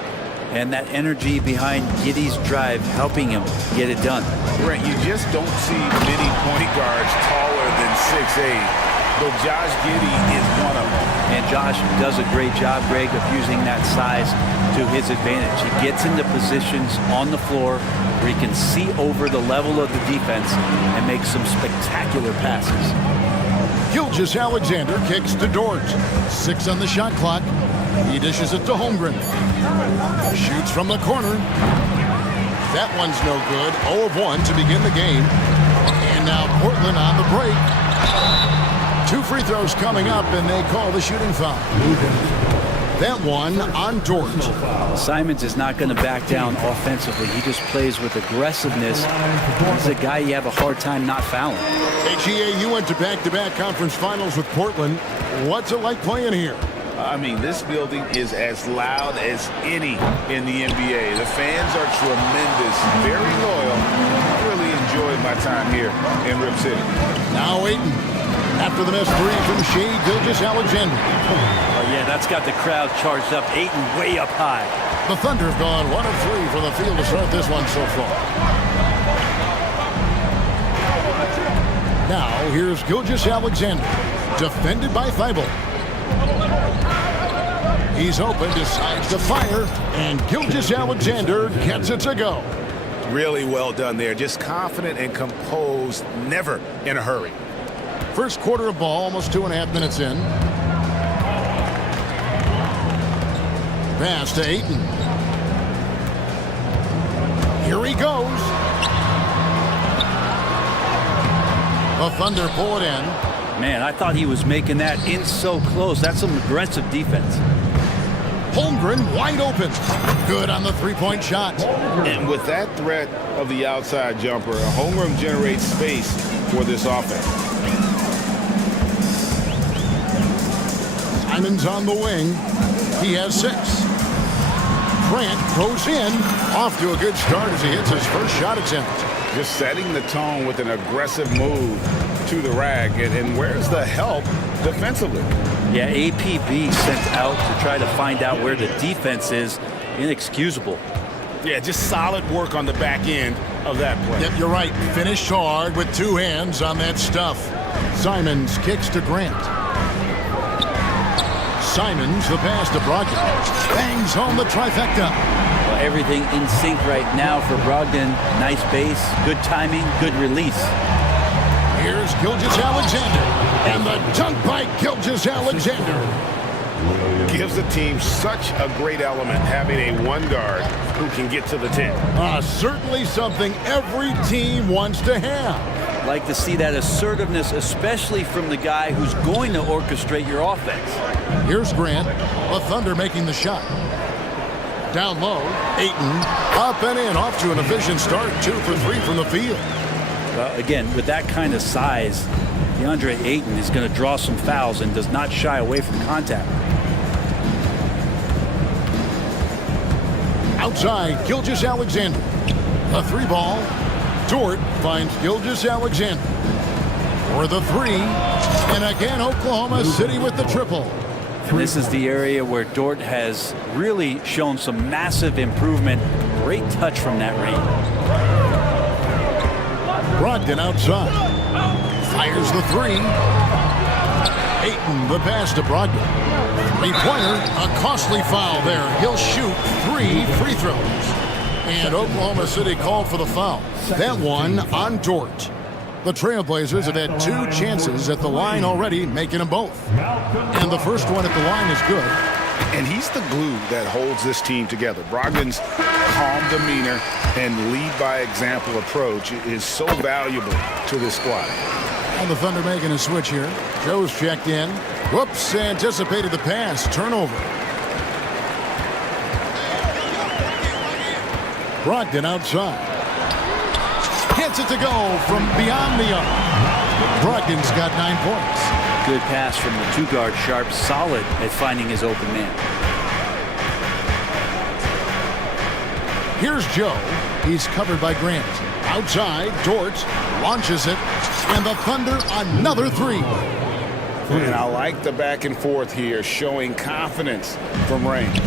And that energy behind Giddey's drive helping him get it done. Right, you just don't see many point guards taller than 6'8", but Josh Giddey is one of them. And Josh does a great job, Greg, of using that size to his advantage. He gets into positions on the floor where he can see over the level of the defense and make some spectacular passes. Gilgeous-Alexander kicks to Dort. 6 on the shot clock. He dishes it to Holmgren. Shoots from the corner. That one's no good. 0 of 1 to begin the game. And now Portland on the break. 2 free throws coming up, and they call the shooting foul. That one on Dort. Simons is not going to back down offensively. He just plays with aggressiveness. He's a guy you have a hard time not fouling. Hey, GA, you went to back-to-back conference finals with Portland. What's it like playing here? I mean, this building is as loud as any in the NBA. The fans are tremendous, very loyal. I really enjoyed my time here in Rip City. Now Ayton. After the missed 3 from Shea Gilgeous-Alexander. Oh, yeah, that's got the crowd charged up. Ayton way up high. The Thunder have gone 1 of 3 from the field to start this one so far. Now, here's Gilgeous-Alexander. Defended by Thibault. He's open, decides to fire, and Gilgeous-Alexander gets it to go. Really well done there. Just confident and composed, never in a hurry. First quarter of ball, almost 2.5 minutes in. Pass to Ayton. Here he goes. The Thunder pull it in. Man, I thought he was making that in so close. That's some aggressive defense. Holmgren wide open. Good on the three-point shot. And with that threat of the outside jumper, Holmgren generates space for this offense. Simon's on the wing. He has 6. Grant goes in. Off to a good start as he hits his first shot attempt. Just setting the tone with an aggressive move to the rack. And where's the help defensively? Yeah, APB sent out to try to find out where the defense is. Inexcusable. Yeah, just solid work on the back end of that play. Yep, you're right. Finished hard with 2 hands on that stuff. Simons kicks to Grant. Simons, the pass to Brogdon. Bangs home the trifecta. Well, everything in sync right now for Brogdon. Nice base, good timing, good release. Here's Gilgeous-Alexander. And the dunk by Gilgeous-Alexander. Gives the team such a great element having a 1 guard who can get to the 10. Certainly something every team wants to have. Like to see that assertiveness, especially from the guy who's going to orchestrate your offense. Here's Grant. The Thunder making the shot. Down low. Ayton up and in. Off to an efficient start. 2 for 3 from the field. Well, again, with that kind of size, DeAndre Ayton is going to draw some fouls and does not shy away from contact. Outside, Gilgeous-Alexander. A 3 ball. Dort finds Gilgeous-Alexander for the 3. And again, Oklahoma City with the triple. And this is the area where Dort has really shown some massive improvement. Great touch from that range. Brogdon outside. Fires the 3. Ayton the pass to Brogdon. Three-pointer, a costly foul there. He'll shoot 3 free throws. And Oklahoma City called for the foul. That one on Dort. The Trailblazers have had 2 chances at the line already, making them both. And the first one at the line is good. And he's the glue that holds this team together. Brogdon's calm demeanor and lead-by-example approach is so valuable to this squad. And the Thunder making a switch here. Joe's checked in. Whoops, anticipated the pass. Turnover. Brogdon outside. Gets it to go from beyond the arc. Brogdon's got 9 points. Good pass from the 2-guard. Sharp, solid at finding his open man. Here's Joe. He's covered by Grant. Outside, Dort launches it. And the Thunder, another 3. And I like the back and forth here, showing confidence from range.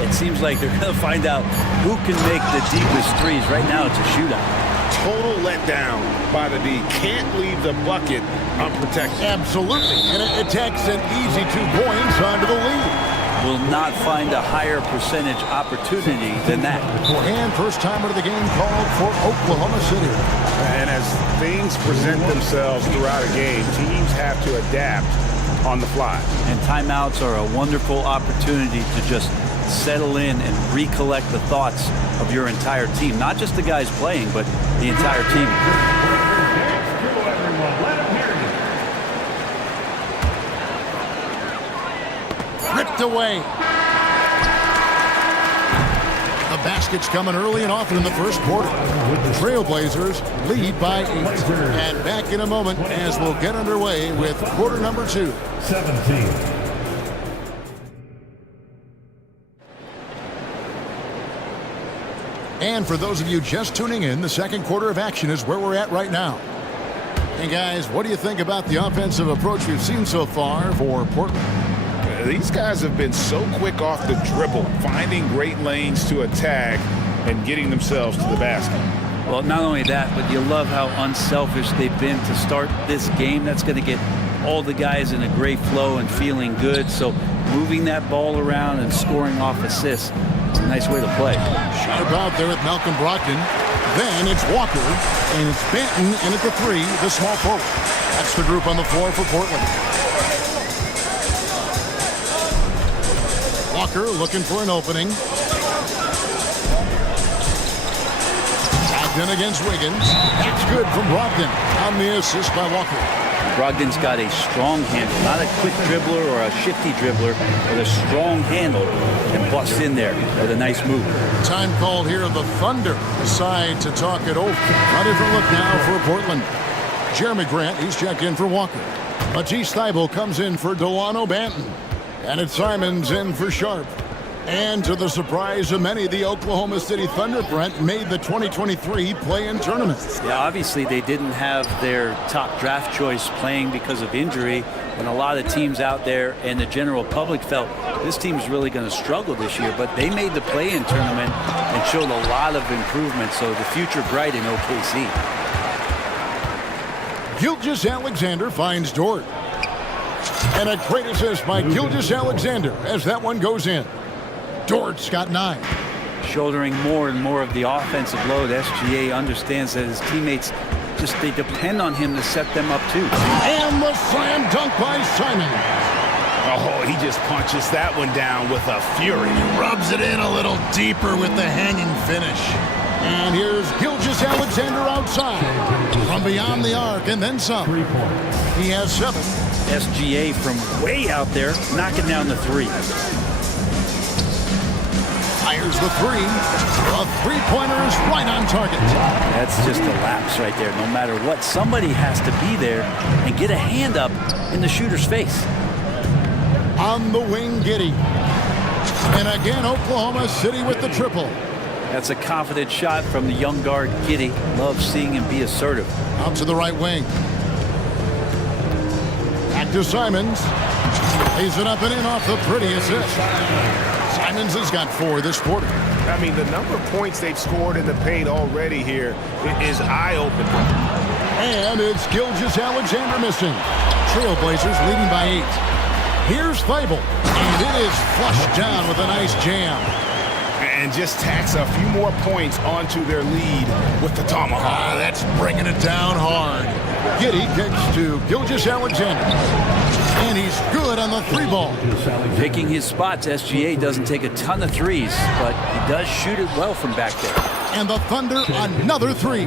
It seems like they're going to find out who can make the deepest threes. Right now, it's a shootout. Total letdown by the D. Can't leave the bucket unprotected. Absolutely. And it takes an easy 2 points onto the lead. Will not find a higher percentage opportunity than that. And first timer of the game called for Oklahoma City. And as things present themselves throughout a game, teams have to adapt on the fly. And timeouts are a wonderful opportunity to just settle in and recollect the thoughts of your entire team. Not just the guys playing, but the entire team. Ripped away. The basket's coming early and often in the first quarter. The Trailblazers lead by 8. And back in a moment as we'll get underway with quarter number 2. 17. And for those of you just tuning in, the second quarter of action is where we're at right now. And guys, what do you think about the offensive approach we've seen so far for Portland? These guys have been so quick off the dribble, finding great lanes to attack and getting themselves to the basket. Well, not only that, but you love how unselfish they've been to start this game. That's going to get all the guys in a great flow and feeling good. So moving that ball around and scoring off assists, it's a nice way to play. Sharp out there with Malcolm Brogdon. Then it's Walker, and it's Benton in at the 3, the small forward. That's the group on the floor for Portland. Walker looking for an opening. Brogdon against Wiggins. That's good from Brogdon on the assist by Walker. Brogdon's got a strong handle, not a quick dribbler or a shifty dribbler, but a strong handle and busts in there with a nice move. Time called here. The Thunder decide to talk it over. A different look now for Portland. Jeremy Grant, he's checked in for Walker. Matisse Thybulle comes in for Delano Banton. And it's Simons in for Sharp. And to the surprise of many, the Oklahoma City Thunder, Brent, made the 2023 play-in tournament. Yeah, obviously they didn't have their top draft choice playing because of injury, and a lot of teams out there and the general public felt this team's really going to struggle this year, but they made the play-in tournament and showed a lot of improvement, so the future bright in OKC. Gilgeous-Alexander finds Dort. And a great assist by Gilgeous-Alexander as that one goes in. Dort's got 9. Shouldering more and more of the offensive load, SGA understands that his teammates they depend on him to set them up too. And the slam dunk by Simon. Oh, he just punches that one down with a fury. Rubs it in a little deeper with the hanging finish. And here's Gilgeous-Alexander outside from beyond the arc and then some. He has 7. SGA from way out there knocking down the 3. Fires the 3. A three-pointer is right on target. That's just a lapse right there. No matter what, somebody has to be there and get a hand up in the shooter's face. On the wing, Giddey. And again, Oklahoma City with the triple. That's a confident shot from the young guard, Giddey. Love seeing him be assertive. Out to the right wing. Back to Simons. Lays it up and in off the pretty assist. Simons has got 4 this quarter. I mean, the number of points they've scored in the paint already here is eye-opening. And it's Gilgeous-Alexander missing. Trailblazers leading by 8. Here's Fable, and it is flushed down with a nice jam. And just tacks a few more points onto their lead with the tomahawk. That's bringing it down hard. Giddy kicks to Gilgeous-Alexander. And he's good on the three ball. Picking his spots, SGA doesn't take a ton of threes, but he does shoot it well from back there. And the Thunder, another three.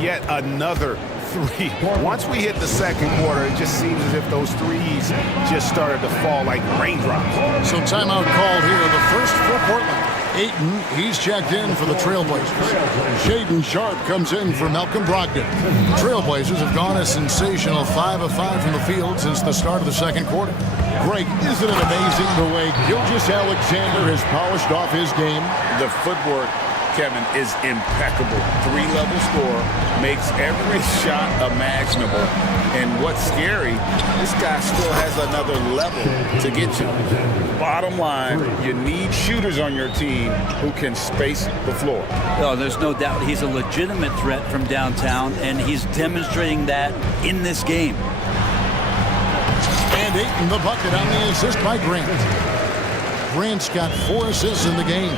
Yet another three. Once we hit the second quarter, it just seems as if those threes just started to fall like raindrops. So timeout called here, the first for Portland. Ayton, he's checked in for the Trailblazers. Shaedon Sharpe comes in for Malcolm Brogdon. Trailblazers have gone a sensational 5 of 5 from the field since the start of the second quarter. Greg, isn't it amazing the way Gilgeous-Alexander has polished off his game? The footwork, Kevin, is impeccable. 3-level score, makes every shot imaginable. And what's scary, this guy still has another level to get to. Bottom line, you need shooters on your team who can space the floor. Oh, there's no doubt he's a legitimate threat from downtown, and he's demonstrating that in this game. And Ayton the bucket on the assist by Grant. Grant's got 4 assists in the game.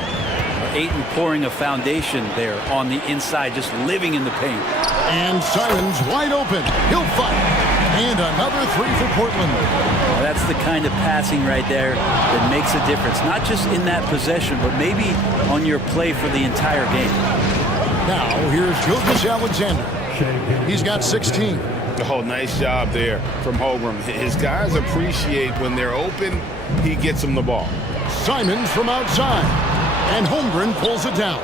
Ayton pouring a foundation there on the inside, just living in the paint. And Simons wide open. He'll fight. And another three for Portland. Well, that's the kind of passing right there that makes a difference. Not just in that possession, but maybe on your play for the entire game. Now, here's Gilgeous-Alexander. He's got 16. Oh, nice job there from Holmgren. His guys appreciate when they're open, he gets them the ball. Simons from outside. And Holmgren pulls it down.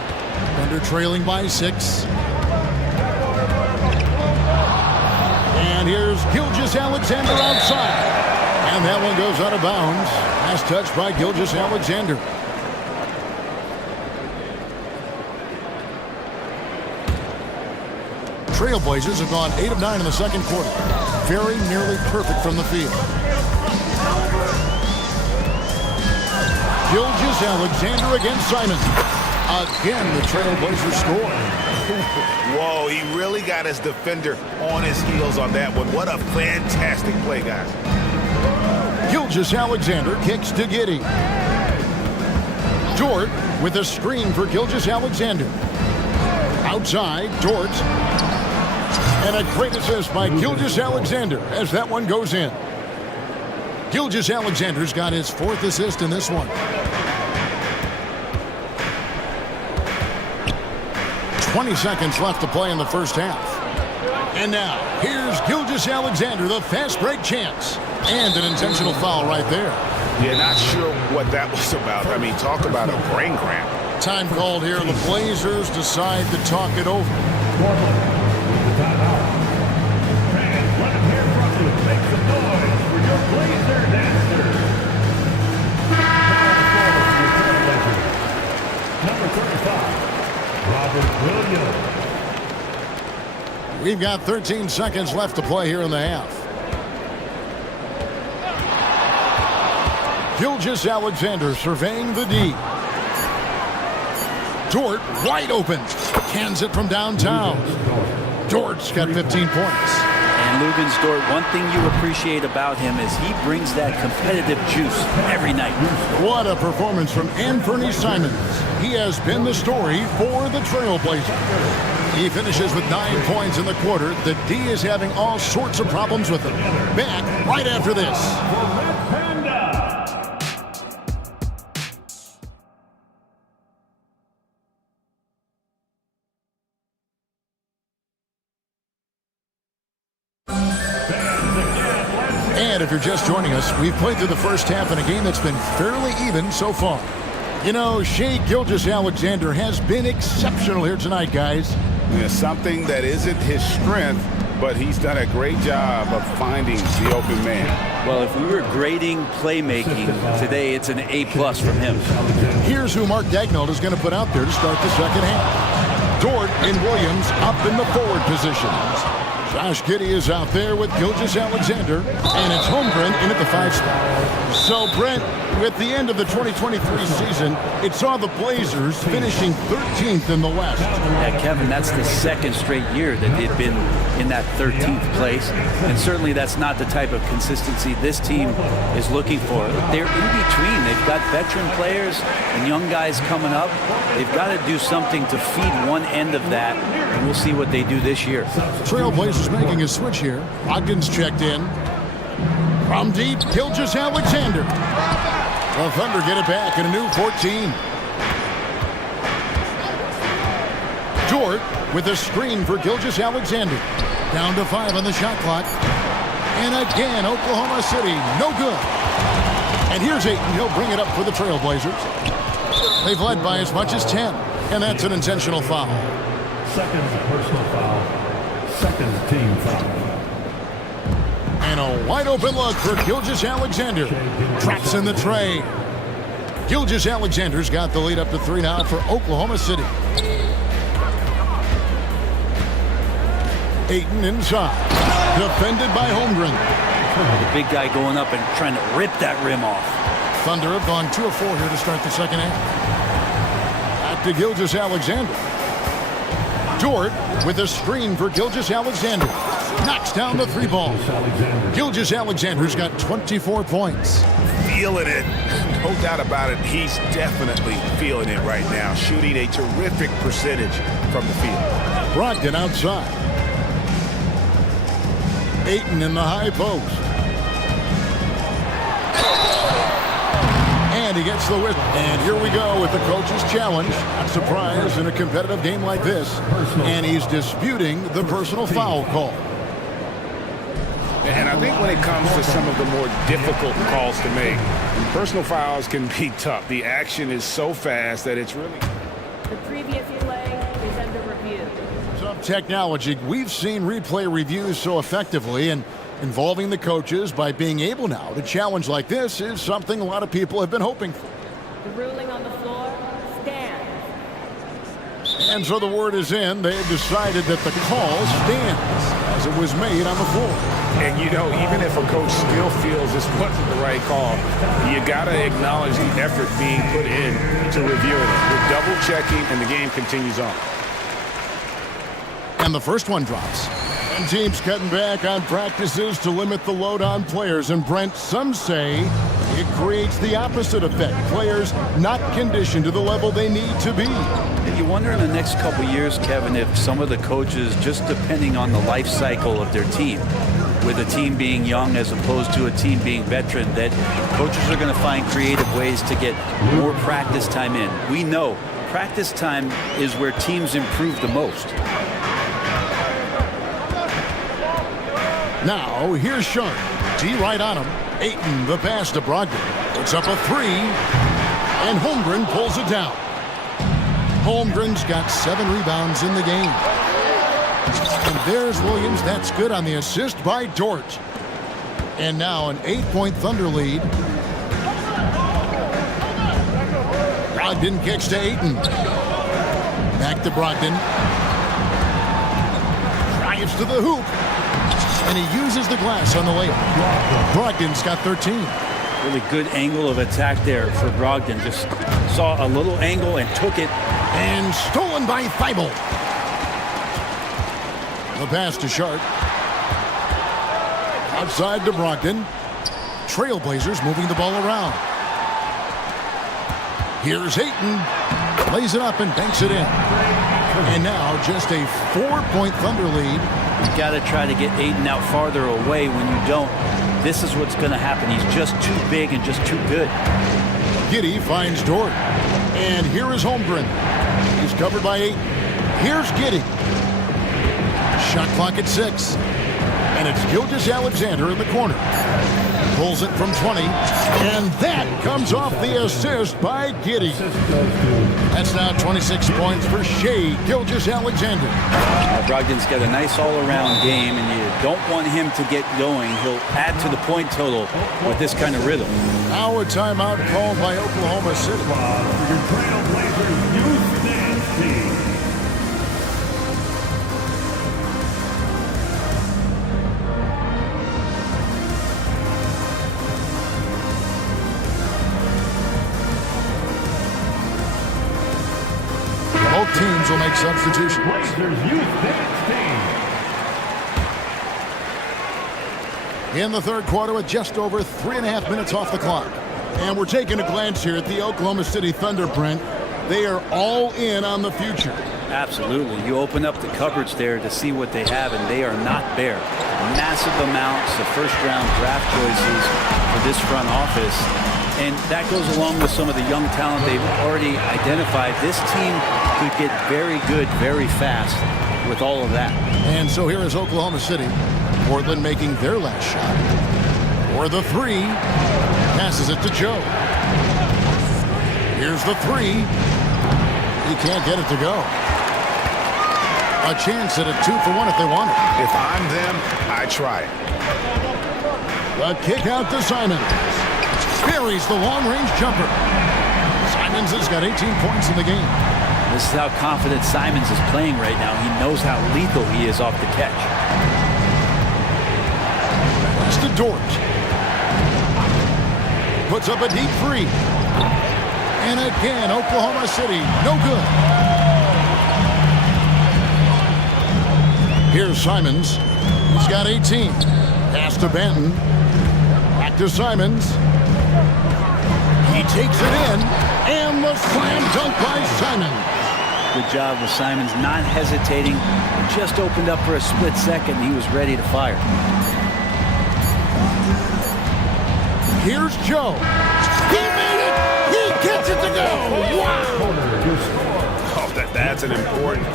Thunder trailing by 6. And here's Gilgeous-Alexander outside. And that one goes out of bounds. Last touch by Gilgeous-Alexander. Trailblazers have gone 8 of 9 in the second quarter. Very nearly perfect from the field. Gilgeous-Alexander against Simon. Again, the Trailblazers score. Whoa, he really got his defender on his heels on that one. What a fantastic play, guys. Gilgeous-Alexander kicks to Giddy. Dort with a screen for Gilgeous-Alexander. Outside, Dort. And a great assist by Gilgeous-Alexander as that one goes in. Gilgeous-Alexander's got his 4th assist in this one. 20 seconds left to play in the first half. And now, here's Gilgeous-Alexander, the fast break chance. And an intentional foul right there. Yeah, not sure what that was about. I mean, talk about a brain cramp. Time called here. The Blazers decide to talk it over. Make some noise for your Blazer dancers. Number 35, Robert Williams. We've got 13 seconds left to play here in the half. Gilgeous-Alexander surveying the D. Dort wide open. Hands it from downtown. Dort's got 15 points. And Luguentz Dort, one thing you appreciate about him is he brings that competitive juice every night. What a performance from Anthony Simons. He has been the story for the Trailblazers. He finishes with 9 points in the quarter. The D is having all sorts of problems with him. Back right after this. And if you're just joining us, we've played through the first half in a game that's been fairly even so far. You know, Shai Gilgeous-Alexander has been exceptional here tonight, guys. Yeah, something that isn't his strength, but he's done a great job of finding the open man. Well, if we were grading playmaking today, it's an A+ from him. Here's who Mark Daigneault is going to put out there to start the second half. Dort and Williams up in the forward positions. Josh Giddey is out there with Gilgeous-Alexander, and it's Holmgren in at the 5 spot. So, Brent, with the end of the 2023 season, it saw the Blazers finishing 13th in the West. Yeah, Kevin, that's the second straight year that they've been in that 13th place. And certainly that's not the type of consistency this team is looking for. They're in between. They've got veteran players and young guys coming up. They've got to do something to feed one end of that, and we'll see what they do this year. Trailblazers making a switch here. Ogden's checked in. From deep, Gilgeous-Alexander. The Thunder get it back in a new 14. Dort with a screen for Gilgeous-Alexander. Down to 5 on the shot clock. And again, Oklahoma City, no good. And here's Ayton. He'll bring it up for the Trailblazers. They've led by as much as 10. And that's an intentional foul. Second personal foul. Second team foul. And a wide open look for Gilgeous-Alexander. Traps in the tray. Gilgeous-Alexander's got the lead up to 3 now for Oklahoma City. Ayton inside. Defended by Holmgren. The big guy going up and trying to rip that rim off. Thunder have gone 2 of 4 here to start the second half. Back to Gilgeous-Alexander. Dort with a screen for Gilgeous-Alexander. Knocks down the 3 ball. Gilgeous-Alexander's got 24 points. Feeling it. No doubt about it. He's definitely feeling it right now. Shooting a terrific percentage from the field. Brogdon outside. Ayton in the high post. And he gets the whistle. And here we go with the coach's challenge. Not surprised in a competitive game like this. And he's disputing the personal foul call. And I think when it comes to some of the more difficult calls to make, personal fouls can be tough. The action is so fast that it's really... The previous play is under review. Some technology. We've seen replay reviews so effectively, and involving the coaches by being able now to challenge like this is something a lot of people have been hoping for. The ruling on the floor stands. And so the word is in. They've decided that the call stands as it was made on the floor. And, you know, even if a coach still feels this wasn't the right call, you got to acknowledge the effort being put in to reviewing it. We're double-checking, and the game continues on. And the first one drops. And teams cutting back on practices to limit the load on players. And, Brent, some say it creates the opposite effect. Players not conditioned to the level they need to be. And you wonder in the next couple years, Kevin, if some of the coaches, just depending on the life cycle of their team, with a team being young as opposed to a team being veteran, that coaches are going to find creative ways to get more practice time in. We know practice time is where teams improve the most. Now, here's Sharp. D right on him. Ayton, the pass to Brogdon. Puts up a 3. And Holmgren pulls it down. Holmgren's got 7 rebounds in the game. And there's Williams. That's good on the assist by Dort. And now an 8-point Thunder lead. Brogdon kicks to Ayton. Back to Brogdon. Drives to the hoop. And he uses the glass on the layup. Brogdon's got 13. Really good angle of attack there for Brogdon. Just saw a little angle and took it. And stolen by Thibault. The pass to Sharp. Outside to Brogdon. Trailblazers moving the ball around. Here's Ayton. Lays it up and banks it in. And now just a 4-point Thunder lead. You got to try to get Ayton out farther away. When you don't, this is what's going to happen. He's just too big and just too good. Giddey finds Dort. And here is Holmgren. He's covered by 8. Here's Giddey. Shot clock at 6. And it's Gilgeous-Alexander in the corner. Pulls it from 20. And that comes off the assist by Giddey. That's now 26 points for Shai Gilgeous-Alexander. Brogdon's got a nice all-around game, and you don't want him to get going. He'll add to the point total with this kind of rhythm. Now a timeout called by Oklahoma City. Your Trailblazers youth dance team. make substitutions. In the third quarter with just over 3.5 minutes off the clock. And we're taking a glance here at the Oklahoma City Thunder, Brent. They are all in on the future. Absolutely. You open up the cupboards there to see what they have, and they are not bare. Massive amounts of first-round draft choices for this front office. And that goes along with some of the young talent they've already identified. This team could get very good very fast with all of that. And so here is Oklahoma City. Portland making their last shot. For the three. Passes it to Joe. Here's the three. He can't get it to go. A chance at a 2-for-1 if they want it. If I'm them, I try it. The kick out to Simons. Buries the long-range jumper. Simons has got 18 points in the game. This is how confident Simons is playing right now. He knows how lethal he is off the catch. Pass to Dort. Puts up a deep three. And again, Oklahoma City, no good. Here's Simons. He's got 18. Pass to Benton. Back to Simons. He takes it in. And the slam dunk by Simons. Good job with Simons, not hesitating. Just opened up for a split second. He was ready to fire. Here's Joe. He made it. He gets it to go. Wow. Oh, that's an important.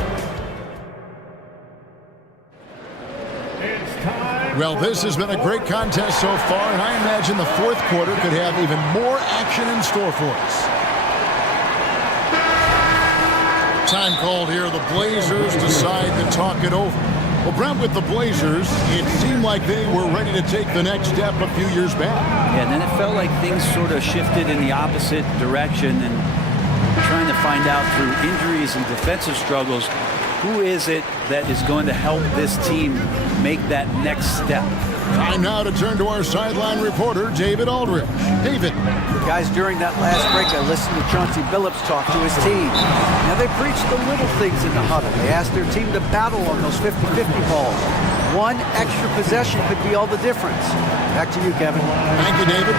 Well, this has been a great contest so far, and I imagine the fourth quarter could have even more action in store for us. Time called here. The Blazers decide to talk it over. Well, Brent, with the Blazers, it seemed like they were ready to take the next step a few years back. Yeah, and then it felt like things sort of shifted in the opposite direction, and trying to find out through injuries and defensive struggles, who is it that is going to help this team make that next step? Time now to turn to our sideline reporter, David Aldridge. David. Guys, during that last break, I listened to Chauncey Billups talk to his team. Now, they preached the little things in the huddle. They asked their team to battle on those 50-50 balls. One extra possession could be all the difference. Back to you, Kevin. Thank you, David.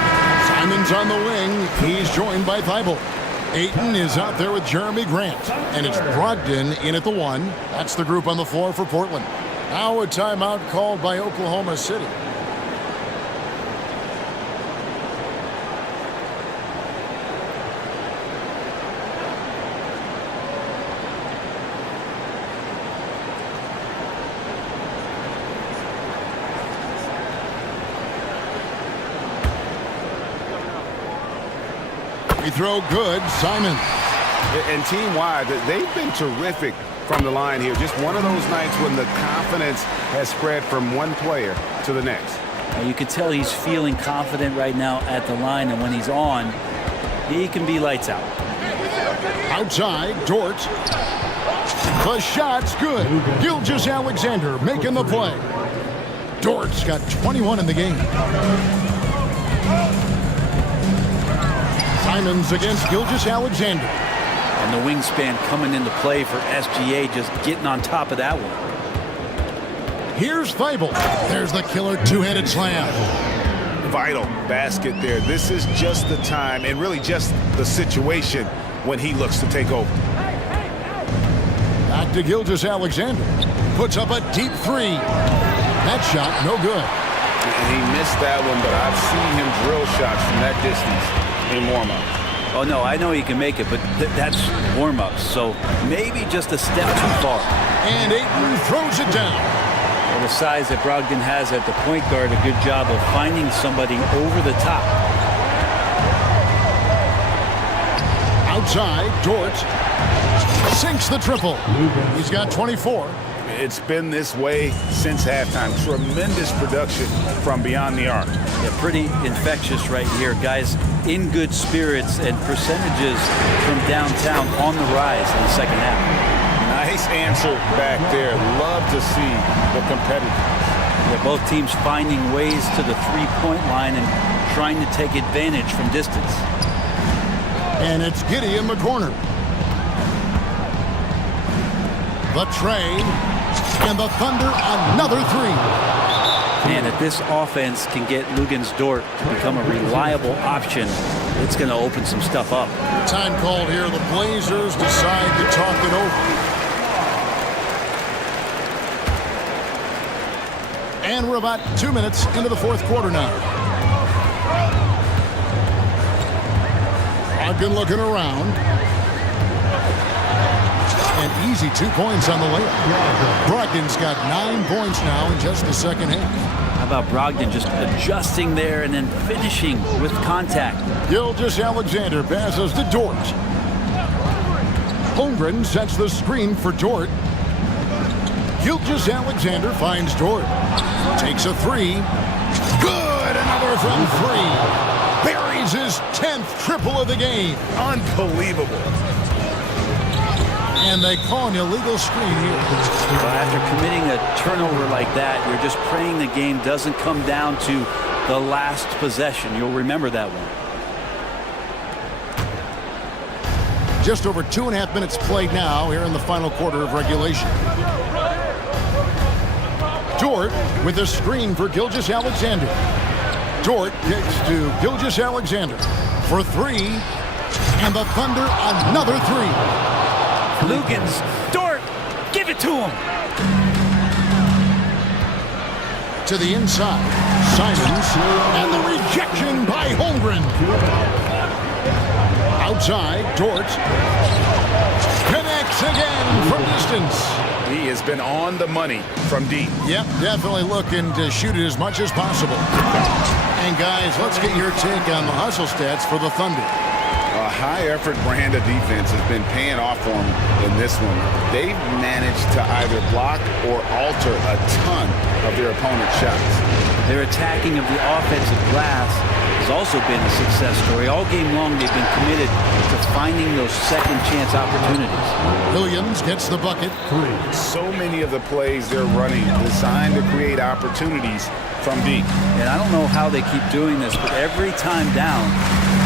Simons on the wing. He's joined by Thibault. Ayton is out there with Jeremy Grant. And it's Brogdon in at the one. That's the group on the floor for Portland. Now a timeout called by Oklahoma City. Free throw good, Simons. And team-wide, they've been terrific from the line here. Just one of those nights when the confidence has spread from one player to the next. You can tell he's feeling confident right now at the line, and when he's on, he can be lights out. Outside, Dort. The shot's good. Gilgeous Alexander making the play. Dort's got 21 in the game. Simons against Gilgeous Alexander. And the wingspan coming into play for SGA, just getting on top of that one. Here's Thibault. There's the killer two-handed slam. Vital basket there. This is just the time and really just the situation when he looks to take over. Back to Gilgeous Alexander. Puts up a deep three. That shot, no good. And he missed that one, but I've seen him drill shots from that distance in warm-up. Oh, no, I know he can make it, but that's warm-ups, so maybe just a step too far. And Ayton throws it down. Well, the size that Brogdon has at the point guard, a good job of finding somebody over the top. Outside, Dort sinks the triple. He's got 24. It's been this way since halftime. Tremendous production from beyond the arc. Yeah, pretty infectious right here. Guys in good spirits, and percentages from downtown on the rise in the second half. Nice answer back there. Love to see the competitors. Yeah, both teams finding ways to the three-point line and trying to take advantage from distance. And it's Giddey in the corner. The trade. And the Thunder another three. Man, if this offense can get Lugens Dort to become a reliable option, it's going to open some stuff up. Time called here. The Blazers decide to talk it over. And we're about 2 minutes into the fourth quarter now. Ogden looking around. An easy 2 points on the layup. Brogdon's got 9 points now in just the second half. How about Brogdon just adjusting there and then finishing with contact? Gilgeous-Alexander passes to Dort. Holmgren sets the screen for Dort. Gilgeous-Alexander finds Dort. Takes a three. Good! Another from three. Buries his 10th triple of the game. Unbelievable. And they call an illegal screen here. Well, after committing a turnover like that, you're just praying the game doesn't come down to the last possession. You'll remember that one. Just over 2.5 minutes played now here in the final quarter of regulation. Dort with a screen for Gilgeous-Alexander. Dort kicks to Gilgeous-Alexander for three. And the Thunder another three. Lugens, Dort, give it to him. To the inside, Simons, and the rejection by Holmgren. Outside, Dort connects again from distance. He has been on the money from deep. Yep, definitely looking to shoot it as much as possible. And guys, let's get your take on the hustle stats for the Thunder. A high-effort brand of defense has been paying off for them in this one. They've managed to either block or alter a ton of their opponent's shots. Their attacking of the offensive glass has also been a success story. All game long, they've been committed to finding those second chance opportunities. Williams gets the bucket. So many of the plays they're running designed to create opportunities from deep. And I don't know how they keep doing this, but every time down,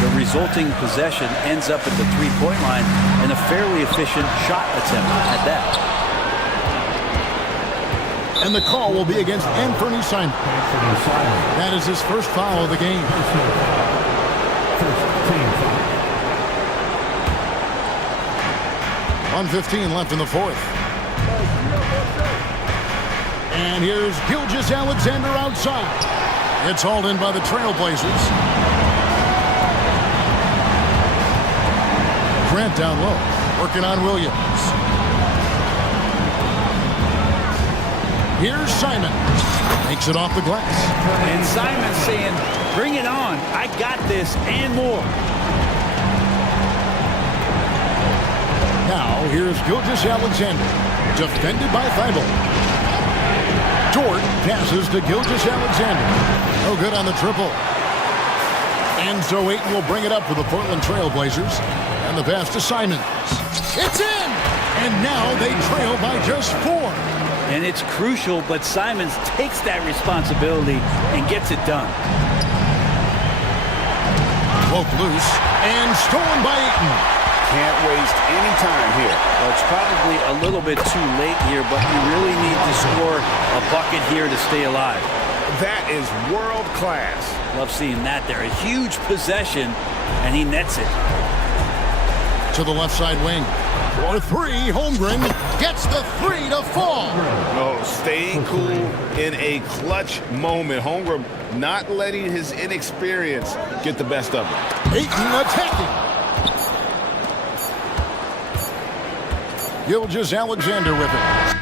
the resulting possession ends up at the three-point line and a fairly efficient shot attempt at that. And the call will be against Anthony Simon. That is his first foul of the game. .1:15 left in the fourth. And here's Gilgeous-Alexander outside. It's hauled in by the Trailblazers. Grant down low, working on Williams. Here's Simon. Makes it off the glass. And Simon's saying, bring it on. I got this and more. Now, here's Gilgeous-Alexander. Defended by Thibault. Dort passes to Gilgeous-Alexander. No good on the triple. And so Ayton will bring it up for the Portland Trailblazers. And the pass to Simons. It's in! And now they trail by just 4. And it's crucial, but Simons takes that responsibility and gets it done. Poked loose and stolen by Ayton. Can't waste any time here. Well, it's probably a little bit too late here, but you really need to score a bucket here to stay alive. That is world class. Love seeing that there. A huge possession, and he nets it. To the left side wing. For three, Holmgren gets the three to fall. No, staying cool in a clutch moment. Holmgren not letting his inexperience get the best of him. Ayton attacking. Gilgeous-Alexander with it.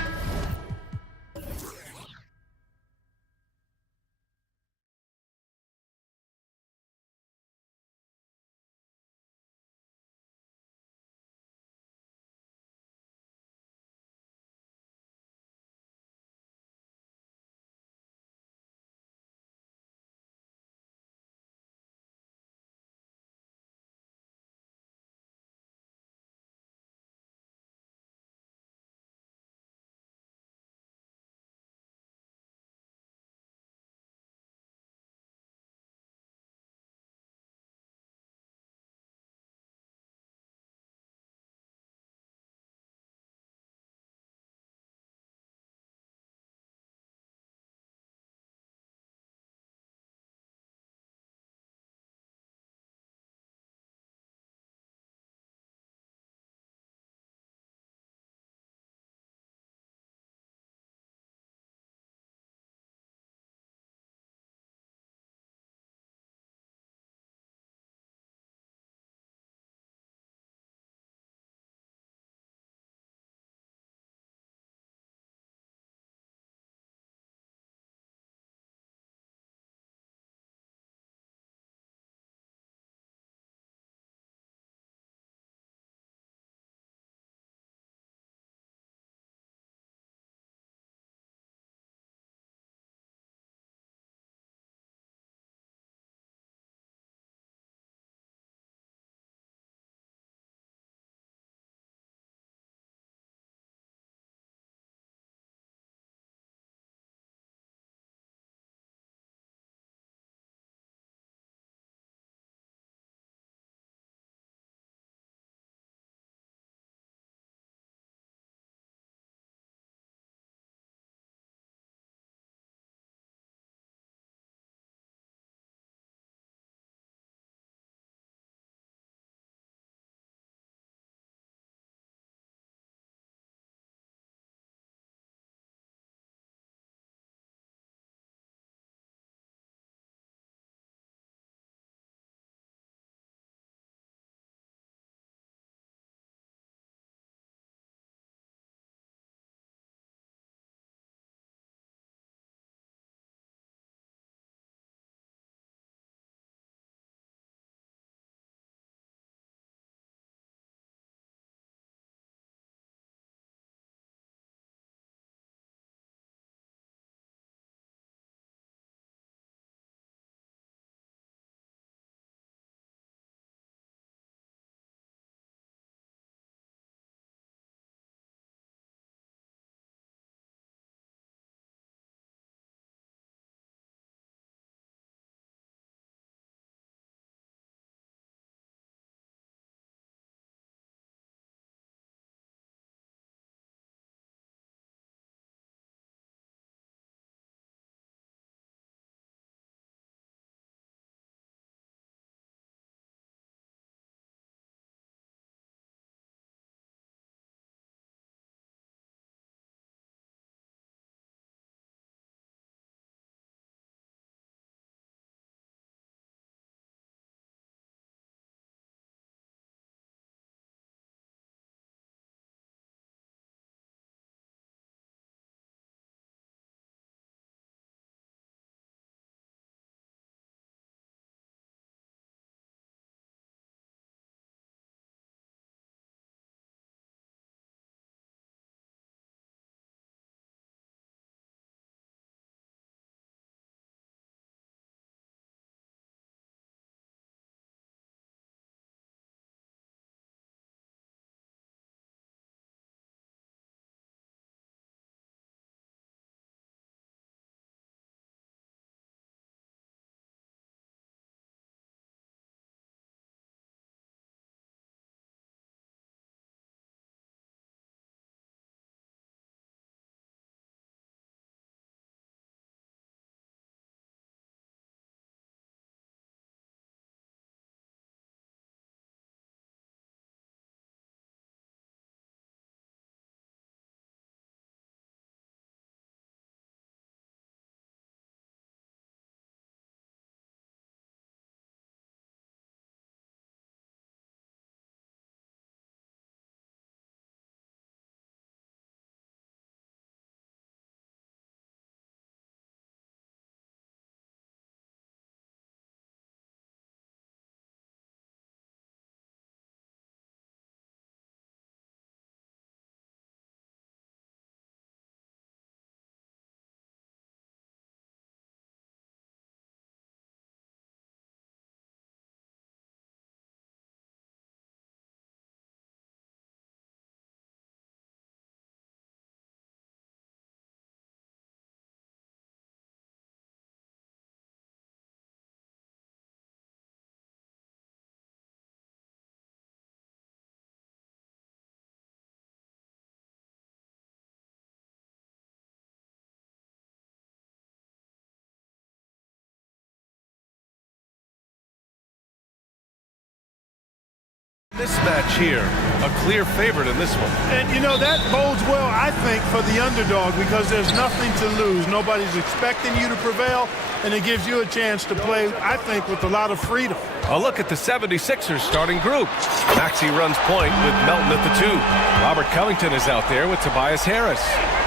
This match here, a clear favorite in this one. And, you know, that bodes well, I think, for the underdog because there's nothing to lose. Nobody's expecting you to prevail, and it gives you a chance to play, I think, with a lot of freedom. A look at the 76ers starting group. Maxey runs point with Melton at the 2. Robert Covington is out there with Tobias Harris.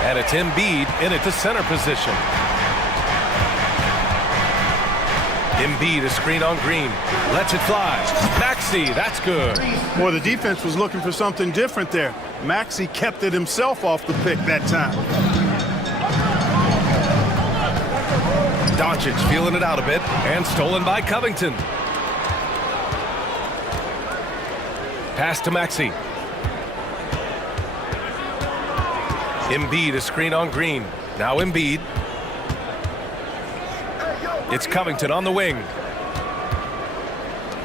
And it's Embiid in at the center position. Embiid, a screen on Green. Lets it fly. Maxey, that's good. Boy, the defense was looking for something different there. Maxey kept it himself off the pick that time. Doncic feeling it out a bit, and stolen by Covington. Pass to Maxey. Embiid, a screen on Green. Now Embiid. It's Covington on the wing.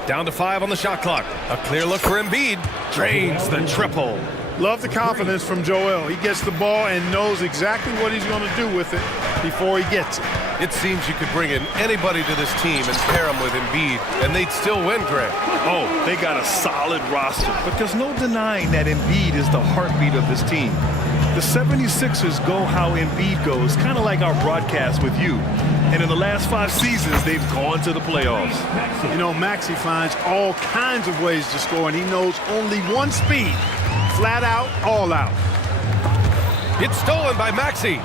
Down to 5 on the shot clock. A clear look for Embiid. Drains the triple. Love the confidence from Joel. He gets the ball and knows exactly what he's going to do with it before he gets it. It seems you could bring in anybody to this team and pair them with Embiid, and they'd still win, Greg. Oh, they got a solid roster, but there's no denying that Embiid is the heartbeat of this team. The 76ers go how Embiid goes, kind of like our broadcast with you. And in the last 5 seasons, they've gone to the playoffs. You know, Maxey finds all kinds of ways to score, and he knows only one speed. Flat out, all out. It's stolen by Maxey.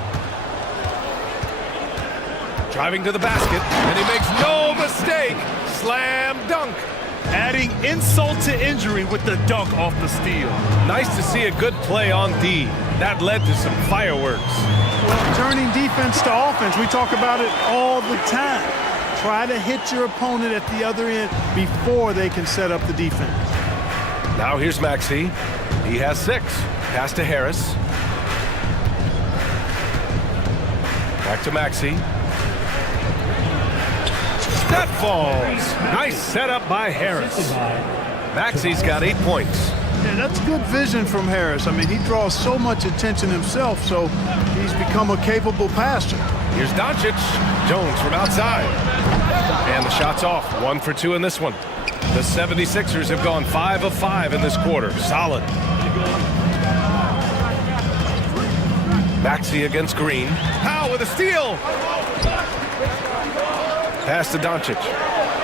Driving to the basket, and he makes no mistake. Slam dunk. Adding insult to injury with the dunk off the steal. Nice to see a good play on D. That led to some fireworks. Well, turning defense to offense, we talk about it all the time. Try to hit your opponent at the other end before they can set up the defense. Now here's Maxey. He has 6. Pass to Harris. Back to Maxey. That falls. Nice setup by Harris. Maxey's got 8 points. Yeah, that's good vision from Harris. I mean, he draws so much attention himself, so he's become a capable passer. Here's Doncic. Jones from outside. And the shot's off. 1 for 2 in this one. The 76ers have gone 5 of 5 in this quarter. Solid. Maxey against Green. Powell with a steal. Pass to Doncic.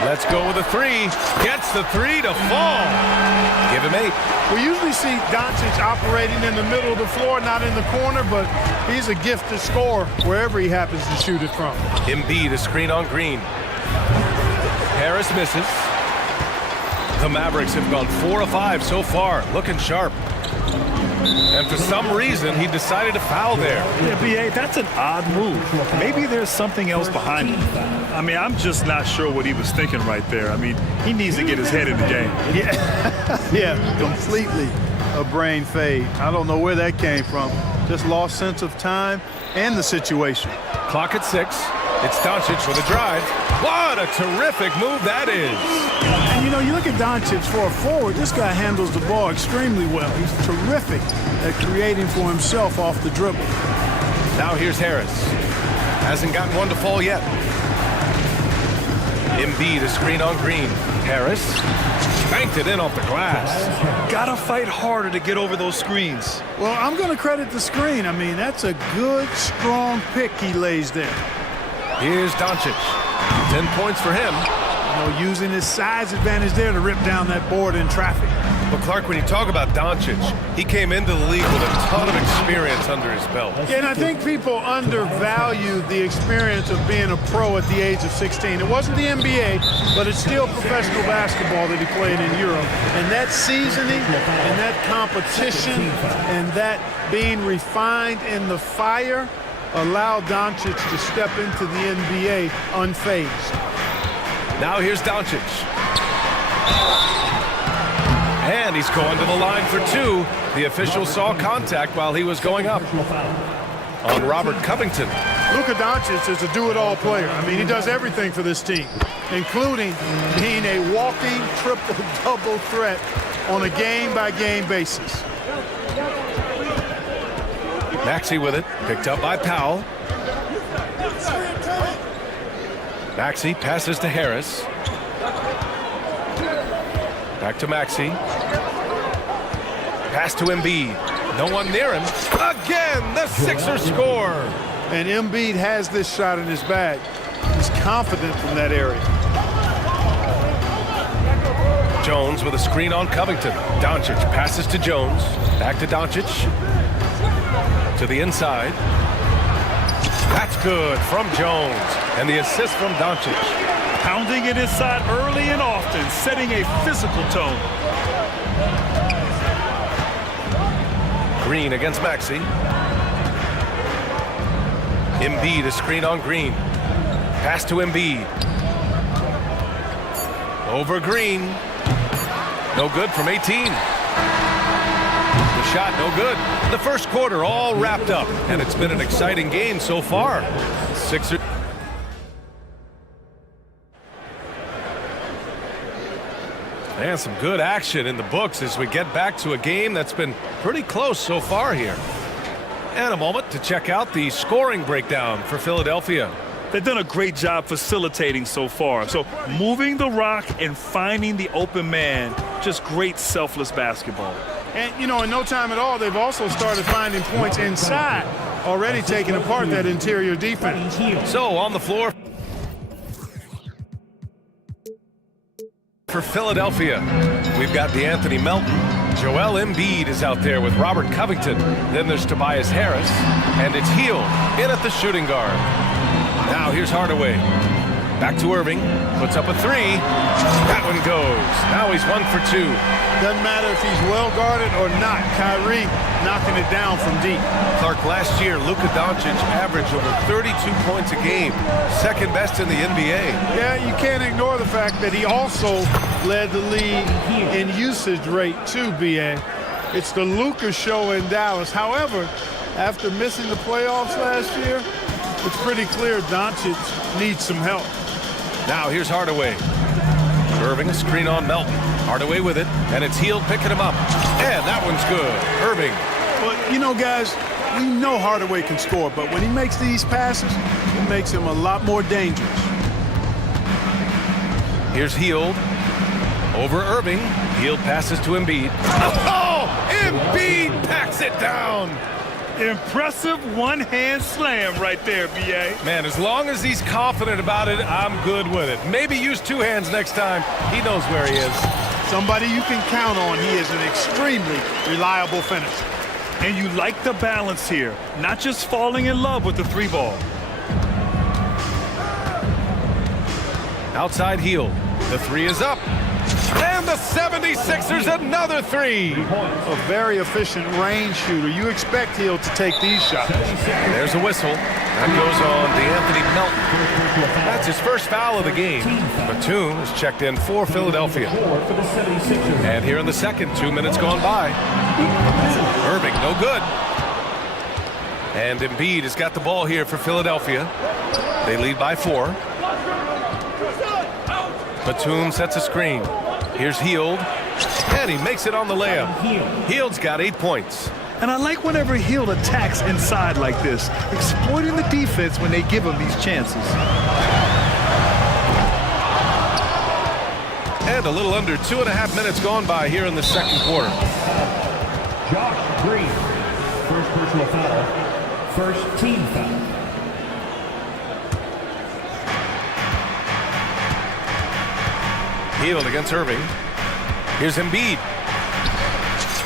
Let's go with a 3. Gets the 3 to fall. Give him 8. We usually see Doncic operating in the middle of the floor, not in the corner, but he's a gifted scorer wherever he happens to shoot it from. Embiid, a screen on Green. Harris misses. The Mavericks have gone 4 of 5 so far, looking sharp. And for some reason, he decided to foul there. Yeah, B.A., that's an odd move. Maybe there's something else behind it. I mean, I'm just not sure what he was thinking right there. I mean, he needs to get his head in the game. Yeah, completely a brain fade. I don't know where that came from. Just lost sense of time and the situation. Clock at 6. It's Doncic with a drive. What a terrific move that is. And, you know, you look at Doncic for a forward, this guy handles the ball extremely well. He's terrific at creating for himself off the dribble. Now here's Harris. Hasn't gotten one to fall yet. Embiid, a screen on Green. Harris banked it in off the glass. Gotta fight harder to get over those screens. Well, I'm going to credit the screen. I mean, that's a good, strong pick he lays there. Here's Doncic. 10 points for him. You know, using his size advantage there to rip down that board in traffic. But Clark, when you talk about Doncic, he came into the league with a ton of experience under his belt. Yeah, and I think people undervalue the experience of being a pro at the age of 16. It wasn't the NBA, but it's still professional basketball that he played in Europe. And that seasoning and that competition and that being refined in the fire allowed Doncic to step into the NBA unfazed. Now here's Doncic. And he's going to the line for 2. The official saw contact while he was going up on Robert Covington. Luka Doncic is a do-it-all player. I mean, he does everything for this team, including being a walking triple-double threat on a game-by-game basis. Maxey with it, picked up by Powell. Maxey passes to Harris. Back to Maxey. Pass to Embiid. No one near him. Again, the Sixers score. And Embiid has this shot in his bag. He's confident from that area. Jones with a screen on Covington. Doncic passes to Jones. Back to Doncic. To the inside. That's good from Jones. And the assist from Doncic. Pounding it inside early and often, setting a physical tone. Green against Maxey. Embiid, a screen on Green. Pass to Embiid. Over Green. No good from 18. The shot, no good. The first quarter all wrapped up, and it's been an exciting game so far. Sixers. And some good action in the books as we get back to a game that's been pretty close so far here. And a moment to check out the scoring breakdown for Philadelphia. They've done a great job facilitating so far. So moving the rock and finding the open man, just great selfless basketball. And, you know, in no time at all, they've also started finding points inside, already taking apart that interior defense. So on the floor for Philadelphia, we've got DeAnthony Melton. Joel Embiid is out there with Robert Covington. Then there's Tobias Harris. And it's Hield in at the shooting guard. Now here's Hardaway. Back to Irving. Puts up a three. That one goes. Now he's 1 for 2. Doesn't matter if he's well guarded or not. Kyrie knocking it down from deep. Clark, last year, Luka Doncic averaged over 32 points a game. Second best in the NBA. Yeah, you can't ignore the fact that he also led the league in usage rate too, BA. It's the Luka show in Dallas. However, after missing the playoffs last year, it's pretty clear Doncic needs some help. Now here's Hardaway. Irving, a screen on Melton. Hardaway with it, and it's Hield picking him up. And that one's good. Irving. But, you know, guys, we know Hardaway can score, but when he makes these passes, it makes him a lot more dangerous. Here's Hield. Over Irving. Hield passes to Embiid. Oh! Embiid packs it down! Impressive one-hand slam right there, B.A. Man, as long as he's confident about it, I'm good with it. Maybe use two hands next time. He knows where he is. Somebody you can count on. He is an extremely reliable finisher. And you like the balance here, not just falling in love with the three ball. Outside Hield. The three is up. And the 76ers another three. A very efficient range shooter. You expect Hield to take these shots. There's a whistle. That goes on DeAnthony Melton. That's his first foul of the game. Batum is checked in for Philadelphia. And here in the second, 2 minutes gone by. Irving, no good. And Embiid has got the ball here for Philadelphia. They lead by 4. Batum sets a screen. Here's Hield, and he makes it on the layup. Hield's got 8 points. And I like whenever Hield attacks inside like this, exploiting the defense when they give him these chances. And a little under 2.5 minutes gone by here in the second quarter. Josh Green, first personal foul, first team foul. Hield against Irving. Here's Embiid.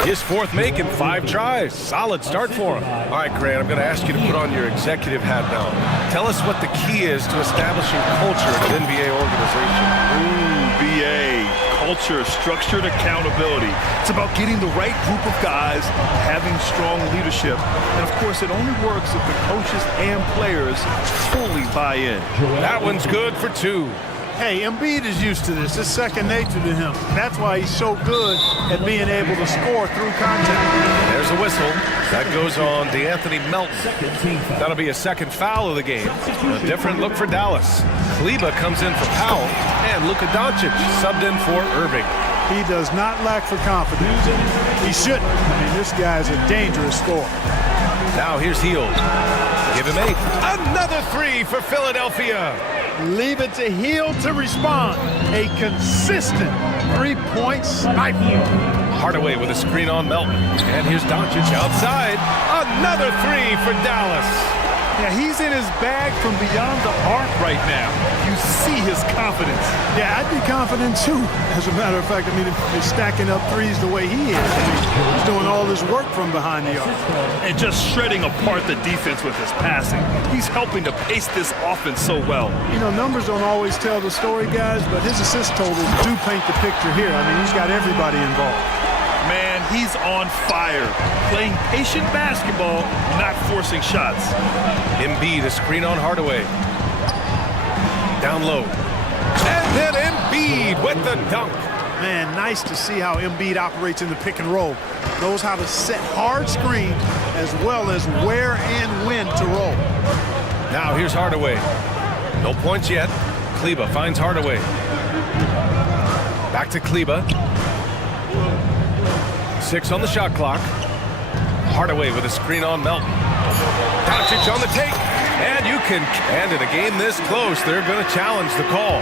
His fourth make in 5 tries. Solid start for him. All right, Grant, I'm going to ask you to put on your executive hat now. Tell us what the key is to establishing culture at an NBA organization. Ooh, BA. Culture, structured accountability. It's about getting the right group of guys, having strong leadership. And, of course, it only works if the coaches and players fully buy in. That one's good for 2. Hey, Embiid is used to this. It's second nature to him. That's why he's so good at being able to score through contact. There's a whistle. That goes on DeAnthony Melton. That'll be a second foul of the game. A different look for Dallas. Kleba comes in for Powell, and Luka Doncic subbed in for Irving. He does not lack for confidence. He shouldn't. I mean, this guy's a dangerous scorer. Now here's Hield. Give him 8. Another 3 for Philadelphia. Leave it to Hield to respond. A consistent three-point sniper. Hardaway with a screen on Melton. And here's Doncic outside. Another three for Dallas. Yeah, he's in his bag from beyond the arc right now. You see his confidence. Yeah, I'd be confident too. As a matter of fact, I mean, if you're stacking up threes the way he is, I mean, he's doing all this work from behind the arc. And just shredding apart the defense with his passing. He's helping to pace this offense so well. You know, numbers don't always tell the story, guys, but his assist totals do paint the picture here. I mean, he's got everybody involved. Man, he's on fire. Playing patient basketball, not forcing shots. Embiid, a screen on Hardaway. Down low. And then Embiid with the dunk. Man, nice to see how Embiid operates in the pick and roll. Knows how to set hard screens as well as where and when to roll. Now here's Hardaway. No points yet. Kleba finds Hardaway. Back to Kleba. 6 on the shot clock. Hardaway with a screen on Melton. Doncic on the take. And and in a game this close, they're going to challenge the call.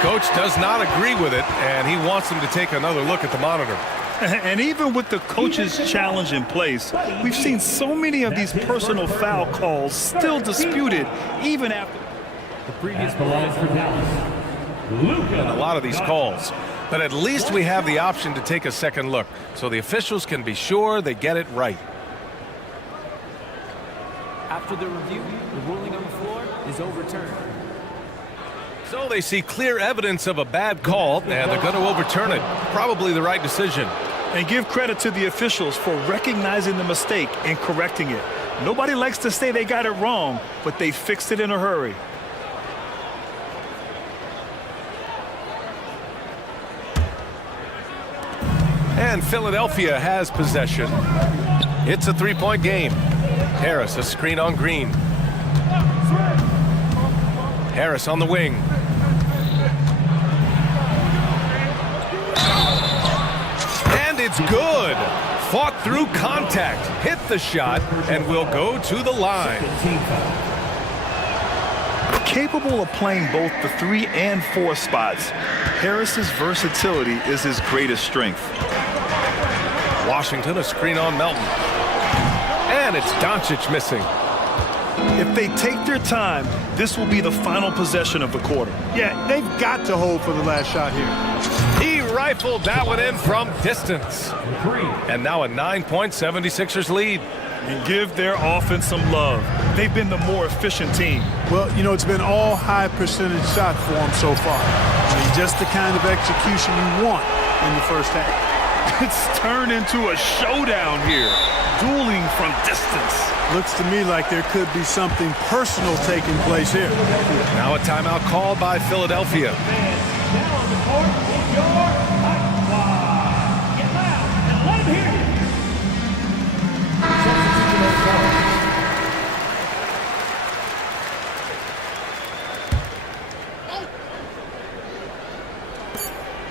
Coach does not agree with it, and he wants them to take another look at the monitor. And even with the coach's challenge in place, we've seen so many of these personal foul calls still disputed, even after The previous belongs for Dallas. And a lot of these calls. But at least we have the option to take a second look, so the officials can be sure they get it right. After the review, the ruling on the floor is overturned. So they see clear evidence of a bad call, and they're going to overturn it. Probably the right decision. And give credit to the officials for recognizing the mistake and correcting it. Nobody likes to say they got it wrong, but they fixed it in a hurry. And Philadelphia has possession. It's a three-point game. Harris, a screen on Green. Harris on the wing. And it's good. Fought through contact, hit the shot, and will go to the line. Capable of playing both the 3 and 4 spots, Harris's versatility is his greatest strength. Washington, a screen on Melton. And it's Doncic missing. If they take their time, this will be the final possession of the quarter. Yeah, they've got to hold for the last shot here. He rifled that one in from distance. And now a 9-point 76ers lead. And give their offense some love. They've been the more efficient team. Well, you know, it's been all high percentage shots for them so far. I mean, just the kind of execution you want in the first half. It's turned into a showdown here. Dueling from distance. Looks to me like there could be something personal taking place here. Now a timeout called by Philadelphia.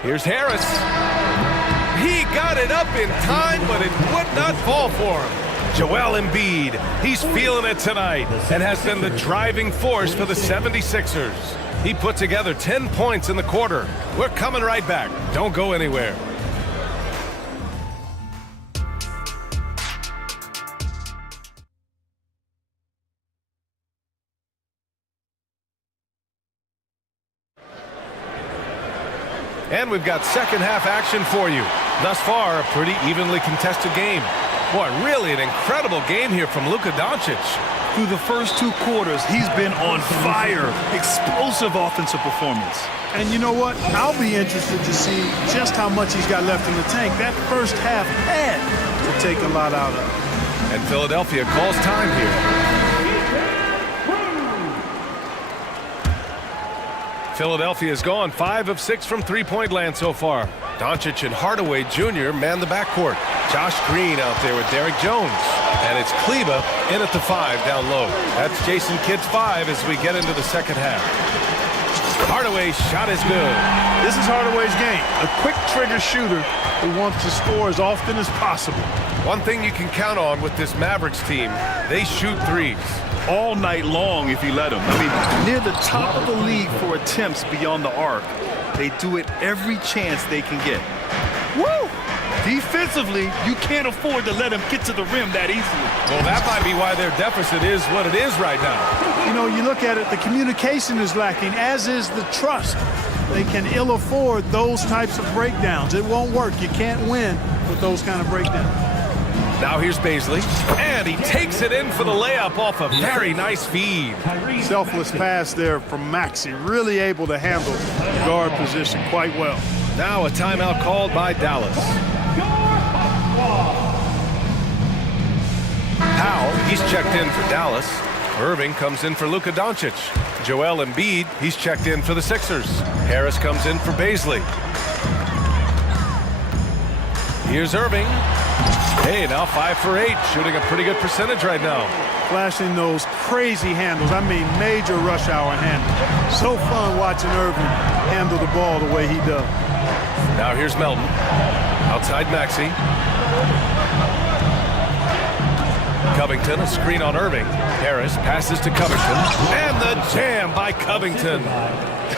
Here's Harris. He got it up in time, but it would not fall for him. Joel Embiid, he's feeling it tonight and has been the driving force for the 76ers. He put together 10 points in the quarter. We're coming right back. Don't go anywhere. And we've got second half action for you. Thus far, a pretty evenly contested game. Boy, really an incredible game here from Luka Doncic. Through the first 2 quarters, he's been on fire. Explosive offensive performance. And you know what? I'll be interested to see just how much he's got left in the tank. That first half had to take a lot out of. And Philadelphia calls time here. Philadelphia's gone 5 of 6 from three-point land so far. Doncic and Hardaway Jr. man the backcourt. Josh Green out there with Derrick Jones. And it's Kleba in at the 5 down low. That's Jason Kidd's 5 as we get into the second half. Hardaway's shot is good. This is Hardaway's game. A quick trigger shooter who wants to score as often as possible. One thing you can count on with this Mavericks team, they shoot threes. All night long if you let them. I mean, near the top of the league for attempts beyond the arc. They do it every chance they can get. Woo! Defensively, you can't afford to let him get to the rim that easily. Well, that might be why their deficit is what it is right now. You know, you look at it, the communication is lacking, as is the trust. They can ill afford those types of breakdowns. It won't work. You can't win with those kind of breakdowns. Now here's Baisley, and he takes it in for the layup off a very nice feed. Selfless pass there from Maxey, really able to handle the guard position quite well. Now a timeout called by Dallas. Powell, he's checked in for Dallas. Irving comes in for Luka Doncic. Joel Embiid, he's checked in for the Sixers. Harris comes in for Baisley. Here's Irving. Hey, now 5 for 8, shooting a pretty good percentage right now. Flashing those crazy handles. I mean, major rush hour handles. So fun watching Irving handle the ball the way he does. Now here's Melton. Outside Maxey. Covington, a screen on Irving. Harris passes to Covington. And the jam by Covington.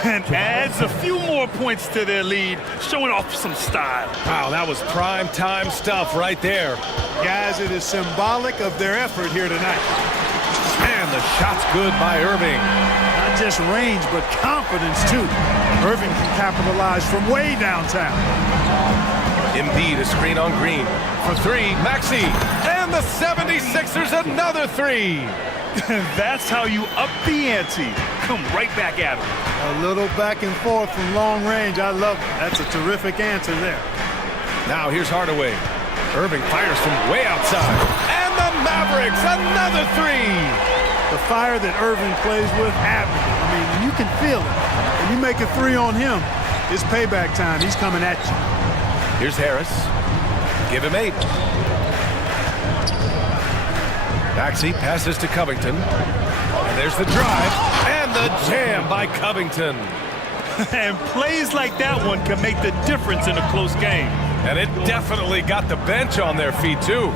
And adds a few more points to their lead, showing off some style. Wow, that was prime time stuff right there. Guys, it is symbolic of their effort here tonight. And the shot's good by Irving. Not just range, but confidence, too. Irving can capitalize from way downtown. Embiid, a screen on Green. For 3, Maxey. And the 76ers, another 3. That's how you up the ante. Come right back at him. A little back and forth from long range. I love it. That's a terrific answer there. Now here's Hardaway. Irving fires from way outside. And the Mavericks, another 3. The fire that Irving plays with, admirable. I mean, you can feel it. When you make a 3 on him, it's payback time. He's coming at you. Here's Harris. Give him 8. Maxey passes to Covington. And there's the drive. And the jam by Covington. And plays like that one can make the difference in a close game. And it definitely got the bench on their feet, too.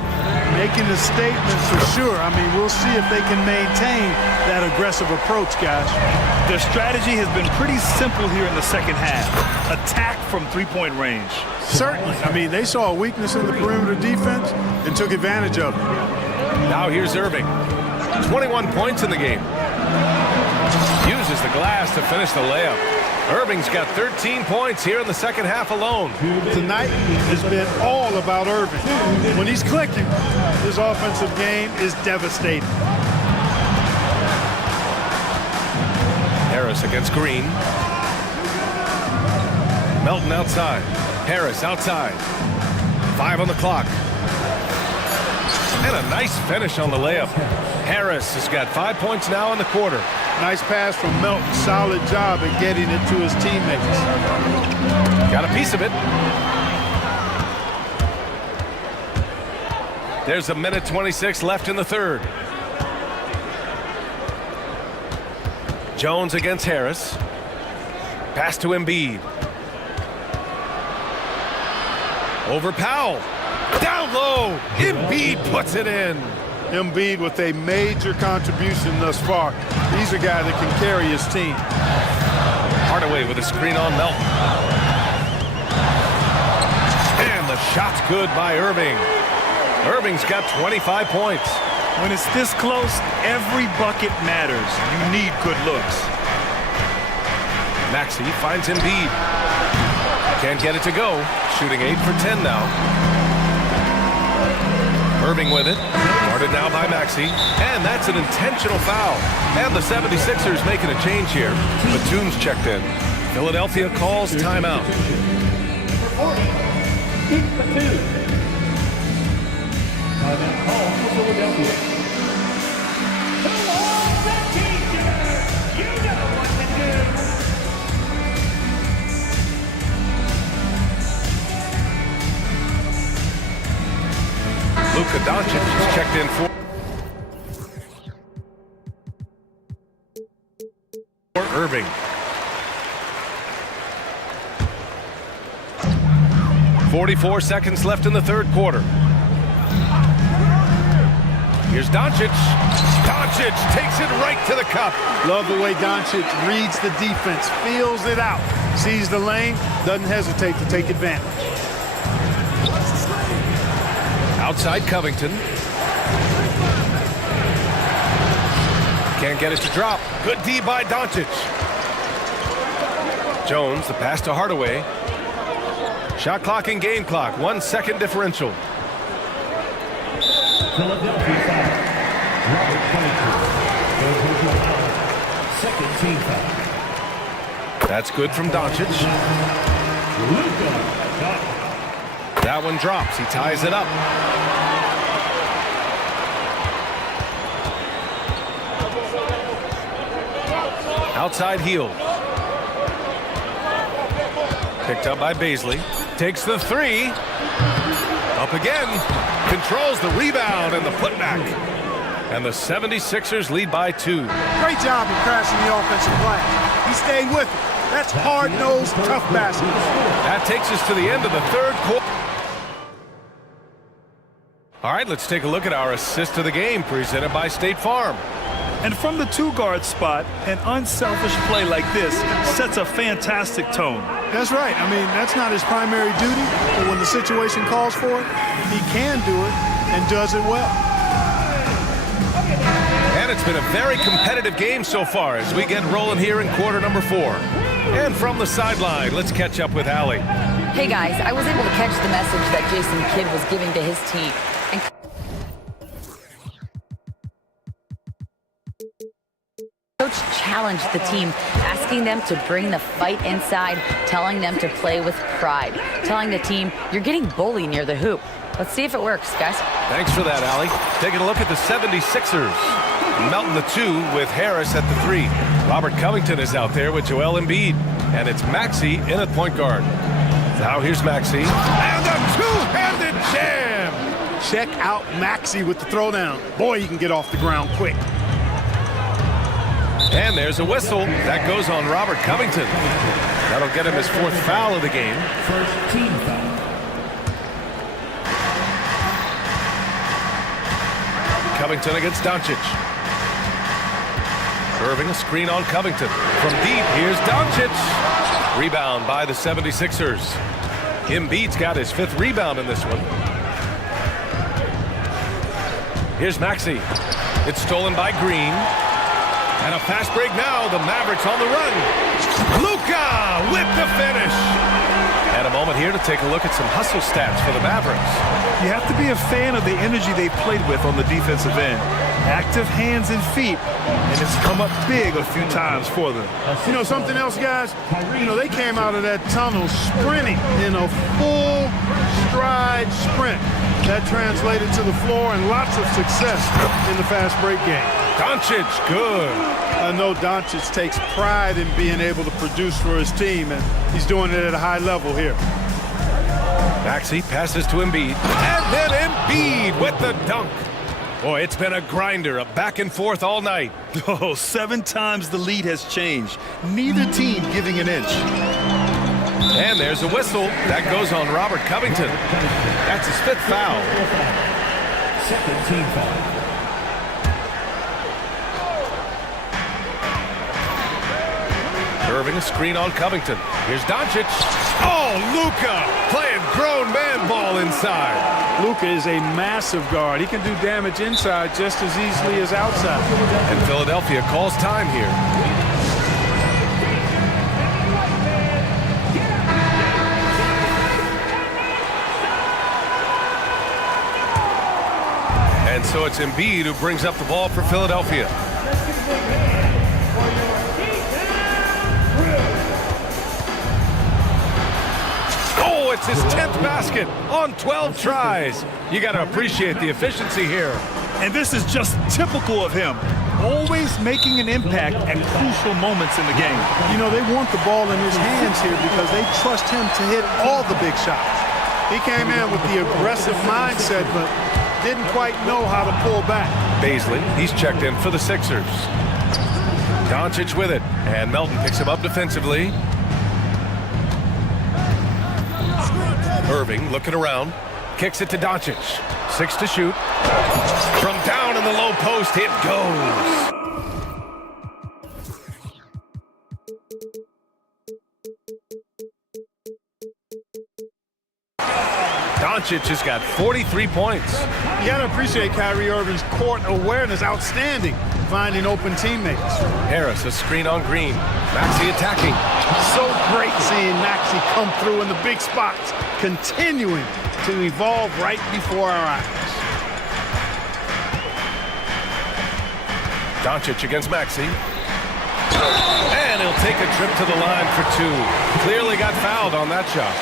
Making a statement for sure. I mean, we'll see if they can maintain that aggressive approach, guys. Their strategy has been pretty simple here in the second half. Attack from three-point range. Certainly. I mean, they saw a weakness in the perimeter defense and took advantage of it. Now here's Irving. 21 points in the game. Uses the glass to finish the layup. Irving's got 13 points here in the second half alone. Tonight has been all about Irving. When he's clicking, his offensive game is devastating. Harris against Green. Melton outside. Harris outside. 5 on the clock. And a nice finish on the layup. Harris has got 5 points now in the quarter. Nice pass from Melton. Solid job at getting it to his teammates. Got a piece of it. There's a minute 26 left in the third. Jones against Harris. Pass to Embiid. Over Powell. Down low. Embiid puts it in. Embiid with a major contribution thus far. He's a guy that can carry his team. Hardaway with a screen on Melton. And the shot's good by Irving. Irving's got 25 points. When it's this close, every bucket matters. You need good looks. Maxey finds Embiid. Can't get it to go. Shooting 8 for 10 now. Irving with it. Guarded now by Maxey. And that's an intentional foul. And the 76ers making a change here. Batum's checked in. Philadelphia calls timeout. Timeout call for Philadelphia. Who wants the t-shirt? You know what to do. Luka Doncic is checked in for Irving. .44 seconds left in the third quarter. Here's Doncic. Doncic takes it right to the cup. Love the way Doncic reads the defense, feels it out, sees the lane, doesn't hesitate to take advantage. Outside Covington. Can't get it to drop. Good D by Doncic. Jones, the pass to Hardaway. Shot clock and game clock. 1 second differential. Philadelphia foul. Robert Covington. Second team foul. That's good from Doncic. That one drops. He ties it up. Outside heel. Picked up by Baisley. Takes the three. Up again. Controls the rebound and the putback. And the 76ers lead by 2. Great job of crashing the offensive glass. He stayed with it. That's hard-nosed, tough basketball. That takes us to the end of the third quarter. All right, let's take a look at our assist of the game presented by State Farm. And from the two-guard spot, an unselfish play like this sets a fantastic tone. That's right. I mean, that's not his primary duty, but when the situation calls for it, he can do it and does it well. And it's been a very competitive game so far as we get rolling here in quarter number 4. And from the sideline, let's catch up with Allie. Hey guys, I was able to catch the message that Jason Kidd was giving to his team. And Coach challenged the team, asking them to bring the fight inside, telling them to play with pride, telling the team, you're getting bullied near the hoop. Let's see if it works, guys. Thanks for that, Allie. Taking a look at the 76ers. Melton the 2 with Harris at the 3. Robert Covington is out there with Joel Embiid. And it's Maxey in at point guard. Now here's Maxey. And a two-handed jam! Check out Maxey with the throwdown. Boy, he can get off the ground quick. And there's a whistle. That goes on Robert Covington. That'll get him his 4th foul of the game. First team foul. Covington against Doncic. Irving a screen on Covington. From deep, here's Doncic. Rebound by the 76ers. Embiid's got his 5th rebound in this one. Here's Maxey. It's stolen by Green. And a fast break now. The Mavericks on the run. Luka with the finish. And a moment here to take a look at some hustle stats for the Mavericks. You have to be a fan of the energy they played with on the defensive end. Active hands and feet, and it's come up big a few times for them. You know something else, guys? You know, they came out of that tunnel sprinting in a full stride sprint. That translated to the floor and lots of success in the fast break game. Doncic, good. I know Doncic takes pride in being able to produce for his team, and he's doing it at a high level here. Maxey passes to Embiid. And then Embiid with the dunk. Boy, it's been a grinder, a back and forth all night. Oh, 7 times the lead has changed. Neither team giving an inch. And there's a whistle. That goes on Robert Covington. That's his 5th foul. Second team foul. Irving a screen on Covington. Here's Doncic. Oh, Luka playing grown man ball inside. Luka is a massive guard. He can do damage inside just as easily as outside. And Philadelphia calls time here. And so it's Embiid who brings up the ball for Philadelphia. Oh, it's his 10th basket on 12 tries. You got to appreciate the efficiency here. And this is just typical of him. Always making an impact at crucial moments in the game. You know, they want the ball in his hands here because they trust him to hit all the big shots. He came in with the aggressive mindset, but didn't quite know how to pull back. Baisley, he's checked in for the Sixers. Doncic with it, and Melton picks him up defensively. Irving looking around, kicks it to Doncic. 6 to shoot. From down in the low post, it goes. Doncic has got 43 points. You got to appreciate Kyrie Irving's court awareness, outstanding, finding open teammates. Harris, a screen on Green. Maxey attacking. So great seeing Maxey come through in the big spots, continuing to evolve right before our eyes. Doncic against Maxey. And he'll take a trip to the line for two. Clearly got fouled on that shot.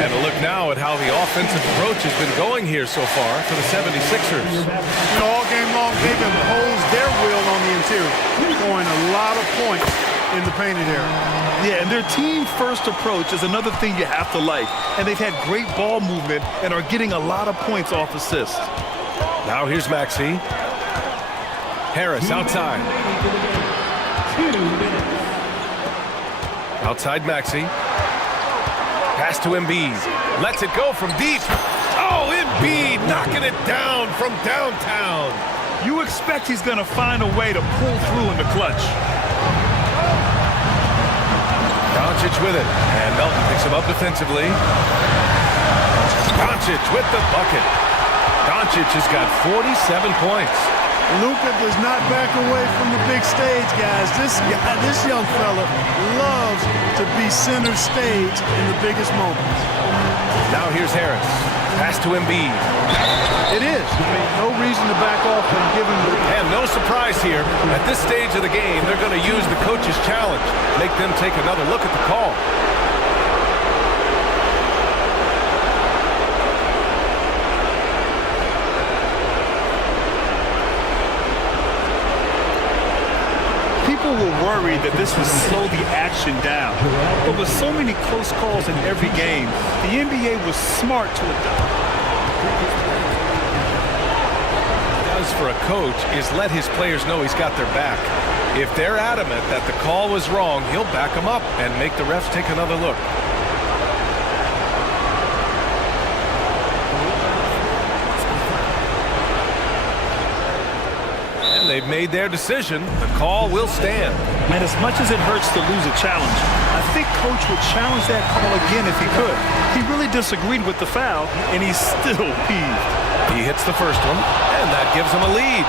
And a look now at how the offensive approach has been going here so far for the 76ers. You know, all game long, they've imposed their will on the interior, scoring a lot of points in the painted area. Yeah, and their team-first approach is another thing you have to like. And they've had great ball movement and are getting a lot of points off assists. Now here's Maxey. Harris outside. Outside Maxey. Pass to Embiid. Lets it go from deep. Oh, Embiid knocking it down from downtown. You expect he's going to find a way to pull through in the clutch. Doncic with it. And Melton picks him up defensively. Doncic with the bucket. Doncic has got 47 points. Luka does not back away from the big stage, guys. This young fella loves to be center stage in the biggest moments. Now here's Harris. Pass to Embiid. It is. I mean, no reason to back off and give him the... And no surprise here. At this stage of the game, they're going to use the coach's challenge. Make them take another look at the call. People were worried that this would slow the action down. But with so many close calls in every game, the NBA was smart to adopt. Does for a coach is let his players know he's got their back. If they're adamant that the call was wrong, he'll back them up and make the refs take another look. They've made their decision. The call will stand. And as much as it hurts to lose a challenge, I think Coach would challenge that call again if he could. He really disagreed with the foul, and he's still peeved. He hits the first one, and that gives him a lead.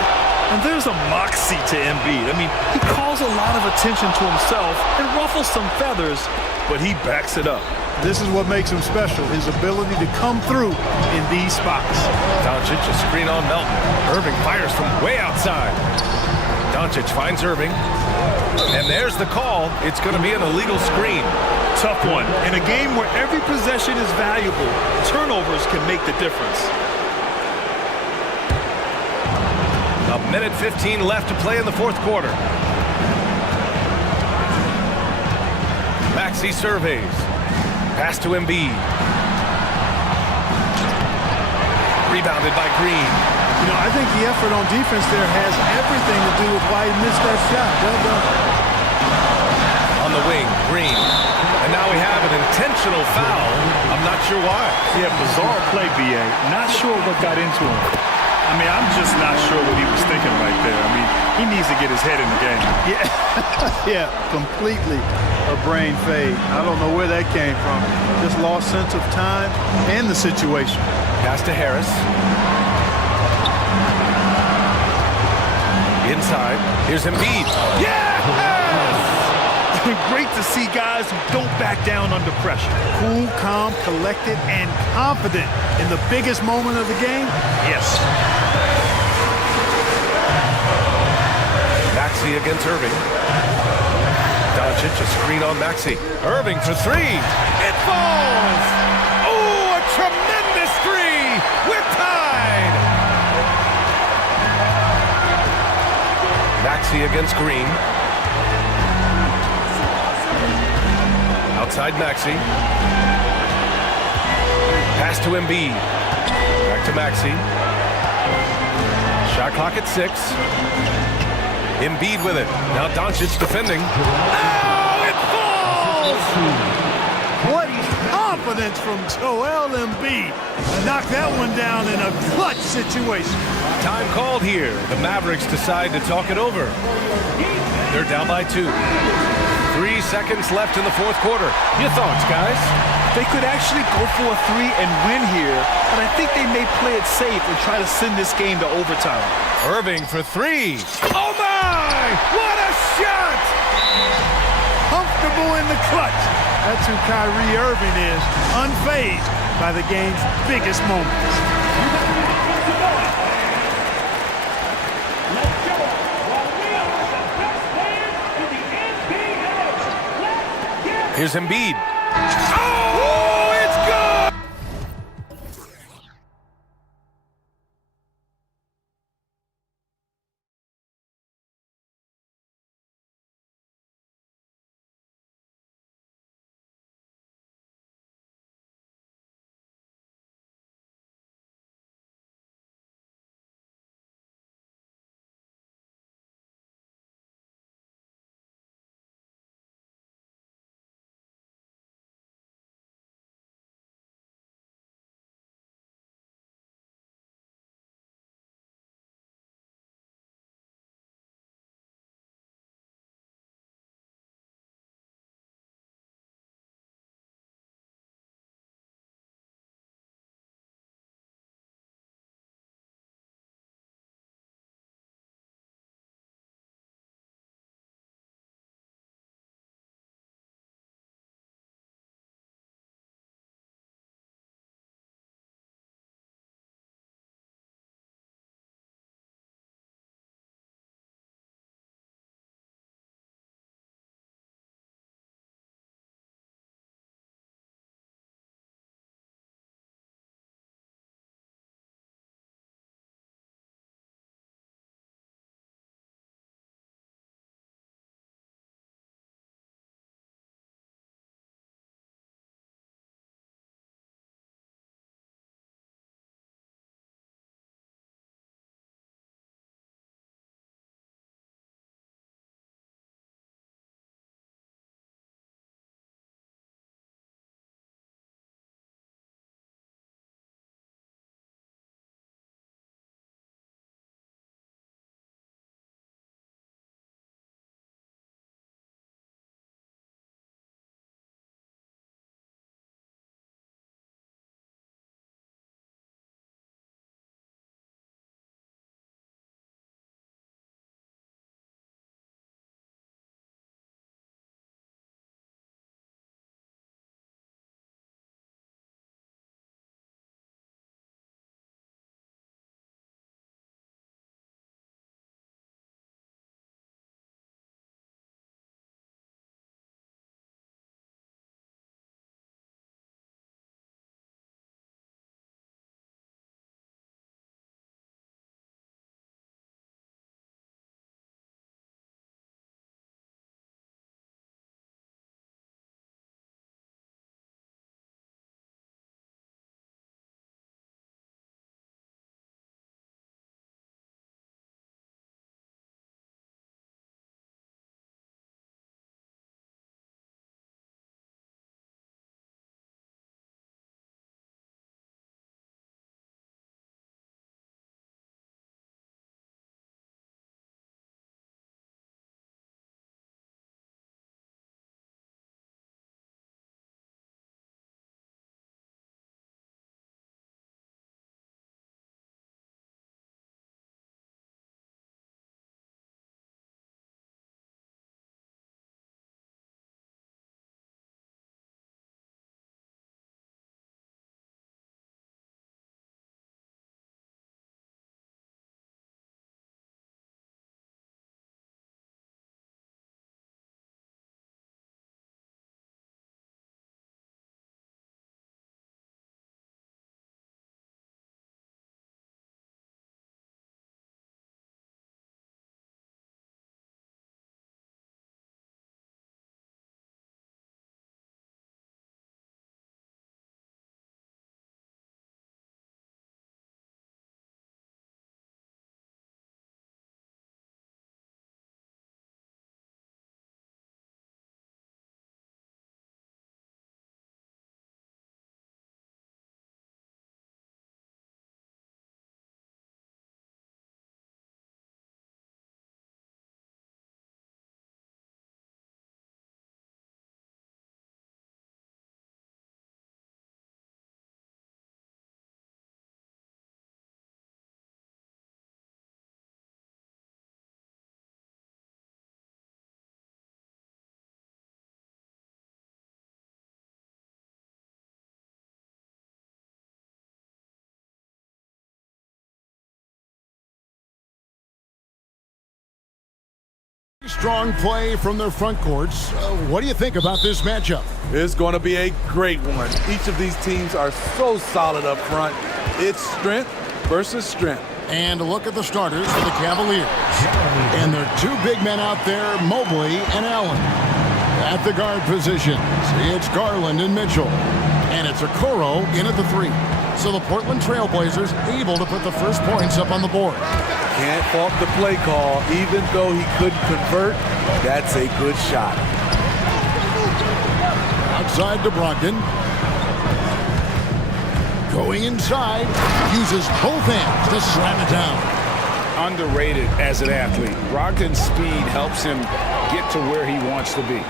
And there's a moxie to Embiid. I mean, he calls a lot of attention to himself and ruffles some feathers, but he backs it up. This is what makes him special, his ability to come through in these spots. Doncic, a screen on Melton. Irving fires from way outside. Doncic finds Irving. And there's the call. It's going to be an illegal screen. Tough one. In a game where every possession is valuable, turnovers can make the difference. A minute 15 left to play in the fourth quarter. Maxey surveys. Pass to Embiid. Rebounded by Green. You know, I think the effort on defense there has everything to do with why he missed that shot. Well done. On the wing, Green. And now we have an intentional foul. I'm not sure why. Yeah, bizarre play, B.A. Not sure what got into him. I mean, I'm just not sure what he was thinking right there. I mean, he needs to get his head in the game. Yeah, completely a brain fade. I don't know where that came from. Just lost sense of time and the situation. Pass to Harris. Inside. Here's Embiid. Yes! Great to see guys who don't back down under pressure. Cool, calm, collected, and confident in the biggest moment of the game. Yes. Maxey against Irving. Doncic, a screen on Maxey. Irving for three. It falls! Oh, a tremendous three! We're tied! Maxey against Green. Outside Maxey. Pass to Embiid. Back to Maxey. Shot clock at 6. Embiid with it. Now Doncic defending. Oh, it falls! What confidence from Joel Embiid. Knocked that one down in a clutch situation. Time called here. The Mavericks decide to talk it over. They're down by 2. 3 seconds left in the fourth quarter. Your thoughts, guys? They could actually go for a three and win here, but I think they may play it safe and try to send this game to overtime. Irving for three. Oh my! What a shot! Comfortable in the clutch. That's who Kyrie Irving is, unfazed by the game's biggest moments. Here's Embiid. strong play from their front courts. What do you think about this matchup? It's going to be a great one. Each of these teams are so solid up front. It's strength versus strength. And look at the starters for the Cavaliers. And there are two big men out there, Mobley and Allen. At the guard positions, it's Garland and Mitchell. And it's Okoro in at the 3. So the Portland Trailblazers able to put the first points up on the board. Can't fault the play call. Even though he couldn't convert, that's a good shot. Outside to Brogdon. Going inside, uses both hands to slam it down. Underrated as an athlete. Brogdon's speed helps him get to where he wants to be.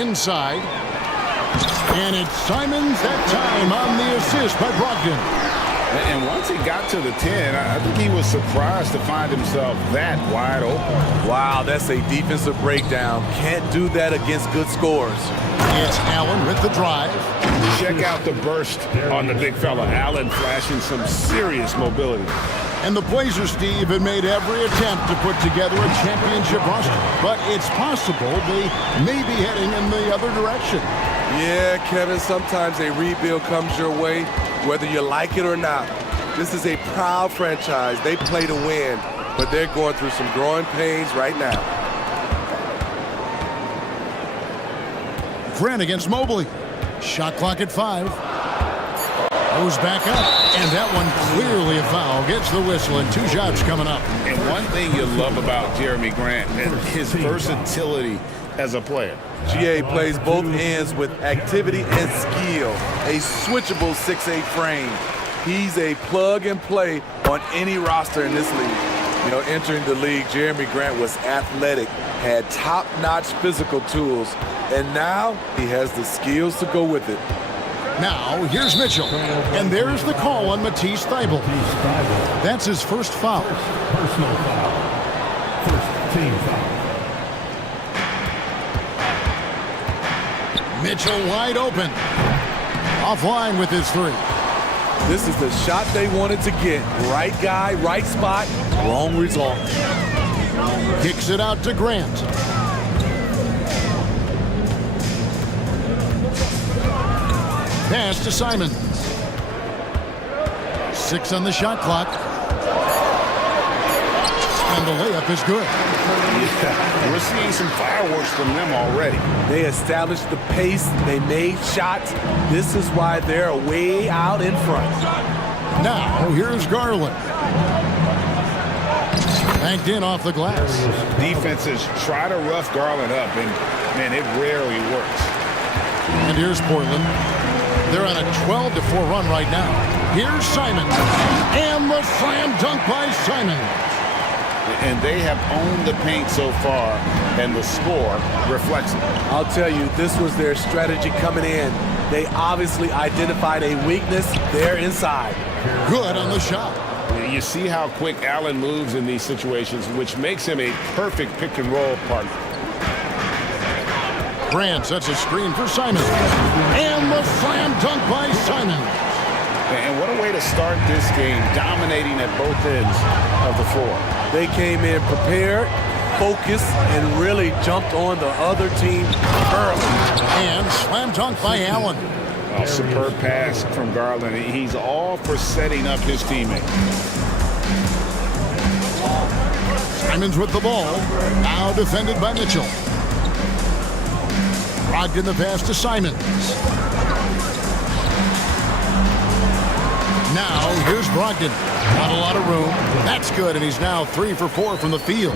Inside. And it's Simons that time on the assist by Brogdon. And once he got to the 10, I think he was surprised to find himself that wide open. Wow, that's a defensive breakdown. Can't do that against good scores. It's Allen with the drive. Check out the burst on the big fella. Allen flashing some serious mobility. And the Blazers, Steve, have made every attempt to put together a championship roster. But it's possible they may be heading in the other direction. Yeah, Kevin, sometimes a rebuild comes your way, whether you like it or not. This is a proud franchise. They play to win, but they're going through some growing pains right now. Grant against Mobley. Shot clock at 5. Goes back up, and that one clearly a foul. Gets the whistle, and 2 shots coming up. And one thing you love about Jeremy Grant is his versatility as a player. GA plays both ends with activity and skill. A switchable 6'8" frame. He's a plug and play on any roster in this league. You know, entering the league, Jeremy Grant was athletic, had top-notch physical tools, and now he has the skills to go with it. Now, here's Mitchell, and there's the call on Matisse Thybulle. That's his first foul. Personal foul. First team foul. Mitchell wide open. Offline with his 3. This is the shot they wanted to get. Right guy, right spot, wrong result. Kicks it out to Grant. Pass to Simons. 6 on the shot clock. And the layup is good. Yeah, we're seeing some fireworks from them already. They established the pace. They made shots. This is why they're way out in front. Now, here's Garland. Banked in off the glass. Defenses try to rough Garland up, and, man, it rarely works. And here's Portland. They're on a 12-4 run right now. Here's Simons. And the slam dunk by Simons. And they have owned the paint so far, and the score reflects it. I'll tell you, this was their strategy coming in. They obviously identified a weakness there inside. Good on the shot. You see how quick Allen moves in these situations, which makes him a perfect pick-and-roll partner. Grant sets a screen for Simons. And the slam dunk by Simons. And what a way to start this game, dominating at both ends of the floor. They came in prepared, focused, and really jumped on the other team early. And slam dunk by Allen. A superb pass from Garland. He's all for setting up his teammate. Simons with the ball. Now defended by Mitchell. Brogdon the pass to Simons. Now, here's Brogdon. Not a lot of room. That's good, and he's now 3 for 4 from the field.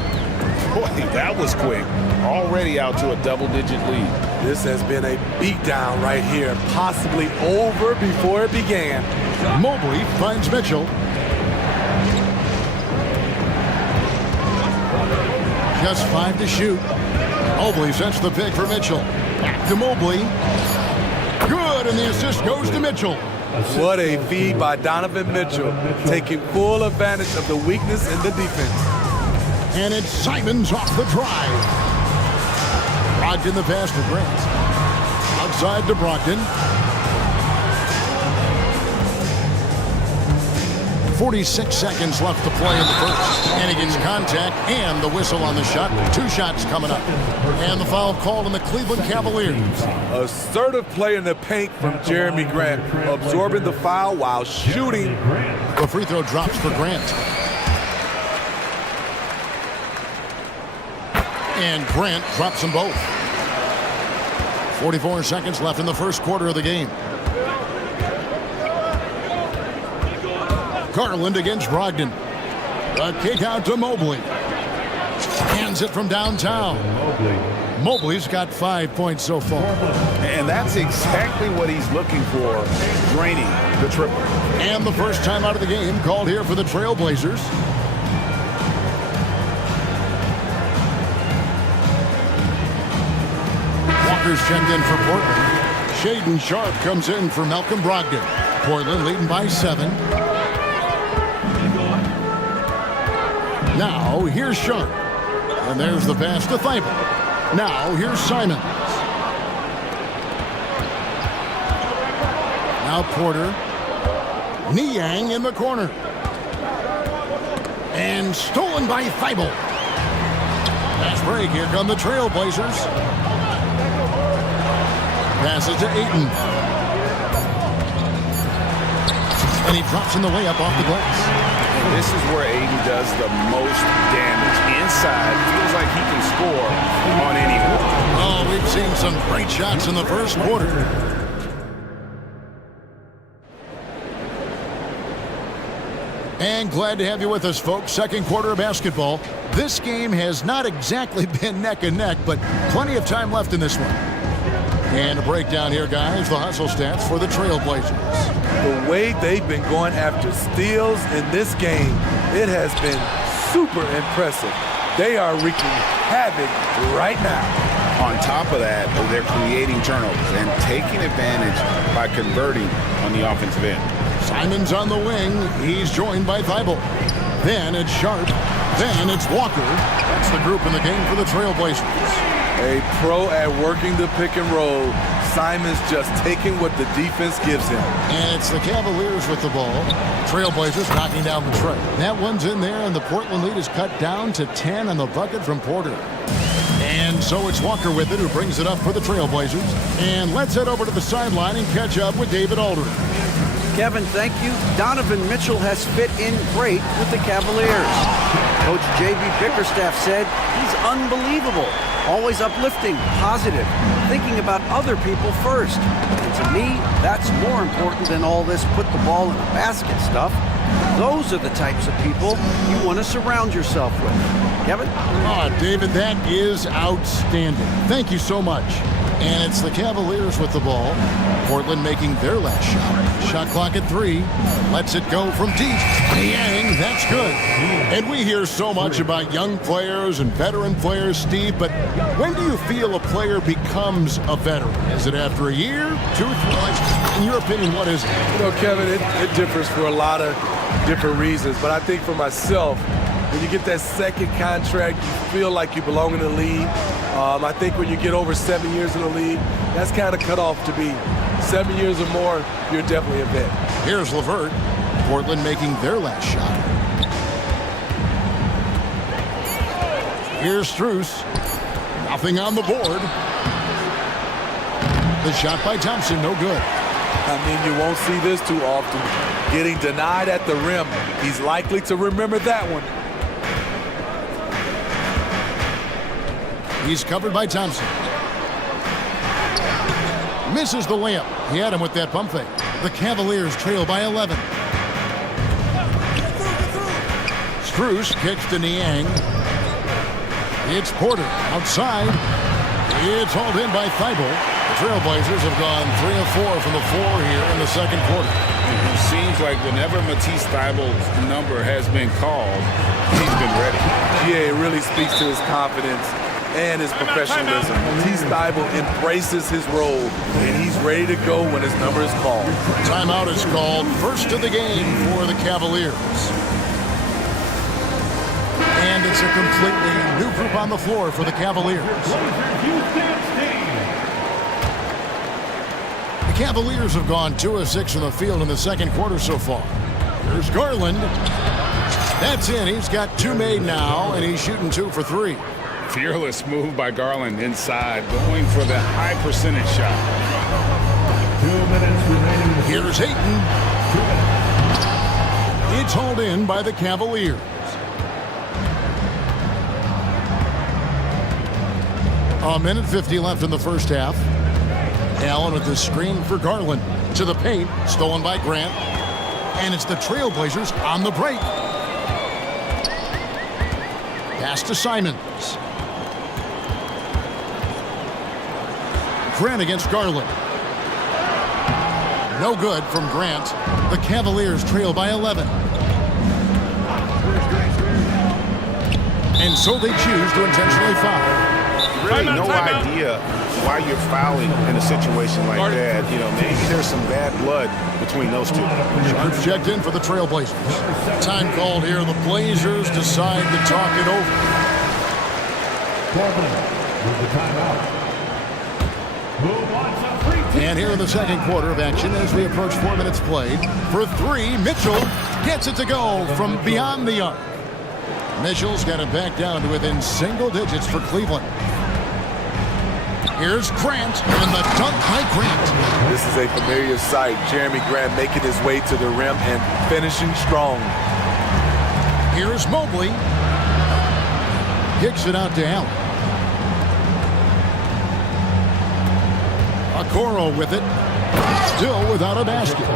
Boy, that was quick. Already out to a double-digit lead. This has been a beatdown right here, possibly over before it began. Mobley finds Mitchell. Just 5 to shoot. Mobley sets the pick for Mitchell. Back to Mobley. Good, and the assist goes to Mitchell. What a feed by Donovan Mitchell, taking full advantage of the weakness in the defense. And it's Simons off the drive. Brogdon the pass to Grant. Outside to Brogdon. 46 seconds left to play in the first. And he gets contact and the whistle on the shot. 2 shots coming up. And the foul called on the Cleveland Cavaliers. Assertive play in the paint from Jeremy Grant, absorbing the foul while shooting. The free throw drops for Grant. And Grant drops them both. 44 seconds left in the first quarter of the game. Garland against Brogdon. A kick out to Mobley. Hands it from downtown. Mobley's got 5 points so far. And that's exactly what he's looking for, draining the triple. And the first time out of the game called here for the Trailblazers. Walker's checked in for Portland. Shaden Sharp comes in for Malcolm Brogdon. Portland leading by 7. Now here's Sharp. And there's the pass to Thibault. Now here's Simons. Now Porter. Niang in the corner. And stolen by Thibault. Fast break. Here come the Trailblazers. Passes to Ayton. And he drops in the layup off the glass. And this is where Ayton does the most damage. Inside, feels like he can score on anyone. Oh, we've seen some great shots in the first quarter. And glad to have you with us, folks. Second quarter of basketball. This game has not exactly been neck and neck, but plenty of time left in this one. And a breakdown here, guys. The hustle stats for the Trailblazers. The way they've been going after steals in this game, it has been super impressive. They are wreaking havoc right now. On top of that, they're creating turnovers and taking advantage by converting on the offensive end. Simons on the wing. He's joined by Thibault. Then it's Sharp. Then it's Walker. That's the group in the game for the Trailblazers. A pro at working the pick and roll. Simons just taking what the defense gives him. And it's the Cavaliers with the ball. Trailblazers knocking down the tray. That one's in there, and the Portland lead is cut down to 10 on the bucket from Porter. And so it's Walker with it, who brings it up for the Trailblazers. And let's head over to the sideline and catch up with David Aldridge. Kevin, thank you. Donovan Mitchell has fit in great with the Cavaliers. Coach J.B. Bickerstaff said he's unbelievable. Always uplifting, positive, thinking about other people first. And to me, that's more important than all this put the ball in the basket stuff. Those are the types of people you want to surround yourself with. Kevin? Oh, David, that is outstanding. Thank you so much. And it's the Cavaliers with the ball. Portland making their last shot. Shot clock at 3. Lets it go from deep. Niang, that's good. And we hear so much about young players and veteran players, Steve, but when do you feel a player becomes a veteran? Is it after a year, 2, 3? In your opinion, what is it? You know, Kevin, it differs for a lot of different reasons, but I think for myself, when you get that second contract, you feel like you belong in the league. I think when you get over 7 years in the league, that's kind of cut off to be 7 years or more, you're definitely a vet. Here's LeVert. Portland making their last shot. Here's Strus. Nothing on the board. The shot by Thompson, no good. I mean, you won't see this too often. Getting denied at the rim. He's likely to remember that one. He's covered by Thompson. Misses the layup. He had him with that pump fake. The Cavaliers trail by 11. Strus kicks to Niang. It's Porter outside. It's hauled in by Thibault. The Trailblazers have gone 3 of 4 from the floor here in the second quarter. It seems like whenever Matisse Thybulle's number has been called, he's been ready. Yeah, it really speaks to his confidence and his professionalism. Matisse Thybulle embraces his role, and he's ready to go when his number is called. Timeout is called. First of the game for the Cavaliers. And it's a completely new group on the floor for the Cavaliers. The Cavaliers have gone 2 of 6 from the field in the second quarter so far. Here's Garland. That's in. He's got 2 made now, and he's shooting 2 for 3. Fearless move by Garland inside, going for the high percentage shot. 2 minutes remaining. Here's Ayton. It's hauled in by the Cavaliers. A minute 50 left in the first half. Allen with the screen for Garland. To the paint, stolen by Grant. And it's the Trailblazers on the break. Pass to Simons. Grant against Garland. No good from Grant. The Cavaliers trail by 11. And so they choose to intentionally foul. Really no idea why you're fouling in a situation like that. You know, maybe there's some bad blood between those two. Sharps checked in for the Trailblazers. Time called here. The Blazers decide to talk it over. 12 minutes with the timeout. Who wants a free kick? And here in the second quarter of action as we approach 4 minutes played. For 3, Mitchell gets it to go from beyond the arc. Mitchell's got it back down to within single digits for Cleveland. Here's Grant, and the dunk by Grant. This is a familiar sight. Jeremy Grant making his way to the rim and finishing strong. Here's Mobley. Kicks it out to Allen. Okoro with it. Still without a basket.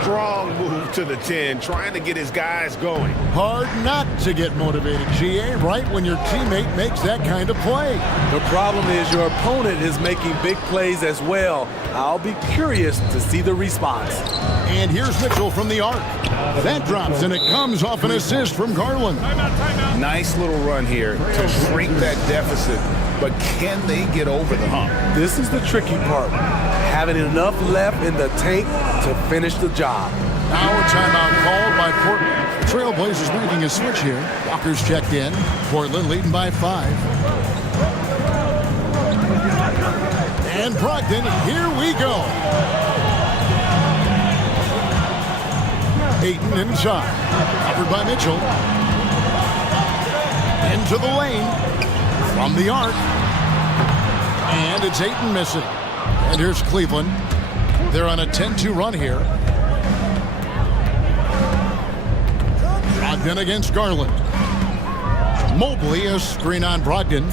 Strong move to the 10, trying to get his guys going. Hard not to get motivated, GA, right when your teammate makes that kind of play. The problem is your opponent is making big plays as well. I'll be curious to see the response. And here's Mitchell from the arc. That drops, and it comes off an assist from Garland. Nice little run here to shrink that deficit, but can they get over the hump? This is the tricky part. Having enough left in the tank to finish the job. Now a timeout called by Portland. Trailblazers making a switch here. Walker's checked in. Portland leading by 5. And Brogdon, here we go. Ayton inside. Covered by Mitchell. Into the lane. From the arc. And it's Ayton missing. And here's Cleveland. They're on a 10-2 run here. Brogdon against Garland. Mobley, a screen on Brogdon.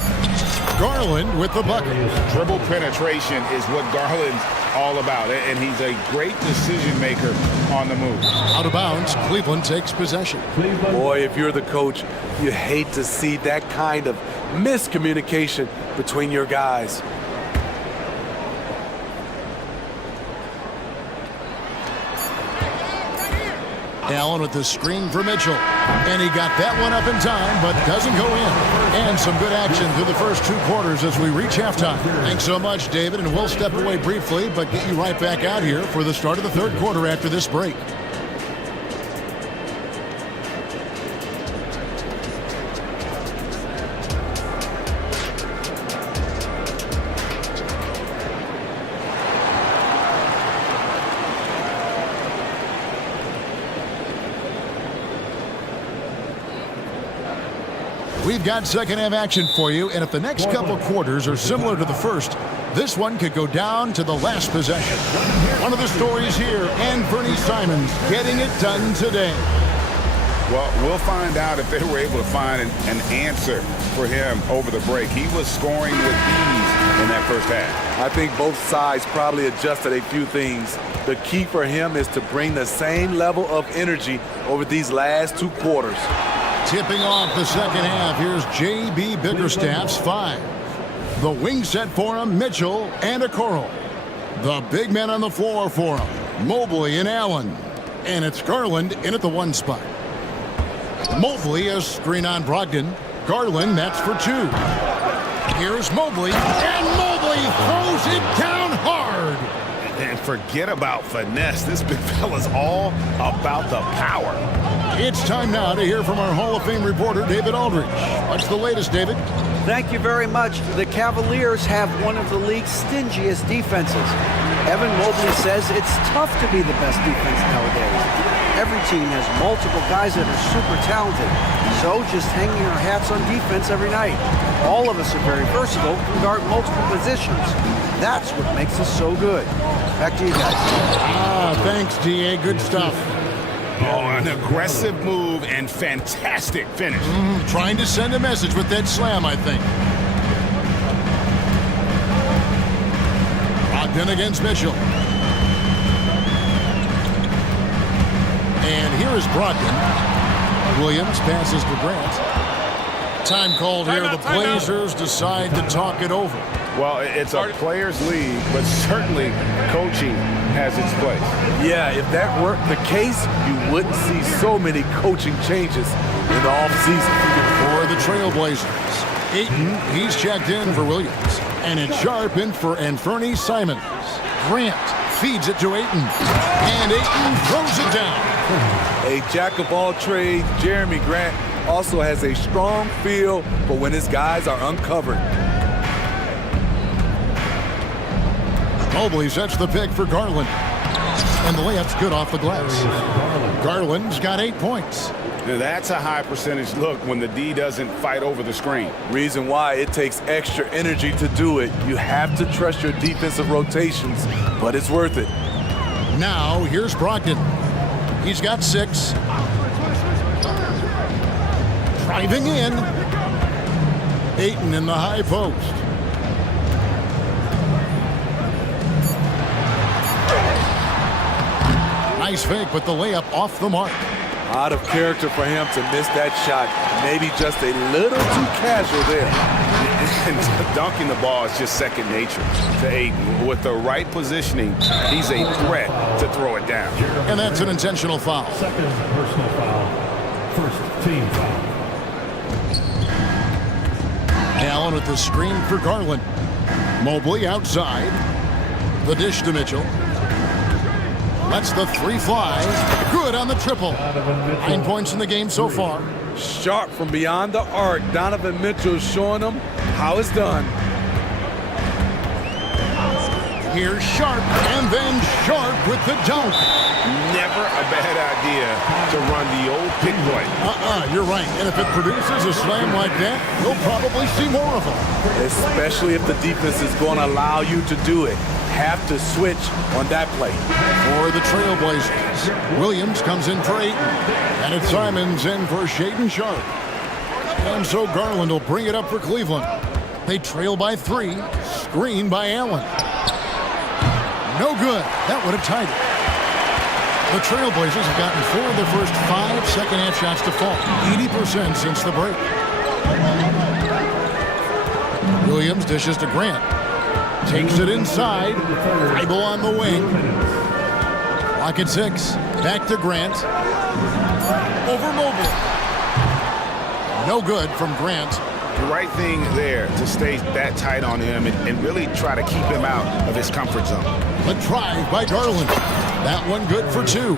Garland with the bucket. Dribble penetration is what Garland's all about, and he's a great decision maker on the move. Out of bounds, Cleveland takes possession. Boy, if you're the coach, you hate to see that kind of miscommunication between your guys. Allen with the screen for Mitchell. And he got that one up in time, but doesn't go in. And some good action through the first 2 quarters as we reach halftime. Thanks so much, David, and we'll step away briefly, but get you right back out here for the start of the third quarter after this break. We've got second half action for you, and if the next couple quarters are similar to the first, this one could go down to the last possession. One of the stories here, and Bernie Simons getting it done today. Well, we'll find out if they were able to find an answer for him over the break. He was scoring with ease in that first half. I think both sides probably adjusted a few things. The key for him is to bring the same level of energy over these last 2 quarters. Tipping off the second half, here's J.B. Bickerstaff's 5. The wing set for him, Mitchell and Okoro. The big men on the floor for him, Mobley and Allen. And it's Garland in at the 1 spot. Mobley, a screen on Brogdon. Garland, that's for 2. Here's Mobley, and Mobley throws it down hard. And forget about finesse. This big fella's all about the power. It's time now to hear from our Hall of Fame reporter, David Aldridge. What's the latest, David? Thank you very much. The Cavaliers have one of the league's stingiest defenses. Evan Mobley says it's tough to be the best defense nowadays. Every team has multiple guys that are super talented, so just hanging our hats on defense every night. All of us are very versatile, can guard multiple positions. That's what makes us so good. Back to you guys. Thanks, DA. Good stuff. Oh, an aggressive move and fantastic finish. Trying to send a message with that slam, I think. Brogdon against Mitchell. And here is Brogdon. Williams passes to Grant. Time called here. The Blazers decide to talk it over. Well, it's a players' league, but certainly coaching has its place. Yeah, if that weren't the case, you wouldn't see so many coaching changes in the offseason. For the Trailblazers, Ayton, he's checked in for Williams. And it's Sharp in for Anfernee Simons. Grant feeds it to Ayton. And Ayton throws it down. A jack-of-all trades, Jeremy Grant also has a strong feel for when his guys are uncovered. Mobley sets the pick for Garland. And the layup's good off the glass. Garland's got 8 points. Now that's a high percentage look when the D doesn't fight over the screen. Reason why it takes extra energy to do it. You have to trust your defensive rotations, but it's worth it. Now, here's Brogdon. He's got 6. Driving in. Ayton in the high post. Nice fake, but the layup off the mark. Out of character for him to miss that shot. Maybe just a little too casual there. And dunking the ball is just second nature to Ayton. With the right positioning, he's a threat to throw it down. And that's an intentional foul. Second personal foul. First team foul. Allen with the screen for Garland. Mobley outside. The dish to Mitchell. Lets the 3 fly. Good on the triple. 9 points in the game so far. Sharp from beyond the arc. Donovan Mitchell showing them how it's done. Here's Sharp, and then Sharp with the dunk. Never a bad idea to run the old pick play. You're right. And if it produces a slam like that, we'll probably see more of them. Especially if the defense is going to allow you to do it. Have to switch on that play. For the Trailblazers, Williams comes in for Ayton. And it's Simons in for Shaedon Sharp. And so Garland will bring it up for Cleveland. They trail by 3. Screen by Allen. No good. That would have tied it. The Trailblazers have gotten 4 of their first 5 second-half shots to fall. 80% since the break. Williams dishes to Grant. Takes it inside. Dribble on the wing. Clock at 6. Back to Grant. Over Mobley. No good from Grant. The right thing there to stay that tight on him and really try to keep him out of his comfort zone. The drive by Garland. That one good for 2.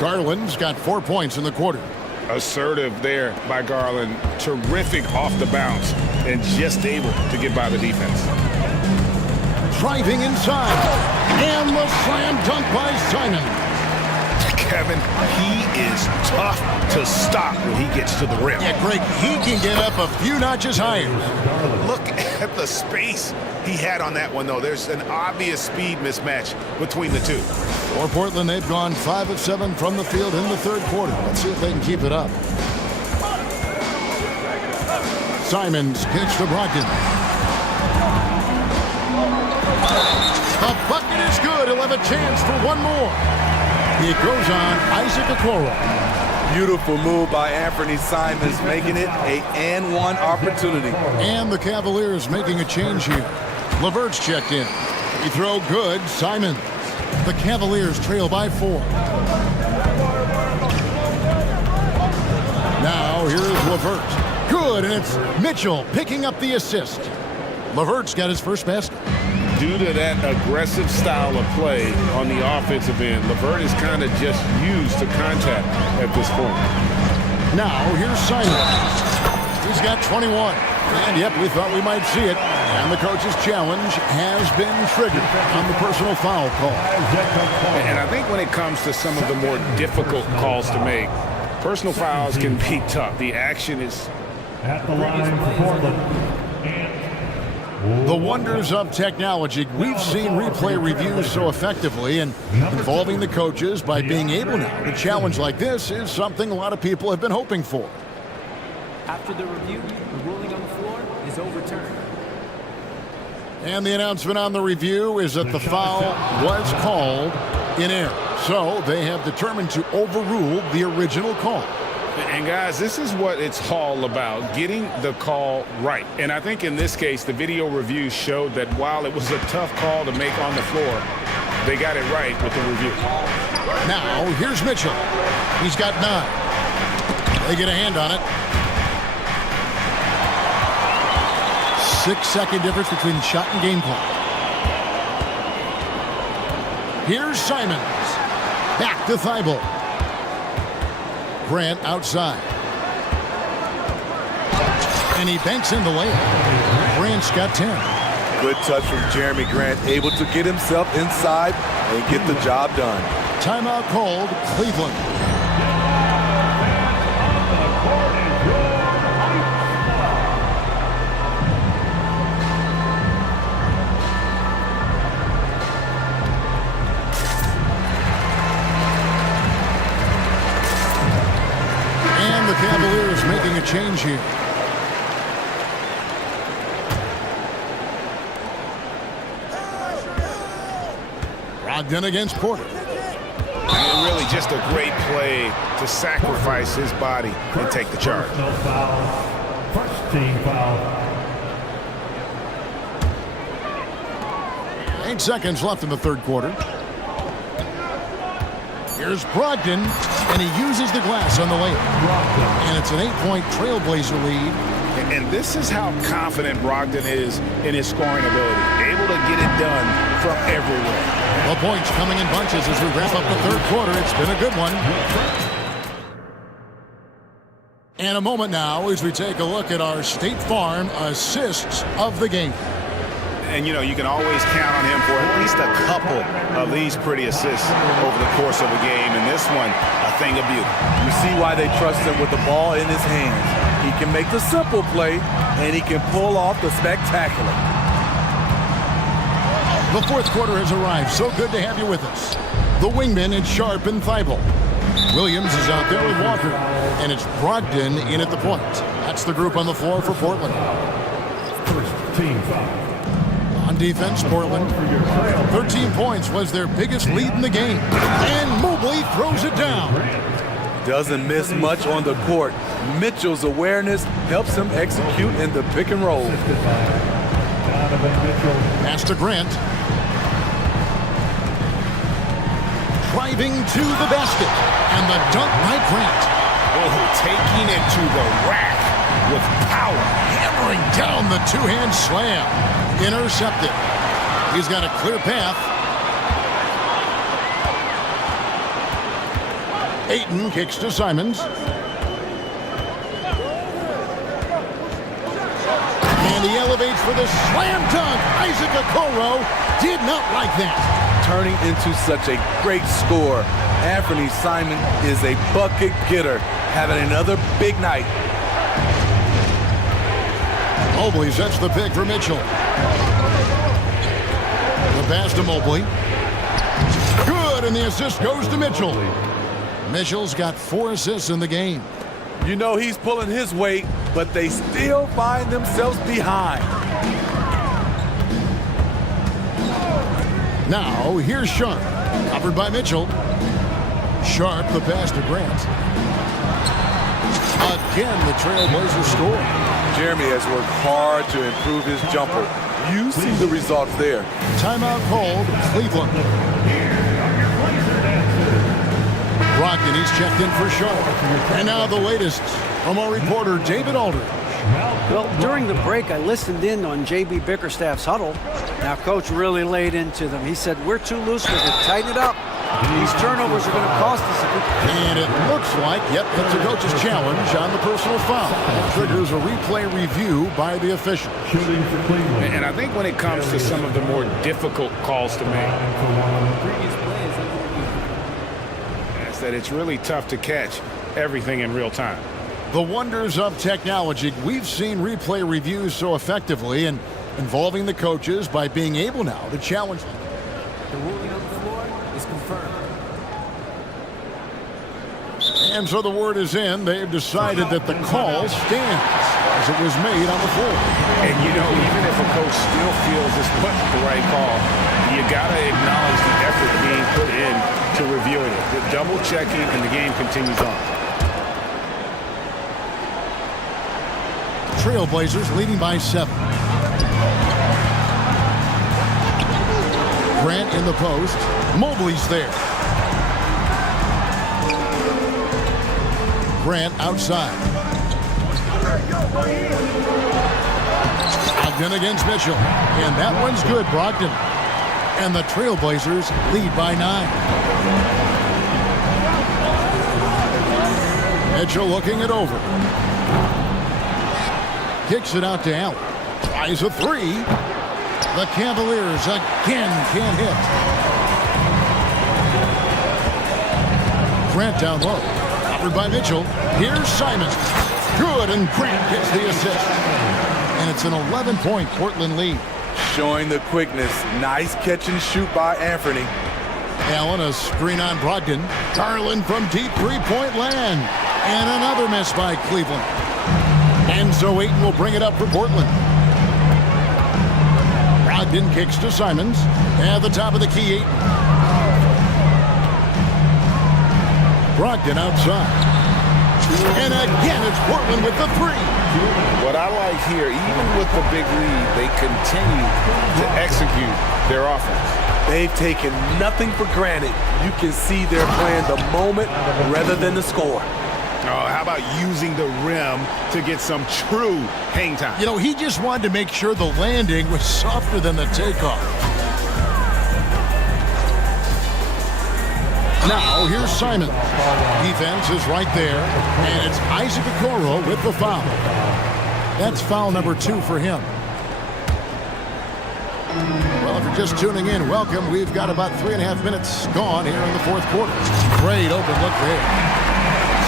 Garland's got 4 points in the quarter. Assertive there by Garland. Terrific off the bounce and just able to get by the defense. Driving inside. And the slam dunk by Simon. Kevin, he is tough to stop when he gets to the rim. Yeah, Greg, he can get up a few notches higher. Look at the space he had on that one, though. There's an obvious speed mismatch between the two. For Portland, they've gone 5 of 7 from the field in the third quarter. Let's see if they can keep it up. Simons pitch to Brogdon. The bucket is good. He'll have a chance for one more. It goes on Isaac Okoro. Beautiful move by Anfernee Simons, making it a and-one opportunity. And the Cavaliers making a change here. LeVert's checked in. Free throw good. Simons. The Cavaliers trail by 4. Now here's LeVert. Good, and it's Mitchell picking up the assist. LeVert's got his first basket. Due to that aggressive style of play on the offensive end, LeVert is kind of just used to contact at this point. Now, here's Simons. He's got 21. And, yep, we thought we might see it. And the coach's challenge has been triggered on the personal foul call. And I think when it comes to some of the more difficult calls to make, personal fouls can be tough. The action is... At the line for Portland. The wonders of technology. We've seen replay reviews so effectively, and involving the coaches by being able now to challenge like this is something a lot of people have been hoping for. After the review, the ruling on the floor is overturned. And the announcement on the review is that the foul was called in error. So they have determined to overrule the original call. And guys, this is what it's all about, getting the call right. And I think in this case, the video review showed that while it was a tough call to make on the floor, they got it right with the review. Now, here's Mitchell. He's got 9. They get a hand on it. 6-second difference between shot and game clock. Here's Simons. Back to Thibault. Grant outside. And he banks in the layup. Grant's got 10. Good touch from Jeremy Grant, able to get himself inside and get the job done. Timeout called, Cleveland. And the Cavaliers making a change here. Brogdon against Porter. And really just a great play to sacrifice his body and take the charge. No foul. First team foul. 8 seconds left in the third quarter. Here's Brogdon, and he uses the glass on the layup. And it's an 8-point Trailblazer lead. And this is how confident Brogdon is in his scoring ability. Able to get it done from everywhere. The points coming in bunches as we wrap up the third quarter. It's been a good one. And a moment now as we take a look at our State Farm assists of the game. And, you know, you can always count on him for at least a couple of these pretty assists over the course of a game. And this one, a thing of beauty. You see why they trust him with the ball in his hands. He can make the simple play, and he can pull off the spectacular. The fourth quarter has arrived. So good to have you with us. The wingmen, it's Sharp and Thibault. Williams is out there with Walker, and it's Brogdon in at the point. That's the group on the floor for Portland. First team foul. On defense, Portland. 13 points was their biggest lead in the game. And Mobley throws it down. Doesn't miss much on the court. Mitchell's awareness helps him execute in the pick and roll. Pass to Grant. Driving to the basket. And the dunk by Grant. Oh, taking it to the rack with power. Hammering down the two-hand slam. Intercepted. He's got a clear path. Ayton kicks to Simons. And he elevates for the slam dunk. Isaac Okoro did not like that. Turning into such a great score. Anthony Simon is a bucket getter, having another big night. Mobley sets the pick for Mitchell. The pass to Mobley. Good, and the assist goes to Mitchell. Mitchell's got 4 assists in the game. You know he's pulling his weight, but they still find themselves behind. Now, here's Sharp. Covered by Mitchell. Sharp, the pass to Grant. Again, the Trailblazers score. Jeremy has worked hard to improve his jumper. You see the results there. Timeout called, Cleveland. Brogdon, he's checked in for Sharp. And now the latest from our reporter, David Aldridge. Well, during the break, I listened in on J.B. Bickerstaff's huddle. Now, Coach really laid into them. He said, we're too loose, we're going to tighten it up. These turnovers are going to cost us. And it looks like, yep, that's a coach's challenge on the personal foul. That triggers a replay review by the official. And I think when it comes to some of the more difficult calls to make, that's that it's really tough to catch everything in real time. The wonders of technology. We've seen replay reviews so effectively and involving the coaches by being able now to challenge them. The ruling on the floor is confirmed. And so the word is in. They've decided that the call stands as it was made on the floor. And, you know, even if a coach still feels this wasn't the right call, you got to acknowledge the effort being put in to reviewing it. The double checking, and the game continues on. Trailblazers leading by 7. Grant in the post. Mobley's there. Grant outside. Brogdon against Mitchell. And that one's good, Brogdon. And the Trailblazers lead by 9. Mitchell looking it over. Kicks it out to Allen. Tries a 3. The Cavaliers again can't hit. Grant down low. Covered by Mitchell. Here's Simon. Good, and Grant gets the assist. And it's an 11-point Portland lead. Showing the quickness. Nice catch and shoot by Anthony. Allen, a screen on Brogdon. Garland from deep three-point land. And another miss by Cleveland. And so Ayton will bring it up for Portland. Brogdon kicks to Simons. At the top of the key, Ayton. Brogdon outside. And again, it's Portland with the 3. What I like here, even with the big lead, they continue to execute their offense. They've taken nothing for granted. You can see they're playing the moment rather than the score. Oh, how about using the rim to get some true hang time? You know, he just wanted to make sure the landing was softer than the takeoff. Now, here's Simon. Defense is right there, and it's Isaac Okoro with the foul. That's foul number 2 for him. Well, if you're just tuning in, welcome. We've got about 3.5 minutes gone here in the fourth quarter. Great open look there.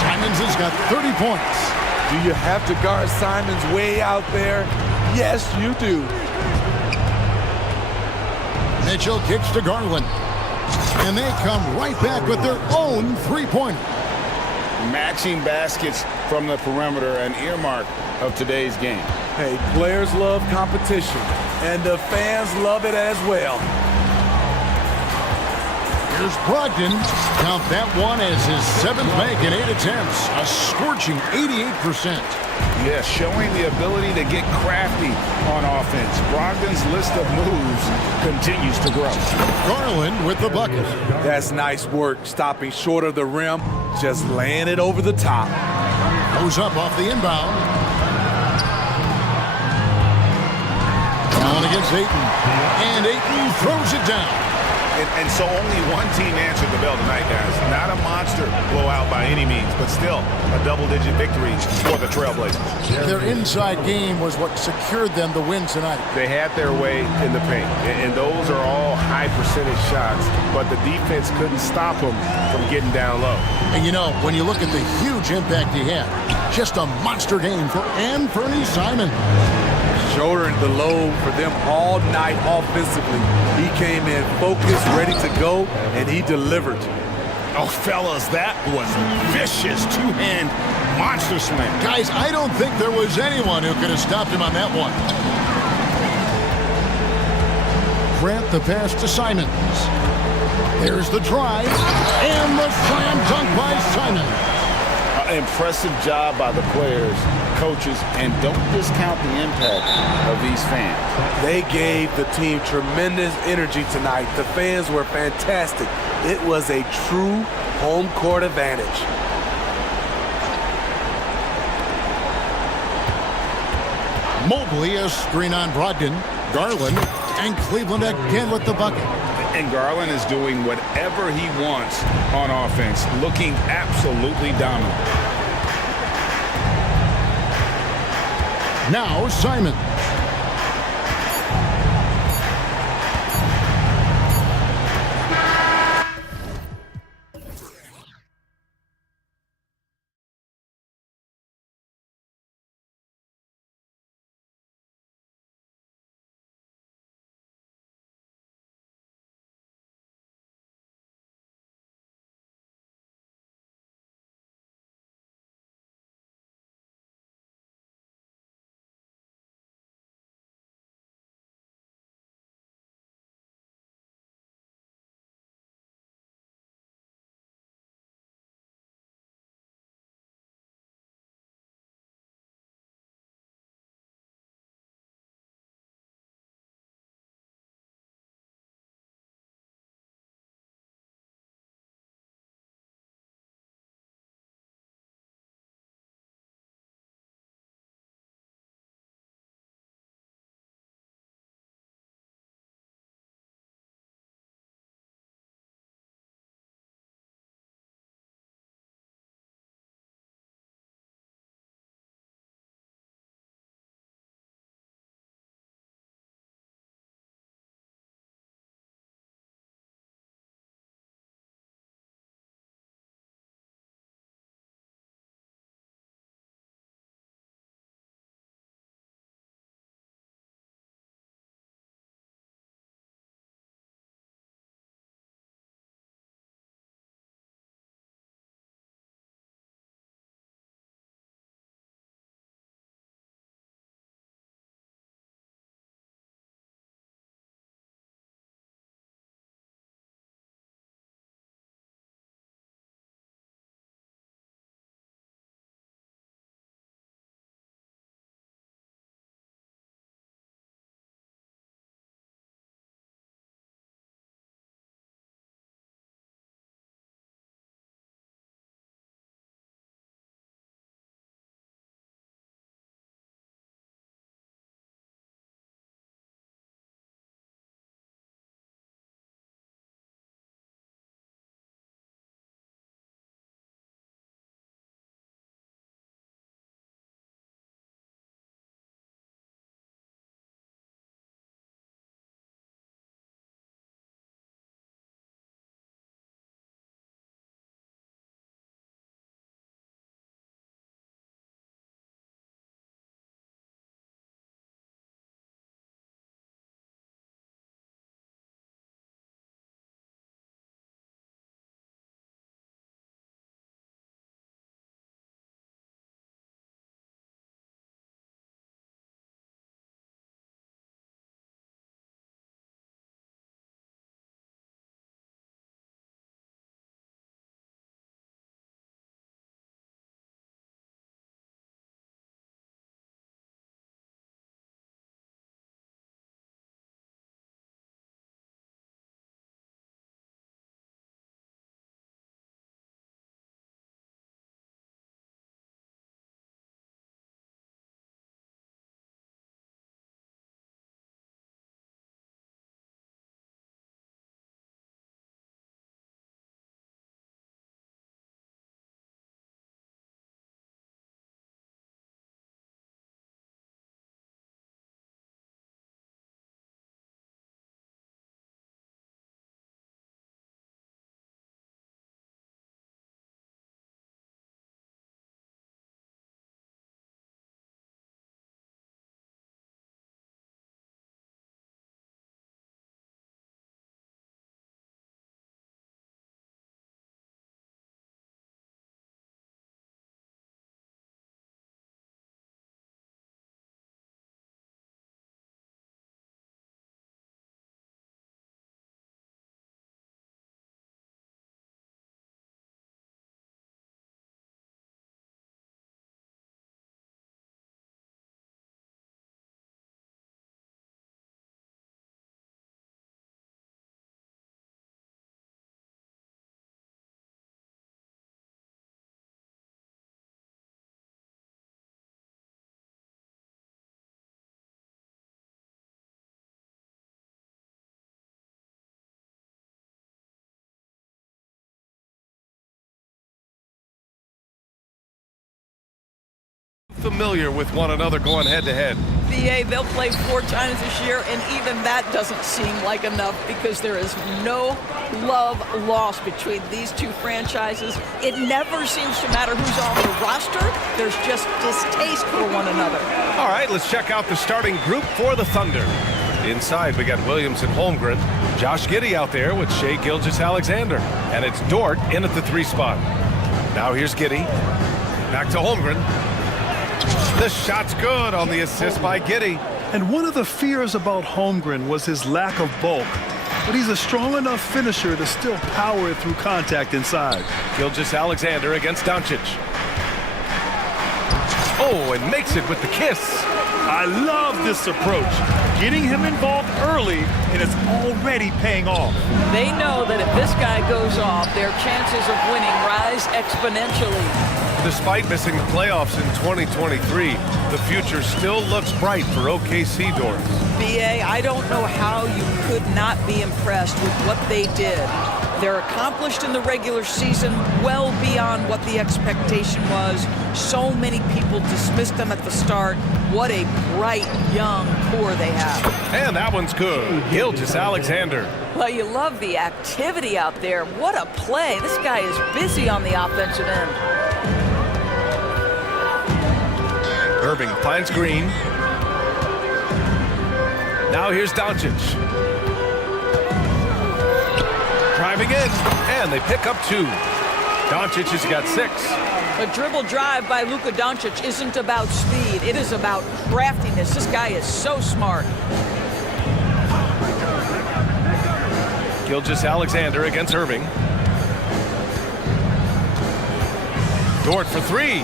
Simons has got 30 points. Do you have to guard Simons way out there? Yes, you do. Mitchell kicks to Garland. And they come right back with their own three-pointer. Matching baskets from the perimeter, an earmark of today's game. Hey, players love competition, and the fans love it as well. Here's Brogdon. Count that one as his 7th make in 8 attempts. A scorching 88%. Yes, showing the ability to get crafty on offense. Brogdon's list of moves continues to grow. Garland with the bucket. That's nice work, stopping short of the rim, just laying it over the top. Goes up off the inbound. Allen against Ayton. And Ayton throws it down. And so only one team answered the bell tonight, guys. Not a monster blowout by any means, but still a double-digit victory for the Trailblazers. Their inside game was what secured them the win tonight. They had their way in the paint, and those are all high-percentage shots, but the defense couldn't stop them from getting down low. And you know, when you look at the huge impact he had, just a monster game for Anthony Simon. Shouldering the load for them all night offensively. He came in focused, ready to go, and he delivered. Oh, fellas, that was vicious two-hand monster swing. Guys, I don't think there was anyone who could have stopped him on that one. Grant the pass to Simons. There's the drive, and the slam dunk by Simon. Impressive job by the players, coaches, and don't discount the impact of these fans. They gave the team tremendous energy tonight. The fans were fantastic. It was a true home court advantage. Mobley, a screen on Brogdon. Garland, and Cleveland again with the bucket. And Garland is doing whatever he wants on offense, looking absolutely dominant. Now Simon. familiar with one another going head-to-head. BA, they'll play 4 times this year, and even that doesn't seem like enough because there is no love lost between these two franchises. It never seems to matter who's on the roster. There's just distaste for one another. All right, let's check out the starting group for the Thunder. Inside, we got Williams and Holmgren. Josh Giddey out there with Shai Gilgeous-Alexander. And it's Dort in at the 3 spot. Now here's Giddey. Back to Holmgren. The shot's good on the assist by Giddey. And one of the fears about Holmgren was his lack of bulk. But he's a strong enough finisher to still power it through contact inside. Gilgeous-Alexander against Doncic. Oh, and makes it with the kiss. I love this approach. Getting him involved early, and it's already paying off. They know that if this guy goes off, their chances of winning rise exponentially. Despite missing the playoffs in 2023, the future still looks bright for OKC doors. BA, I don't know how you could not be impressed with what they did. They're accomplished in the regular season, well beyond what the expectation was. So many people dismissed them at the start. What a bright, young core they have. And that one's good. Gilgeous-Alexander. Well, you love the activity out there. What a play. This guy is busy on the offensive end. Irving finds Green. Now here's Doncic. Driving in, and they pick up 2. Doncic has got 6. A dribble drive by Luka Doncic isn't about speed. It is about craftiness. This guy is so smart. Gilgeous-Alexander against Irving. Dort for 3.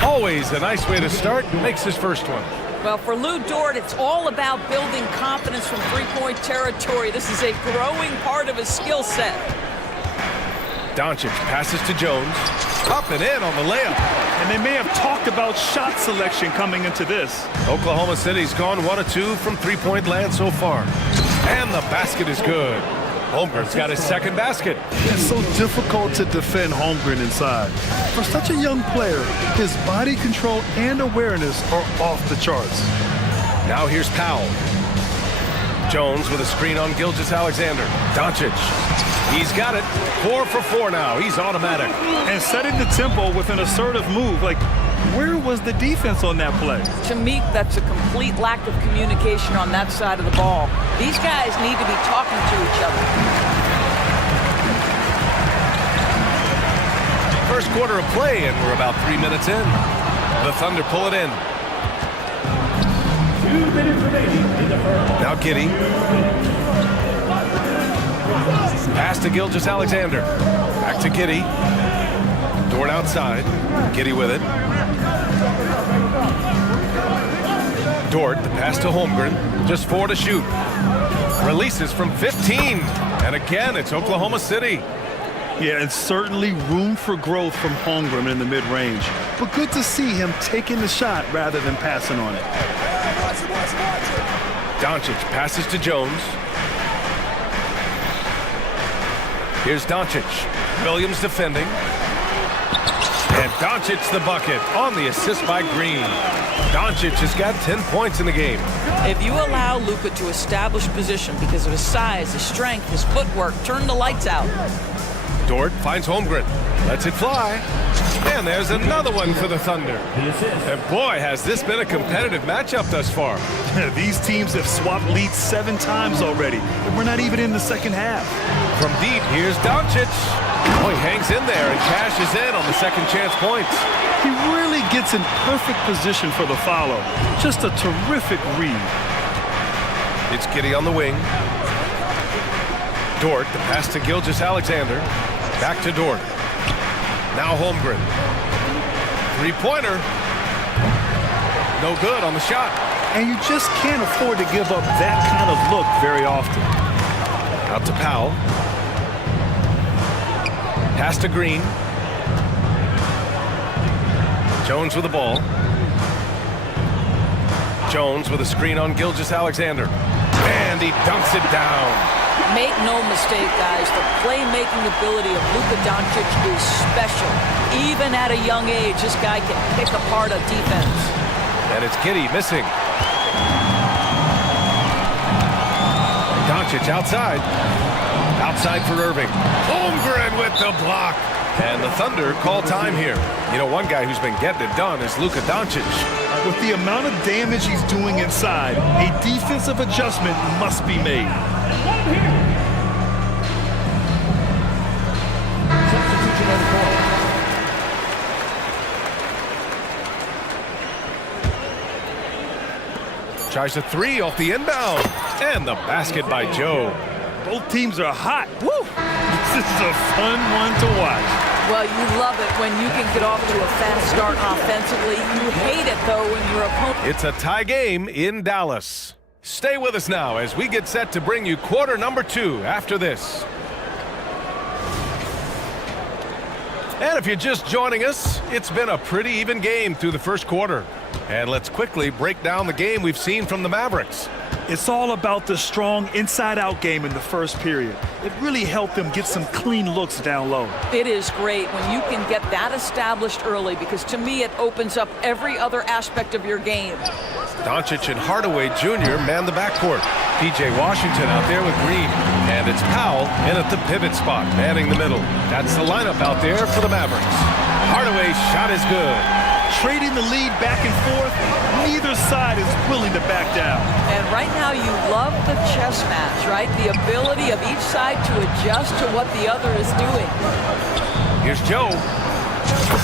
Always a nice way to start. Makes his first one. Well, for Lou Dort, it's all about building confidence from three-point territory. This is a growing part of his skill set. Doncic passes to Jones. Up and in on the layup. And they may have talked about shot selection coming into this. Oklahoma City's gone 1 of 2 from three-point land so far. And the basket is good. Holmgren's got his second basket. It's so difficult to defend Holmgren inside. For such a young player, his body control and awareness are off the charts. Now here's Powell. Jones with a screen on Gilgeous-Alexander. Doncic. He's got it. 4 for 4 now. He's automatic. And setting the tempo with an assertive move. Like, where was the defense on that play? To me, that's a complete lack of communication on that side of the ball. These guys need to be talking to each other. First quarter of play, and we're about 3 minutes in. The Thunder pull it in. 2 minutes remaining in the first. Now Giddey. Pass to Gilgeous-Alexander. Back to Giddey. Dort outside. Giddey with it. Dort, the pass to Holmgren. Just 4 to shoot. Releases from 15. And again, it's Oklahoma City. Yeah, and certainly room for growth from Holmgren in the mid-range. But good to see him taking the shot rather than passing on it. Doncic passes to Jones. Here's Doncic. Williams defending. And Doncic the bucket on the assist by Green. Doncic has got 10 points in the game. If you allow Luka to establish position because of his size, his strength, his footwork, turn the lights out. Dort finds Holmgren. Lets it fly. And there's another one for the Thunder. And boy, has this been a competitive matchup thus far. These teams have swapped leads 7 times already. And we're not even in the second half. From deep, here's Doncic. Oh, he hangs in there and cashes in on the second chance points. He really gets in perfect position for the follow. Just a terrific read. It's Giddey on the wing. Dort, the pass to Gilgeous-Alexander. Back to Dort. Now Holmgren. Three-pointer. No good on the shot. And you just can't afford to give up that kind of look very often. Out to Powell. Pass to Green. Jones with the ball. Jones with a screen on Gilgeous-Alexander. And he dunks it down. Make no mistake, guys, the playmaking ability of Luka Doncic is special. Even at a young age, this guy can pick apart a defense. And it's Giddey missing. Doncic outside. Outside for Irving. Holmgren with the block. And the Thunder call time here. You know, one guy who's been getting it done is Luka Doncic. With the amount of damage he's doing inside, a defensive adjustment must be made. Tries a three off the inbound. And the basket by Joe. Both teams are hot. Woo! This is a fun one to watch. Well, you love it when you can get off to a fast start offensively. You hate it, though, when your opponent... It's a tie game in Dallas. Stay with us now as we get set to bring you quarter number 2 after this. And if you're just joining us, it's been a pretty even game through the first quarter. And let's quickly break down the game we've seen from the Mavericks. It's all about the strong inside-out game in the first period. It really helped them get some clean looks down low. It is great when you can get that established early because, to me, it opens up every other aspect of your game. Doncic and Hardaway Jr. man the backcourt. P.J. Washington out there with Green. And it's Powell in at the pivot spot, manning the middle. That's the lineup out there for the Mavericks. Hardaway's shot is good. Trading the lead back and forth, neither side is willing to back down. And right now you love the chess match, right? The ability of each side to adjust to what the other is doing. Here's Joe.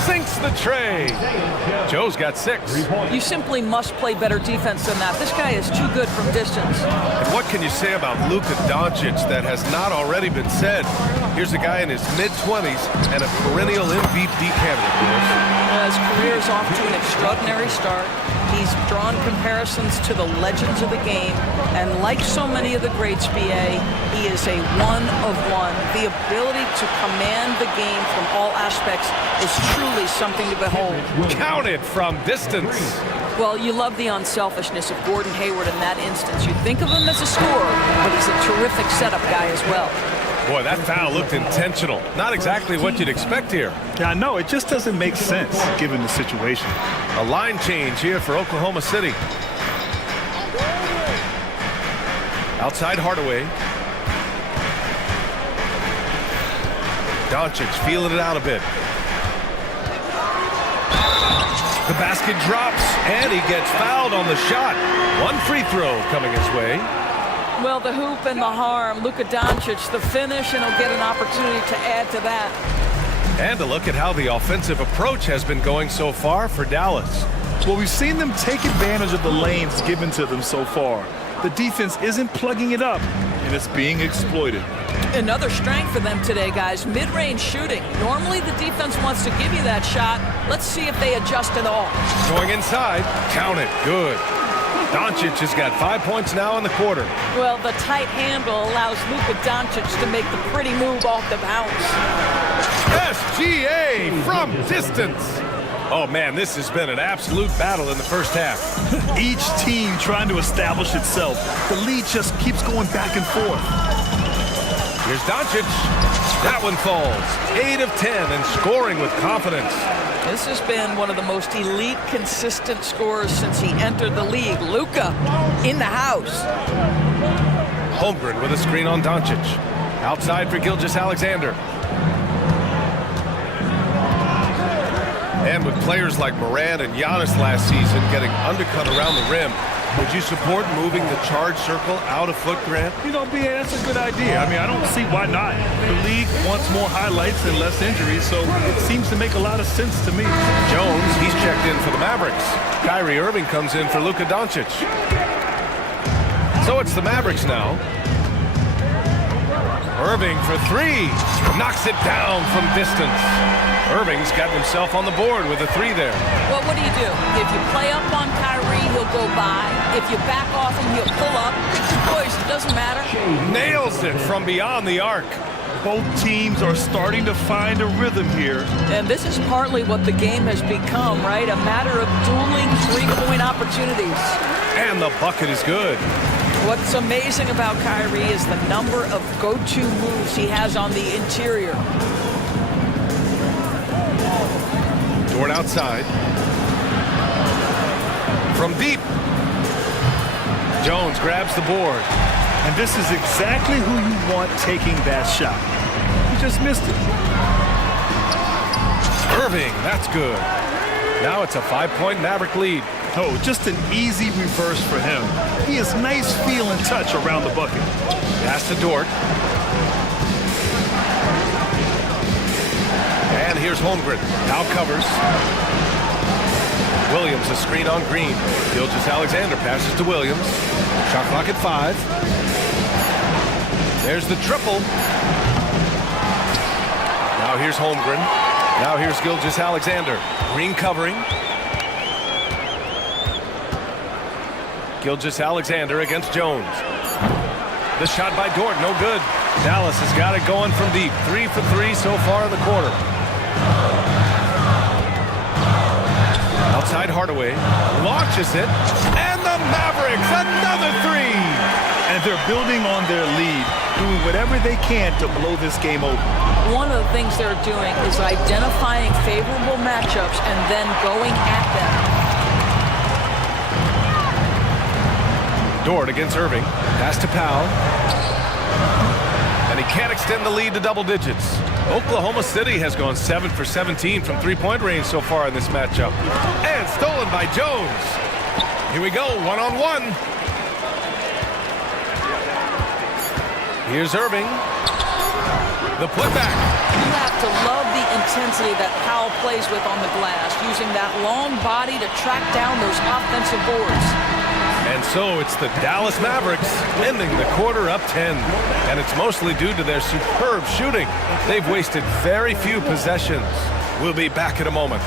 Sinks the tray. Joe's got 6. You simply must play better defense than that. This guy is too good from distance. And what can you say about Luka Doncic that has not already been said? Here's a guy in his mid-20s and a perennial MVP candidate. His career is off to an extraordinary start. He's drawn comparisons to the legends of the game, and like so many of the greats, BA, he is a one-of-one. The ability to command the game from all aspects is truly something to behold. Count it from distance. Well, you love the unselfishness of Gordon Hayward in that instance. You think of him as a scorer, but he's a terrific setup guy as well. Boy, that foul looked intentional. Not exactly what you'd expect here. Yeah, I know. It just doesn't make sense given the situation. A line change here for Oklahoma City. Outside Hardaway. Doncic feeling it out a bit. The basket drops, and he gets fouled on the shot. One free throw coming his way. Well, the hoop and the harm. Luka Doncic, the finish, and he'll get an opportunity to add to that. And a look at how the offensive approach has been going so far for Dallas. Well, we've seen them take advantage of the lanes given to them so far. The defense isn't plugging it up, and it's being exploited. Another strength for them today, guys, mid-range shooting. Normally the defense wants to give you that shot. Let's see if they adjust at all. Going inside, count it, good. Doncic has got 5 points now in the quarter. Well, the tight handle allows Luka Doncic to make the pretty move off the bounce. SGA from distance. Oh, man, this has been an absolute battle in the first half. Each team trying to establish itself. The lead just keeps going back and forth. Here's Doncic. That one falls. 8 of 10 and scoring with confidence. This has been one of the most elite, consistent scorers since he entered the league. Luka in the house. Holmgren with a screen on Doncic. Outside for Gilgeous-Alexander. And with players like Morant and Giannis last season getting undercut around the rim, would you support moving the charge circle out a foot, Grant? You know, BA, that's a good idea. I mean, I don't see why not. The league wants more highlights and less injuries, so it seems to make a lot of sense to me. Jones, he's checked in for the Mavericks. Kyrie Irving comes in for Luka Doncic. So it's the Mavericks now. Irving for 3. Knocks it down from distance. Irving's got himself on the board with a 3 there. Well, what do? If you play up on Kyrie, he'll go by. If you back off him, he'll pull up. Boys, it doesn't matter. Nails it from beyond the arc. Both teams are starting to find a rhythm here. And this is partly what the game has become, right? A matter of dueling three-point opportunities. And the bucket is good. What's amazing about Kyrie is the number of go-to moves he has on the interior. Dort outside. From deep. Jones grabs the board. And this is exactly who you want taking that shot. He just missed it. Irving, that's good. Now it's a 5-point Maverick lead. Oh, just an easy reverse for him. He has nice feel and touch around the bucket. Pass to Dort. And here's Holmgren. Now covers. Williams, a screen on Green. Gilgeous-Alexander passes to Williams. Shot clock at 5. There's the triple. Now here's Holmgren. Now here's Gilgeous-Alexander. Green covering. Gilgeous-Alexander against Jones. The shot by Dort, no good. Dallas has got it going from deep. 3 for 3 so far in the quarter. Outside Hardaway. Launches it. And the Mavericks, another 3. And they're building on their lead, doing whatever they can to blow this game open. One of the things they're doing is identifying favorable matchups and then going at them. Dort against Irving. Pass to Powell. And he can't extend the lead to double digits. Oklahoma City has gone 7 for 17 from three-point range so far in this matchup. And stolen by Jones. Here we go, one-on-one. Here's Irving. The putback. You have to love the intensity that Powell plays with on the glass, using that long body to track down those offensive boards. And so it's the Dallas Mavericks ending the quarter up 10. And it's mostly due to their superb shooting. They've wasted very few possessions. We'll be back in a moment.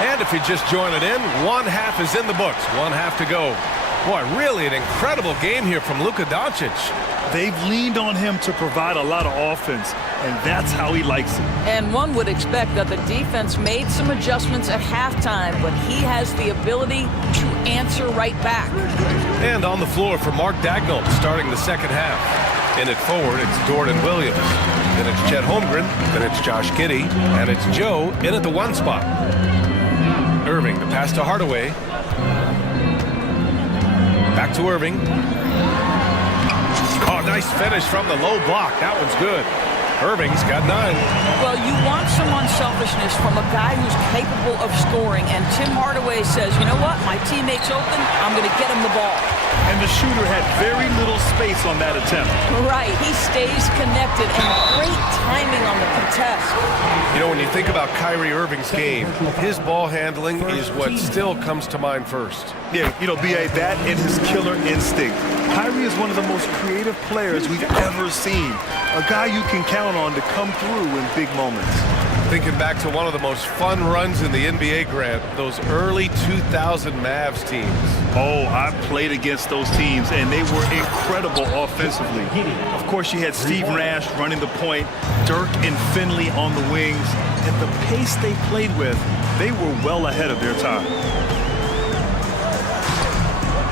And if you just join it in, one half is in the books. One half to go. Boy, really an incredible game here from Luka Doncic. They've leaned on him to provide a lot of offense, and that's how he likes it. And one would expect that the defense made some adjustments at halftime, but he has the ability to answer right back. And on the floor for Mark Daigneault starting the second half. In it forward, it's Dort and Williams. Then it's Chet Holmgren. Then it's Josh Giddey. And it's Joe in at the 1 spot. Irving, the pass to Hardaway. Back to Irving. Oh, nice finish from the low block. That one's good. Irving's got 9. Well, you want some unselfishness from a guy who's capable of scoring. And Tim Hardaway says, you know what? My teammate's open. I'm going to get him the ball. And the shooter had very little space on that attempt. Right. He stays connected and great timing on the contest. You know, when you think about Kyrie Irving's game, his ball handling is what still comes to mind first. Yeah, you know, B.A., that and his killer instinct. Kyrie is one of the most creative players we've ever seen. A guy you can count on to come through in big moments. Thinking back to one of the most fun runs in the NBA, Grant, those early 2000 Mavs teams. Oh, I played against those teams, and they were incredible offensively. Of course, you had Steve Nash running the point, Dirk and Finley on the wings. At the pace they played with, they were well ahead of their time.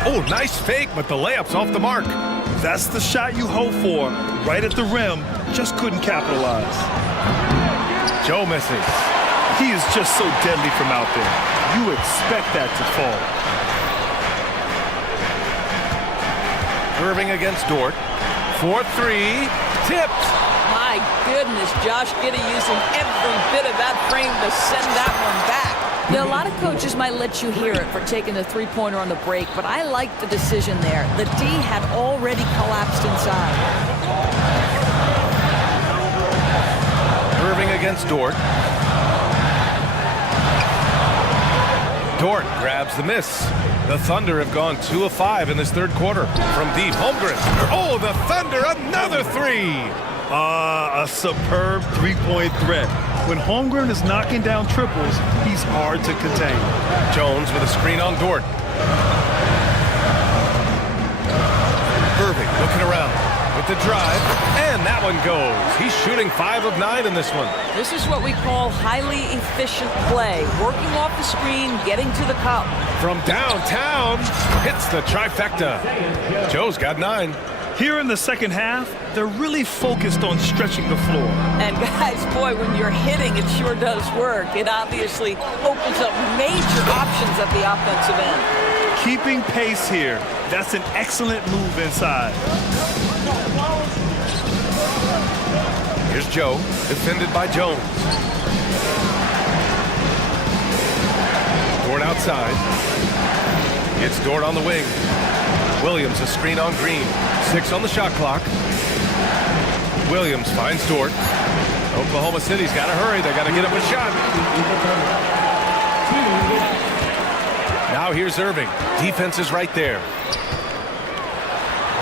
Oh, nice fake, but the layup's off the mark. That's the shot you hope for, right at the rim, just couldn't capitalize. Joe misses. He is just so deadly from out there. You expect that to fall. Irving against Dort. 4-3. Tipped. My goodness, Josh Giddey using every bit of that frame to send that one back. Now, a lot of coaches might let you hear it for taking the three-pointer on the break, but I like the decision there. The D had already collapsed inside. Irving against Dort. Dort grabs the miss. The Thunder have gone 2 of 5 in this third quarter. From deep, Holmgren. Oh, the Thunder, another 3. A superb three-point threat. When Holmgren is knocking down triples, he's hard to contain. Jones with a screen on Dort. with the drive, and that one goes. He's shooting 5 of 9 in this one. This is what we call highly efficient play. Working off the screen, getting to the cup. From downtown, hits the trifecta. Joe's got 9. Here in the second half, they're really focused on stretching the floor. And guys, boy, when you're hitting, it sure does work. It obviously opens up major options at the offensive end. Keeping pace here. That's an excellent move inside. Here's Joe, defended by Jones. Dort outside. It's Dort on the wing. Williams, a screen on Green. 6 on the shot clock. Williams finds Dort. Oklahoma City's got to hurry. They got to get up a shot. Now here's Irving. Defense is right there.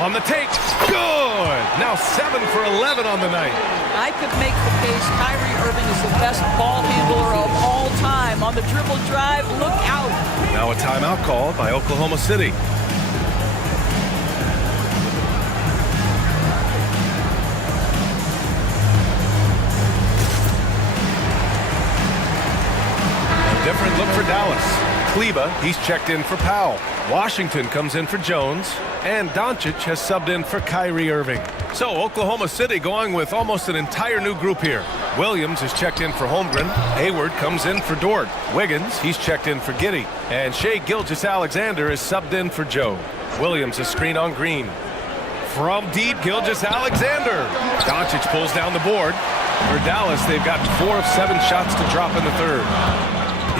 On the take. Good. Now 7 for 11 on the night. I could make the case Kyrie Irving is the best ball handler of all time. On the dribble drive, look out. Now a timeout called by Oklahoma City. Different look for Dallas. Kleba, he's checked in for Powell. Washington comes in for Jones. And Doncic has subbed in for Kyrie Irving. So Oklahoma City going with almost an entire new group here. Williams is checked in for Holmgren. Hayward comes in for Dort. Wiggins, he's checked in for Giddey. And Shai Gilgeous-Alexander is subbed in for Joe. Williams a screen on Green. From deep, Gilgeous-Alexander. Doncic pulls down the board. For Dallas, they've got 4 of 7 shots to drop in the third.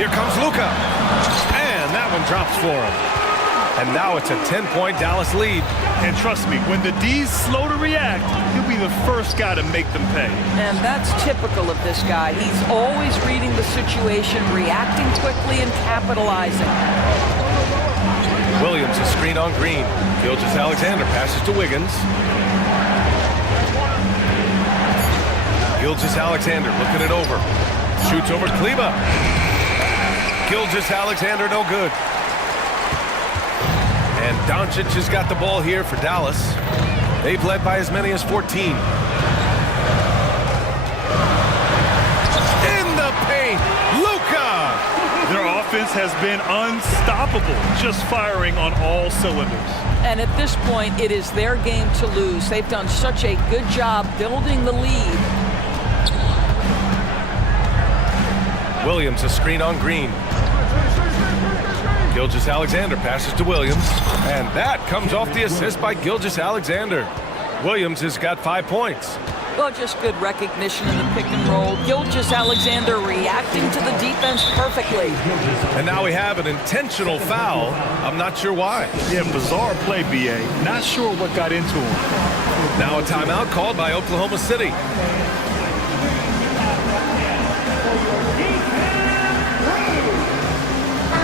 Here comes Luka. And that one drops for him. And now it's a 10-point Dallas lead. And trust me, when the D's slow to react, he'll be the first guy to make them pay. And that's typical of this guy. He's always reading the situation, reacting quickly and capitalizing. Williams a screen on Green. Gilgeous-Alexander passes to Wiggins. Gilgeous-Alexander looking it over. Shoots over Kleba. Gilgeous-Alexander no good. And Doncic has got the ball here for Dallas. They've led by as many as 14. In the paint, Luka! Their offense has been unstoppable, just firing on all cylinders. And at this point, it is their game to lose. They've done such a good job building the lead. Williams a screen on Green. Gilgeous-Alexander passes to Williams, and that comes off the assist by Gilgeous-Alexander. Williams has got 5 points. Well, just good recognition in the pick and roll. Gilgeous-Alexander reacting to the defense perfectly. And now we have an intentional foul. I'm not sure why. Yeah, bizarre play, B.A. Not sure what got into him. Now a timeout called by Oklahoma City.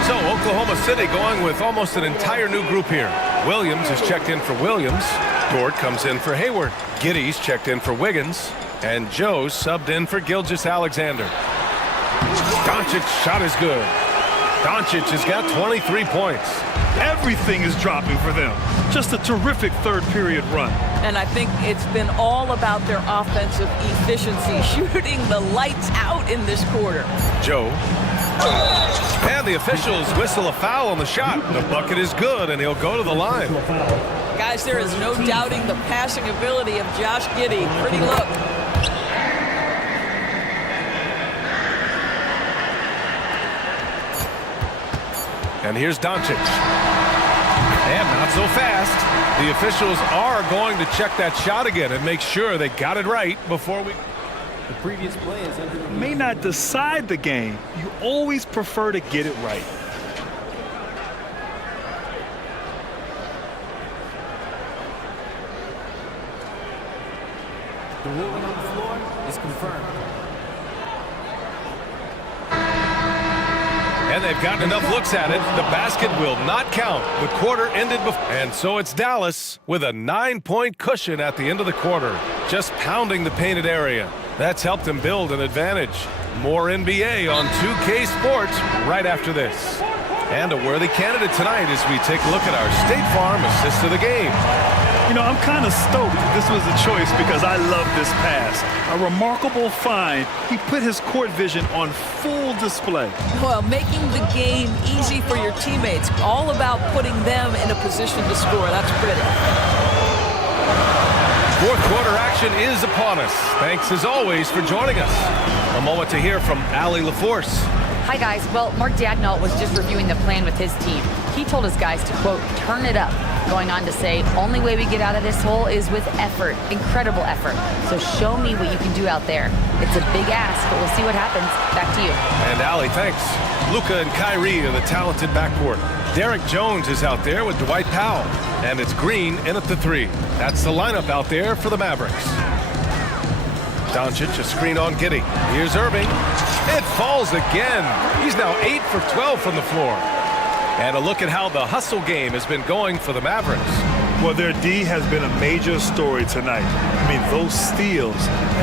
So Oklahoma City going with almost an entire new group here. Williams is checked in for Williams. Dort comes in for Hayward. Giddey's checked in for Wiggins. And Joe's subbed in for Gilgeous-Alexander. Doncic's shot is good. Doncic has got 23 points. Everything is dropping for them. Just a terrific third period run. And I think it's been all about their offensive efficiency, shooting the lights out in this quarter. Joe. And the officials whistle a foul on the shot. The bucket is good, and he'll go to the line. Guys, there is no doubting the passing ability of Josh Giddey. Pretty look. And here's Doncic. And not so fast. The officials are going to check that shot again and make sure they got it right before we... The previous play is under review. May not decide the game. You always prefer to get it right. The ruling on the floor is confirmed. And they've gotten enough looks at it. The basket will not count. The quarter ended before. And so it's Dallas with a 9-point cushion at the end of the quarter. Just pounding the painted area. That's helped them build an advantage. More NBA on 2K Sports right after this. And a worthy candidate tonight as we take a look at our State Farm assist of the game. You know, I'm kind of stoked this was a choice because I love this pass. A remarkable find. He put his court vision on full display. Well, making the game easy for your teammates. All about putting them in a position to score. That's pretty. Fourth quarter action is upon us. Thanks as always for joining us. A moment to hear from Allie LaForce. Hi, guys. Well, Mark Dagnall was just reviewing the plan with his team. He told his guys to, quote, turn it up, going on to say, only way we get out of this hole is with effort, incredible effort. So show me what you can do out there. It's a big ask, but we'll see what happens. Back to you. And Allie, thanks. Luka and Kyrie are the talented backcourt. Derek Jones is out there with Dwight Powell. And it's Green in at the three. That's the lineup out there for the Mavericks. Doncic, a screen on Giddey. Here's Irving. It falls again. He's now 8 for 12 from the floor. And a look at how the hustle game has been going for the Mavericks. Well, their D has been a major story tonight. I mean, those steals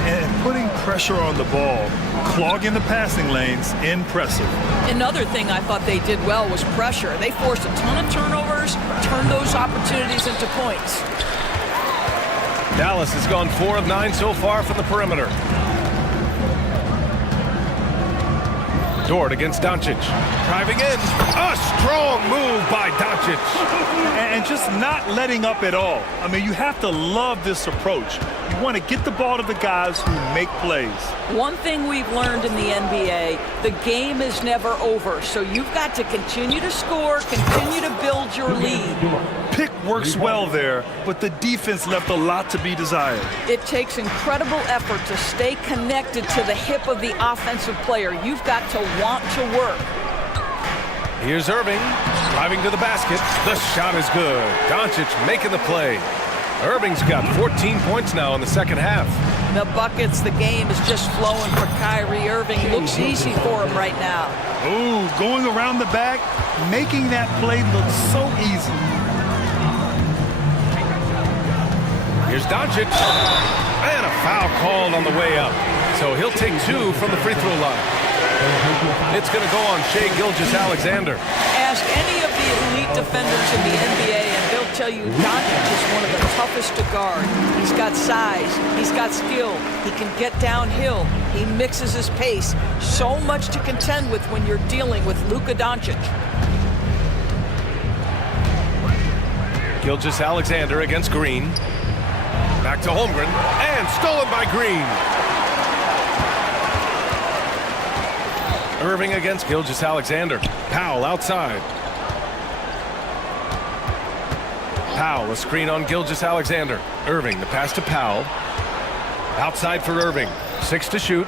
and putting pressure on the ball, clogging the passing lanes, impressive. Another thing I thought they did well was pressure. They forced a ton of turnovers, turned those opportunities into points. Dallas has gone 4 of 9 so far from the perimeter. Dort against Doncic. Driving in. A strong move by Doncic. And just not letting up at all. I mean, you have to love this approach. You want to get the ball to the guys who make plays. One thing we've learned in the NBA, the game is never over. So you've got to continue to score, continue to build your lead. Pick works well there, but the defense left a lot to be desired. It takes incredible effort to stay connected to the hip of the offensive player. You've got to want to work. Here's Irving, driving to the basket. The shot is good. Doncic making the play. Irving's got 14 points now in the second half. The buckets, the game is just flowing for Kyrie Irving. Looks easy for him right now. Ooh, going around the back, making that play look so easy. Here's Doncic. And a foul called on the way up. So he'll take 2 from the free throw line. It's going to go on Shai Gilgeous-Alexander. Ask any of the elite defenders in the NBA and they'll tell you Doncic is one of the toughest to guard. He's got size. He's got skill. He can get downhill. He mixes his pace. So much to contend with when you're dealing with Luka Doncic. Gilgeous-Alexander against Green. Back to Holmgren, and stolen by Green. Irving against Gilgeous-Alexander. Powell outside. Powell, a screen on Gilgeous-Alexander. Irving, the pass to Powell. Outside for Irving. 6 to shoot.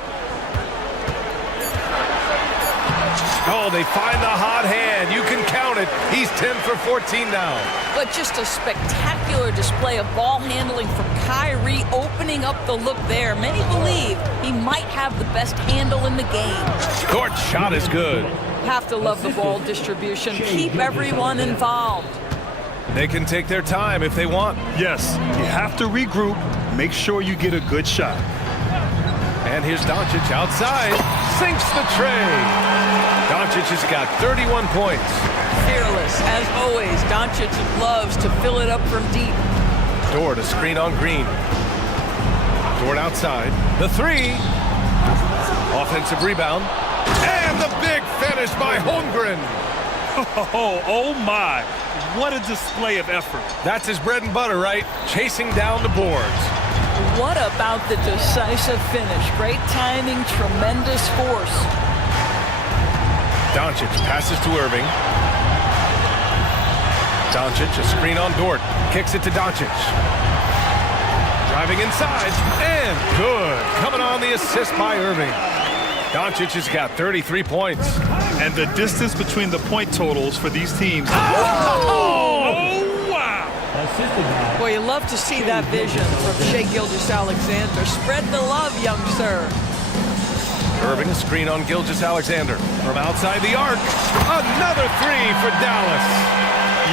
Oh, they find the hot hand. You can count it. He's 10 for 14 now. But just a spectacular display of ball handling from Kyrie, opening up the look there. Many believe he might have the best handle in the game. Dort's shot is good. Have to love the ball distribution. Keep everyone involved. They can take their time if they want. Yes, you have to regroup. Make sure you get a good shot. And here's Doncic outside. Sinks the tray. Doncic has got 31 points. Fearless, as always. Doncic loves to fill it up from deep. Dort, a screen on Green. Dort outside. The 3. Offensive rebound. And the big finish by Holmgren. Oh my. What a display of effort. That's his bread and butter, right? Chasing down the boards. What about the decisive finish? Great timing, tremendous force. Doncic passes to Irving. Doncic, a screen on Dort. Kicks it to Doncic. Driving inside. And good. Coming on the assist by Irving. Doncic has got 33 points. And the distance between the point totals for these teams. Oh, wow. Well, you love to see that vision from Shai Gilgeous-Alexander. Spread the love, young sir. Irving, a screen on Gilgeous-Alexander. From outside the arc. Another 3 for Dallas.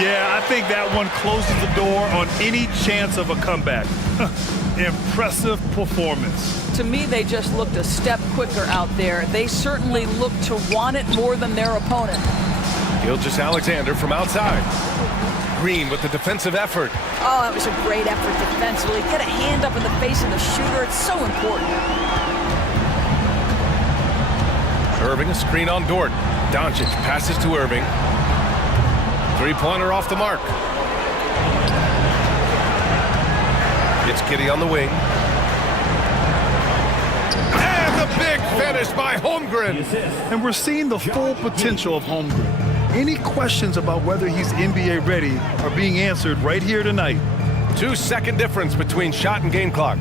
Yeah, I think that one closes the door on any chance of a comeback. Impressive performance. To me, they just looked a step quicker out there. They certainly looked to want it more than their opponent. Gilgeous-Alexander from outside. Green with the defensive effort. Oh, that was a great effort defensively. Get a hand up in the face of the shooter. It's so important. Irving, a screen on Dort. Doncic passes to Irving. Three-pointer off the mark. It's Kitty on the wing. And the big finish by Holmgren. And we're seeing the full potential of Holmgren. Any questions about whether he's NBA ready are being answered right here tonight. 2-second difference between shot and game clock.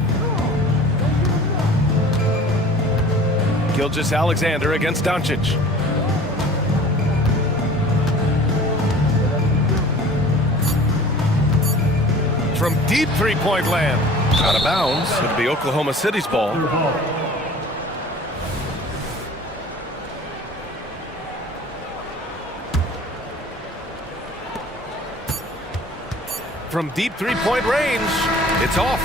Gilgeous-Alexander against Doncic. From deep three-point land. Out of bounds. It'll be Oklahoma City's ball. From deep three-point range, it's off.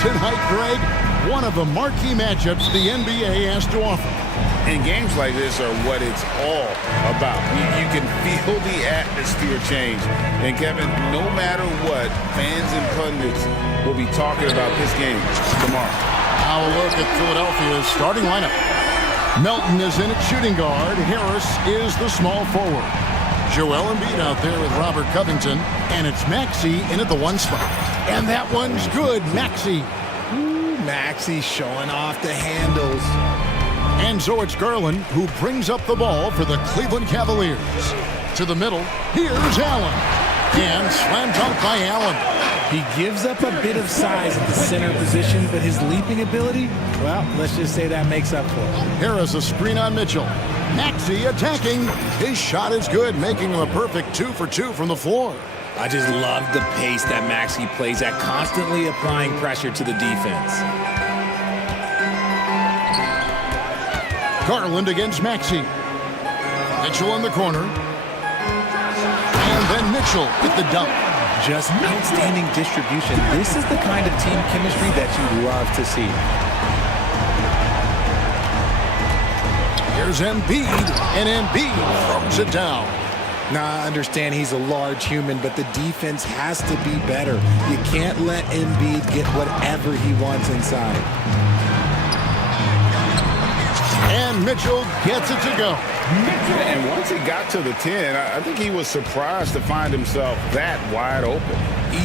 tonight, Greg, one of the marquee matchups the NBA has to offer. And games like this are what it's all about. You can feel the atmosphere change. And Kevin, no matter what, fans and pundits will be talking about this game tomorrow. Now a look at Philadelphia's starting lineup. Melton is in at shooting guard. Harris is the small forward. Joel Embiid out there with Robert Covington. And it's Maxey in at the 1 spot. And that one's good, Maxey. Maxey showing off the handles. And so it's Garland who brings up the ball for the Cleveland Cavaliers. To the middle, here's Allen. And slam dunk by Allen. He gives up a bit of size at the center position, but his leaping ability, well, let's just say that makes up for it. Harris a screen on Mitchell. Maxey attacking. His shot is good, making him a perfect 2 for 2 from the floor. I just love the pace that Maxey plays at, constantly applying pressure to the defense. Garland against Maxey. Mitchell in the corner. And then Mitchell with the dunk. Just outstanding distribution. This is the kind of team chemistry that you love to see. Here's Embiid, and Embiid throws it down. Now, I understand he's a large human, but the defense has to be better. You can't let Embiid get whatever he wants inside. And Mitchell gets it to go. And once he got to the 10, I think he was surprised to find himself that wide open.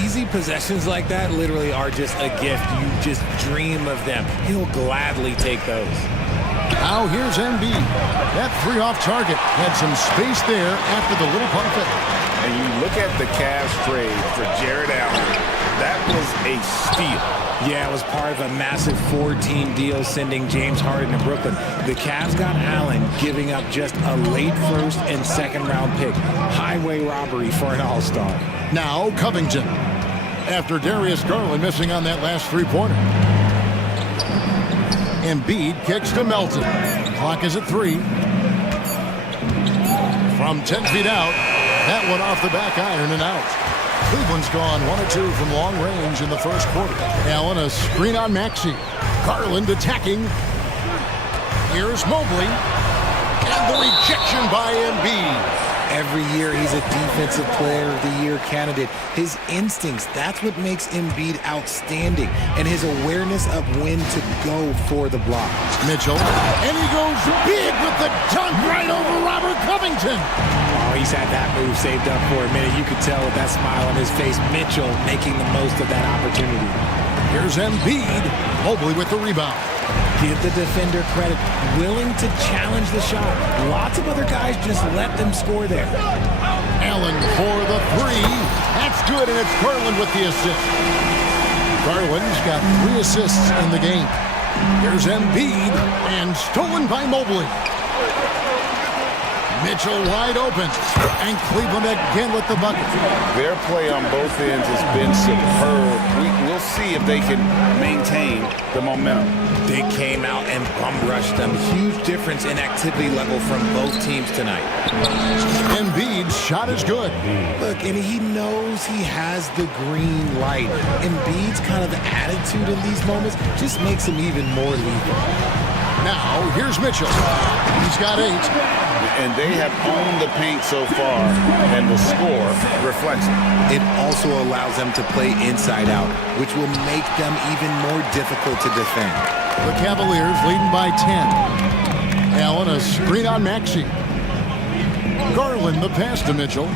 Easy possessions like that literally are just a gift. You just dream of them. He'll gladly take those. Now here's Embiid. That 3 off target had some space there after the little pump fake. And you look at the Cavs trade for Jared Allen. That was a steal. Yeah, it was part of a massive 4-team deal sending James Harden to Brooklyn. The Cavs got Allen, giving up just a late 1st and 2nd round pick. Highway robbery for an all-star. Now Covington. After Darius Garland missing on that last 3-pointer. Embiid kicks to Melton. Clock is at 3. From 10 feet out, that one off the back iron and out. Cleveland's gone 1 of 2 from long range in the first quarter. Allen a screen on Maxey. Garland attacking. Here's Mobley. And the rejection by Embiid. Every year he's a defensive player of the year candidate. His instincts, that's what makes Embiid outstanding. And his awareness of when to go for the block. Mitchell. And he goes big with the dunk right over Robert Covington. Oh, he's had that move saved up for a minute. You could tell with that smile on his face. Mitchell making the most of that opportunity. Here's Embiid. Mobley with the rebound. Give the defender credit. Willing to challenge the shot. Lots of other guys just let them score there. Allen for the 3. That's good, and it's Garland with the assist. Garland's got 3 assists in the game. Here's Embiid, and stolen by Mobley. Mitchell wide open, and Cleveland again with the bucket. Their play on both ends has been superb. We'll see if they can maintain the momentum. They came out and bum rushed them. Huge difference in activity level from both teams tonight. Embiid's shot is good. Look, and he knows he has the green light. Embiid's kind of attitude in these moments just makes him even more lethal. Now, here's Mitchell. He's got 8. And they have owned the paint so far, and the score reflects it. It also allows them to play inside out, which will make them even more difficult to defend. The Cavaliers leading by 10. Allen a screen on Maxey. Garland the pass to Mitchell.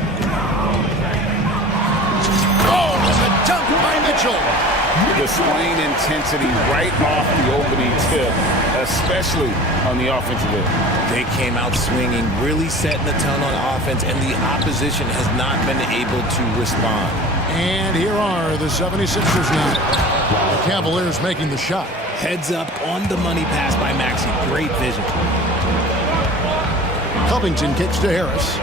Oh, and the dunk by Mitchell. Displaying intensity right off the opening tip, especially on the offensive end. They came out swinging, really setting the tone on offense, and the opposition has not been able to respond. And here are the 76ers now. The Cavaliers making the shot. Heads up on the money pass by Maxey. Great vision. Covington kicks to Harris.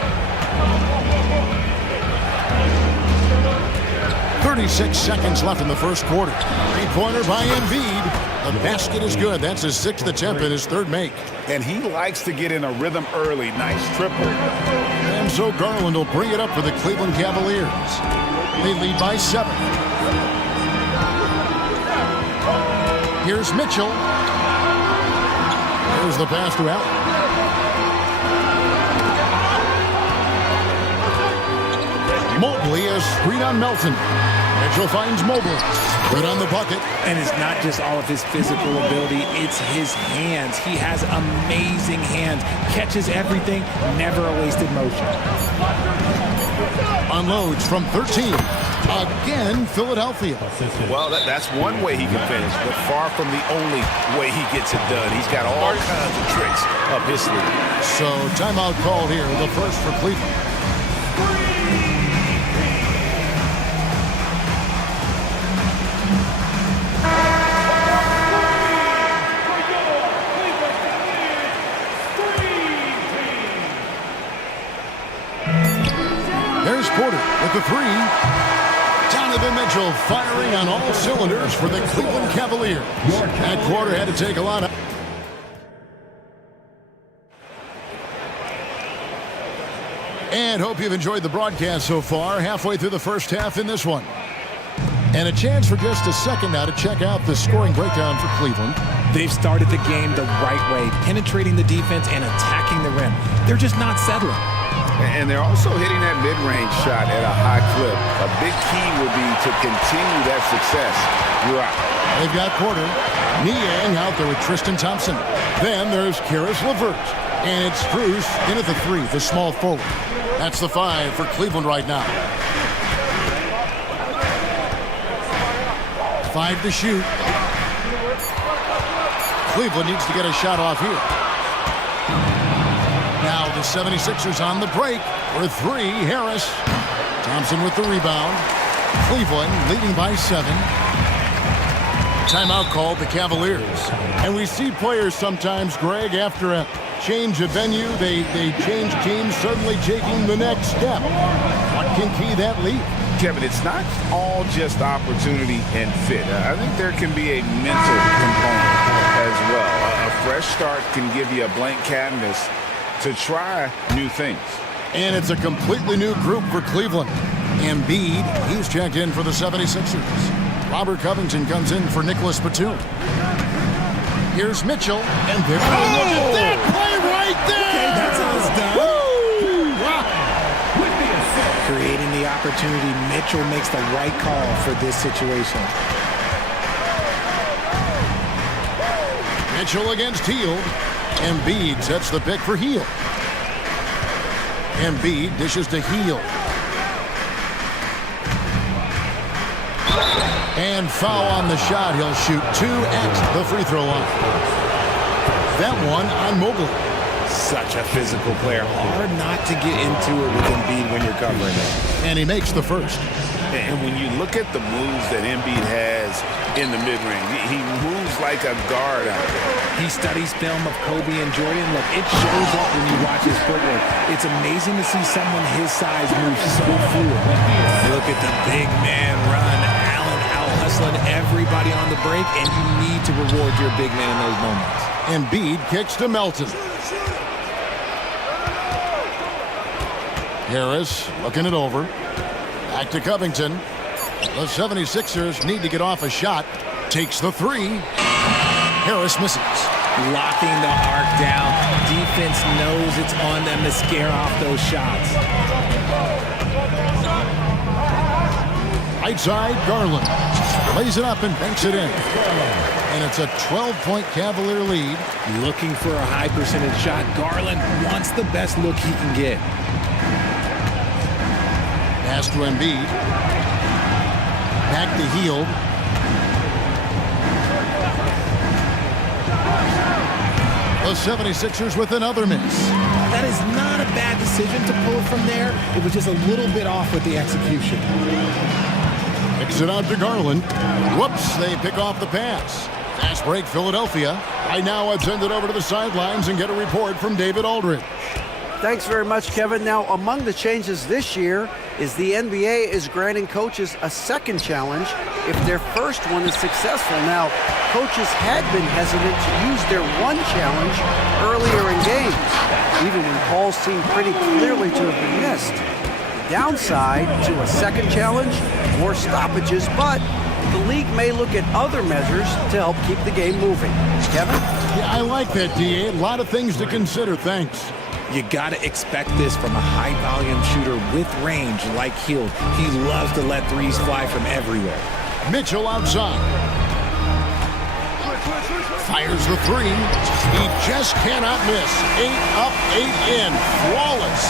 36 seconds left in the first quarter. 3-pointer by Embiid. The basket is good. That's his 6th attempt and his 3rd make. And he likes to get in a rhythm early. Nice triple. And so Garland will bring it up for the Cleveland Cavaliers. They lead by 7. Here's Mitchell. There's the pass to Allen. Mobley is screen on Melton. Mitchell finds Mobley. Good on the bucket. And it's not just all of his physical ability, it's his hands. He has amazing hands. Catches everything, never a wasted motion. Unloads from 13. Again, Philadelphia. Well, that's one way he can finish, but far from the only way he gets it done. He's got all kinds of tricks up his sleeve. So timeout called here, the first for Cleveland. There's Porter with the three. Donovan Mitchell firing on all cylinders for the Cleveland Cavaliers. That quarter had to take a lot of... And hope you've enjoyed the broadcast so far. Halfway through the first half in this one. And a chance for just a second now to check out the scoring breakdown for Cleveland. They've started the game the right way, penetrating the defense and attacking the rim. They're just not settling. And they're also hitting that mid-range shot at a high clip. A big key will be to continue that success throughout. They've got Porter. Niang out there with Tristan Thompson. Then there's Karis LeVert. And it's Strus in at the three, the small forward. That's the 5 for Cleveland right now. 5 to shoot. Cleveland needs to get a shot off here. Now the 76ers on the break for 3. Harris. Thompson with the rebound. Cleveland leading by 7. Timeout called the Cavaliers. And we see players sometimes, Greg, after a change of venue, they change teams, suddenly taking the next step. What can key that lead? Kevin, it's not all just opportunity and fit. I think there can be a mental component as well. A fresh start can give you a blank canvas to try new things. And it's a completely new group for Cleveland. Embiid, he's checked in for the 76ers. Robert Covington comes in for Nicholas Batum. Here's Mitchell, and there. Oh, look at that play right there! Okay, that's how it's done. Woo! Wow. Creating the opportunity, Mitchell makes the right call for this situation. Mitchell against Hield. Embiid sets the pick for Hield. Embiid dishes to Hield. And foul on the shot. He'll shoot 2 at the free throw line. That one on Mobley. Such a physical player. Hard not to get into it with Embiid when you're covering him. And he makes the first. And when you look at the moves that Embiid has in the mid-range, he moves like a guard out there. He studies film of Kobe and Jordan. Look, it shows up when you watch his footwork. It's amazing to see someone his size move so fluid. Look at the big man run. Allen out-hustling everybody on the break, and you need to reward your big man in those moments. Embiid kicks to Melton. Harris looking it over. Back to Covington. The 76ers need to get off a shot. Takes the 3. Harris misses. Locking the arc down. Defense knows it's on them to scare off those shots. Right side, Garland. Lays it up and banks it in. And it's a 12-point Cavalier lead. Looking for a high percentage shot. Garland wants the best look he can get. Pass to Embiid. Back to Hield. The 76ers with another miss. That is not a bad decision to pull it from there. It was just a little bit off with the execution. Kicks it out to Garland. Whoops, they pick off the pass. Fast break, Philadelphia. Right now, I'd send it over to the sidelines and get a report from David Aldridge. Thanks very much, Kevin. Now, among the changes this year is the NBA is granting coaches a second challenge if their first one is successful. Now, coaches had been hesitant to use their one challenge earlier in games, even when calls seemed pretty clearly to have been missed. The downside to a second challenge, more stoppages, but the league may look at other measures to help keep the game moving. Kevin? Yeah, I like that, D.A. A lot of things to consider. Thanks. You got to expect this from a high-volume shooter with range like Hield. He loves to let threes fly from everywhere. Mitchell outside. Fires the three. He just cannot miss. 8 up, 8 in. Flawless.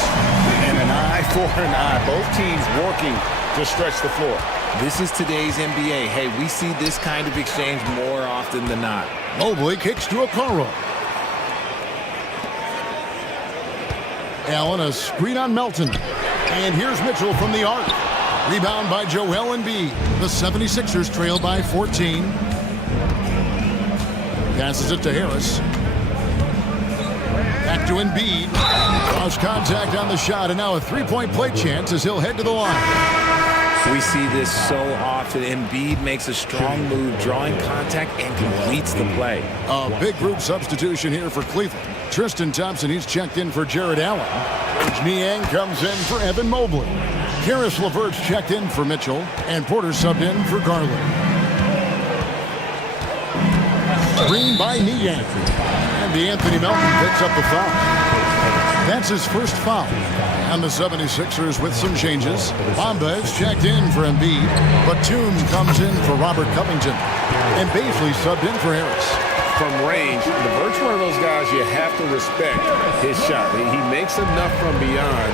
And an eye for an eye. Both teams working to stretch the floor. This is today's NBA. Hey, we see this kind of exchange more often than not. Mobley kicks to Okoro. Allen, a screen on Melton. And here's Mitchell from the arc. Rebound by Joel Embiid. The 76ers trail by 14. Passes it to Harris. Back to Embiid. Cross contact on the shot, and now a three-point play chance as he'll head to the line. We see this so often. Embiid makes a strong move, drawing contact, and completes the play. A big group substitution here for Cleveland. Tristan Thompson, he's checked in for Jared Allen. Coach Niang comes in for Evan Mobley. Karis LeVert's checked in for Mitchell, and Porter subbed in for Garland. Screen by Niang. And the Anthony Melton picks up the foul. That's his first foul. And the 76ers with some changes. Bamba is checked in for Embiid. Batum comes in for Robert Covington. And Baisley subbed in for Harris. From range, LeVert's one of those guys you have to respect his shot. He makes enough from beyond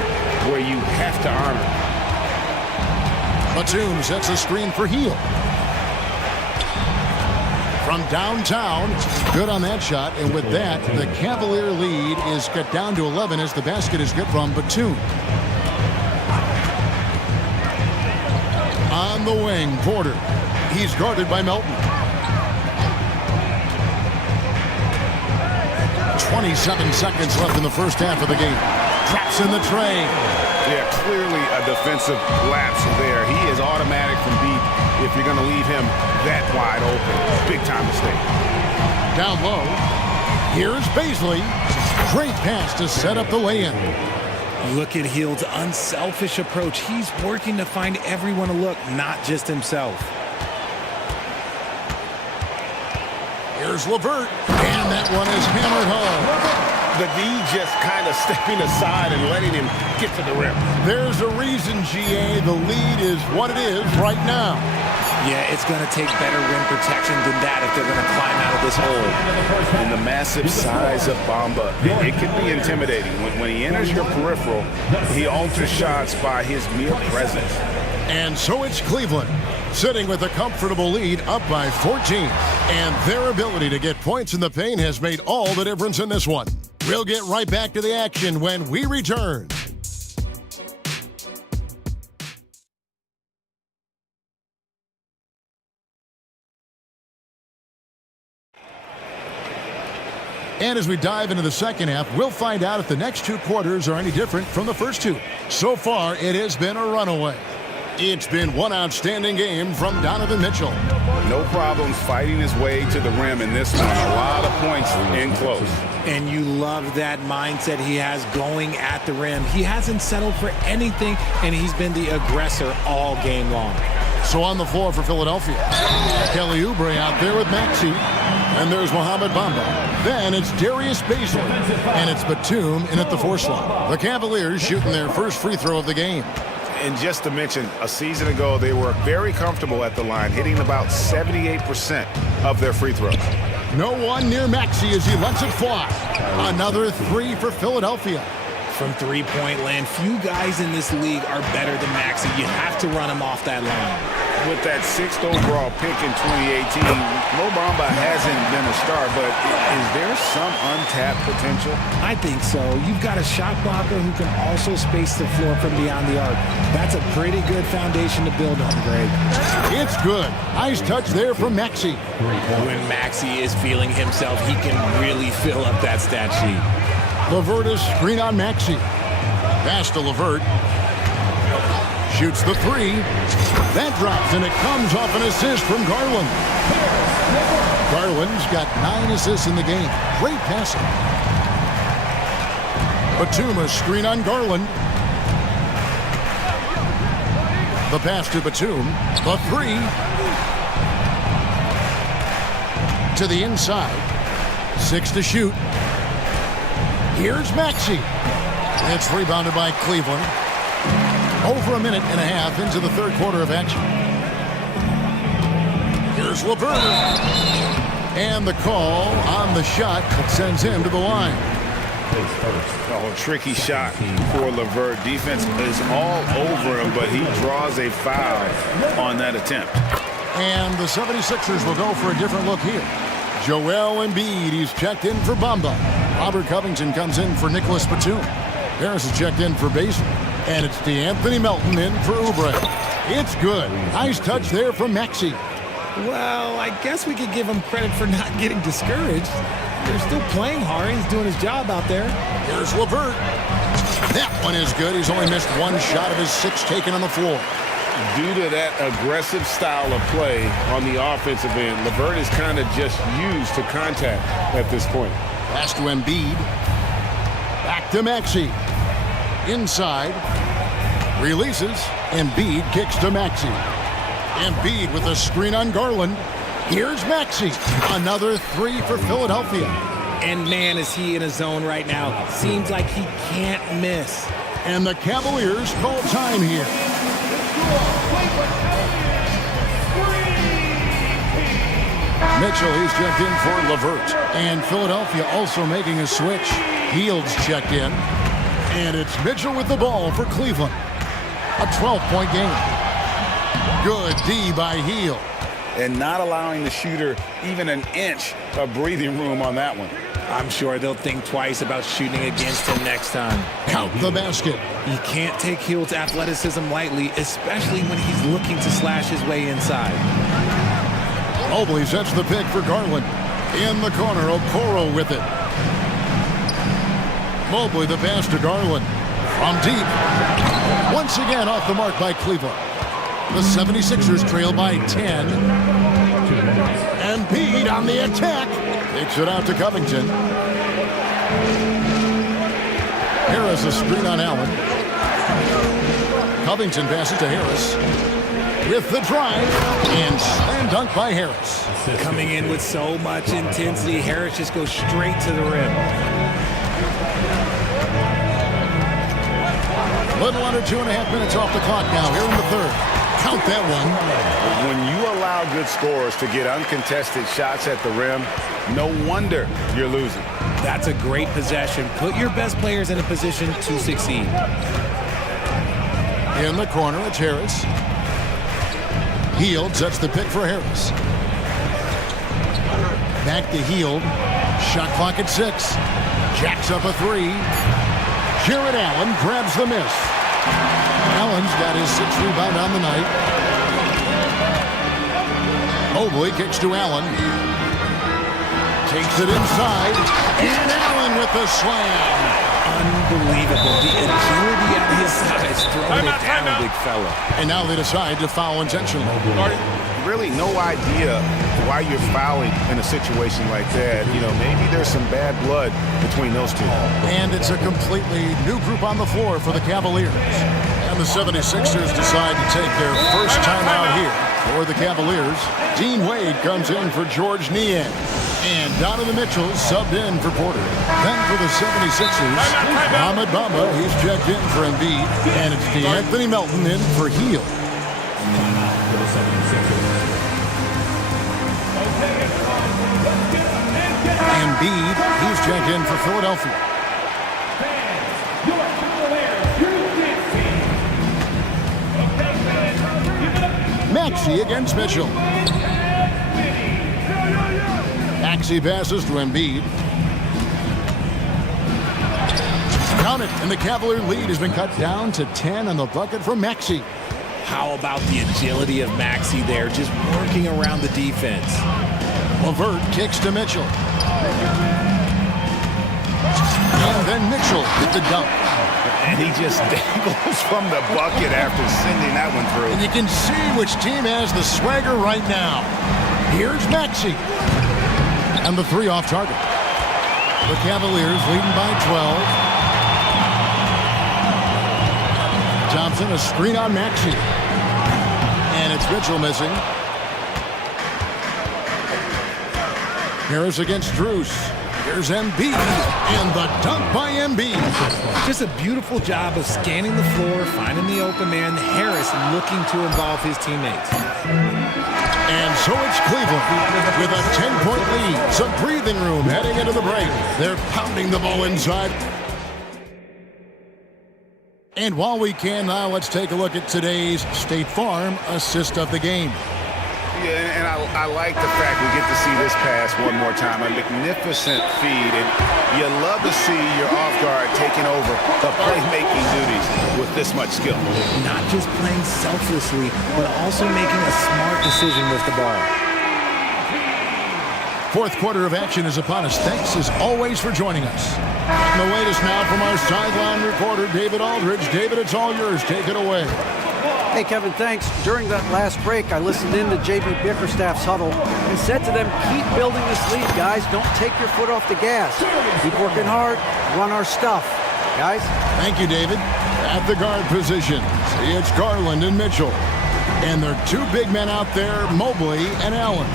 where you have to honor. Batum sets a screen for Hield. From downtown, good on that shot, and with that, the Cavalier lead is cut down to 11 as the basket is good from Batum. On the wing, Porter. He's guarded by Melton. 27 seconds left in the first half of the game. Drops in the tray. Yeah, clearly a defensive lapse there. He is automatic from deep if you're going to leave him that wide open. Big time mistake. Down low. Here's Baisley. Great pass to set up the lay-in. Look at Hield's unselfish approach. He's working to find everyone a look, not just himself. Here's LeVert. And that one is hammered home. The D just kind of stepping aside and letting him get to the rim. There's a reason, GA. The lead is what it is right now. Yeah, it's going to take better rim protection than that if they're going to climb out of this hole. And the massive size of Bamba, it can be intimidating. When he enters your peripheral, he alters shots by his mere presence. And so it's Cleveland, sitting with a comfortable lead up by 14. And their ability to get points in the paint has made all the difference in this one. We'll get right back to the action when we return. And as we dive into the second half, we'll find out if the next two quarters are any different from the first two. So far, it has been a runaway. It's been one outstanding game from Donovan Mitchell. No problems fighting his way to the rim in this one. A lot of points in close. And you love that mindset he has going at the rim. He hasn't settled for anything, and he's been the aggressor all game long. So on the floor for Philadelphia, Kelly Oubre out there with Maxey. And there's Mohamed Bamba. Then it's Darius Baisley. And it's Batum in at the 4 slot. The Cavaliers shooting their first free throw of the game. And just to mention, a season ago, they were very comfortable at the line, hitting about 78% of their free throws. No one near Maxey as he lets it fly. Another 3 for Philadelphia. From three-point land, few guys in this league are better than Maxey. You have to run him off that line. With that 6th overall pick in 2018, Mo Bamba hasn't been a star, but is there some untapped potential? I think so. You've got a shot blocker who can also space the floor from beyond the arc. That's a pretty good foundation to build on, Greg. It's good. Nice touch there from Maxey. When Maxey is feeling himself, he can really fill up that stat sheet. LeVert is screen on Maxey. Pass to LeVert. Shoots the 3. That drops, and it comes off an assist from Garland. Garland's got 9 assists in the game. Great passing. Batum, a screen on Garland. The pass to Batum. The 3. to the inside. 6 to shoot. Here's Maxey. It's rebounded by Cleveland. Over a minute and a half into the third quarter of action. Here's LeVert. And the call on the shot that sends him to the line. Oh, tricky shot for LeVert. Defense is all over him, but he draws a foul on that attempt. And the 76ers will go for a different look here. Joel Embiid, he's checked in for Bamba. Robert Covington comes in for Nicholas Batum. Harris is checked in for Basin. And it's DeAnthony Melton in for Oubre. It's good. Nice touch there from Maxey. Well, I guess we could give him credit for not getting discouraged. They're still playing hard. He's doing his job out there. Here's LeVert. That one is good. He's only missed one shot of his 6 taken on the floor. Due to that aggressive style of play on the offensive end, LeVert is kind of just used to contact at this point. Pass to Embiid. Back to Maxey. Inside. Releases. Embiid kicks to Maxey. Embiid with a screen on Garland. Here's Maxey. Another 3 for Philadelphia. And man, is he in a zone right now. Seems like he can't miss. And the Cavaliers call time here. Mitchell, he's checked in for LeVert. And Philadelphia also making a switch. Hield's checked in. And it's Mitchell with the ball for Cleveland. A 12-point game. Good D by Hield. And not allowing the shooter even an inch of breathing room on that one. I'm sure they'll think twice about shooting against him next time. Count the basket. You can't take Hield's athleticism lightly, especially when he's looking to slash his way inside. Mobley sets the pick for Garland. In the corner, Okoro with it. Mobley the pass to Garland. From deep. Once again off the mark by Cleveland. The 76ers trail by 10. Embiid on the attack. Takes it out to Covington. Harris a screen on Allen. Covington passes to Harris. With the drive. And slam dunk by Harris. Coming in with so much intensity, Harris just goes straight to the rim. Little under 2.5 minutes off the clock now here in the third. Count that one. When you allow good scorers to get uncontested shots at the rim, no wonder you're losing. That's a great possession. Put your best players in a position to succeed. In the corner, it's Harris. Hield sets the pick for Harris. Back to Hield. Shot clock at 6. Jacks up a 3. Jared Allen grabs the miss. Allen's got his 6th rebound on the night. Mobley kicks to Allen. Takes it inside. And Allen with the slam. Unbelievable. The agility on his size throwing it down, big fella. And now they decide to foul intentionally. Really no idea why you're fouling in a situation like that. You know, maybe there's some bad blood between those two. And it's a completely new group on the floor for the Cavaliers. And the 76ers decide to take their first time out here for the Cavaliers. Dean Wade comes in for George Niang. And Donovan Mitchell subbed in for Porter. Then for the 76ers, Mohamed Bamba, he's checked in for Embiid. And it's DeAnthony Melton in for Hield. Embiid, he's checked in for Philadelphia. Maxey against Mitchell. Maxey passes to Embiid. Count it, and the Cavalier lead has been cut down to 10 on the bucket from Maxey. How about the agility of Maxey there, just working around the defense. LeVert kicks to Mitchell. And then Mitchell with the dunk. And he just dangles from the bucket after sending that one through. And you can see which team has the swagger right now. Here's Maxey. And the 3 off target. The Cavaliers leading by 12. Thompson a screen on Maxey. And it's Mitchell missing. Harris against Drews. Here's Embiid, and the dunk by Embiid. Just a beautiful job of scanning the floor, finding the open man. Harris looking to involve his teammates. And so it's Cleveland with a 10-point lead. Some breathing room heading into the break. They're pounding the ball inside. And while we can now, let's take a look at today's State Farm assist of the game. Yeah, and I like the fact we get to see this pass one more time. A magnificent feed, and you love to see your off guard taking over the playmaking duties with this much skill. Not just playing selflessly, but also making a smart decision with the ball. Fourth quarter of action is upon us. Thanks as always for joining us. And the latest now from our sideline reporter, David Aldridge. David, it's all yours. Take it away. Hey, Kevin, thanks. During that last break, I listened in to J.B. Bickerstaff's huddle and said to them, keep building this lead, guys. Don't take your foot off the gas. Keep working hard. Run our stuff. Guys? Thank you, David. At the guard positions, it's Garland and Mitchell. And there are two big men out there, Mobley and Allen.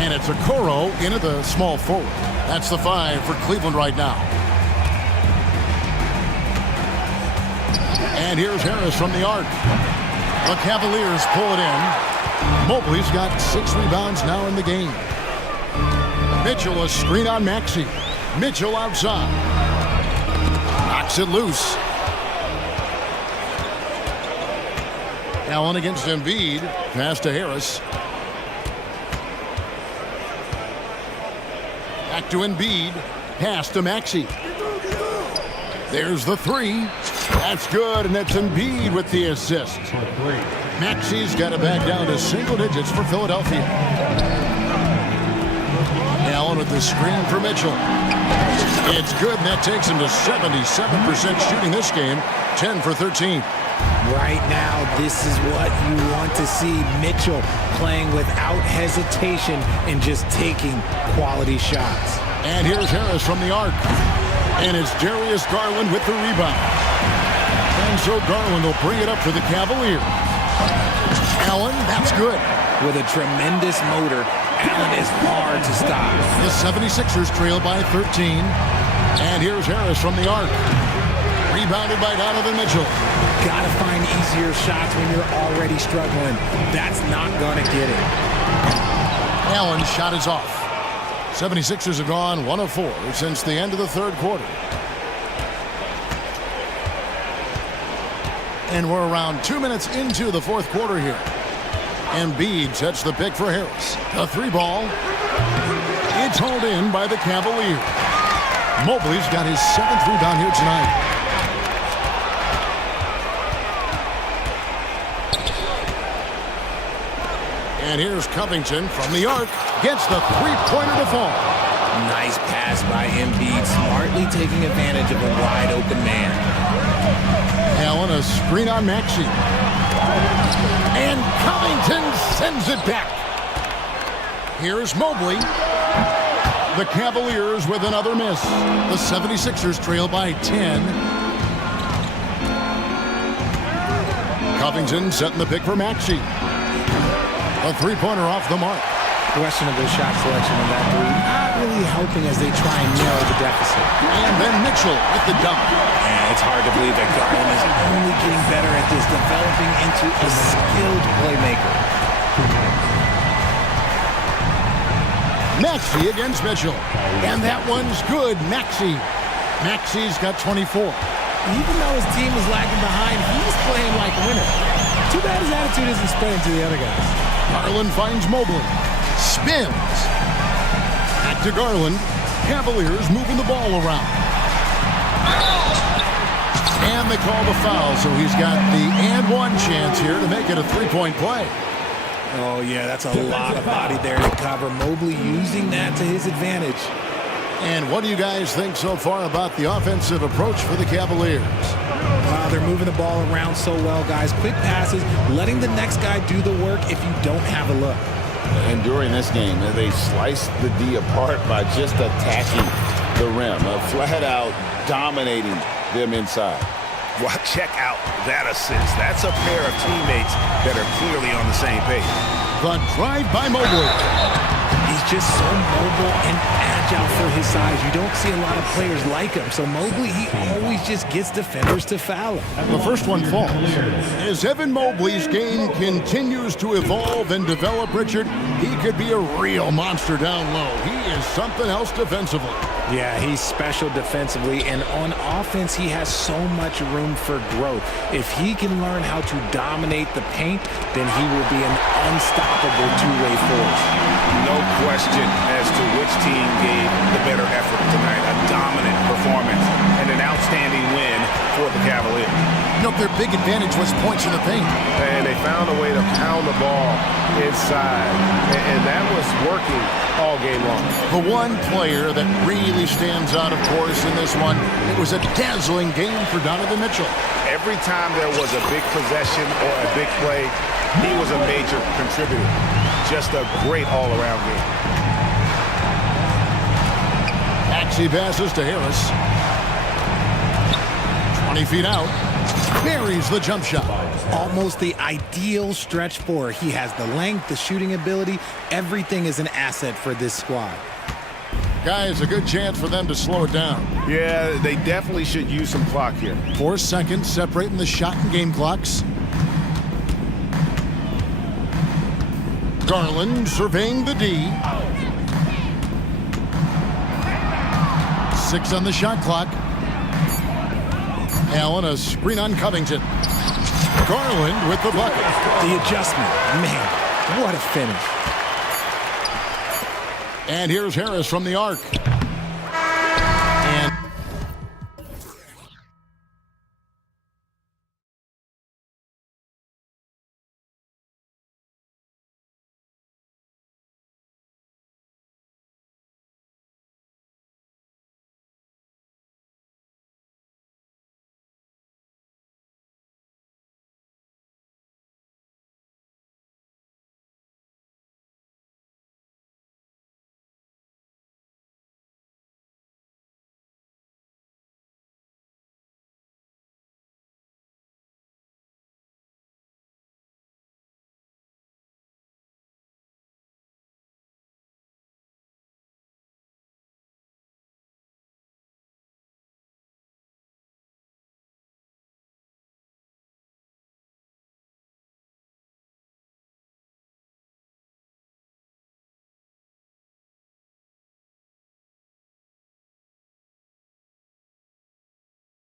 And it's Okoro into the small forward. That's the 5 for Cleveland right now. And here's Harris from the arc. The Cavaliers pull it in. Mobley's got 6 rebounds now in the game. Mitchell, a screen on Maxey. Mitchell outside. Knocks it loose. Allen against Embiid. Pass to Harris. Back to Embiid. Pass to Maxey. There's the 3. That's good, and that's Embiid with the assist. Maxey's got it back down to single digits for Philadelphia. Allen with the screen for Mitchell. It's good, and that takes him to 77% shooting this game, 10 for 13. Right now, this is what you want to see. Mitchell playing without hesitation and just taking quality shots. And here's Harris from the arc. And it's Darius Garland with the rebound. And so Garland will bring it up for the Cavaliers. Allen, that's good. With a tremendous motor, Allen is hard to stop. The 76ers trail by 13. And here's Harris from the arc. Rebounded by Donovan Mitchell. Gotta find easier shots when you're already struggling. That's not gonna get it. Allen's shot is off. 76ers have gone 1 of 4 since the end of the third quarter. And we're around 2 minutes into the fourth quarter here. Embiid sets the pick for Harris. The 3 ball. It's hauled in by the Cavaliers. Mobley's got his 7th rebound here tonight. And here's Covington from the arc. Gets the 3-pointer to fall. Nice pass by Embiid, smartly taking advantage of a wide open man. Allen, a screen on Maxey. And Covington sends it back. Here's Mobley. The Cavaliers with another miss. The 76ers trail by 10. Covington setting the pick for Maxey. A 3-pointer off the mark. Questionable shot selection on that 3. Not really helping as they try and narrow the deficit. And then Mitchell with the dunk. And it's hard to believe that Garland is only getting better at this, developing into a skilled playmaker. Maxey against Mitchell. And that one's good. Maxey's got 24. Even though his team is lagging behind, he's playing like a winner. Too bad his attitude isn't spreading to the other guys. Garland finds Mobley. Spins. Back to Garland. Cavaliers moving the ball around. And they call the foul, so he's got the and 1 chance here to make it a 3-point play. Oh, yeah, that's a lot of body there to cover. Mobley using that to his advantage. And what do you guys think so far about the offensive approach for the Cavaliers? Wow, they're moving the ball around so well, guys. Quick passes, letting the next guy do the work if you don't have a look. And during this game, they sliced the D apart by just attacking the rim, flat out dominating them inside. Well, check out that assist. That's a pair of teammates that are clearly on the same page. The drive by Mobley. He's just so mobile and agile for his size. You don't see a lot of players like him. So Mobley, he always just gets defenders to foul him. The first one falls. As Evan Mobley's game continues to evolve and develop, Richard, he could be a real monster down low. He is something else defensively. Yeah, he's special defensively, and on offense, he has so much room for growth. If he can learn how to dominate the paint, then he will be an unstoppable two-way force. No question as to which team gave the better effort tonight. A dominant performance and an outstanding win for the Cavaliers. You know, their big advantage was points in the paint. And they found a way to pound the ball inside, and that was working all game long. The one player that really stands out, of course, in this one, it was a dazzling game for Donovan Mitchell. Every time there was a big possession or a big play, he was a major contributor. Just a great all-around game. Maxey passes to Harris. 20 feet out. Buries the jump shot. Almost the ideal stretch four. He has the length, the shooting ability. Everything is an asset for this squad. Guys, a good chance for them to slow it down. Yeah, they definitely should use some clock here. 4 seconds separating the shot and game clocks. Garland surveying the D. 6 on the shot clock. Allen, a screen on Covington. Garland with the bucket. The adjustment, man, what a finish. And here's Harris from the arc.